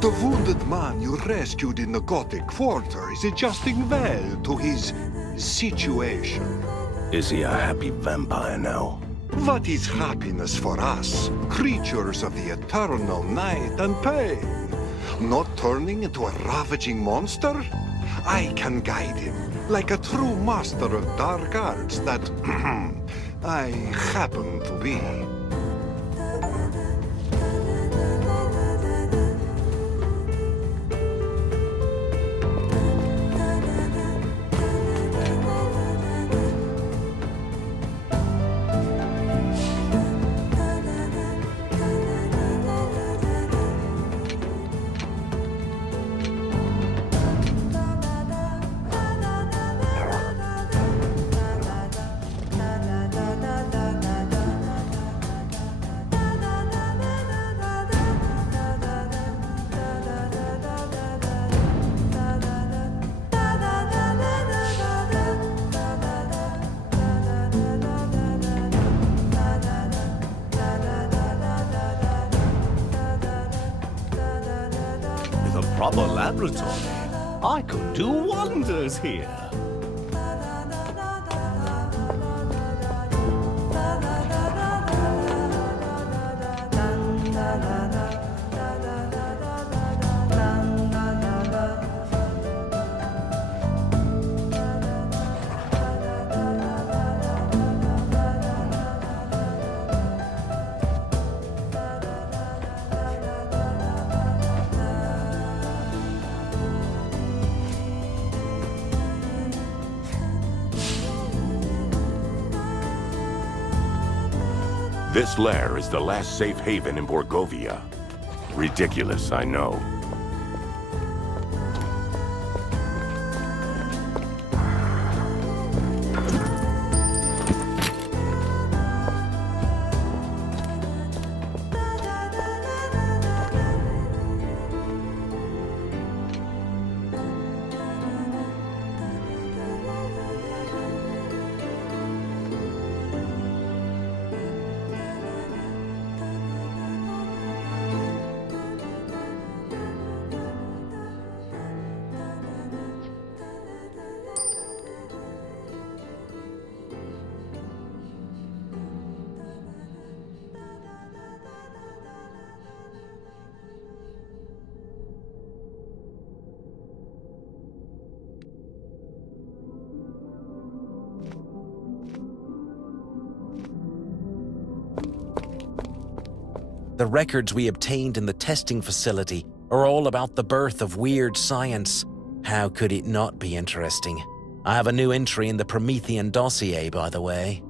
The wounded man you rescued in the Gothic Quarter is adjusting well to his situation. Is he a happy vampire now? What is happiness for us, creatures of the eternal night and pain? Not turning into a ravaging monster? I can guide him, like a true master of dark arts that I happen to be. With a proper laboratory, I could do wonders here. This lair is the last safe haven in Borgovia. Ridiculous, I know. The records we obtained in the testing facility are all about the birth of weird science. How could it not be interesting? I have a new entry in the Promethean dossier, by the way.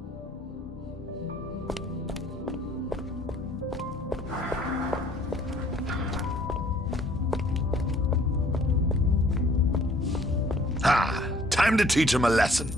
Ah, time to teach him a lesson.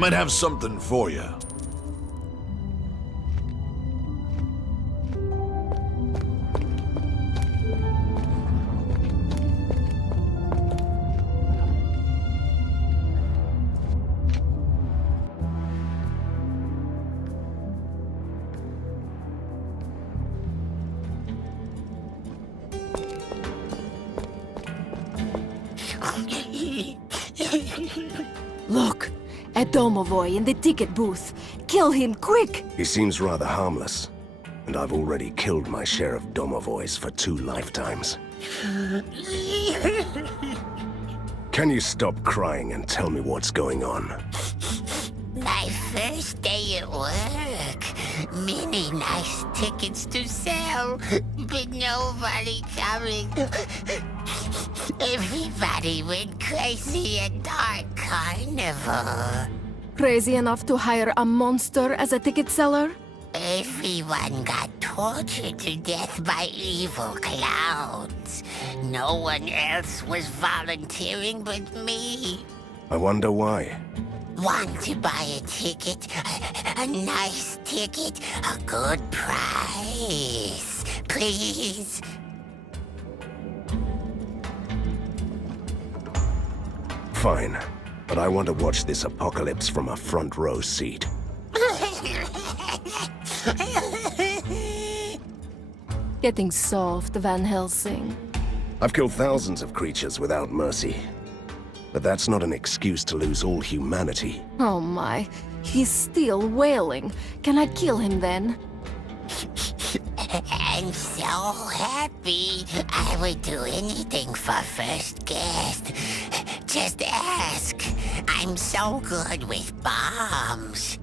might have something for you. Look, a Domovoy in the ticket booth. Kill him, quick! He seems rather harmless, and I've already killed my share of Domovoys for 2 lifetimes. Can you stop crying and tell me what's going on? My first day at work. Many nice tickets to sell, but nobody coming. Everybody went crazy at Dark Carnival. Crazy enough to hire a monster as a ticket seller? Everyone got tortured to death by evil clowns. No one else was volunteering but me. I wonder why. Want to buy a ticket? A nice ticket? A good price? Please? Fine, but I want to watch this apocalypse from a front row seat. Getting soft, Van Helsing. I've killed thousands of creatures without mercy. But that's not an excuse to lose all humanity. Oh my, he's still wailing. Can I kill him then? I'm so happy. I would do anything for first guest. Just ask. I'm so good with bombs.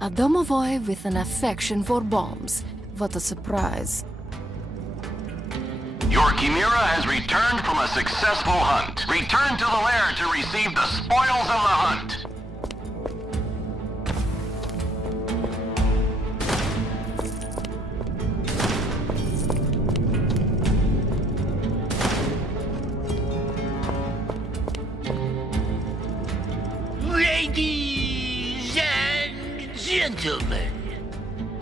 A Domovoy with an affection for bombs. What a surprise. Your Chimera has returned from a successful hunt. Return to the lair to receive the spoils of the hunt. Ladies and gentlemen,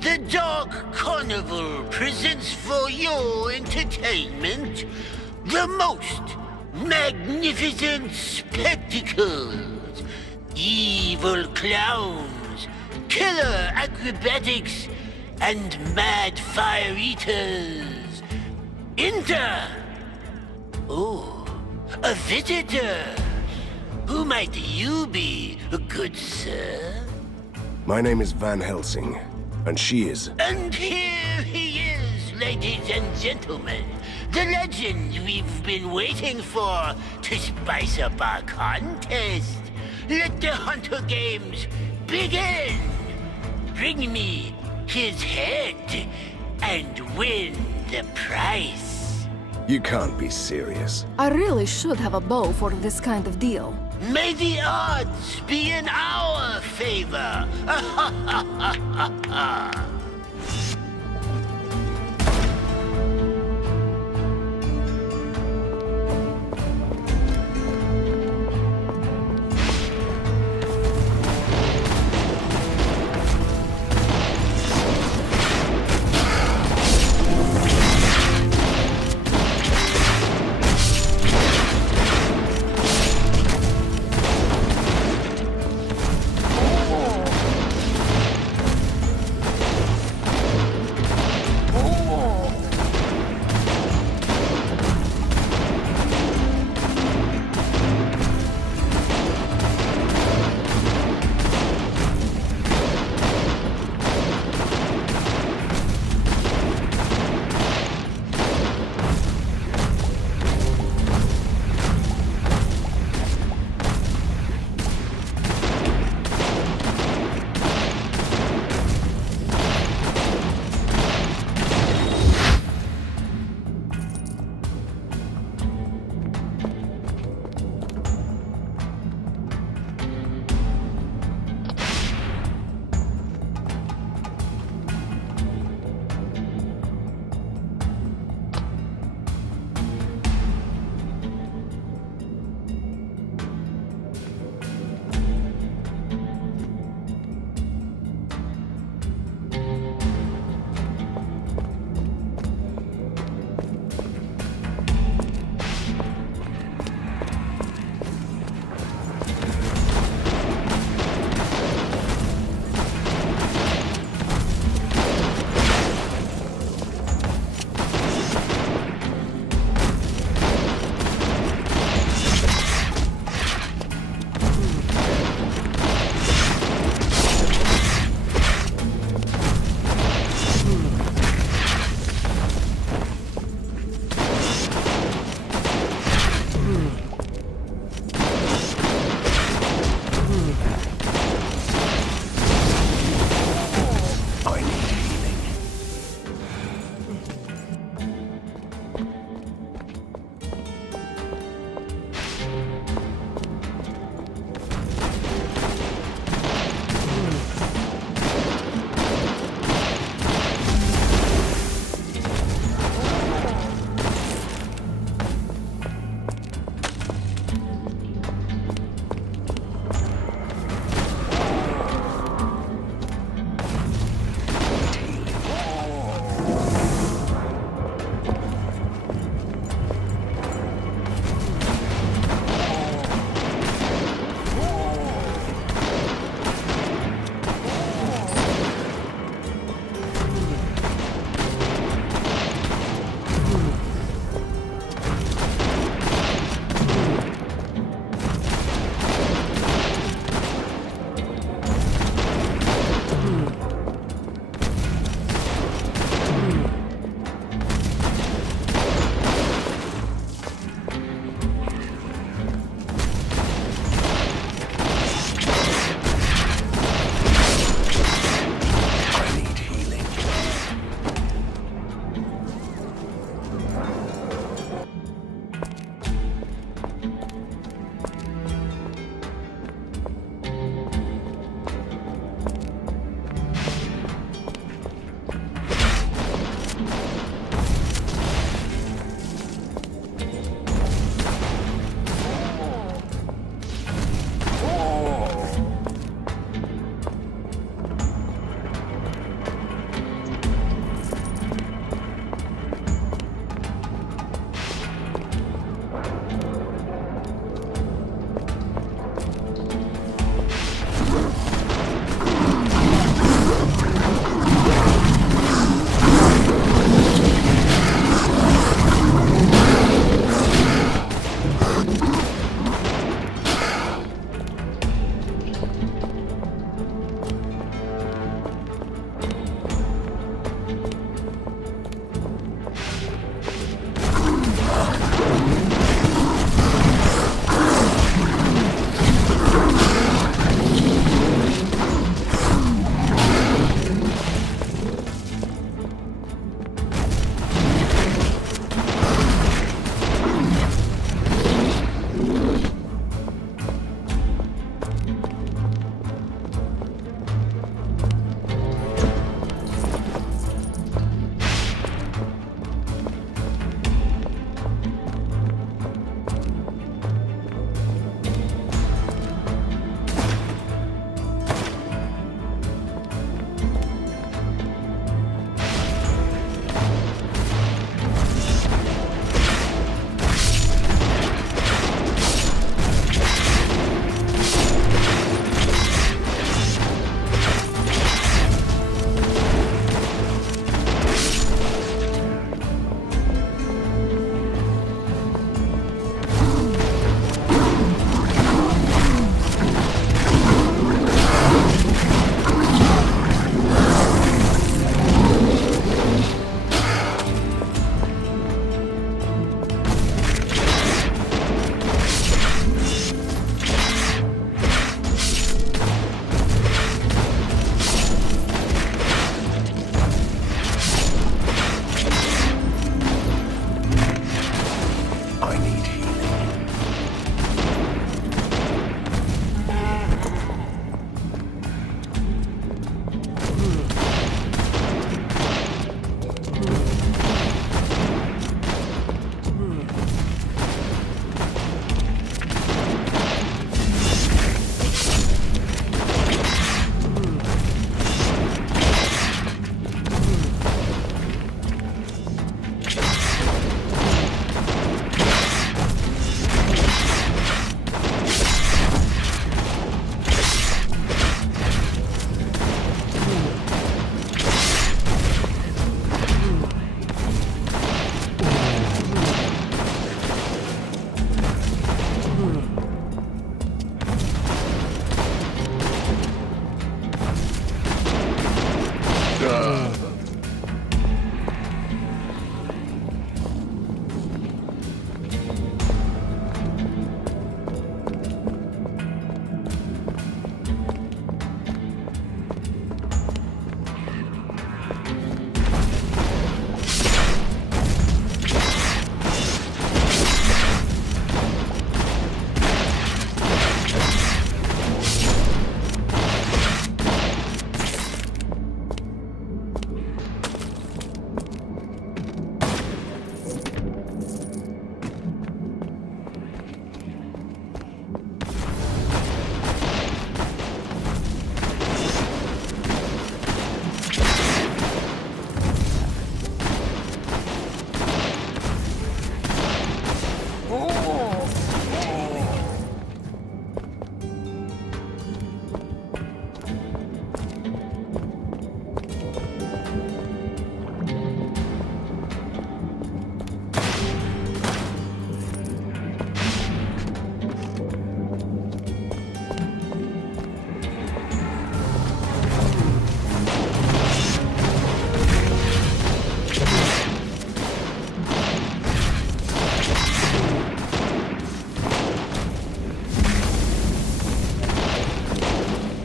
the Dark Carnival presents for your entertainment the most magnificent spectacles, evil clowns, killer acrobatics, and mad fire eaters. Enter! Oh, a visitor. Who might you be, good sir? My name is Van Helsing, and she is... And here he is, ladies and gentlemen. The legend we've been waiting for to spice up our contest. Let the Hunter Games begin. Bring me his head and win the prize. You can't be serious. I really should have a bow for this kind of deal. May the odds be in our favor.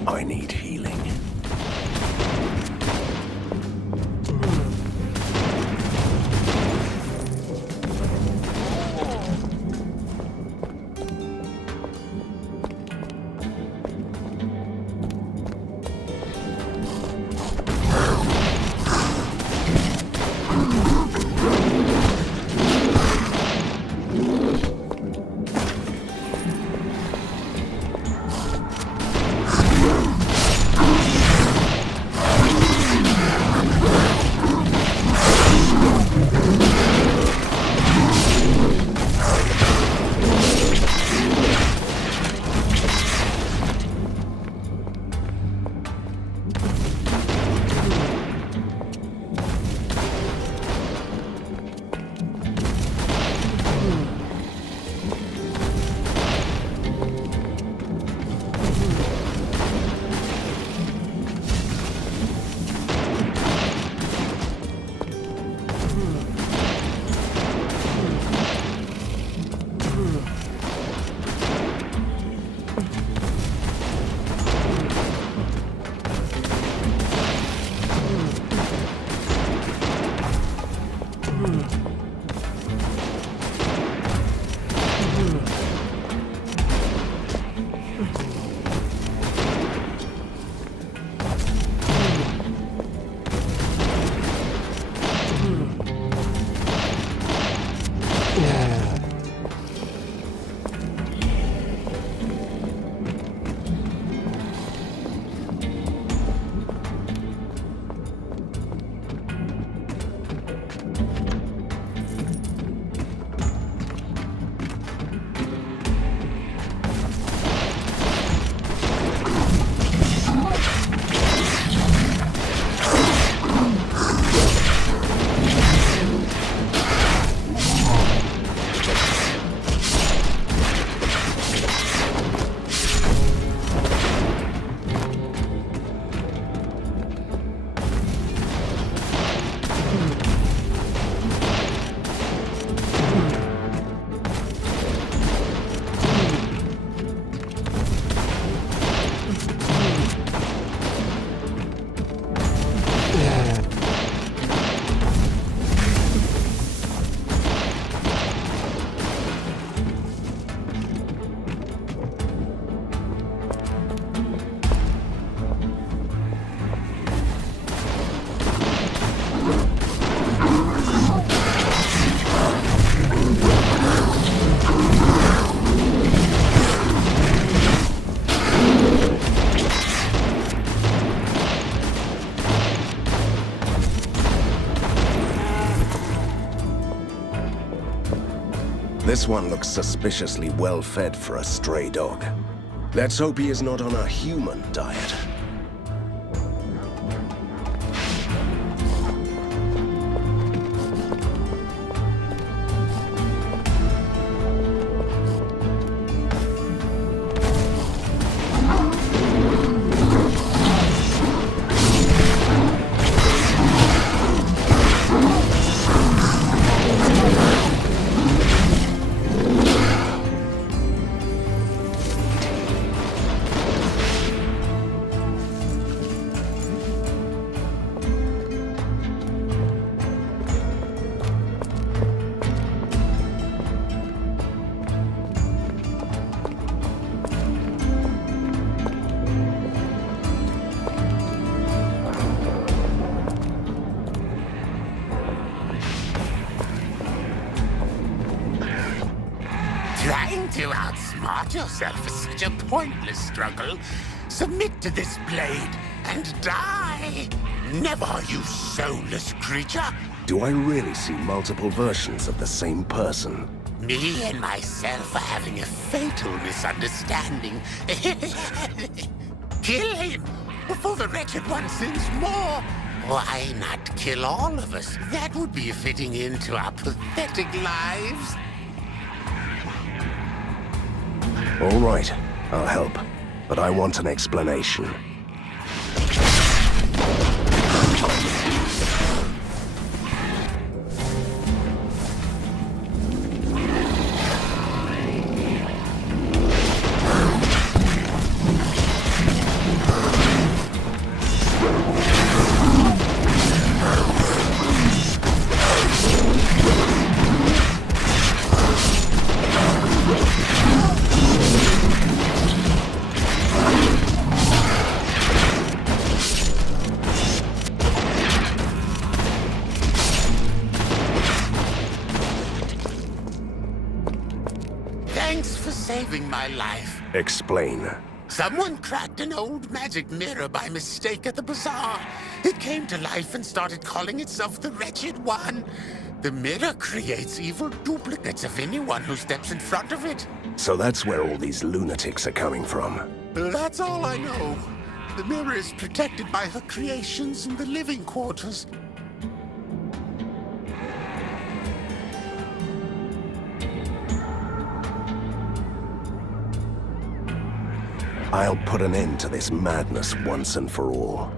I need healing. This one looks suspiciously well-fed for a stray dog. Let's hope he is not on a human diet. Trying to outsmart yourself is such a pointless struggle. Submit to this blade and die. Never, you soulless creature. Do I really see multiple versions of the same person? Me and myself are having a fatal misunderstanding. Kill him before the wretched one sins more. Why not kill all of us? That would be a fitting end to our pathetic lives. All right, I'll help. But I want an explanation. Thanks for saving my life. Explain. Someone cracked an old magic mirror by mistake at the bazaar. It came to life and started calling itself the Wretched One. The mirror creates evil duplicates of anyone who steps in front of it. So that's where all these lunatics are coming from. That's all I know. The mirror is protected by her creations in the living quarters. I'll put an end to this madness once and for all.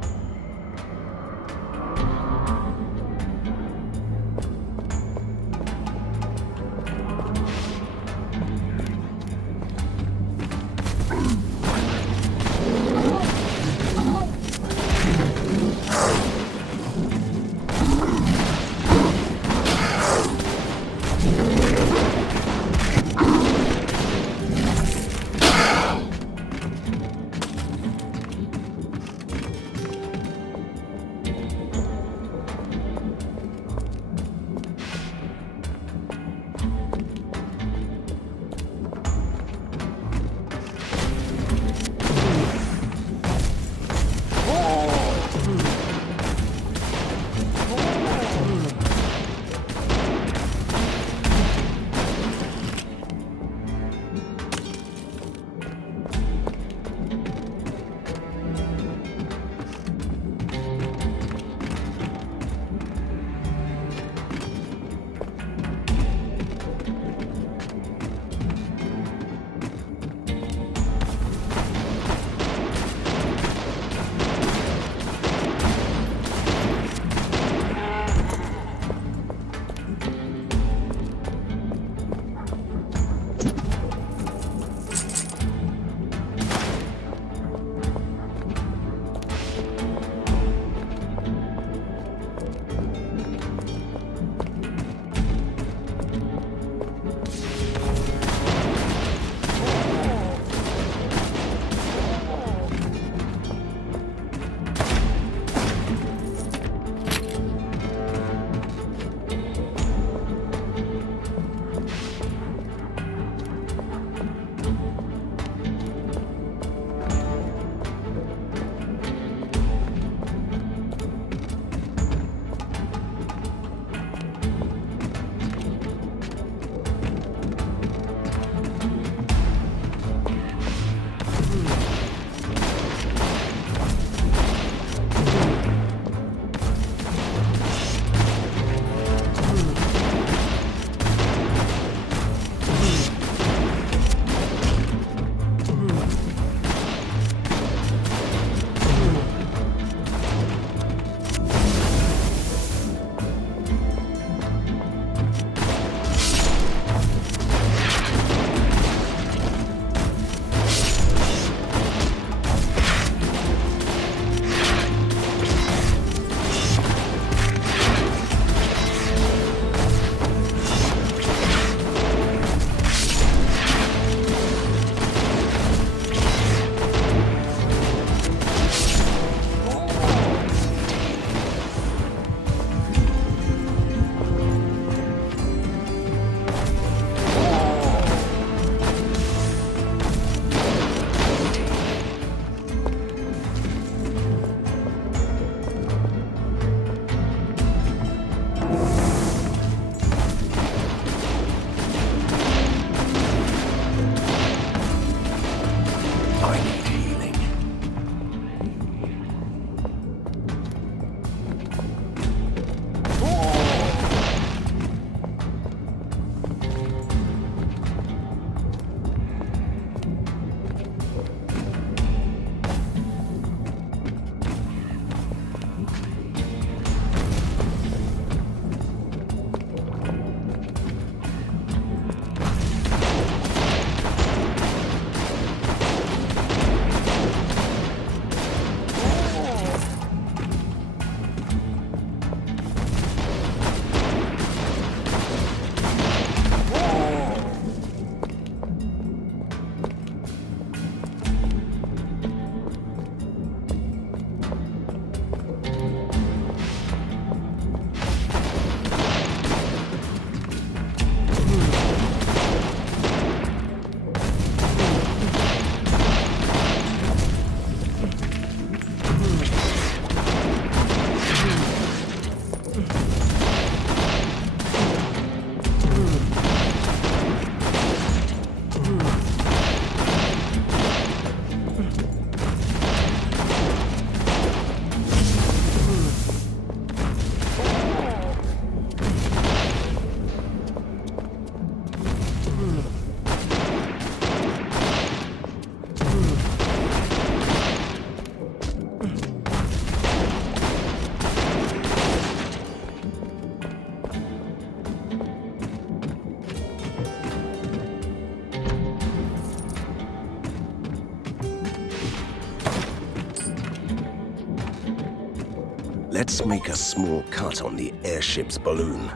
Let's make a small cut on the airship's balloon,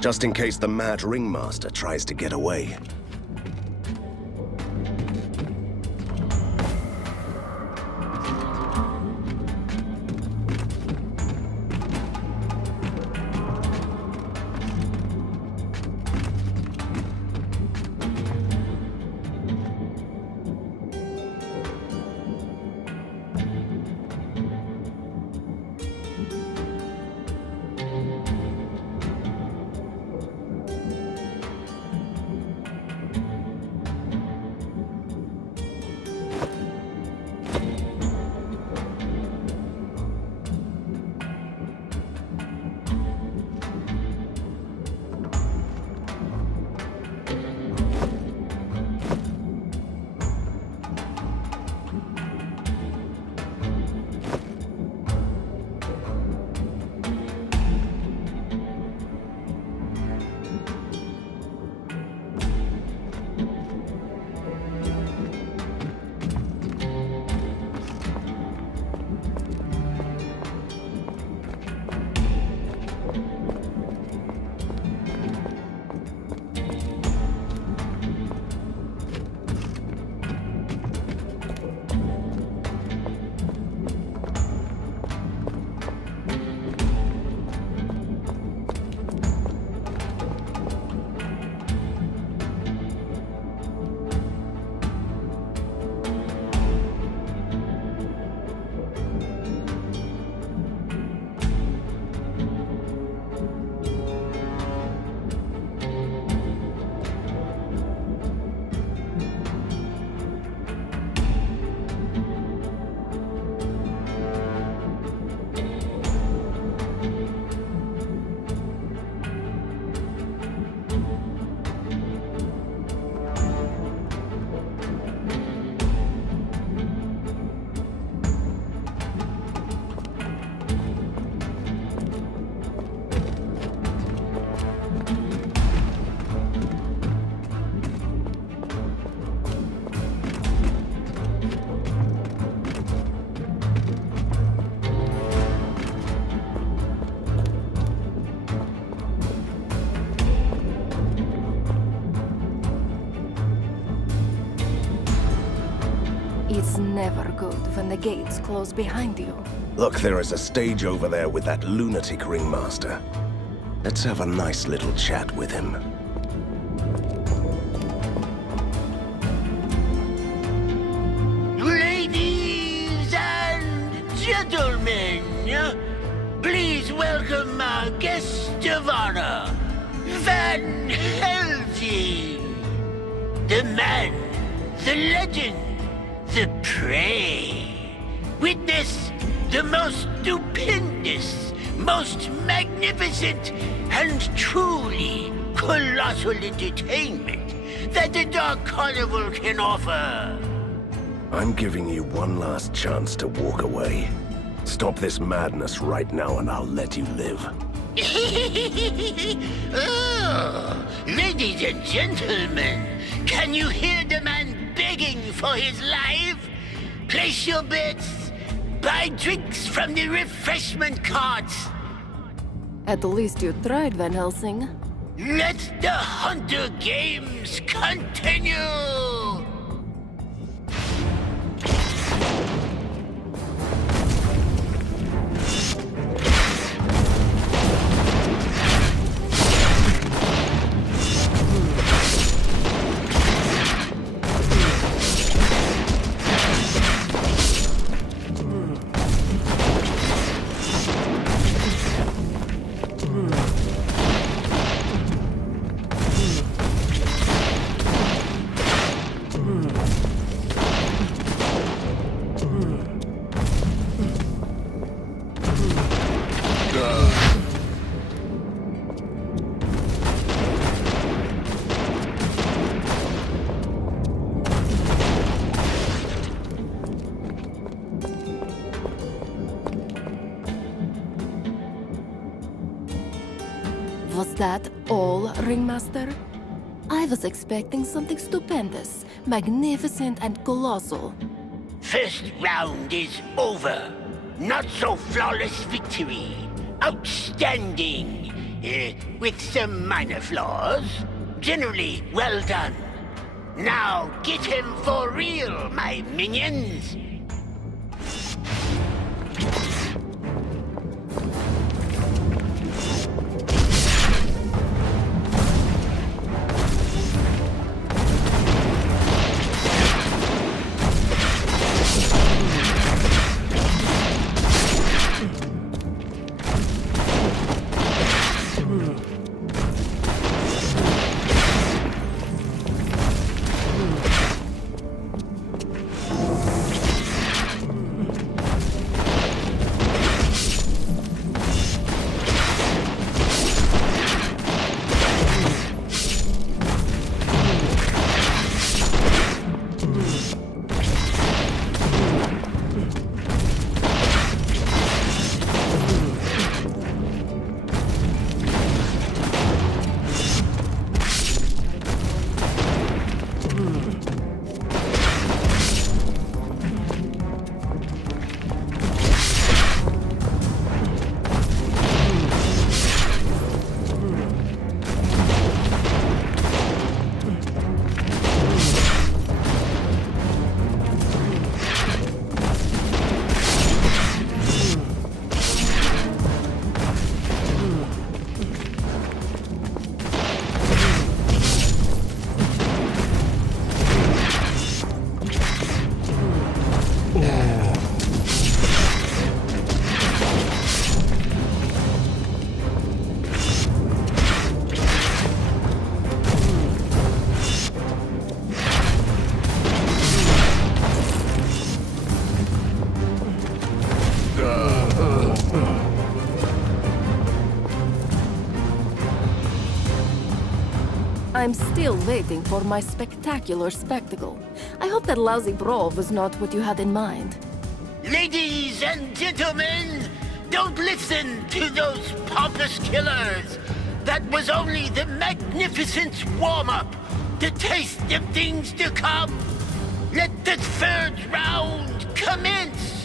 just in case the mad ringmaster tries to get away. It's never good when the gates close behind you. Look, there is a stage over there with that lunatic ringmaster. Let's have a nice little chat with him. Ladies and gentlemen, please welcome our guest of honor, Van Helsing. The man, the legend, the prey. Witness the most stupendous, most magnificent, and truly colossal entertainment that the Dark Carnival can offer. I'm giving you one last chance to walk away. Stop this madness right now and I'll let you live. Oh, ladies and gentlemen, can you hear the man begging for his life? Place your bets. Buy drinks from the refreshment carts. At least you tried, Van Helsing. Let the Hunter Games continue! Was that all, Ringmaster? I was expecting something stupendous, magnificent and colossal. First round is over. not so flawless victory. Outstanding. With some minor flaws. Generally well done. Now get him for real, my minions. I'm still waiting for my spectacular spectacle. I hope that lousy brawl was not what you had in mind. Ladies and gentlemen, don't listen to those pompous killers. That was only the magnificent warm-up, the taste of things to come. Let the third round commence.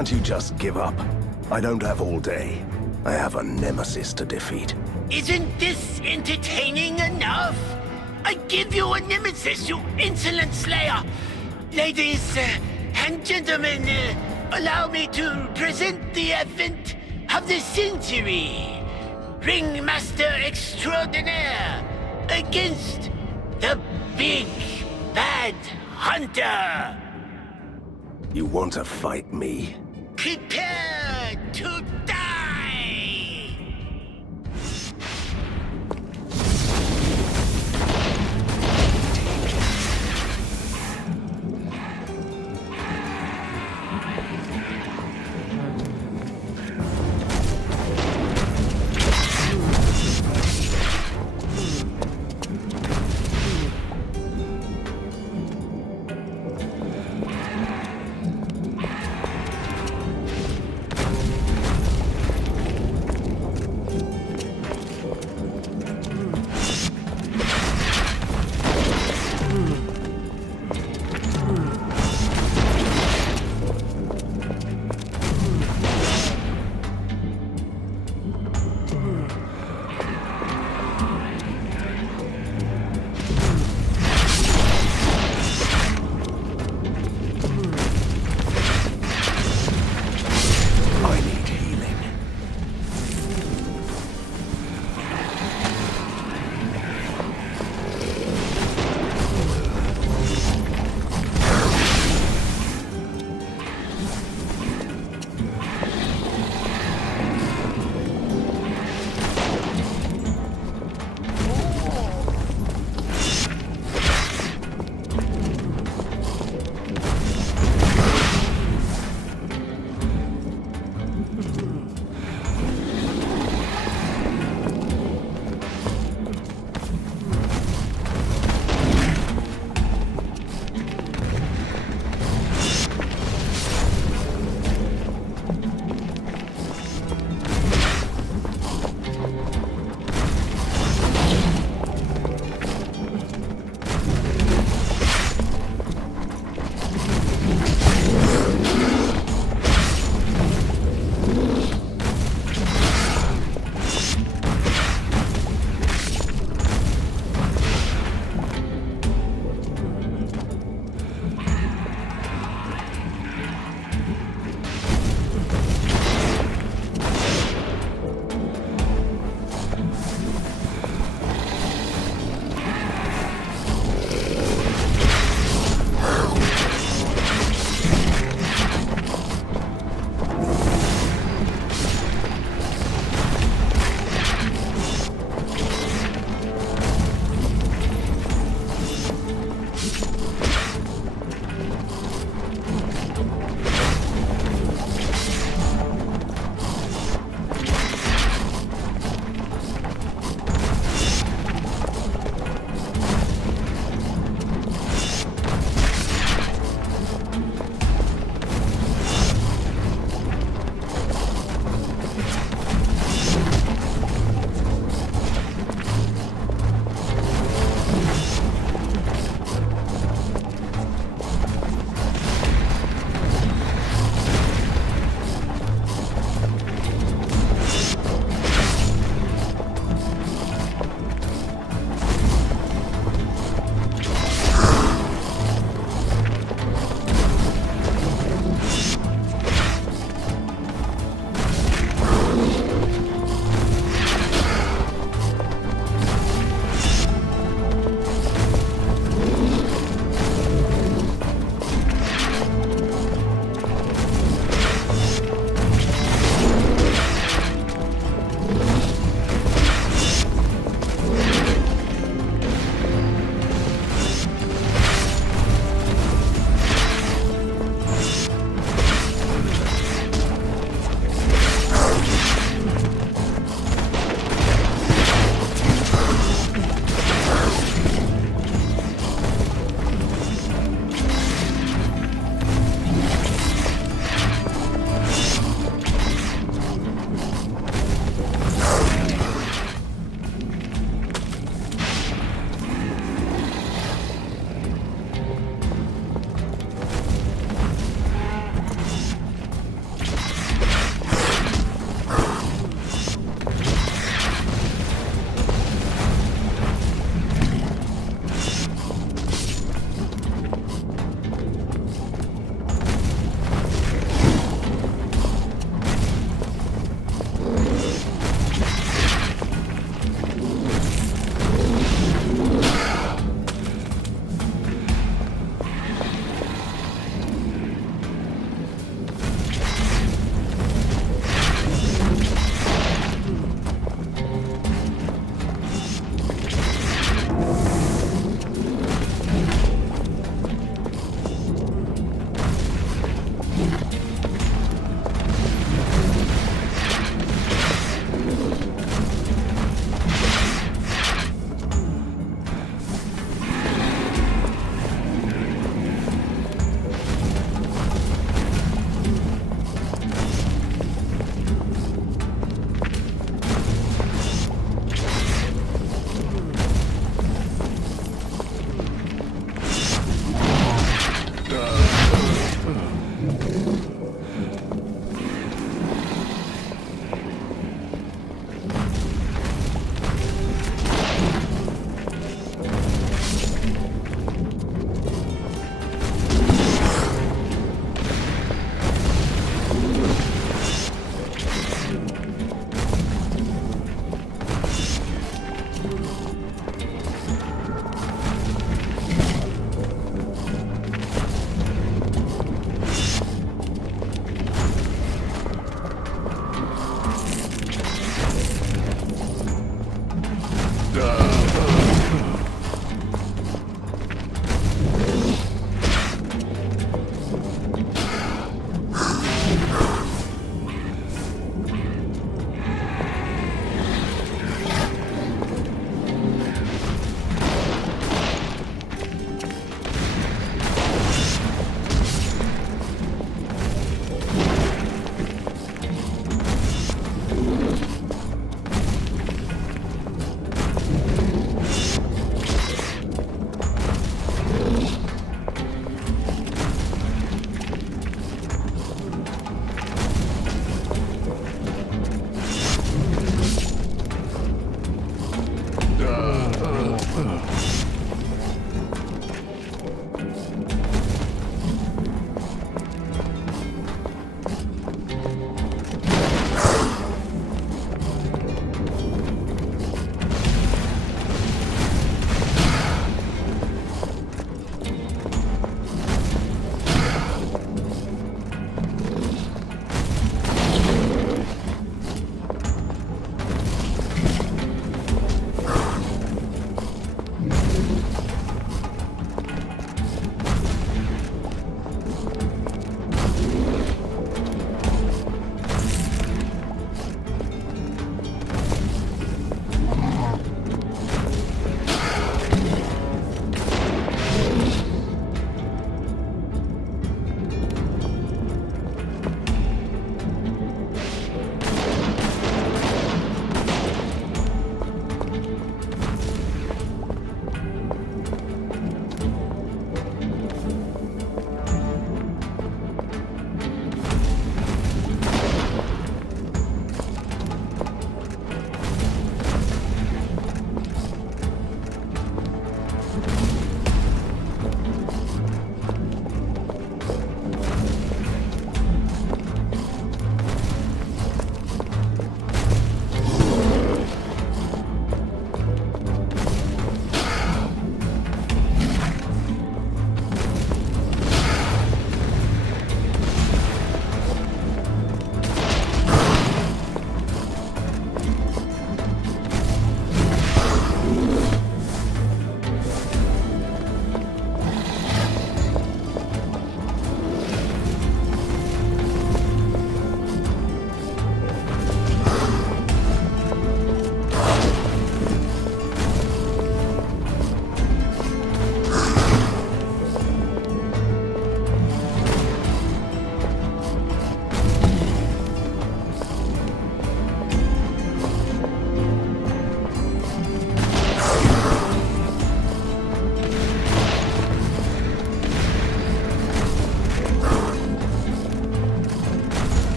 Can't you just give up? I don't have all day. I have a nemesis to defeat. Isn't this entertaining enough? I give you a nemesis, you insolent slayer! Ladies and gentlemen, allow me to present the advent of the century! Ringmaster Extraordinaire against the Big Bad Hunter! You want to fight me? Prepare to die!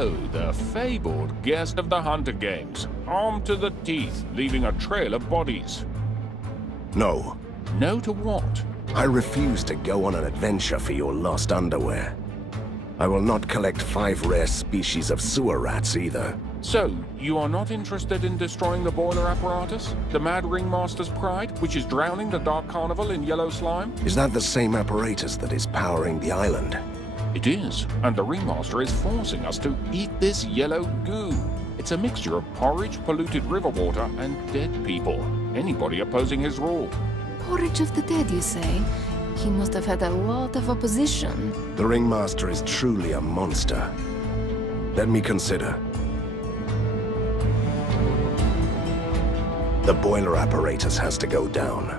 So, the fabled guest of the Hunter Games, armed to the teeth, leaving a trail of bodies. No. No to what? I refuse to go on an adventure for your lost underwear. I will not collect 5 rare species of sewer rats either. So, you are not interested in destroying the boiler apparatus? The Mad Ringmaster's pride, which is drowning the Dark Carnival in yellow slime? Is that the same apparatus that is powering the island? It is, and the Ringmaster is forcing us to eat this yellow goo. It's a mixture of porridge, polluted river water, and dead people. Anybody opposing his rule. Porridge of the dead, you say? He must have had a lot of opposition. The Ringmaster is truly a monster. Let me consider. The boiler apparatus has to go down.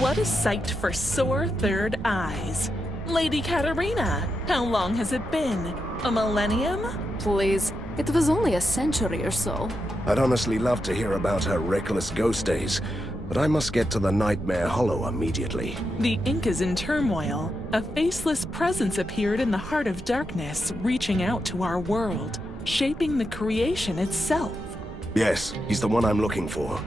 What a sight for sore third eyes. Lady Katerina, how long has it been? A millennium? Please, it was only a century or so. I'd honestly love to hear about her reckless ghost days, but I must get to the Nightmare Hollow immediately. The ink is in turmoil. A faceless presence appeared in the heart of darkness, reaching out to our world, shaping the creation itself. Yes, he's the one I'm looking for.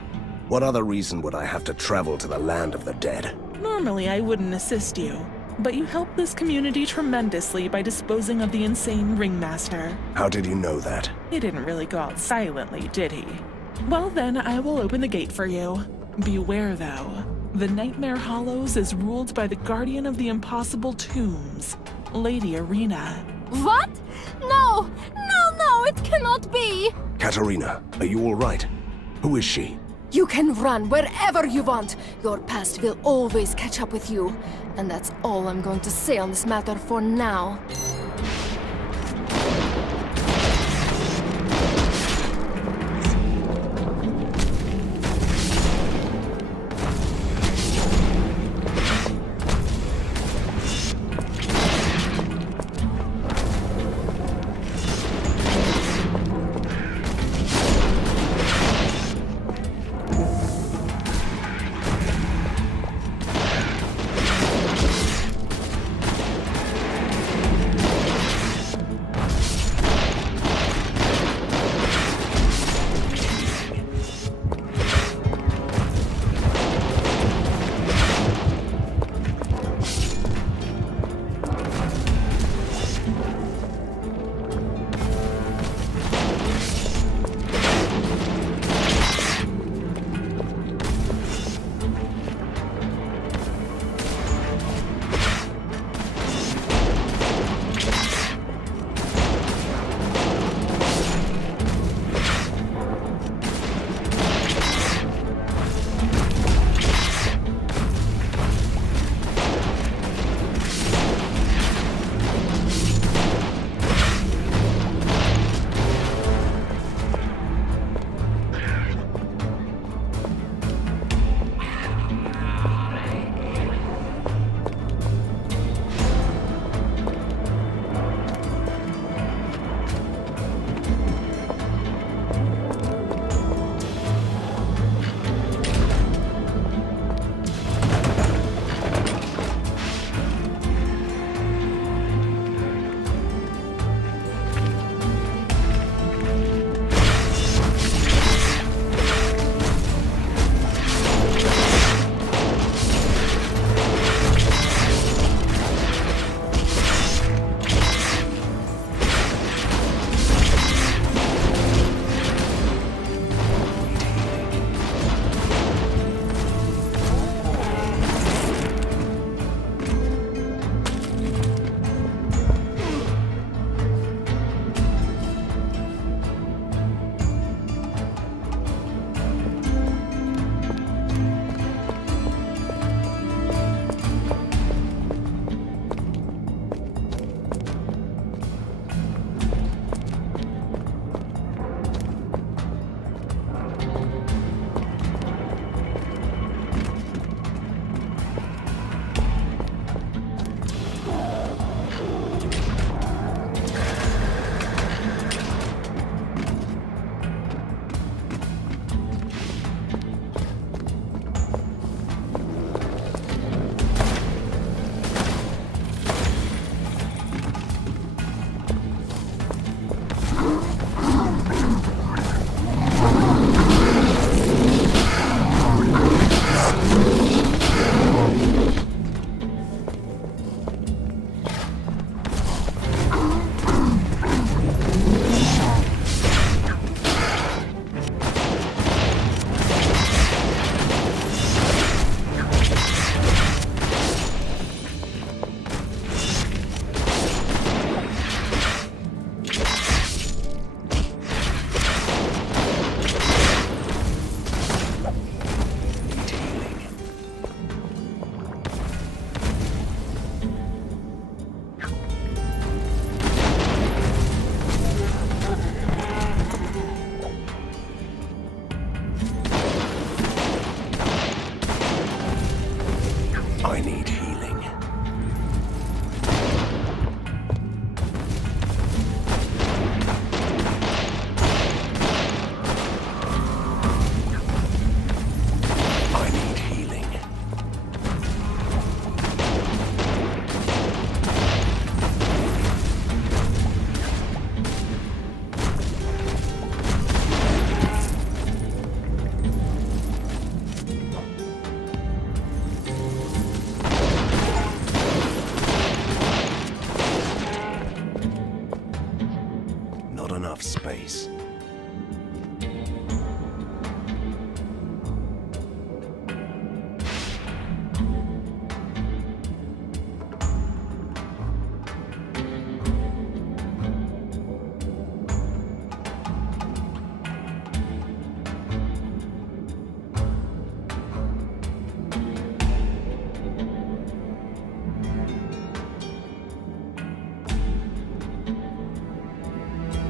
What other reason would I have to travel to the land of the dead? Normally, I wouldn't assist you, but you helped this community tremendously by disposing of the insane Ringmaster. How did you know that? He didn't really go out silently, did he? Well then, I will open the gate for you. Beware though, the Nightmare Hollows is ruled by the Guardian of the Impossible Tombs, Lady Irina. What? No! No, it cannot be! Katerina, are you all right? Who is she? You can run wherever you want. Your past will always catch up with you. And that's all I'm going to say on this matter for now. I need healing. I need healing. Not enough space.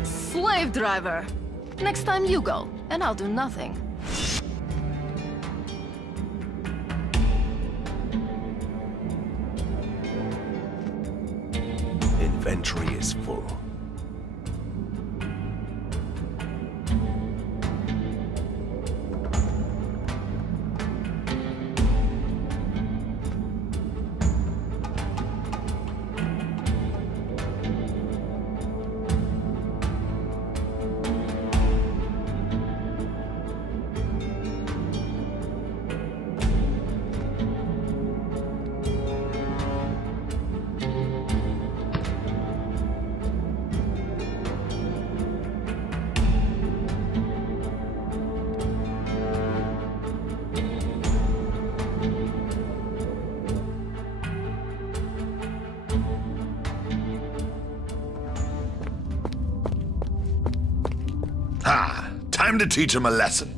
Slave driver! Next time you go, and I'll do nothing. Inventory is full. Ah, time to teach him a lesson.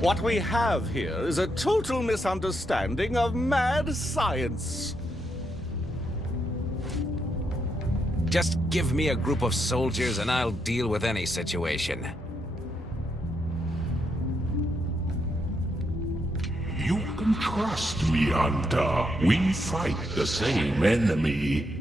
What we have here is a total misunderstanding of mad science. Just give me a group of soldiers and I'll deal with any situation. You can trust me, Hunter. We fight the same enemy.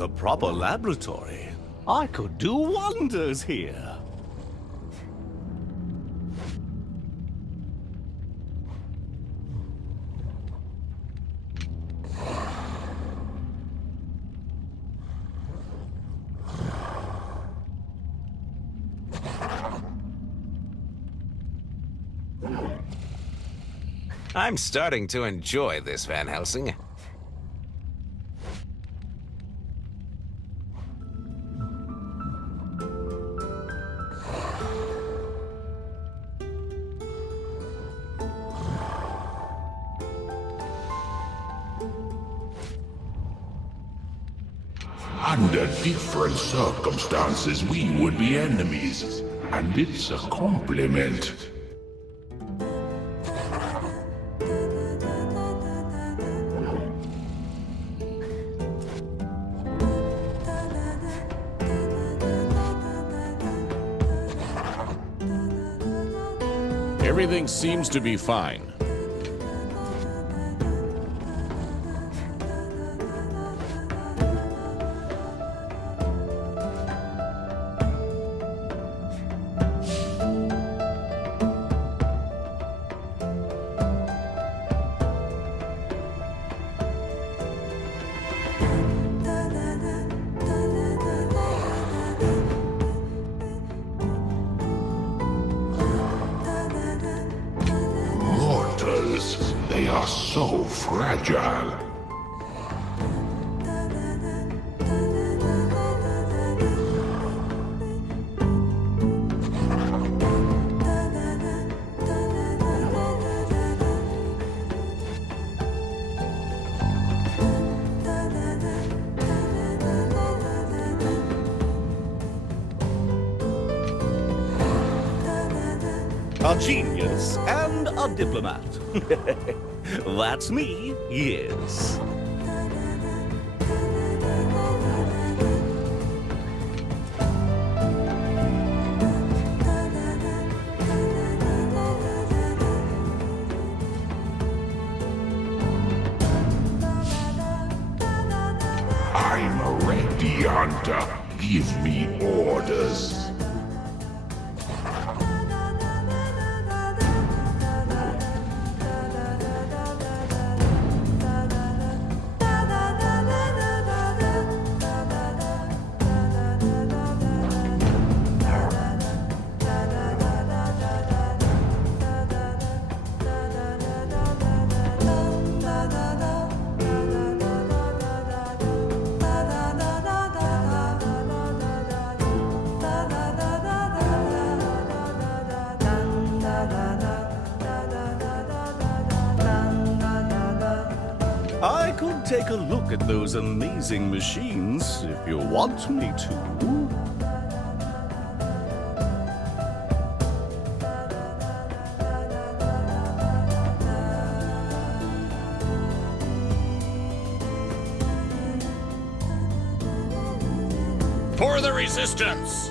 With a proper laboratory, I could do wonders here. I'm starting to enjoy this, Van Helsing. Under different circumstances, we would be enemies, and it's a compliment. Everything seems to be fine. Mortals, they are so fragile. A genius and a diplomat. That's me, yes. I'm a ready hunter. Give me orders. I could take a look at those amazing machines if you want me to. For the resistance!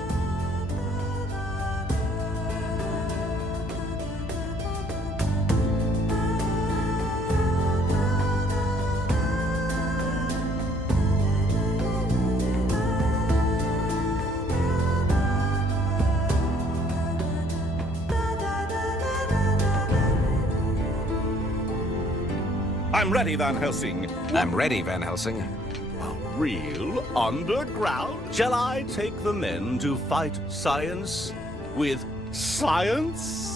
I'm ready, Van Helsing. I'm ready, Van Helsing. Real underground? Shall I take the men to fight science with science?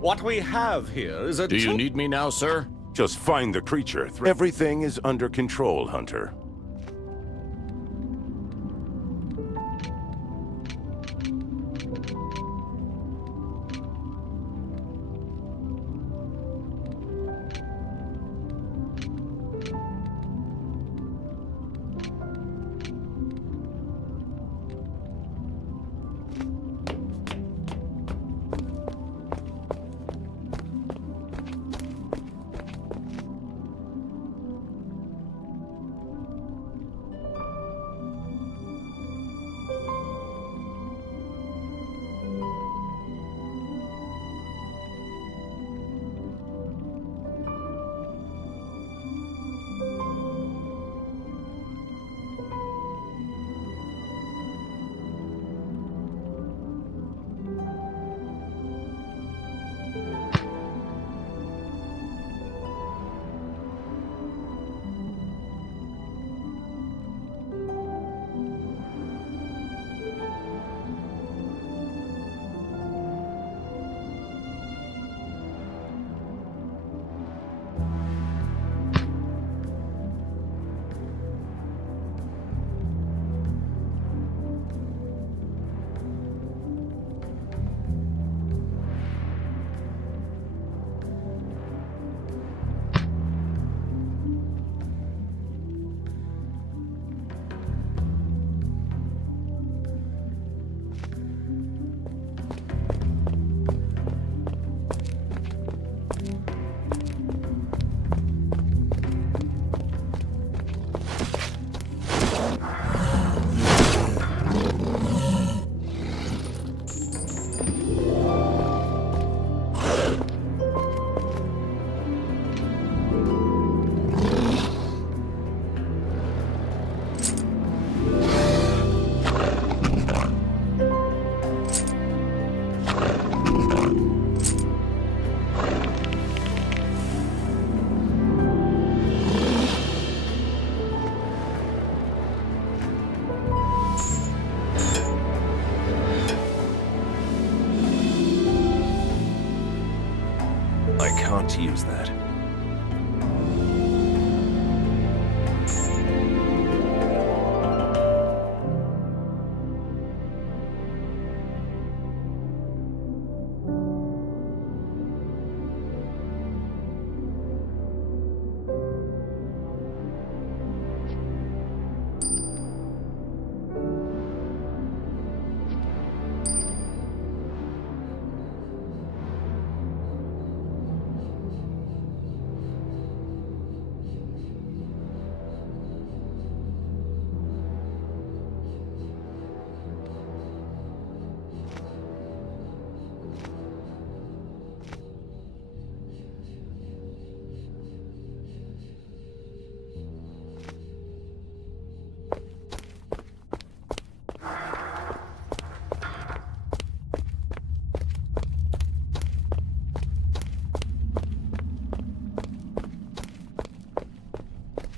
What we have here is a... Do you need me now, sir? Just find the creature. Everything is under control, Hunter. I can't use that.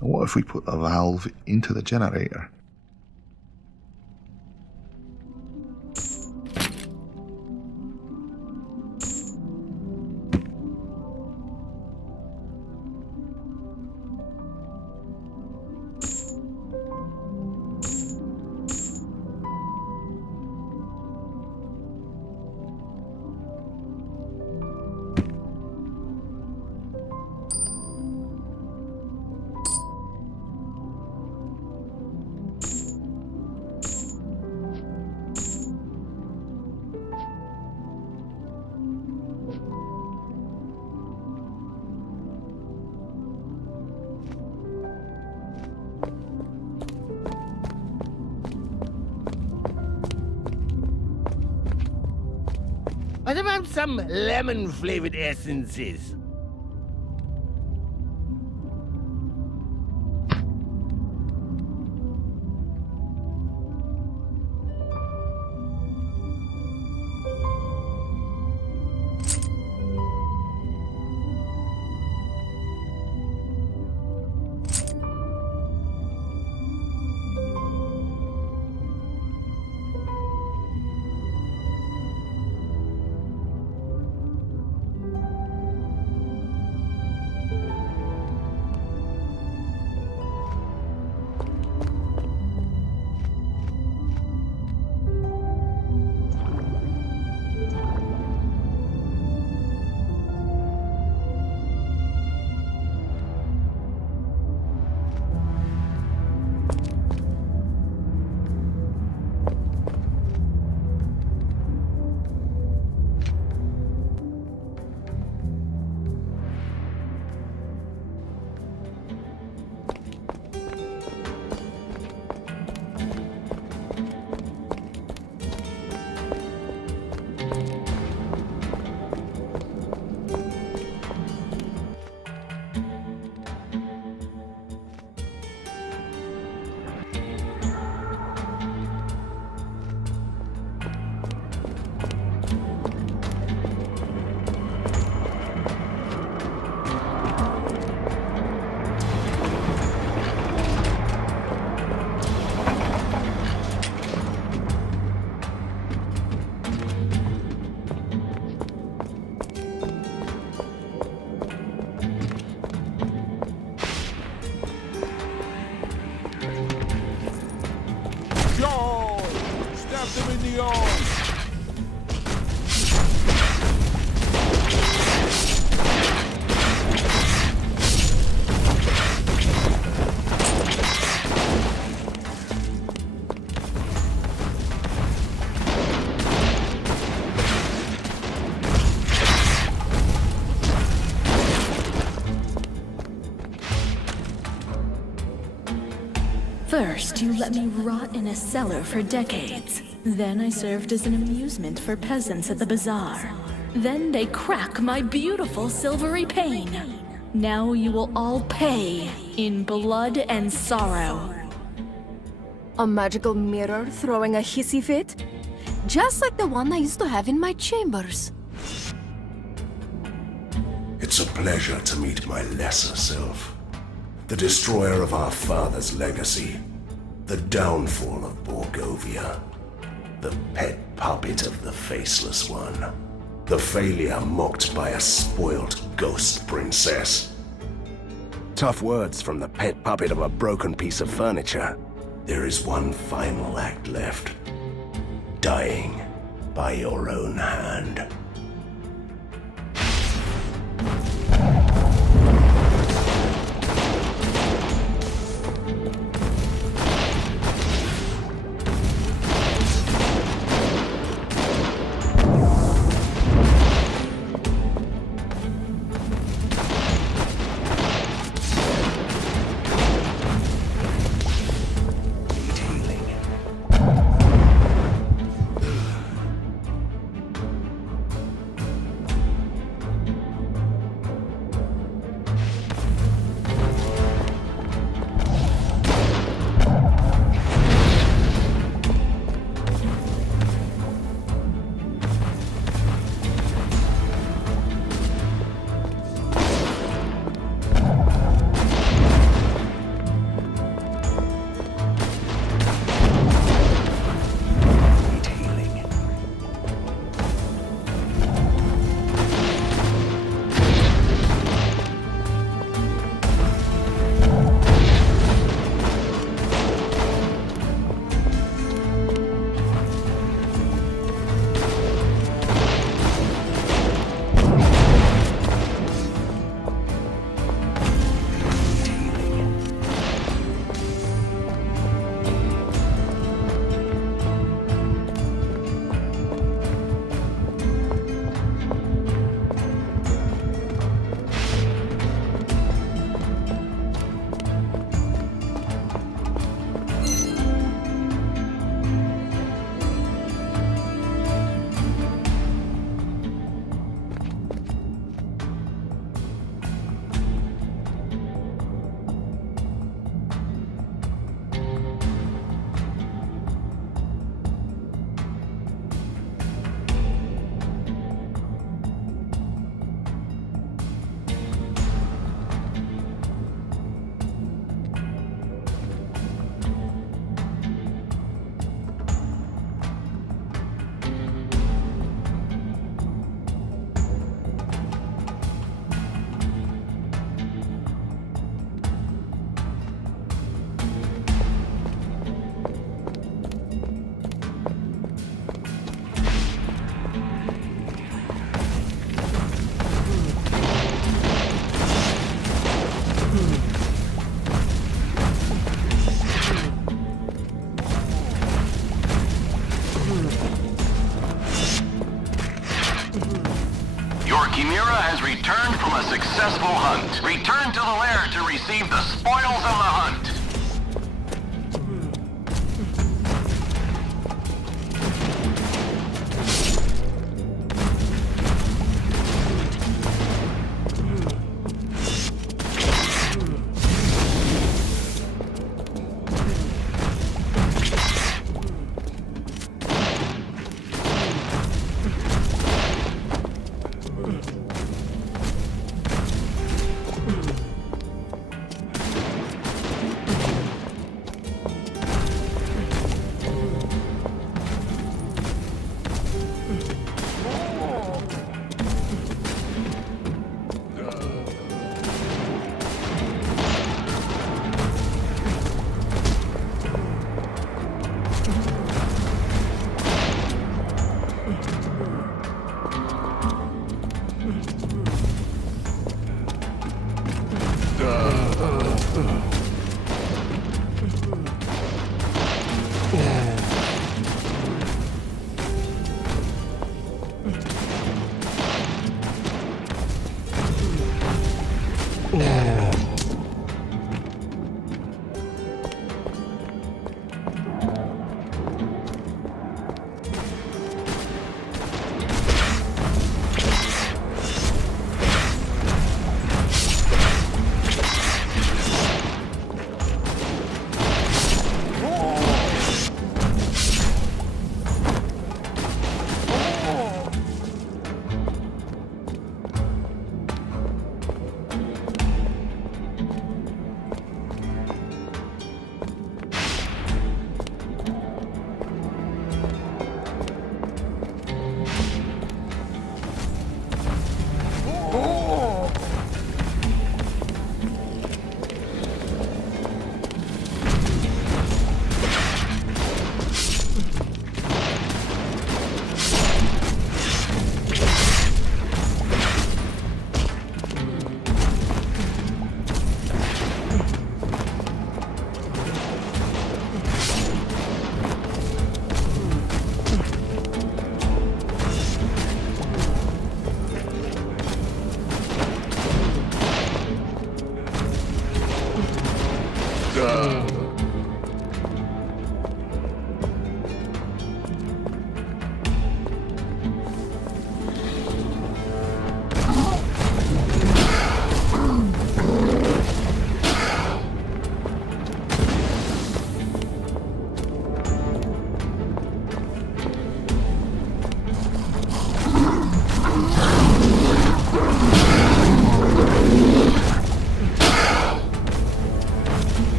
What if we put a valve into the generator? What about some lemon-flavored essences? Stab them in the arm! First, you let me rot in a cellar for decades. Then I served as an amusement for peasants at the bazaar. Then they crack my beautiful silvery pane. Now you will all pay in blood and sorrow. A magical mirror throwing a hissy fit? Just like the one I used to have in my chambers. It's a pleasure to meet my lesser self. The destroyer of our father's legacy. The downfall of Borgovia. The pet puppet of the Faceless One. The failure mocked by a spoiled ghost princess. Tough words from the pet puppet of a broken piece of furniture. There is one final act left. Dying by your own hand. Chimera has returned from a successful hunt. Return to the lair to receive the spoils of the hunt.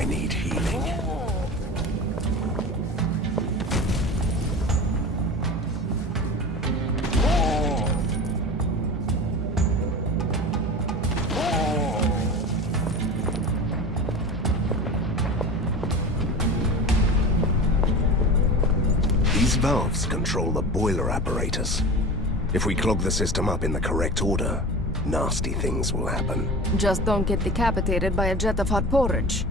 I need healing. These valves control the boiler apparatus. If we clog the system up in the correct order, nasty things will happen. Just don't get decapitated by a jet of hot porridge.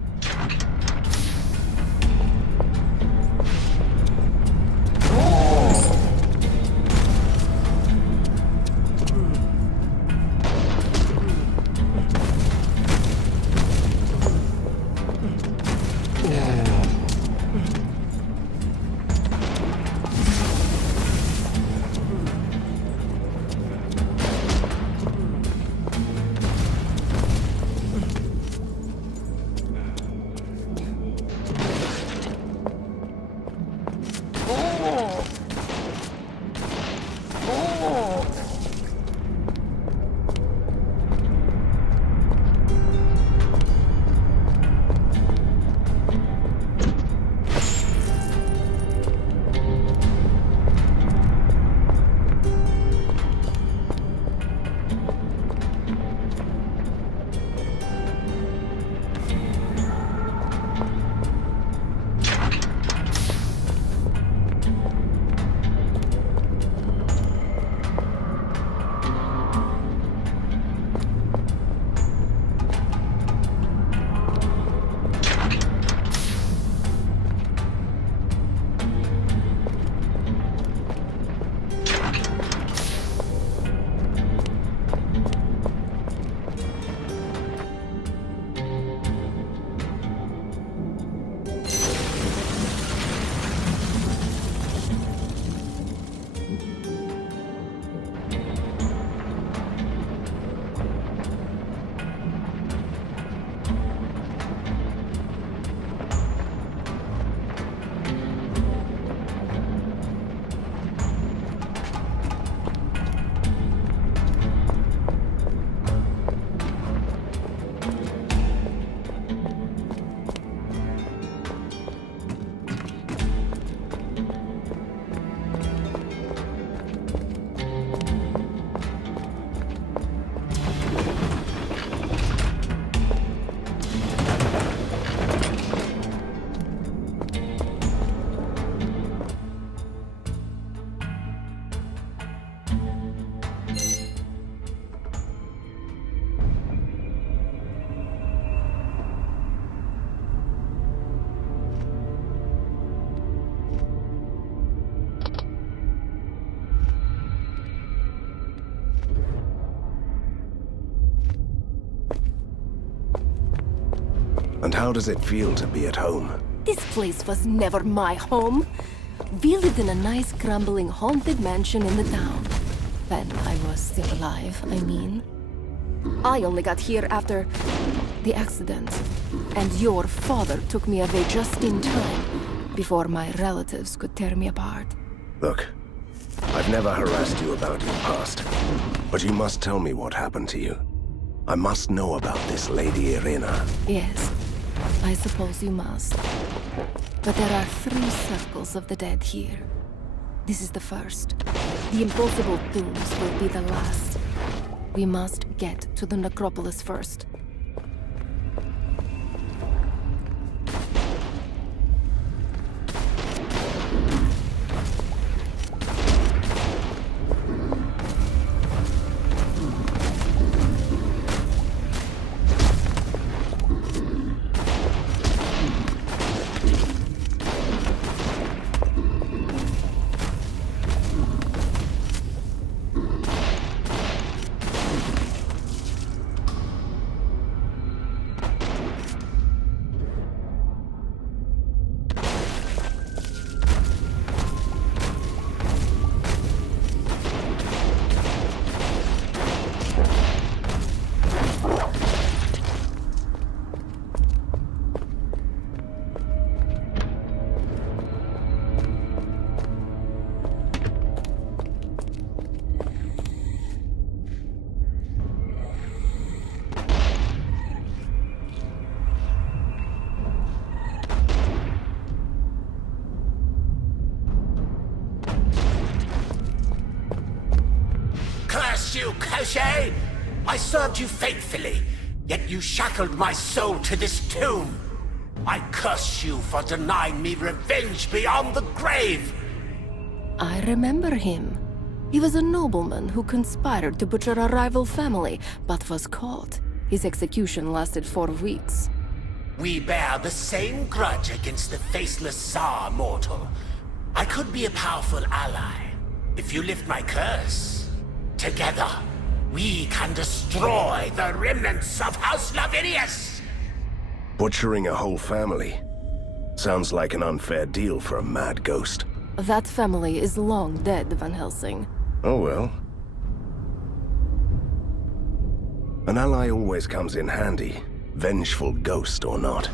How does it feel to be at home? This place was never my home. We lived in a nice, crumbling, haunted mansion in the town. When I was still alive, I mean. I only got here after the accident. And your father took me away just in time, before my relatives could tear me apart. Look, I've never harassed you about your past, but you must tell me what happened to you. I must know about this Lady Irina. Yes, I suppose you must. But there are 3 circles of the dead here. This is the first. The impossible tombs will be the last. We must get to the necropolis first. You, Koshe! I served you faithfully, yet you shackled my soul to this tomb. I curse you for denying me revenge beyond the grave. I remember him. He was a nobleman who conspired to butcher a rival family, but was caught. His execution lasted 4 weeks. We bear the same grudge against the faceless Tsar, mortal. I could be a powerful ally if you lift my curse. Together, we can destroy the remnants of House Lavinius! Butchering a whole family? Sounds like an unfair deal for a mad ghost. That family is long dead, Van Helsing. Oh well. An ally always comes in handy, vengeful ghost or not.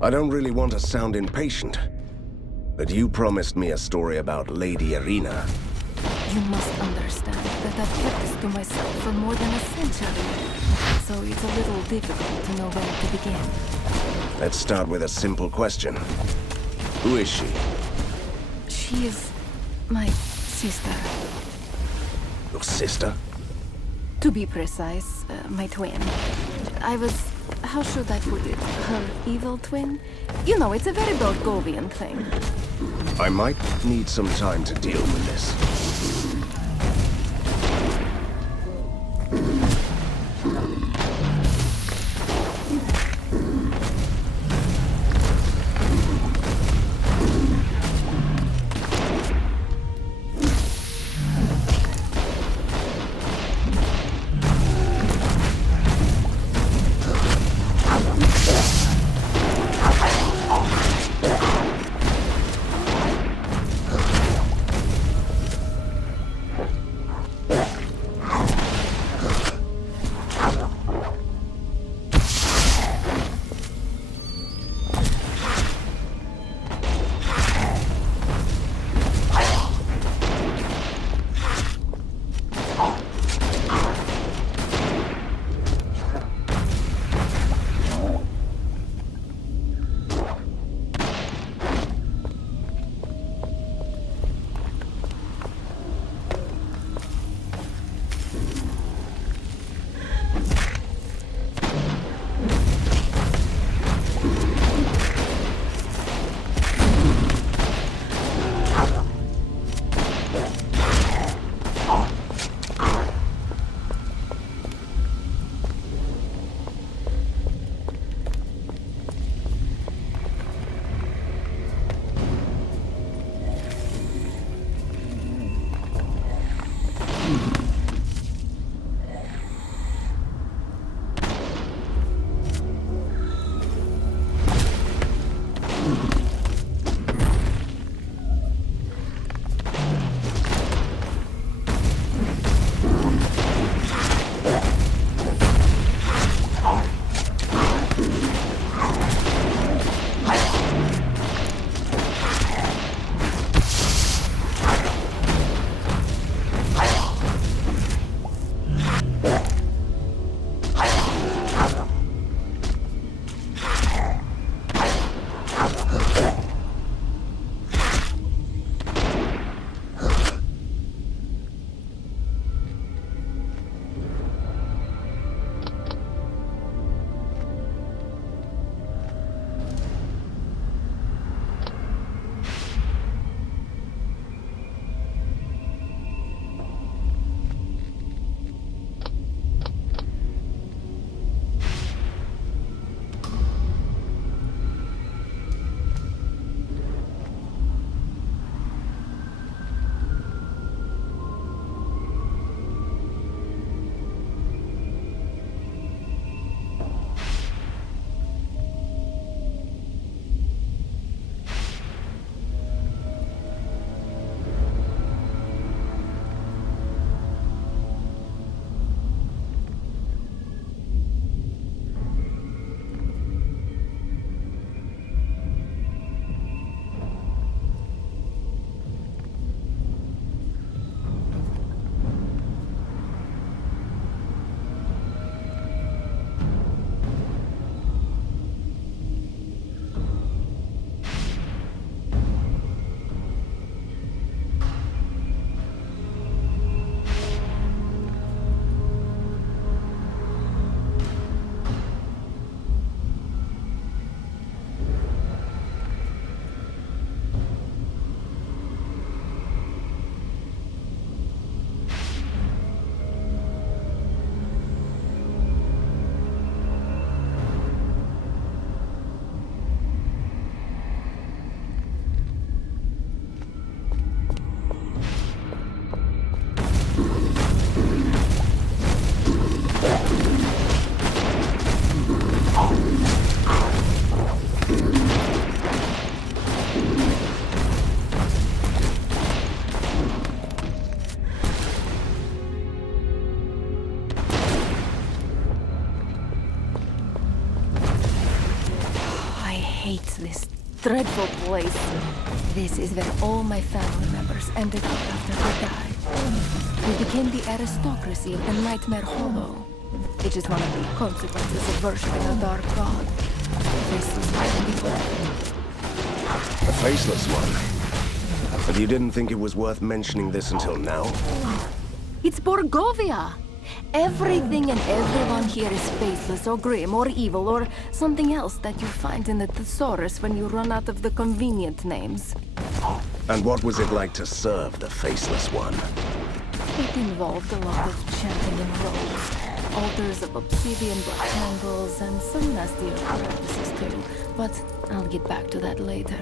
I don't really want to sound impatient, but you promised me a story about Lady Irina. You must understand that I've kept this to myself for more than a century, so it's a little difficult to know where to begin. Let's start with a simple question. Who is she? She is my sister. Your sister? To be precise, my twin. I was... how should I put it? Her evil twin? You know, it's a very Belgovian thing. I might need some time to deal with this. is this dreadful place? This is where all my family members ended up after they died. We became the aristocracy of the Nightmare Hollow. It is one of the consequences of worshipping a dark god. Faceless people. The Faceless One? But you didn't think it was worth mentioning this until now? It's Borgovia! Everything and everyone here is faceless or grim or evil or something else that you find in the thesaurus when you run out of the convenient names. And what was it like to serve the Faceless One? It involved a lot of chanting in robes, altars of obsidian black candles, and some nastier practices too. But I'll get back to that later.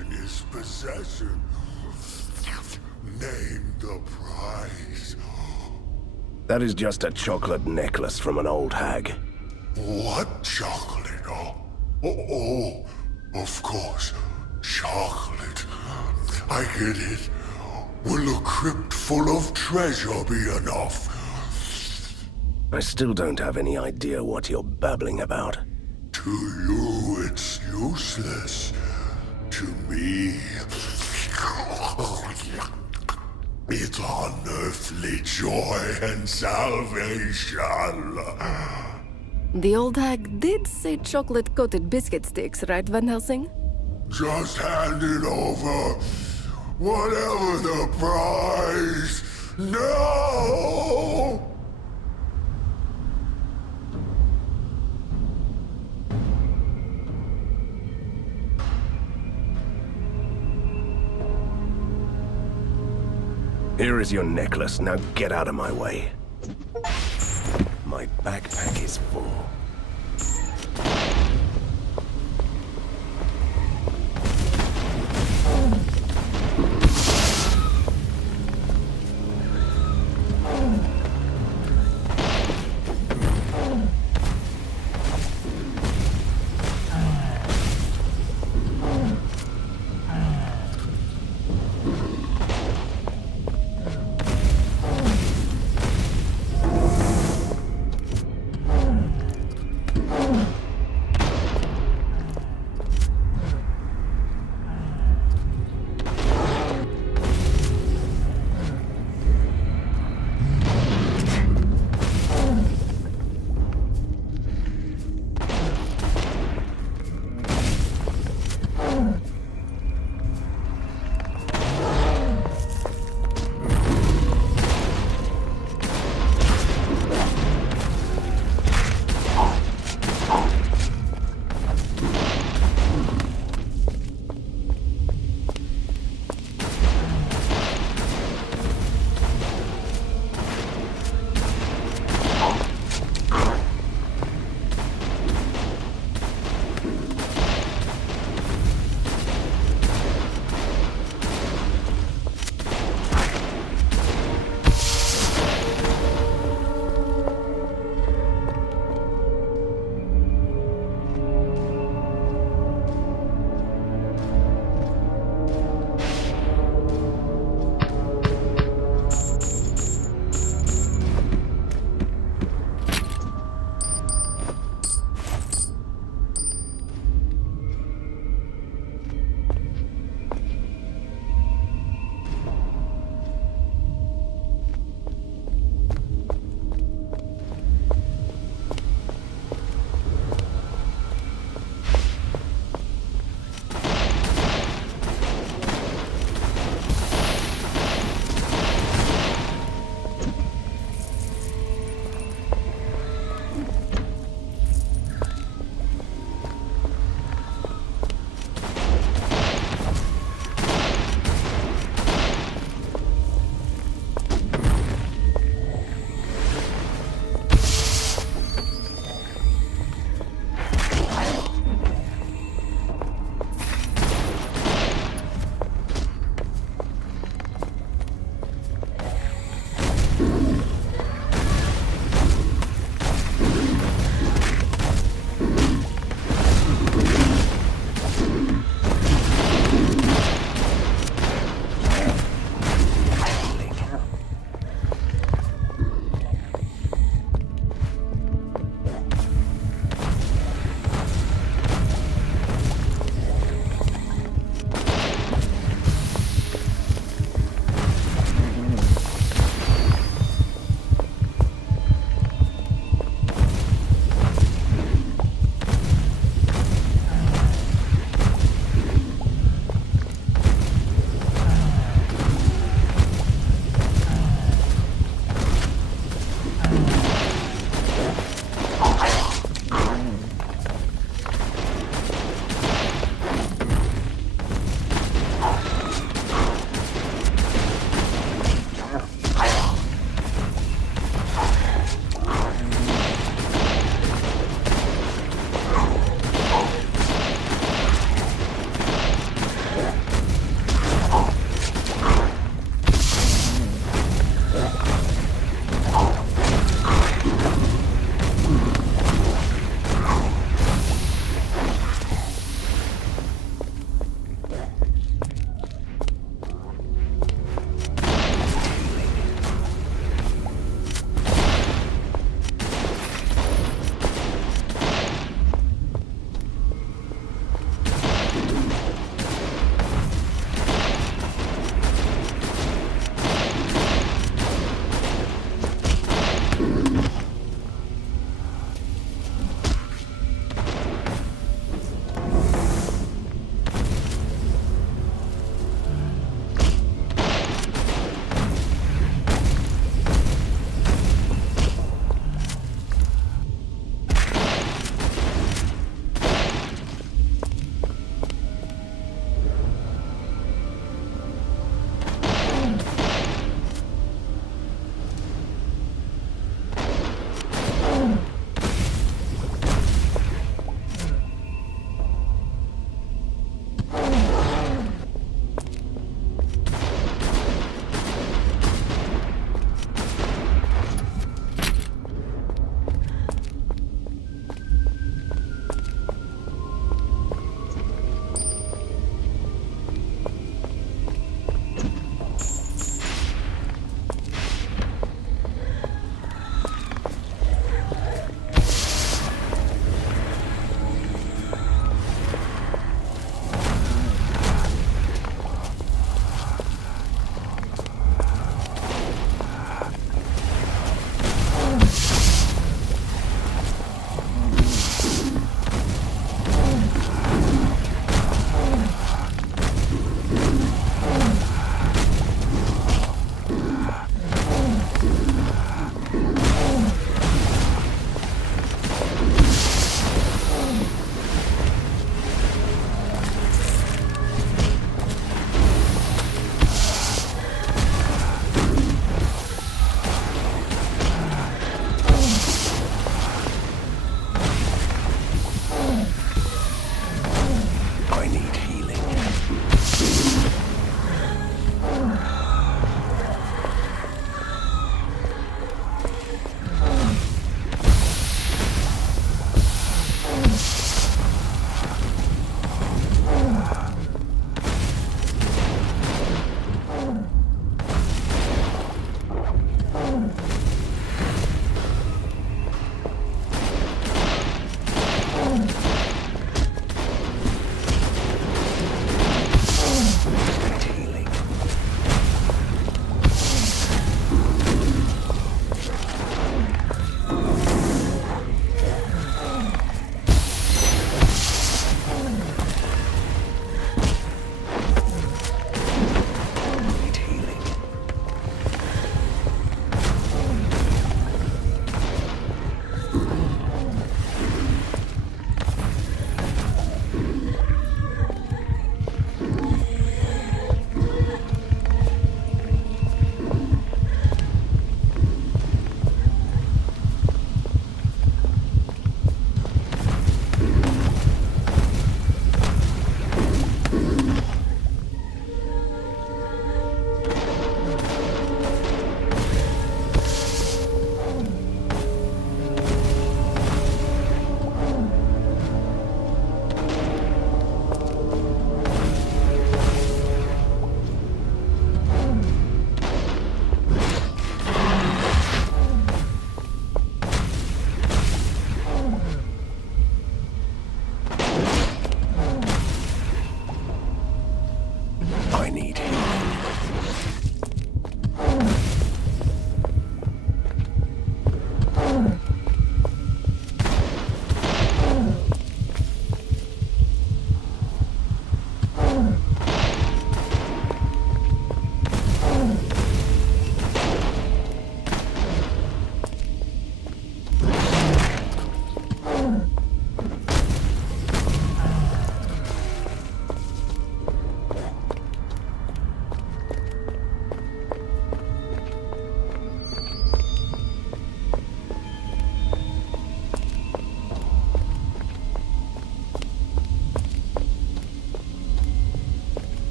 in his possession. Name the price. That is just a chocolate necklace from an old hag. What chocolate? Oh, of course. Chocolate. I get it. Will a crypt full of treasure be enough? I still don't have any idea what you're babbling about. To you, it's useless. To me, it's unearthly joy and salvation. The old hag did say chocolate-coated biscuit sticks, right, Van Helsing? Just hand it over. Whatever the price. No! Here is your necklace. Now get out of my way. My backpack is full.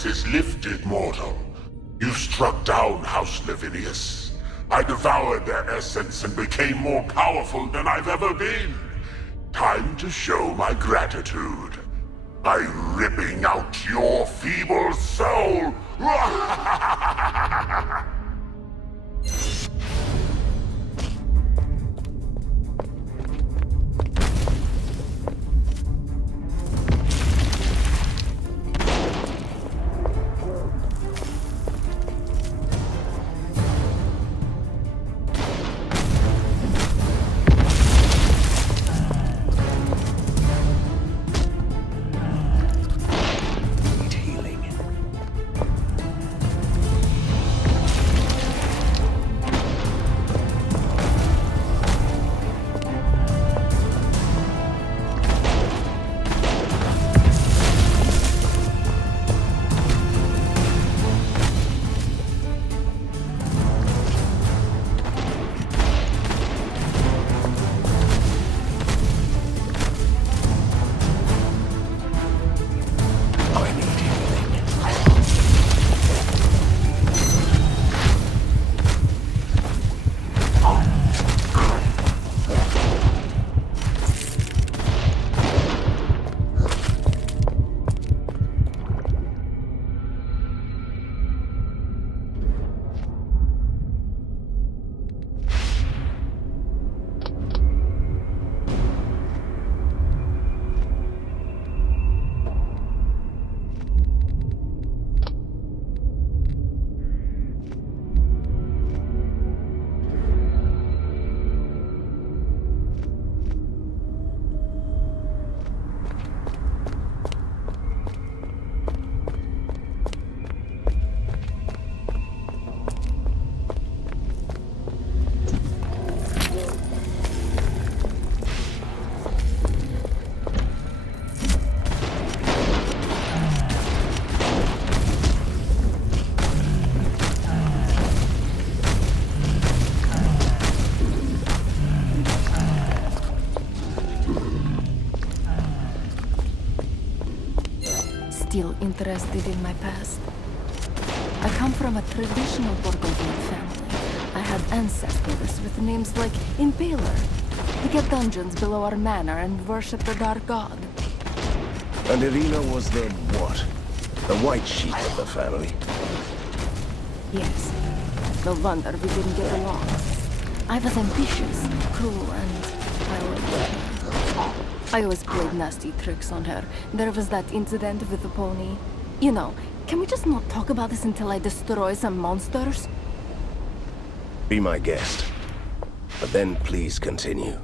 curse is lifted, mortal. You've struck down House Lavinius. I devoured their essence and became more powerful than I've ever been. Time to show my gratitude by ripping out your feeble soul. Still interested in my past. I come from a traditional Borgovian family. I had ancestors with names like Impaler. We kept dungeons below our manor and worshipped the dark god. And Irina was the what? The white sheep of the family? Yes. No wonder we didn't get along. I was ambitious, cruel, and violent. I always played nasty tricks on her. There was that incident with the pony. You know, can we just not talk about this until I destroy some monsters? Be my guest. But then please continue.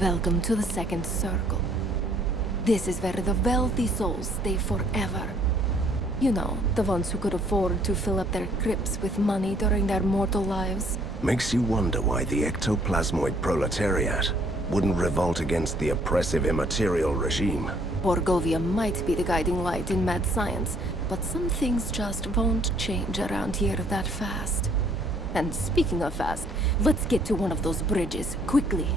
Welcome to the second circle. This is where the wealthy souls stay forever. You know, the ones who could afford to fill up their crypts with money during their mortal lives. Makes you wonder why the ectoplasmoid proletariat wouldn't revolt against the oppressive immaterial regime. Borgovia might be the guiding light in mad science, but some things just won't change around here that fast. And speaking of fast, let's get to one of those bridges, quickly.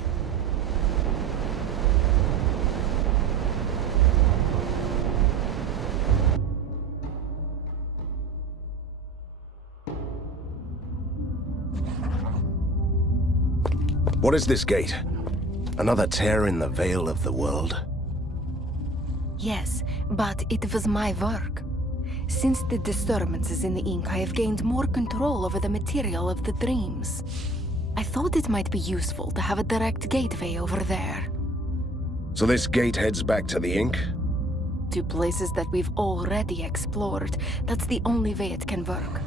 What is this gate? Another tear in the veil of the world? Yes, but it was my work. Since the disturbances in the ink, I have gained more control over the material of the dreams. I thought it might be useful to have a direct gateway over there. So this gate heads back to the ink? To places that we've already explored. That's the only way it can work.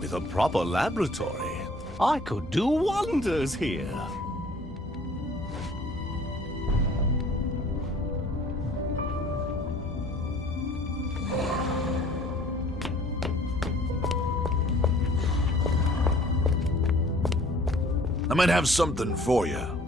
With a proper laboratory, I could do wonders here. I might have something for you.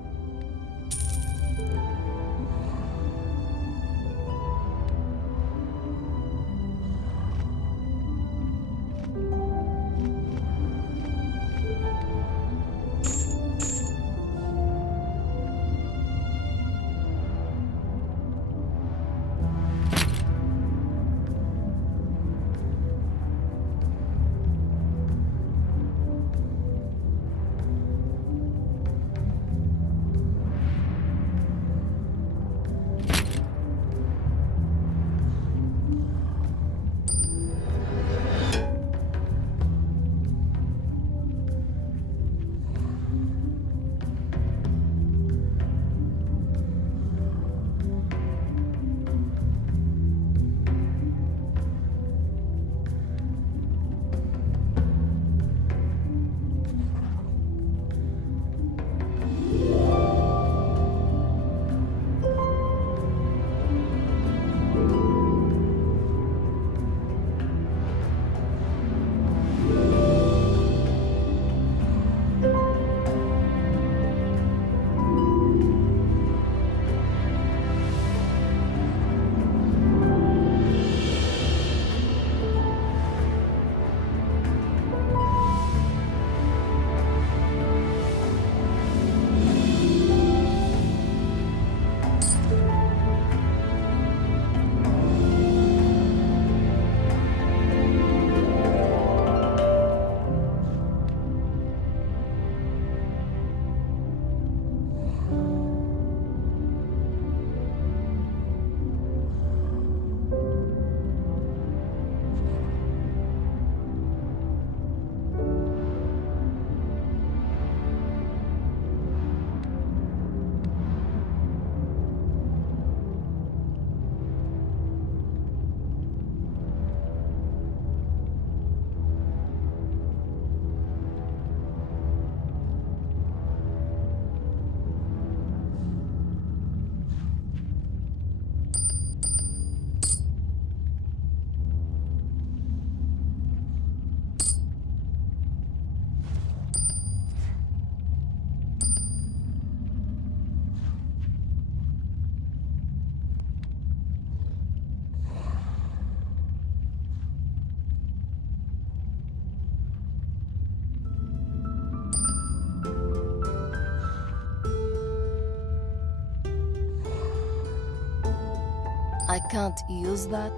I can't use that.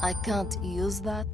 I can't use that.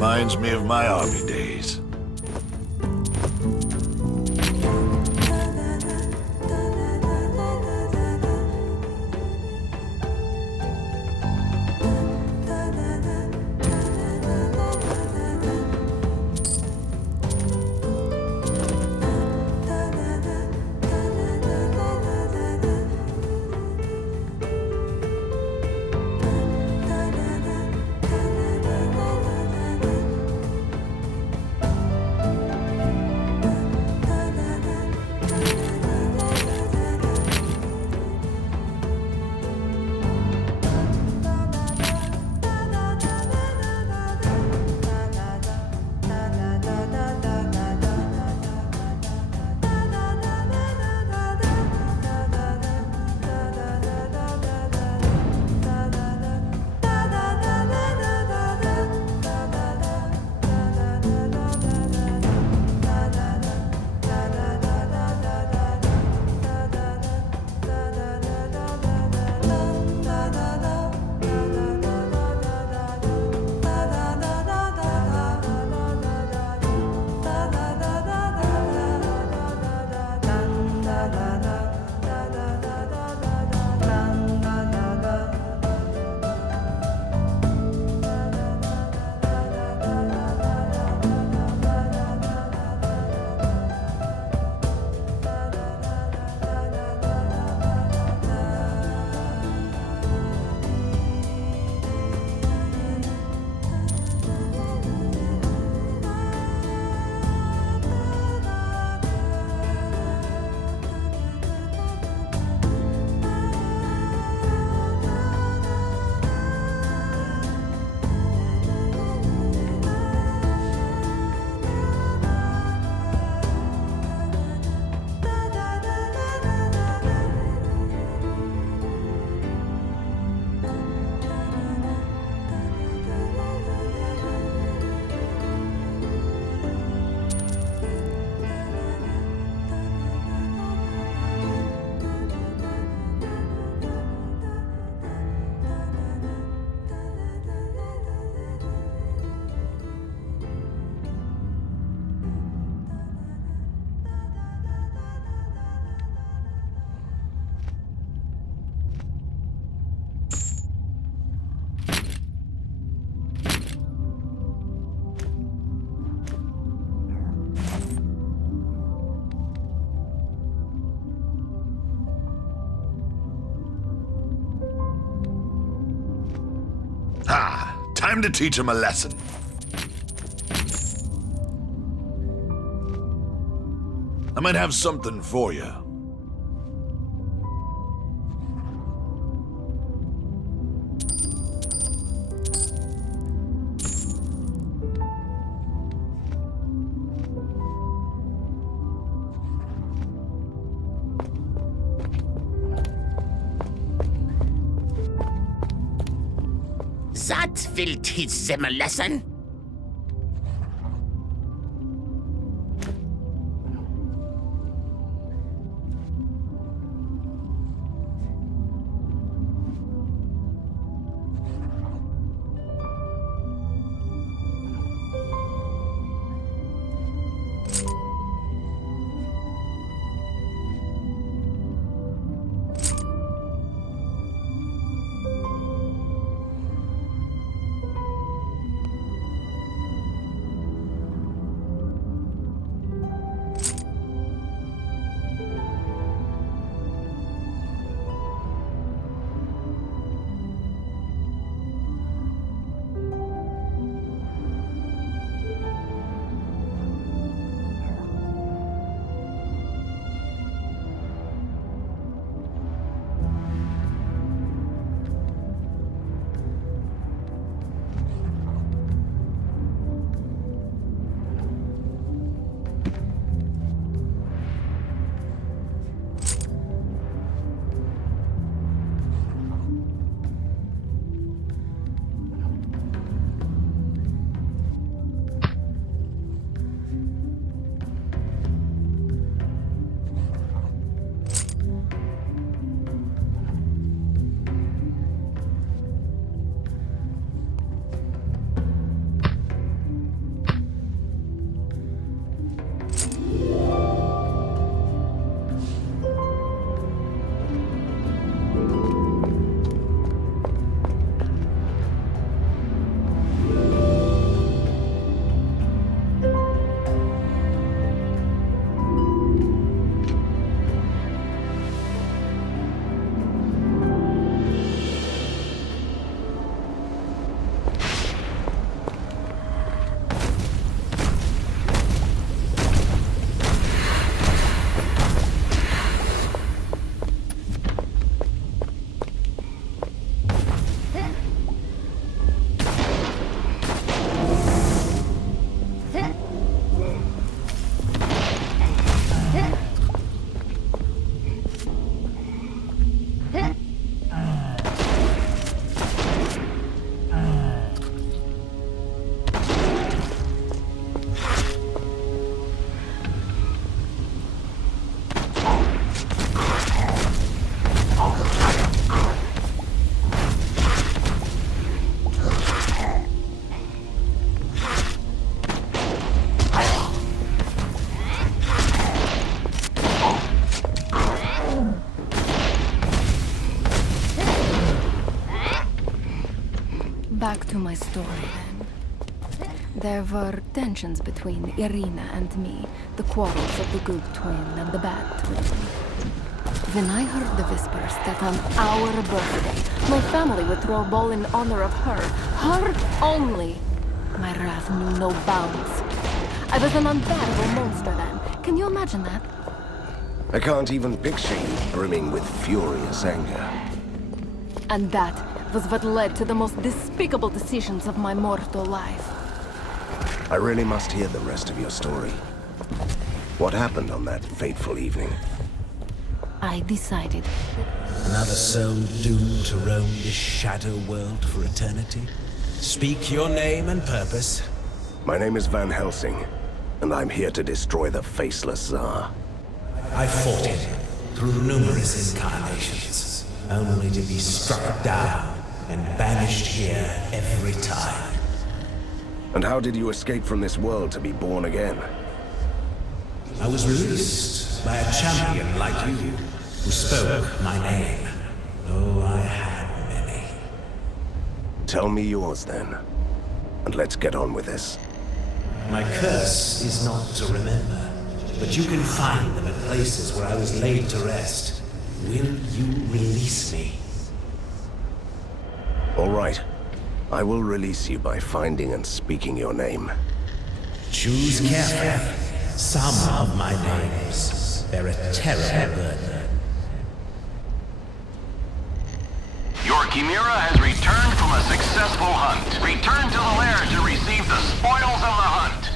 reminds me of my army days. Time to teach him a lesson. I might have something for you. That will teach them a lesson. Back to my story then. There were tensions between Irina and me, the quarrels of the good twin and the bad twin. Then I heard the whispers that on our birthday, my family would throw a ball in honor of her only. My wrath knew no bounds. I was an unbearable monster then. Can you imagine that? I can't even picture you brimming with furious anger. And that was what led to the most despicable decisions of my mortal life. I really must hear the rest of your story. What happened on that fateful evening? I decided. Another soul doomed to roam this shadow world for eternity? Speak your name and purpose. My name is Van Helsing, and I'm here to destroy the Faceless Tsar. I fought it through numerous incarnations, only to be struck down and banished here every time. And how did you escape from this world to be born again? I was released by a champion like you, who spoke my name. Oh, I had many. Tell me yours then, and let's get on with this. My curse is not to remember, but you can find them at places where I was laid to rest. Will you release me? All right. I will release you by finding and speaking your name. Choose carefully. Some of my names bear a terrible burden. Your Chimera has returned from a successful hunt. Return to the lair to receive the spoils of the hunt.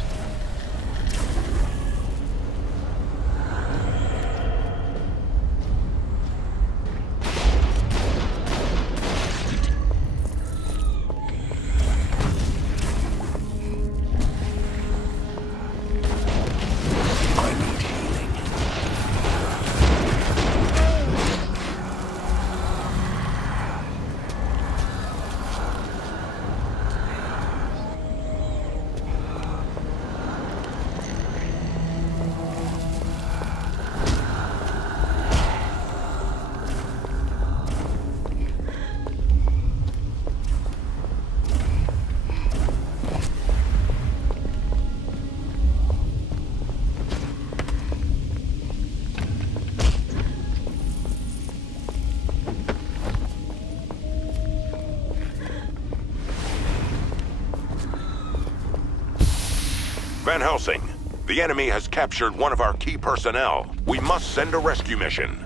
Van Helsing, the enemy has captured one of our key personnel. We must send a rescue mission.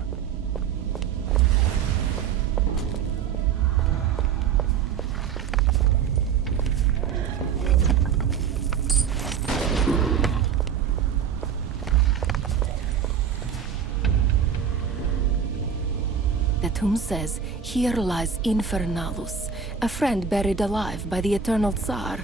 The tomb says, "Here lies Infernalus, a friend buried alive by the Eternal Tsar."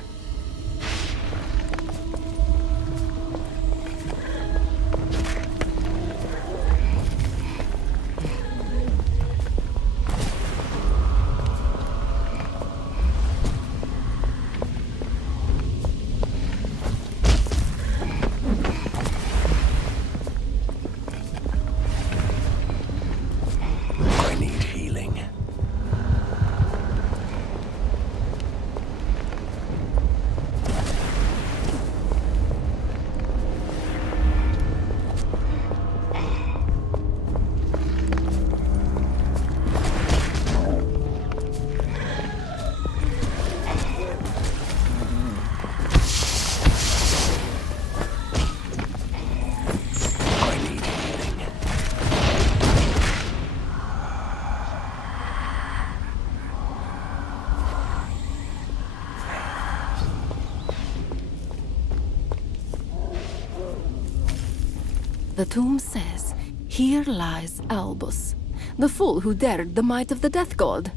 The tomb says, "Here lies Albus, the fool who dared the might of the Death God."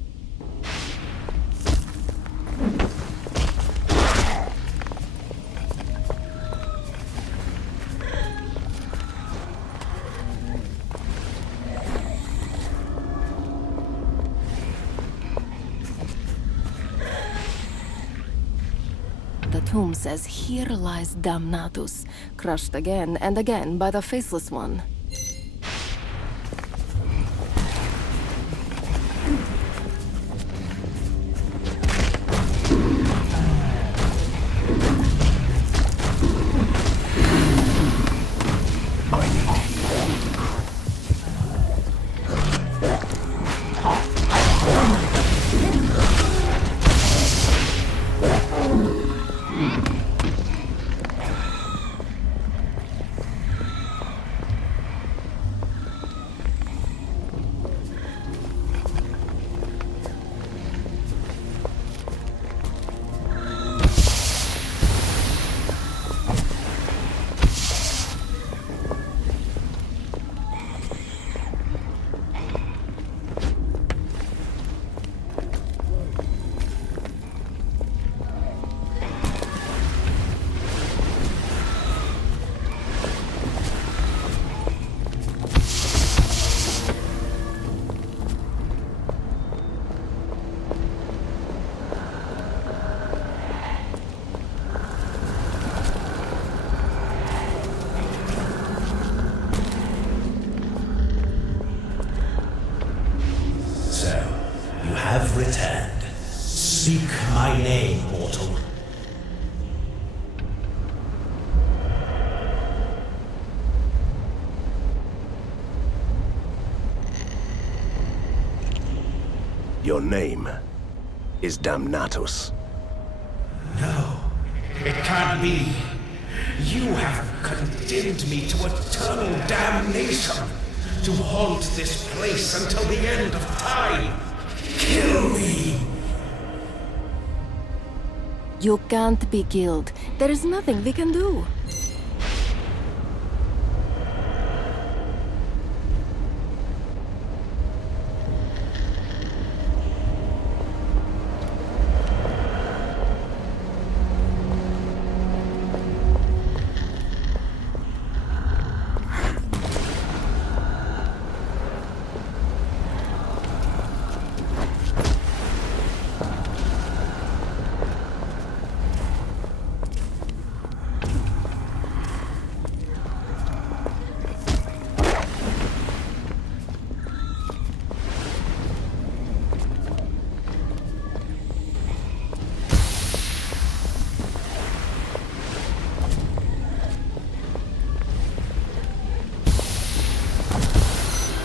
The tomb says, "Here lies Damnatus, crushed again and again by the Faceless One." have returned. Speak my name, mortal. Your name is Damnatus. No, it can't be. You have condemned me to eternal damnation, to haunt this place until the end of time. Kill me! You can't be killed. There is nothing we can do.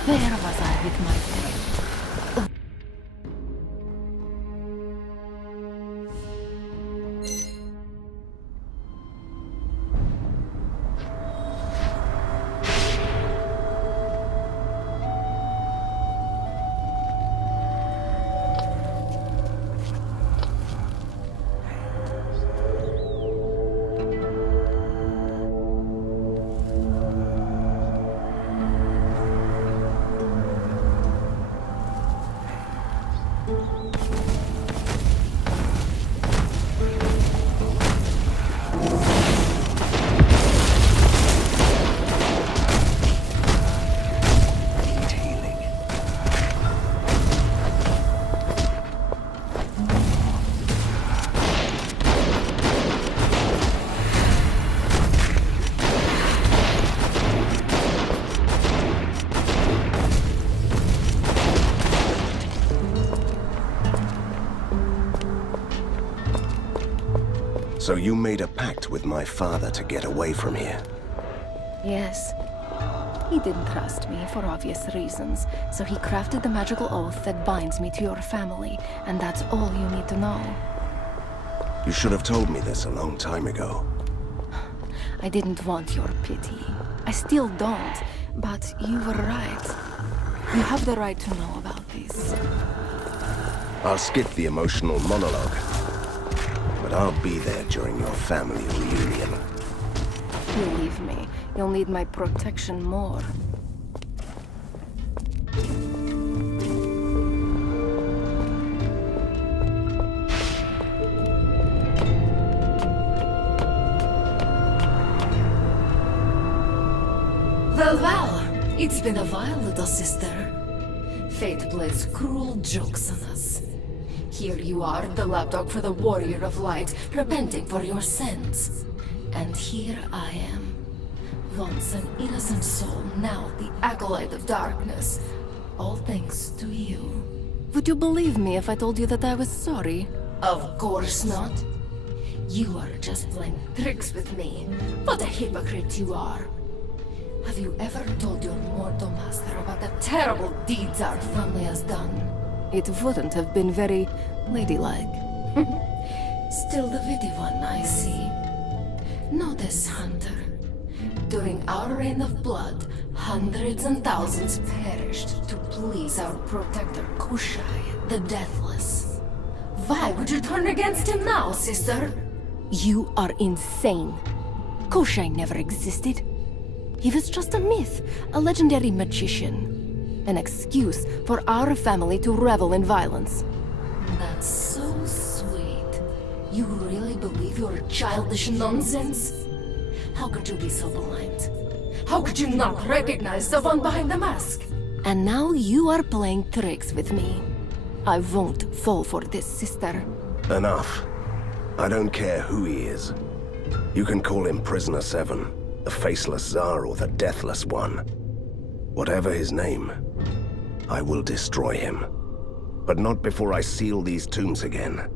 Where was I with my friend? So you made a pact with my father to get away from here? Yes. He didn't trust me for obvious reasons, so he crafted the magical oath that binds me to your family, and that's all you need to know. You should have told me this a long time ago. I didn't want your pity. I still don't, but you were right. You have the right to know about this. I'll skip the emotional monologue, but I'll be there during your family reunion. Believe me, you'll need my protection more. Well, it's been a while, little sister. Fate plays cruel jokes on us. Here you are, the lapdog for the warrior of light, repenting for your sins. And here I am, once an innocent soul, now the acolyte of darkness. All thanks to you. Would you believe me if I told you that I was sorry? Of course not. You are just playing tricks with me. What a hypocrite you are. Have you ever told your mortal master about the terrible deeds our family has done? It wouldn't have been very ladylike. Still the witty one, I see. Know this, Hunter. During our reign of blood, hundreds and thousands perished to please our protector Kushai, the Deathless. Why would you turn against him now, sister? You are insane. Kushai never existed. He was just a myth, a legendary magician. An excuse for our family to revel in violence. That's so sweet. You really believe your childish nonsense? How could you be so blind? How could you not recognize the one behind the mask? And now you are playing tricks with me. I won't fall for this, sister. Enough. I don't care who he is. You can call him Prisoner 7, the Faceless Tsar, or the Deathless One. Whatever his name, I will destroy him. but not before I seal these tombs again.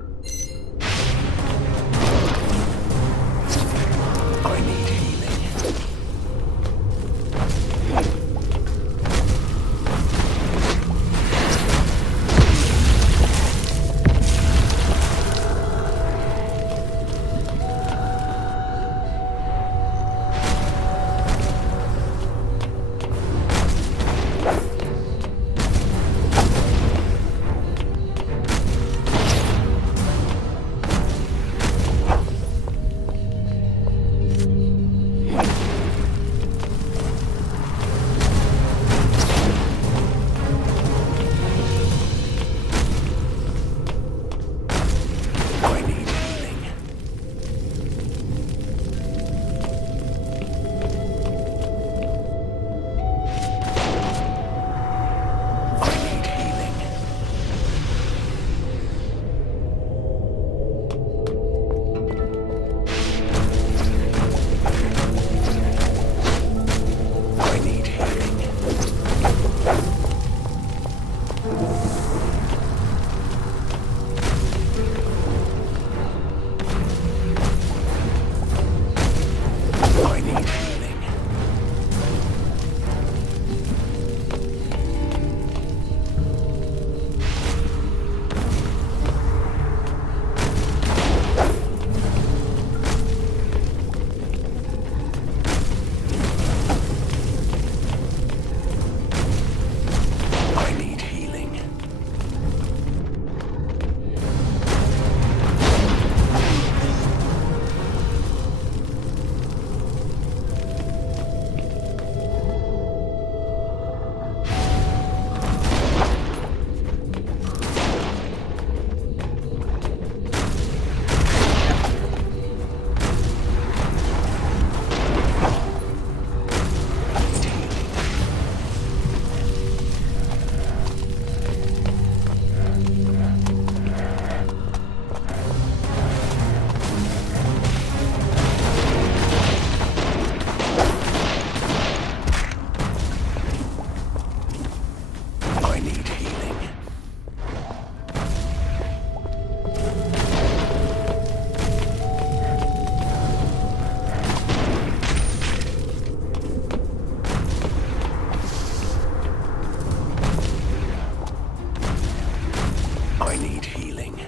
I need healing.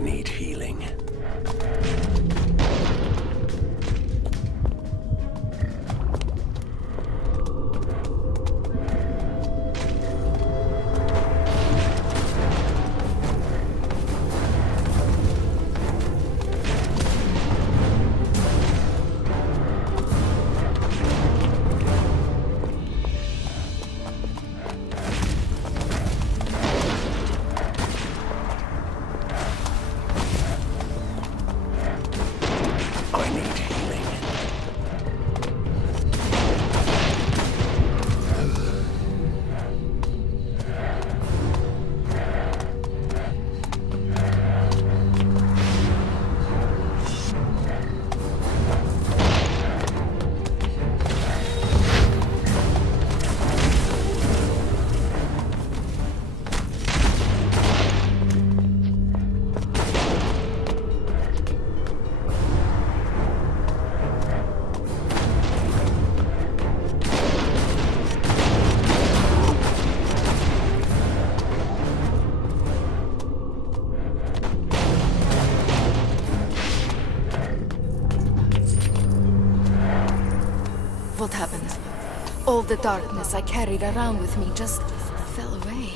I need healing. What happened? All the darkness I carried around with me just fell away.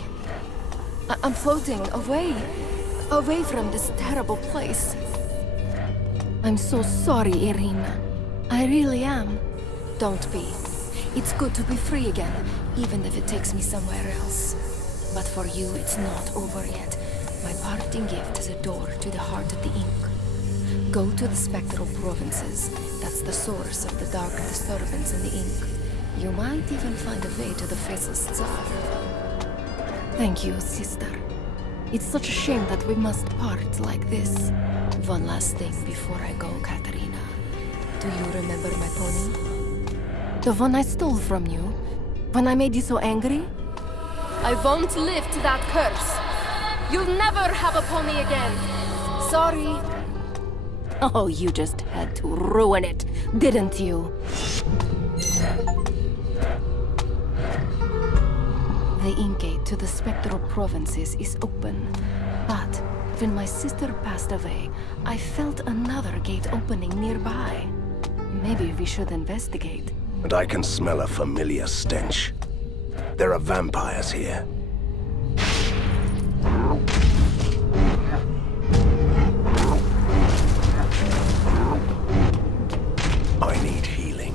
I'm floating away from this terrible place. I'm so sorry, Irina. I really am. Don't be. It's good to be free again, even if it takes me somewhere else. But for you, it's not over yet. My parting gift is a door to the heart of the ink. Go to the spectral provinces. That's the source of the dark disturbance in the ink. You might even find a way to the faceless Tsar. Thank you, sister. It's such a shame that we must part like this. One last thing before I go, Katerina. Do you remember my pony? The one I stole from you? When I made you so angry? I won't lift that curse. You'll never have a pony again. Sorry. Oh, you just had to ruin it, didn't you? The ink gate to the spectral provinces is open. But when my sister passed away, I felt another gate opening nearby. Maybe we should investigate. And I can smell a familiar stench. There are vampires here. I need healing.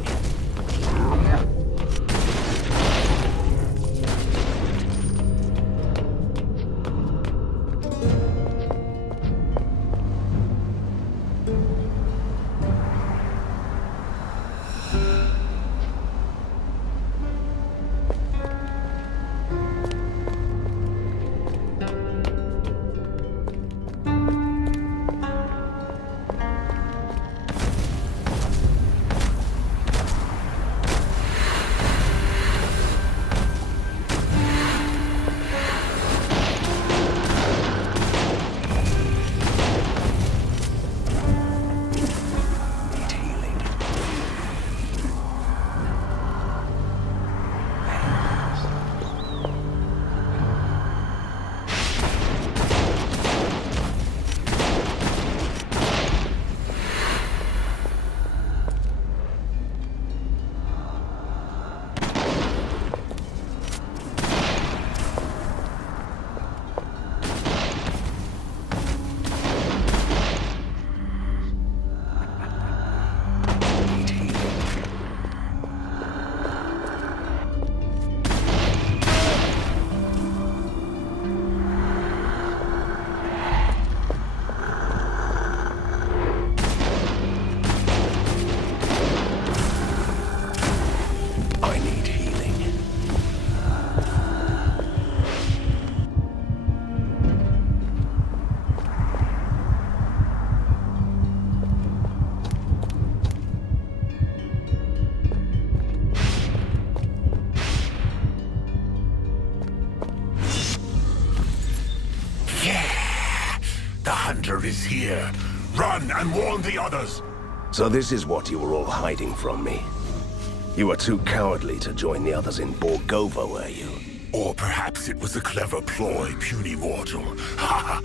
Is here. Run and warn the others! So this is what you were all hiding from me. You were too cowardly to join the others in Borgova, were you? Or perhaps it was a clever ploy, puny mortal. Ha!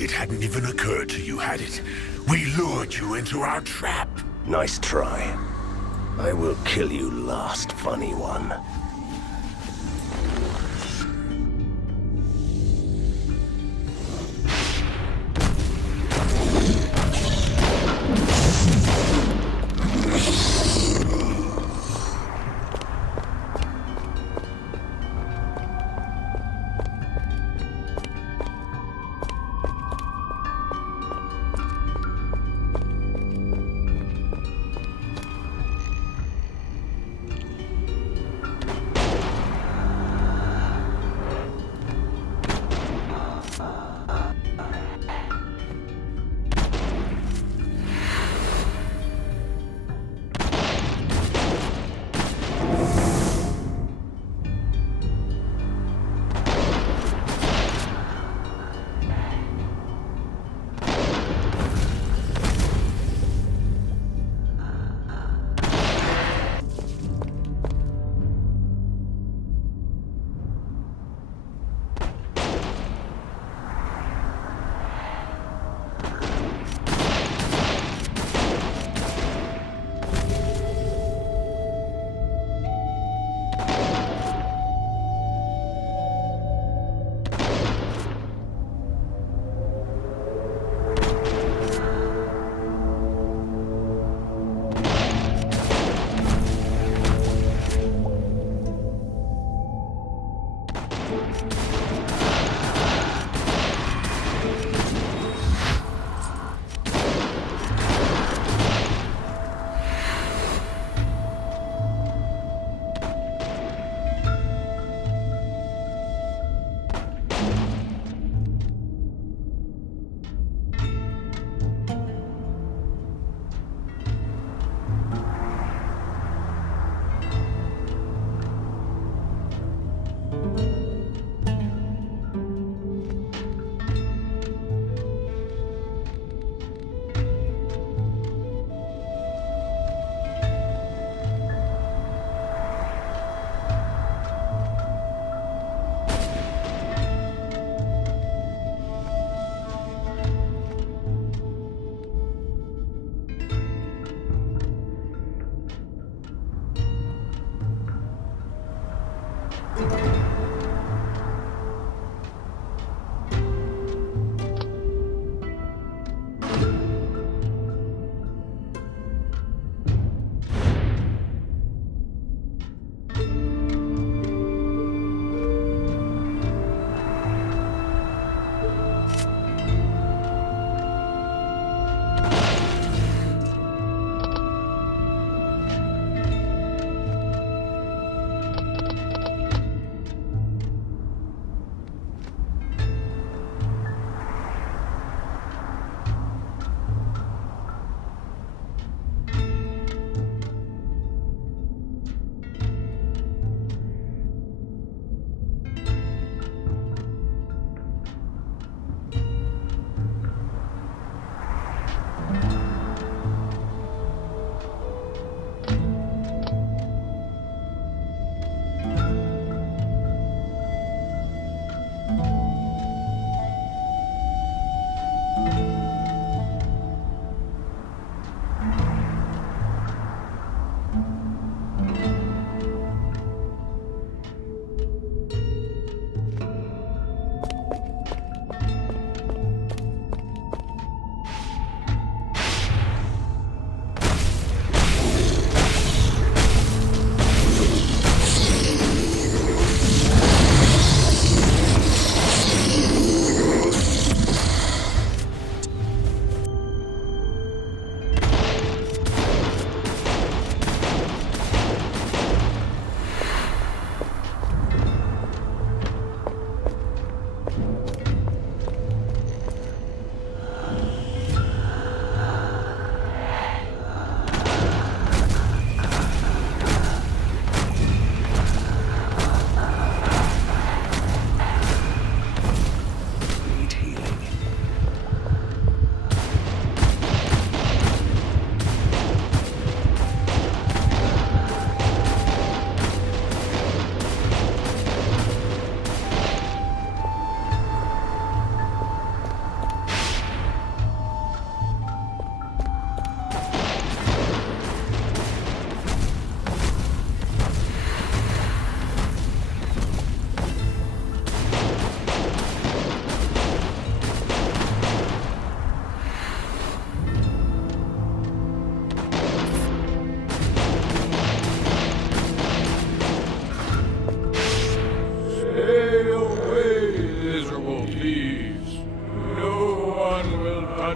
It hadn't even occurred to you, had it? We lured you into our trap. Nice try. I will kill you last, funny one.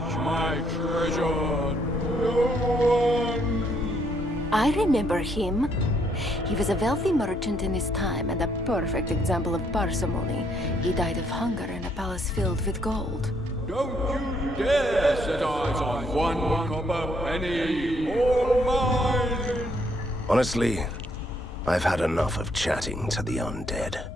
touch my treasure. No one. I remember him. He was a wealthy merchant in his time and a perfect example of parsimony. He died of hunger in a palace filled with gold. Don't you dare set eyes on one copper penny, all mine! Honestly, I've had enough of chatting to the undead.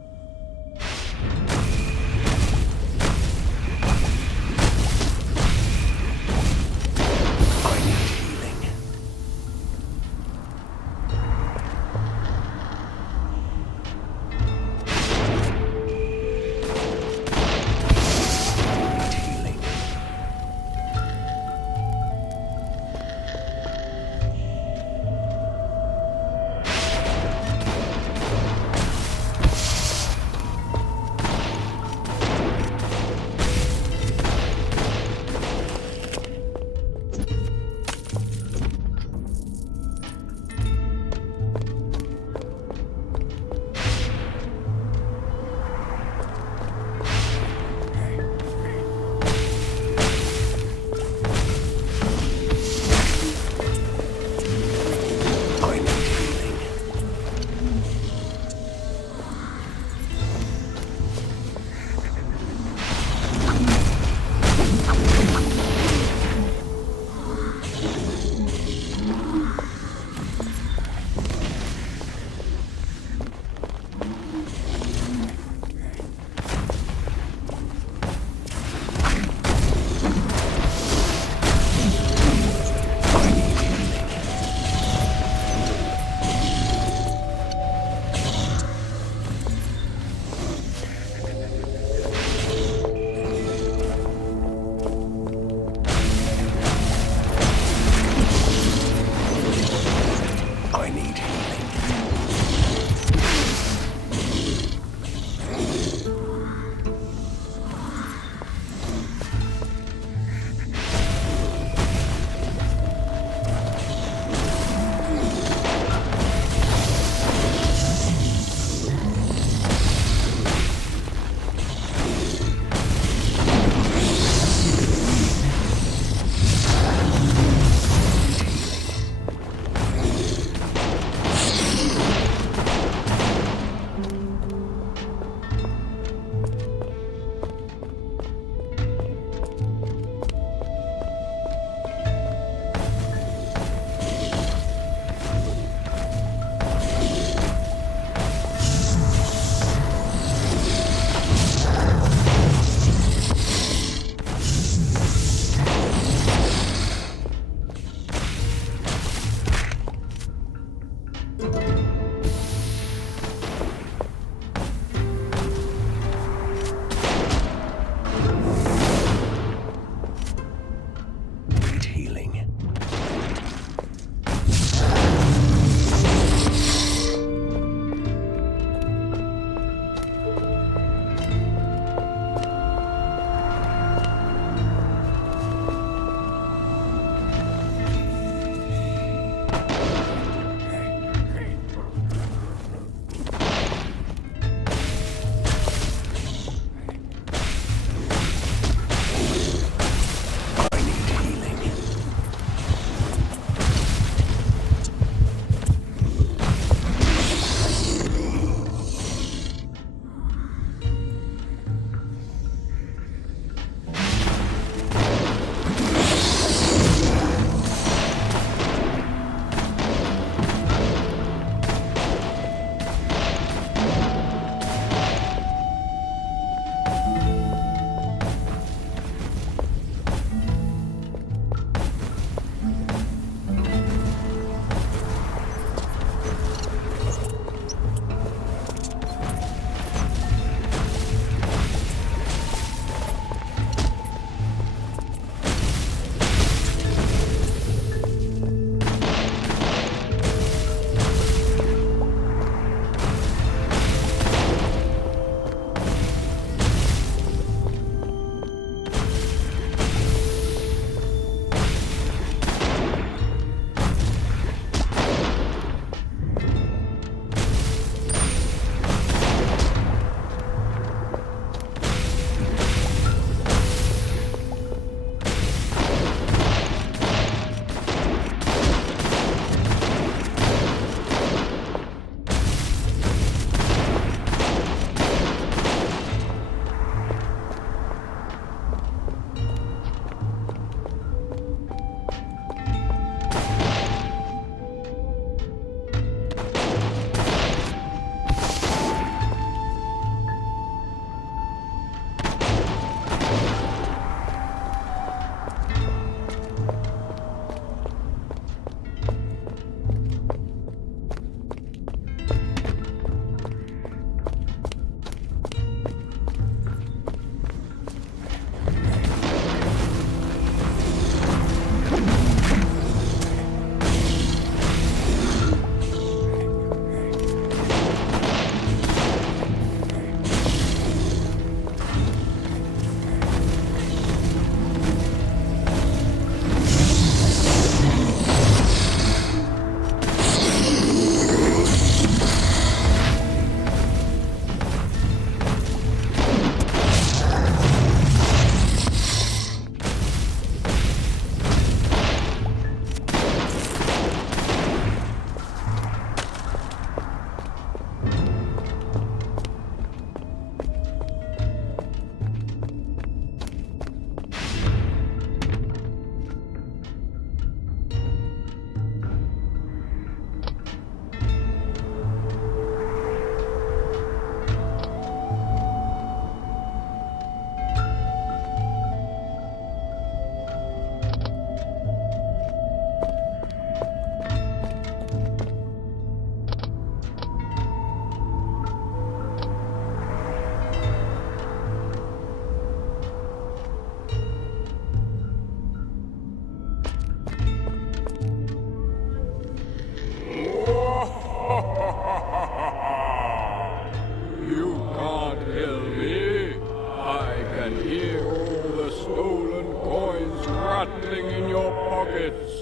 and hear all the stolen coins rattling in your pockets.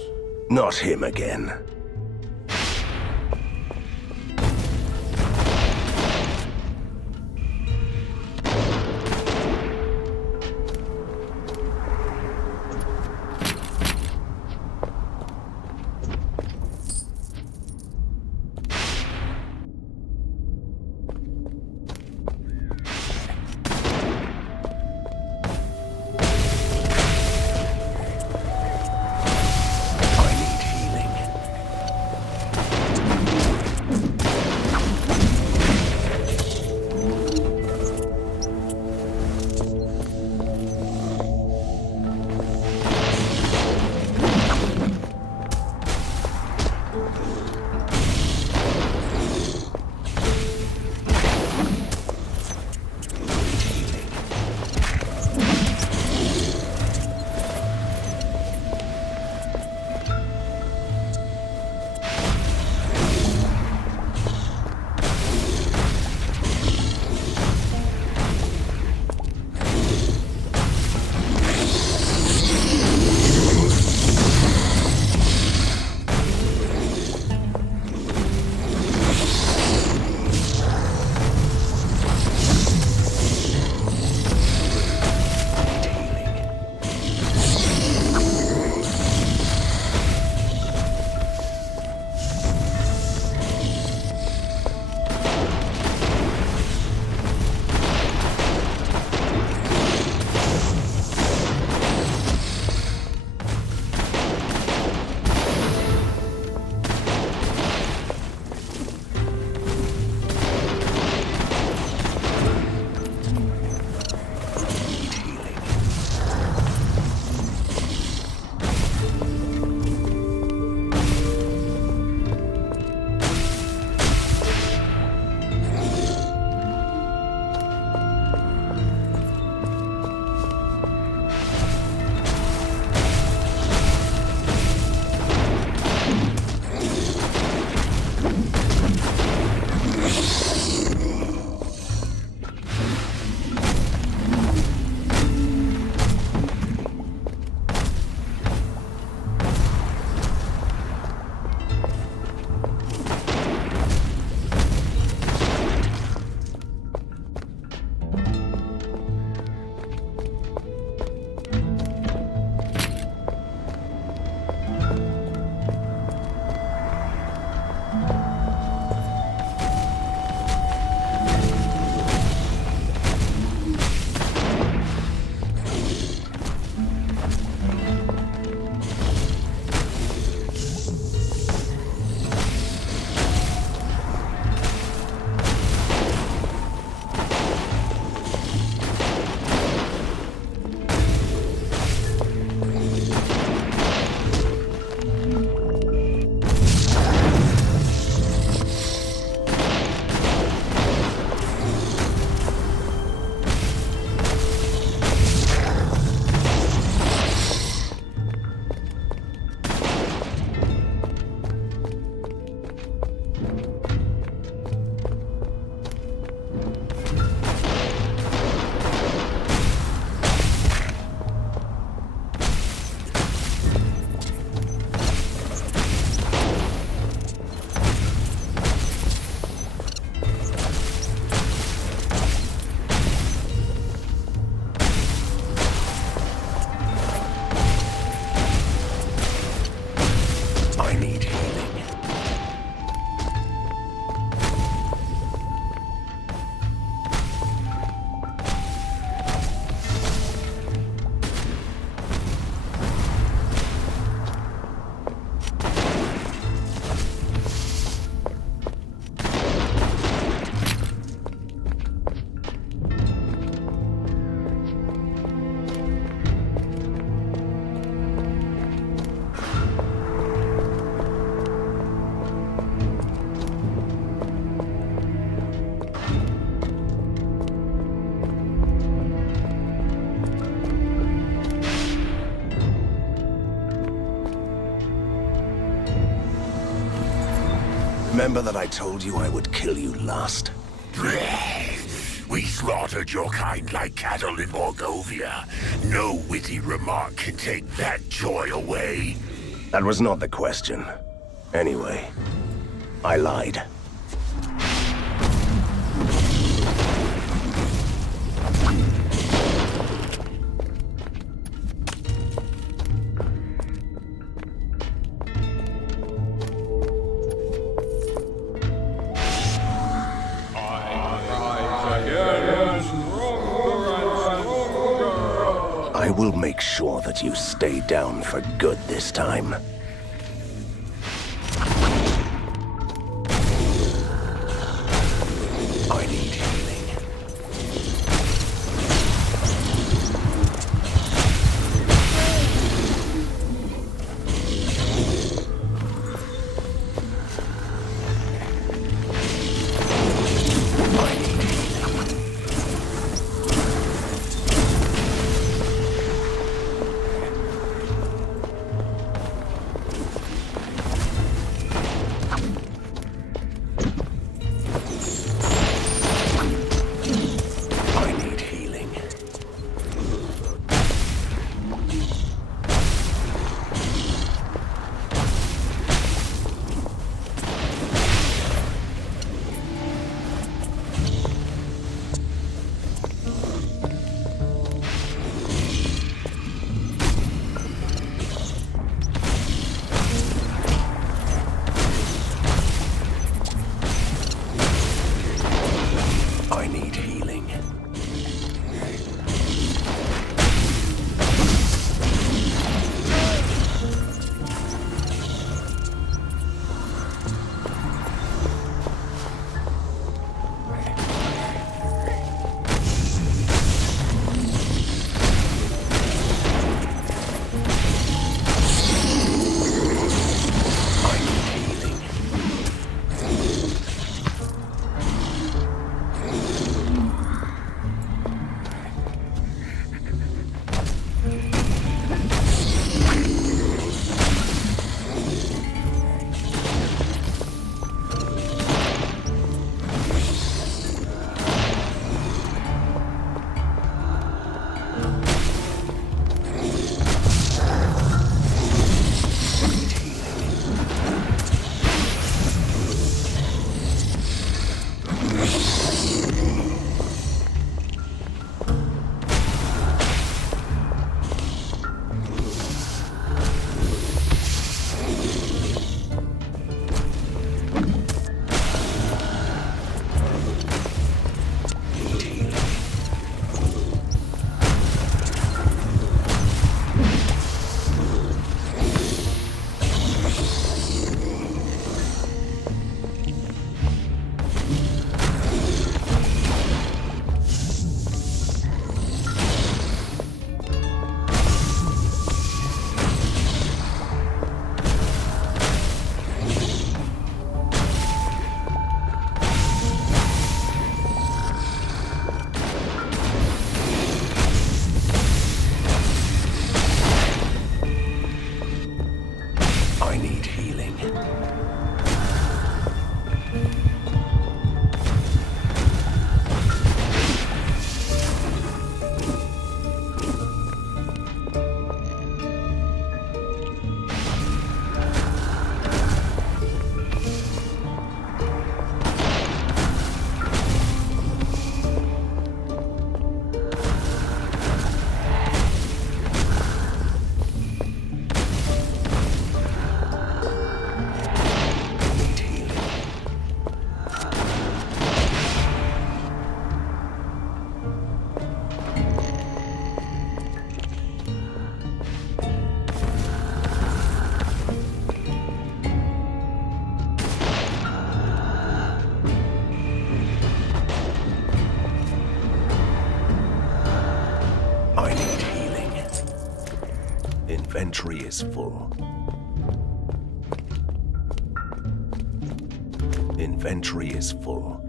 Not him again. Remember that I told you I would kill you last? We slaughtered your kind like cattle in Morgovia. No witty remark can take that joy away. That was not the question. Anyway, I lied. I will make sure that you stay down for good this time. I need healing. Inventory is full. Inventory is full.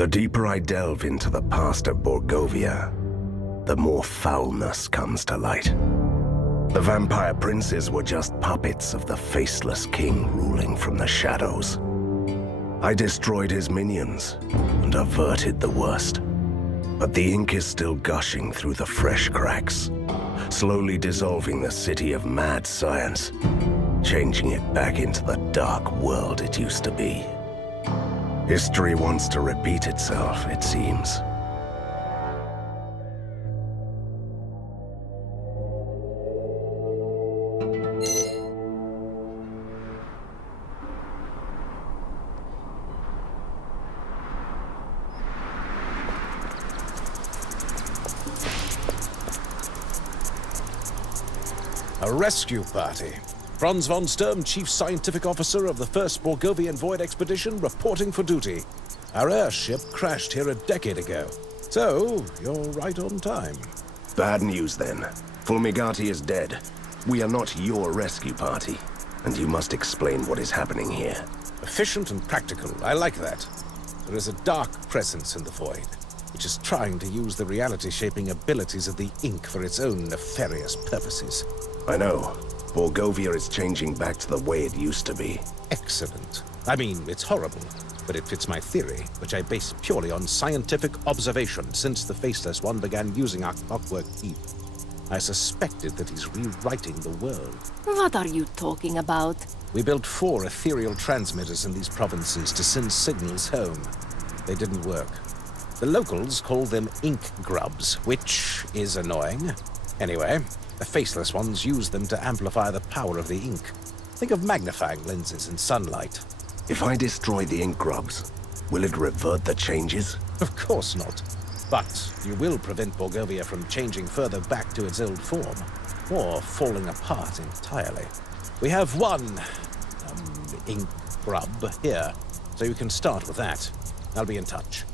The deeper I delve into the past of Borgovia, the more foulness comes to light. The vampire princes were just puppets of the faceless king ruling from the shadows. I destroyed his minions and averted the worst. But the ink is still gushing through the fresh cracks, slowly dissolving the city of mad science, changing it back into the dark world it used to be. History wants to repeat itself, it seems. A rescue party. Franz von Sturm, Chief Scientific Officer of the 1st Borgovian Void Expedition, reporting for duty. Our airship crashed here a decade ago. So, you're right on time. Bad news then. Fulmigati is dead. We are not your rescue party, and you must explain what is happening here. Efficient and practical. I like that. There is a dark presence in the Void, which is trying to use the reality-shaping abilities of the ink for its own nefarious purposes. I know. Borgovia is changing back to the way it used to be. Excellent. I mean, it's horrible, but it fits my theory, which I base purely on scientific observation since the Faceless One began using our clockwork heap. I suspected that he's rewriting the world. What are you talking about? We built 4 ethereal transmitters in these provinces to send signals home. They didn't work. The locals call them ink grubs, which is annoying. Anyway, the Faceless Ones use them to amplify the power of the ink. Think of magnifying lenses in sunlight. If I destroy the ink grubs, will it revert the changes? Of course not. But you will prevent Borgovia from changing further back to its old form, or falling apart entirely. We have one ink grub here, so you can start with that. I'll be in touch.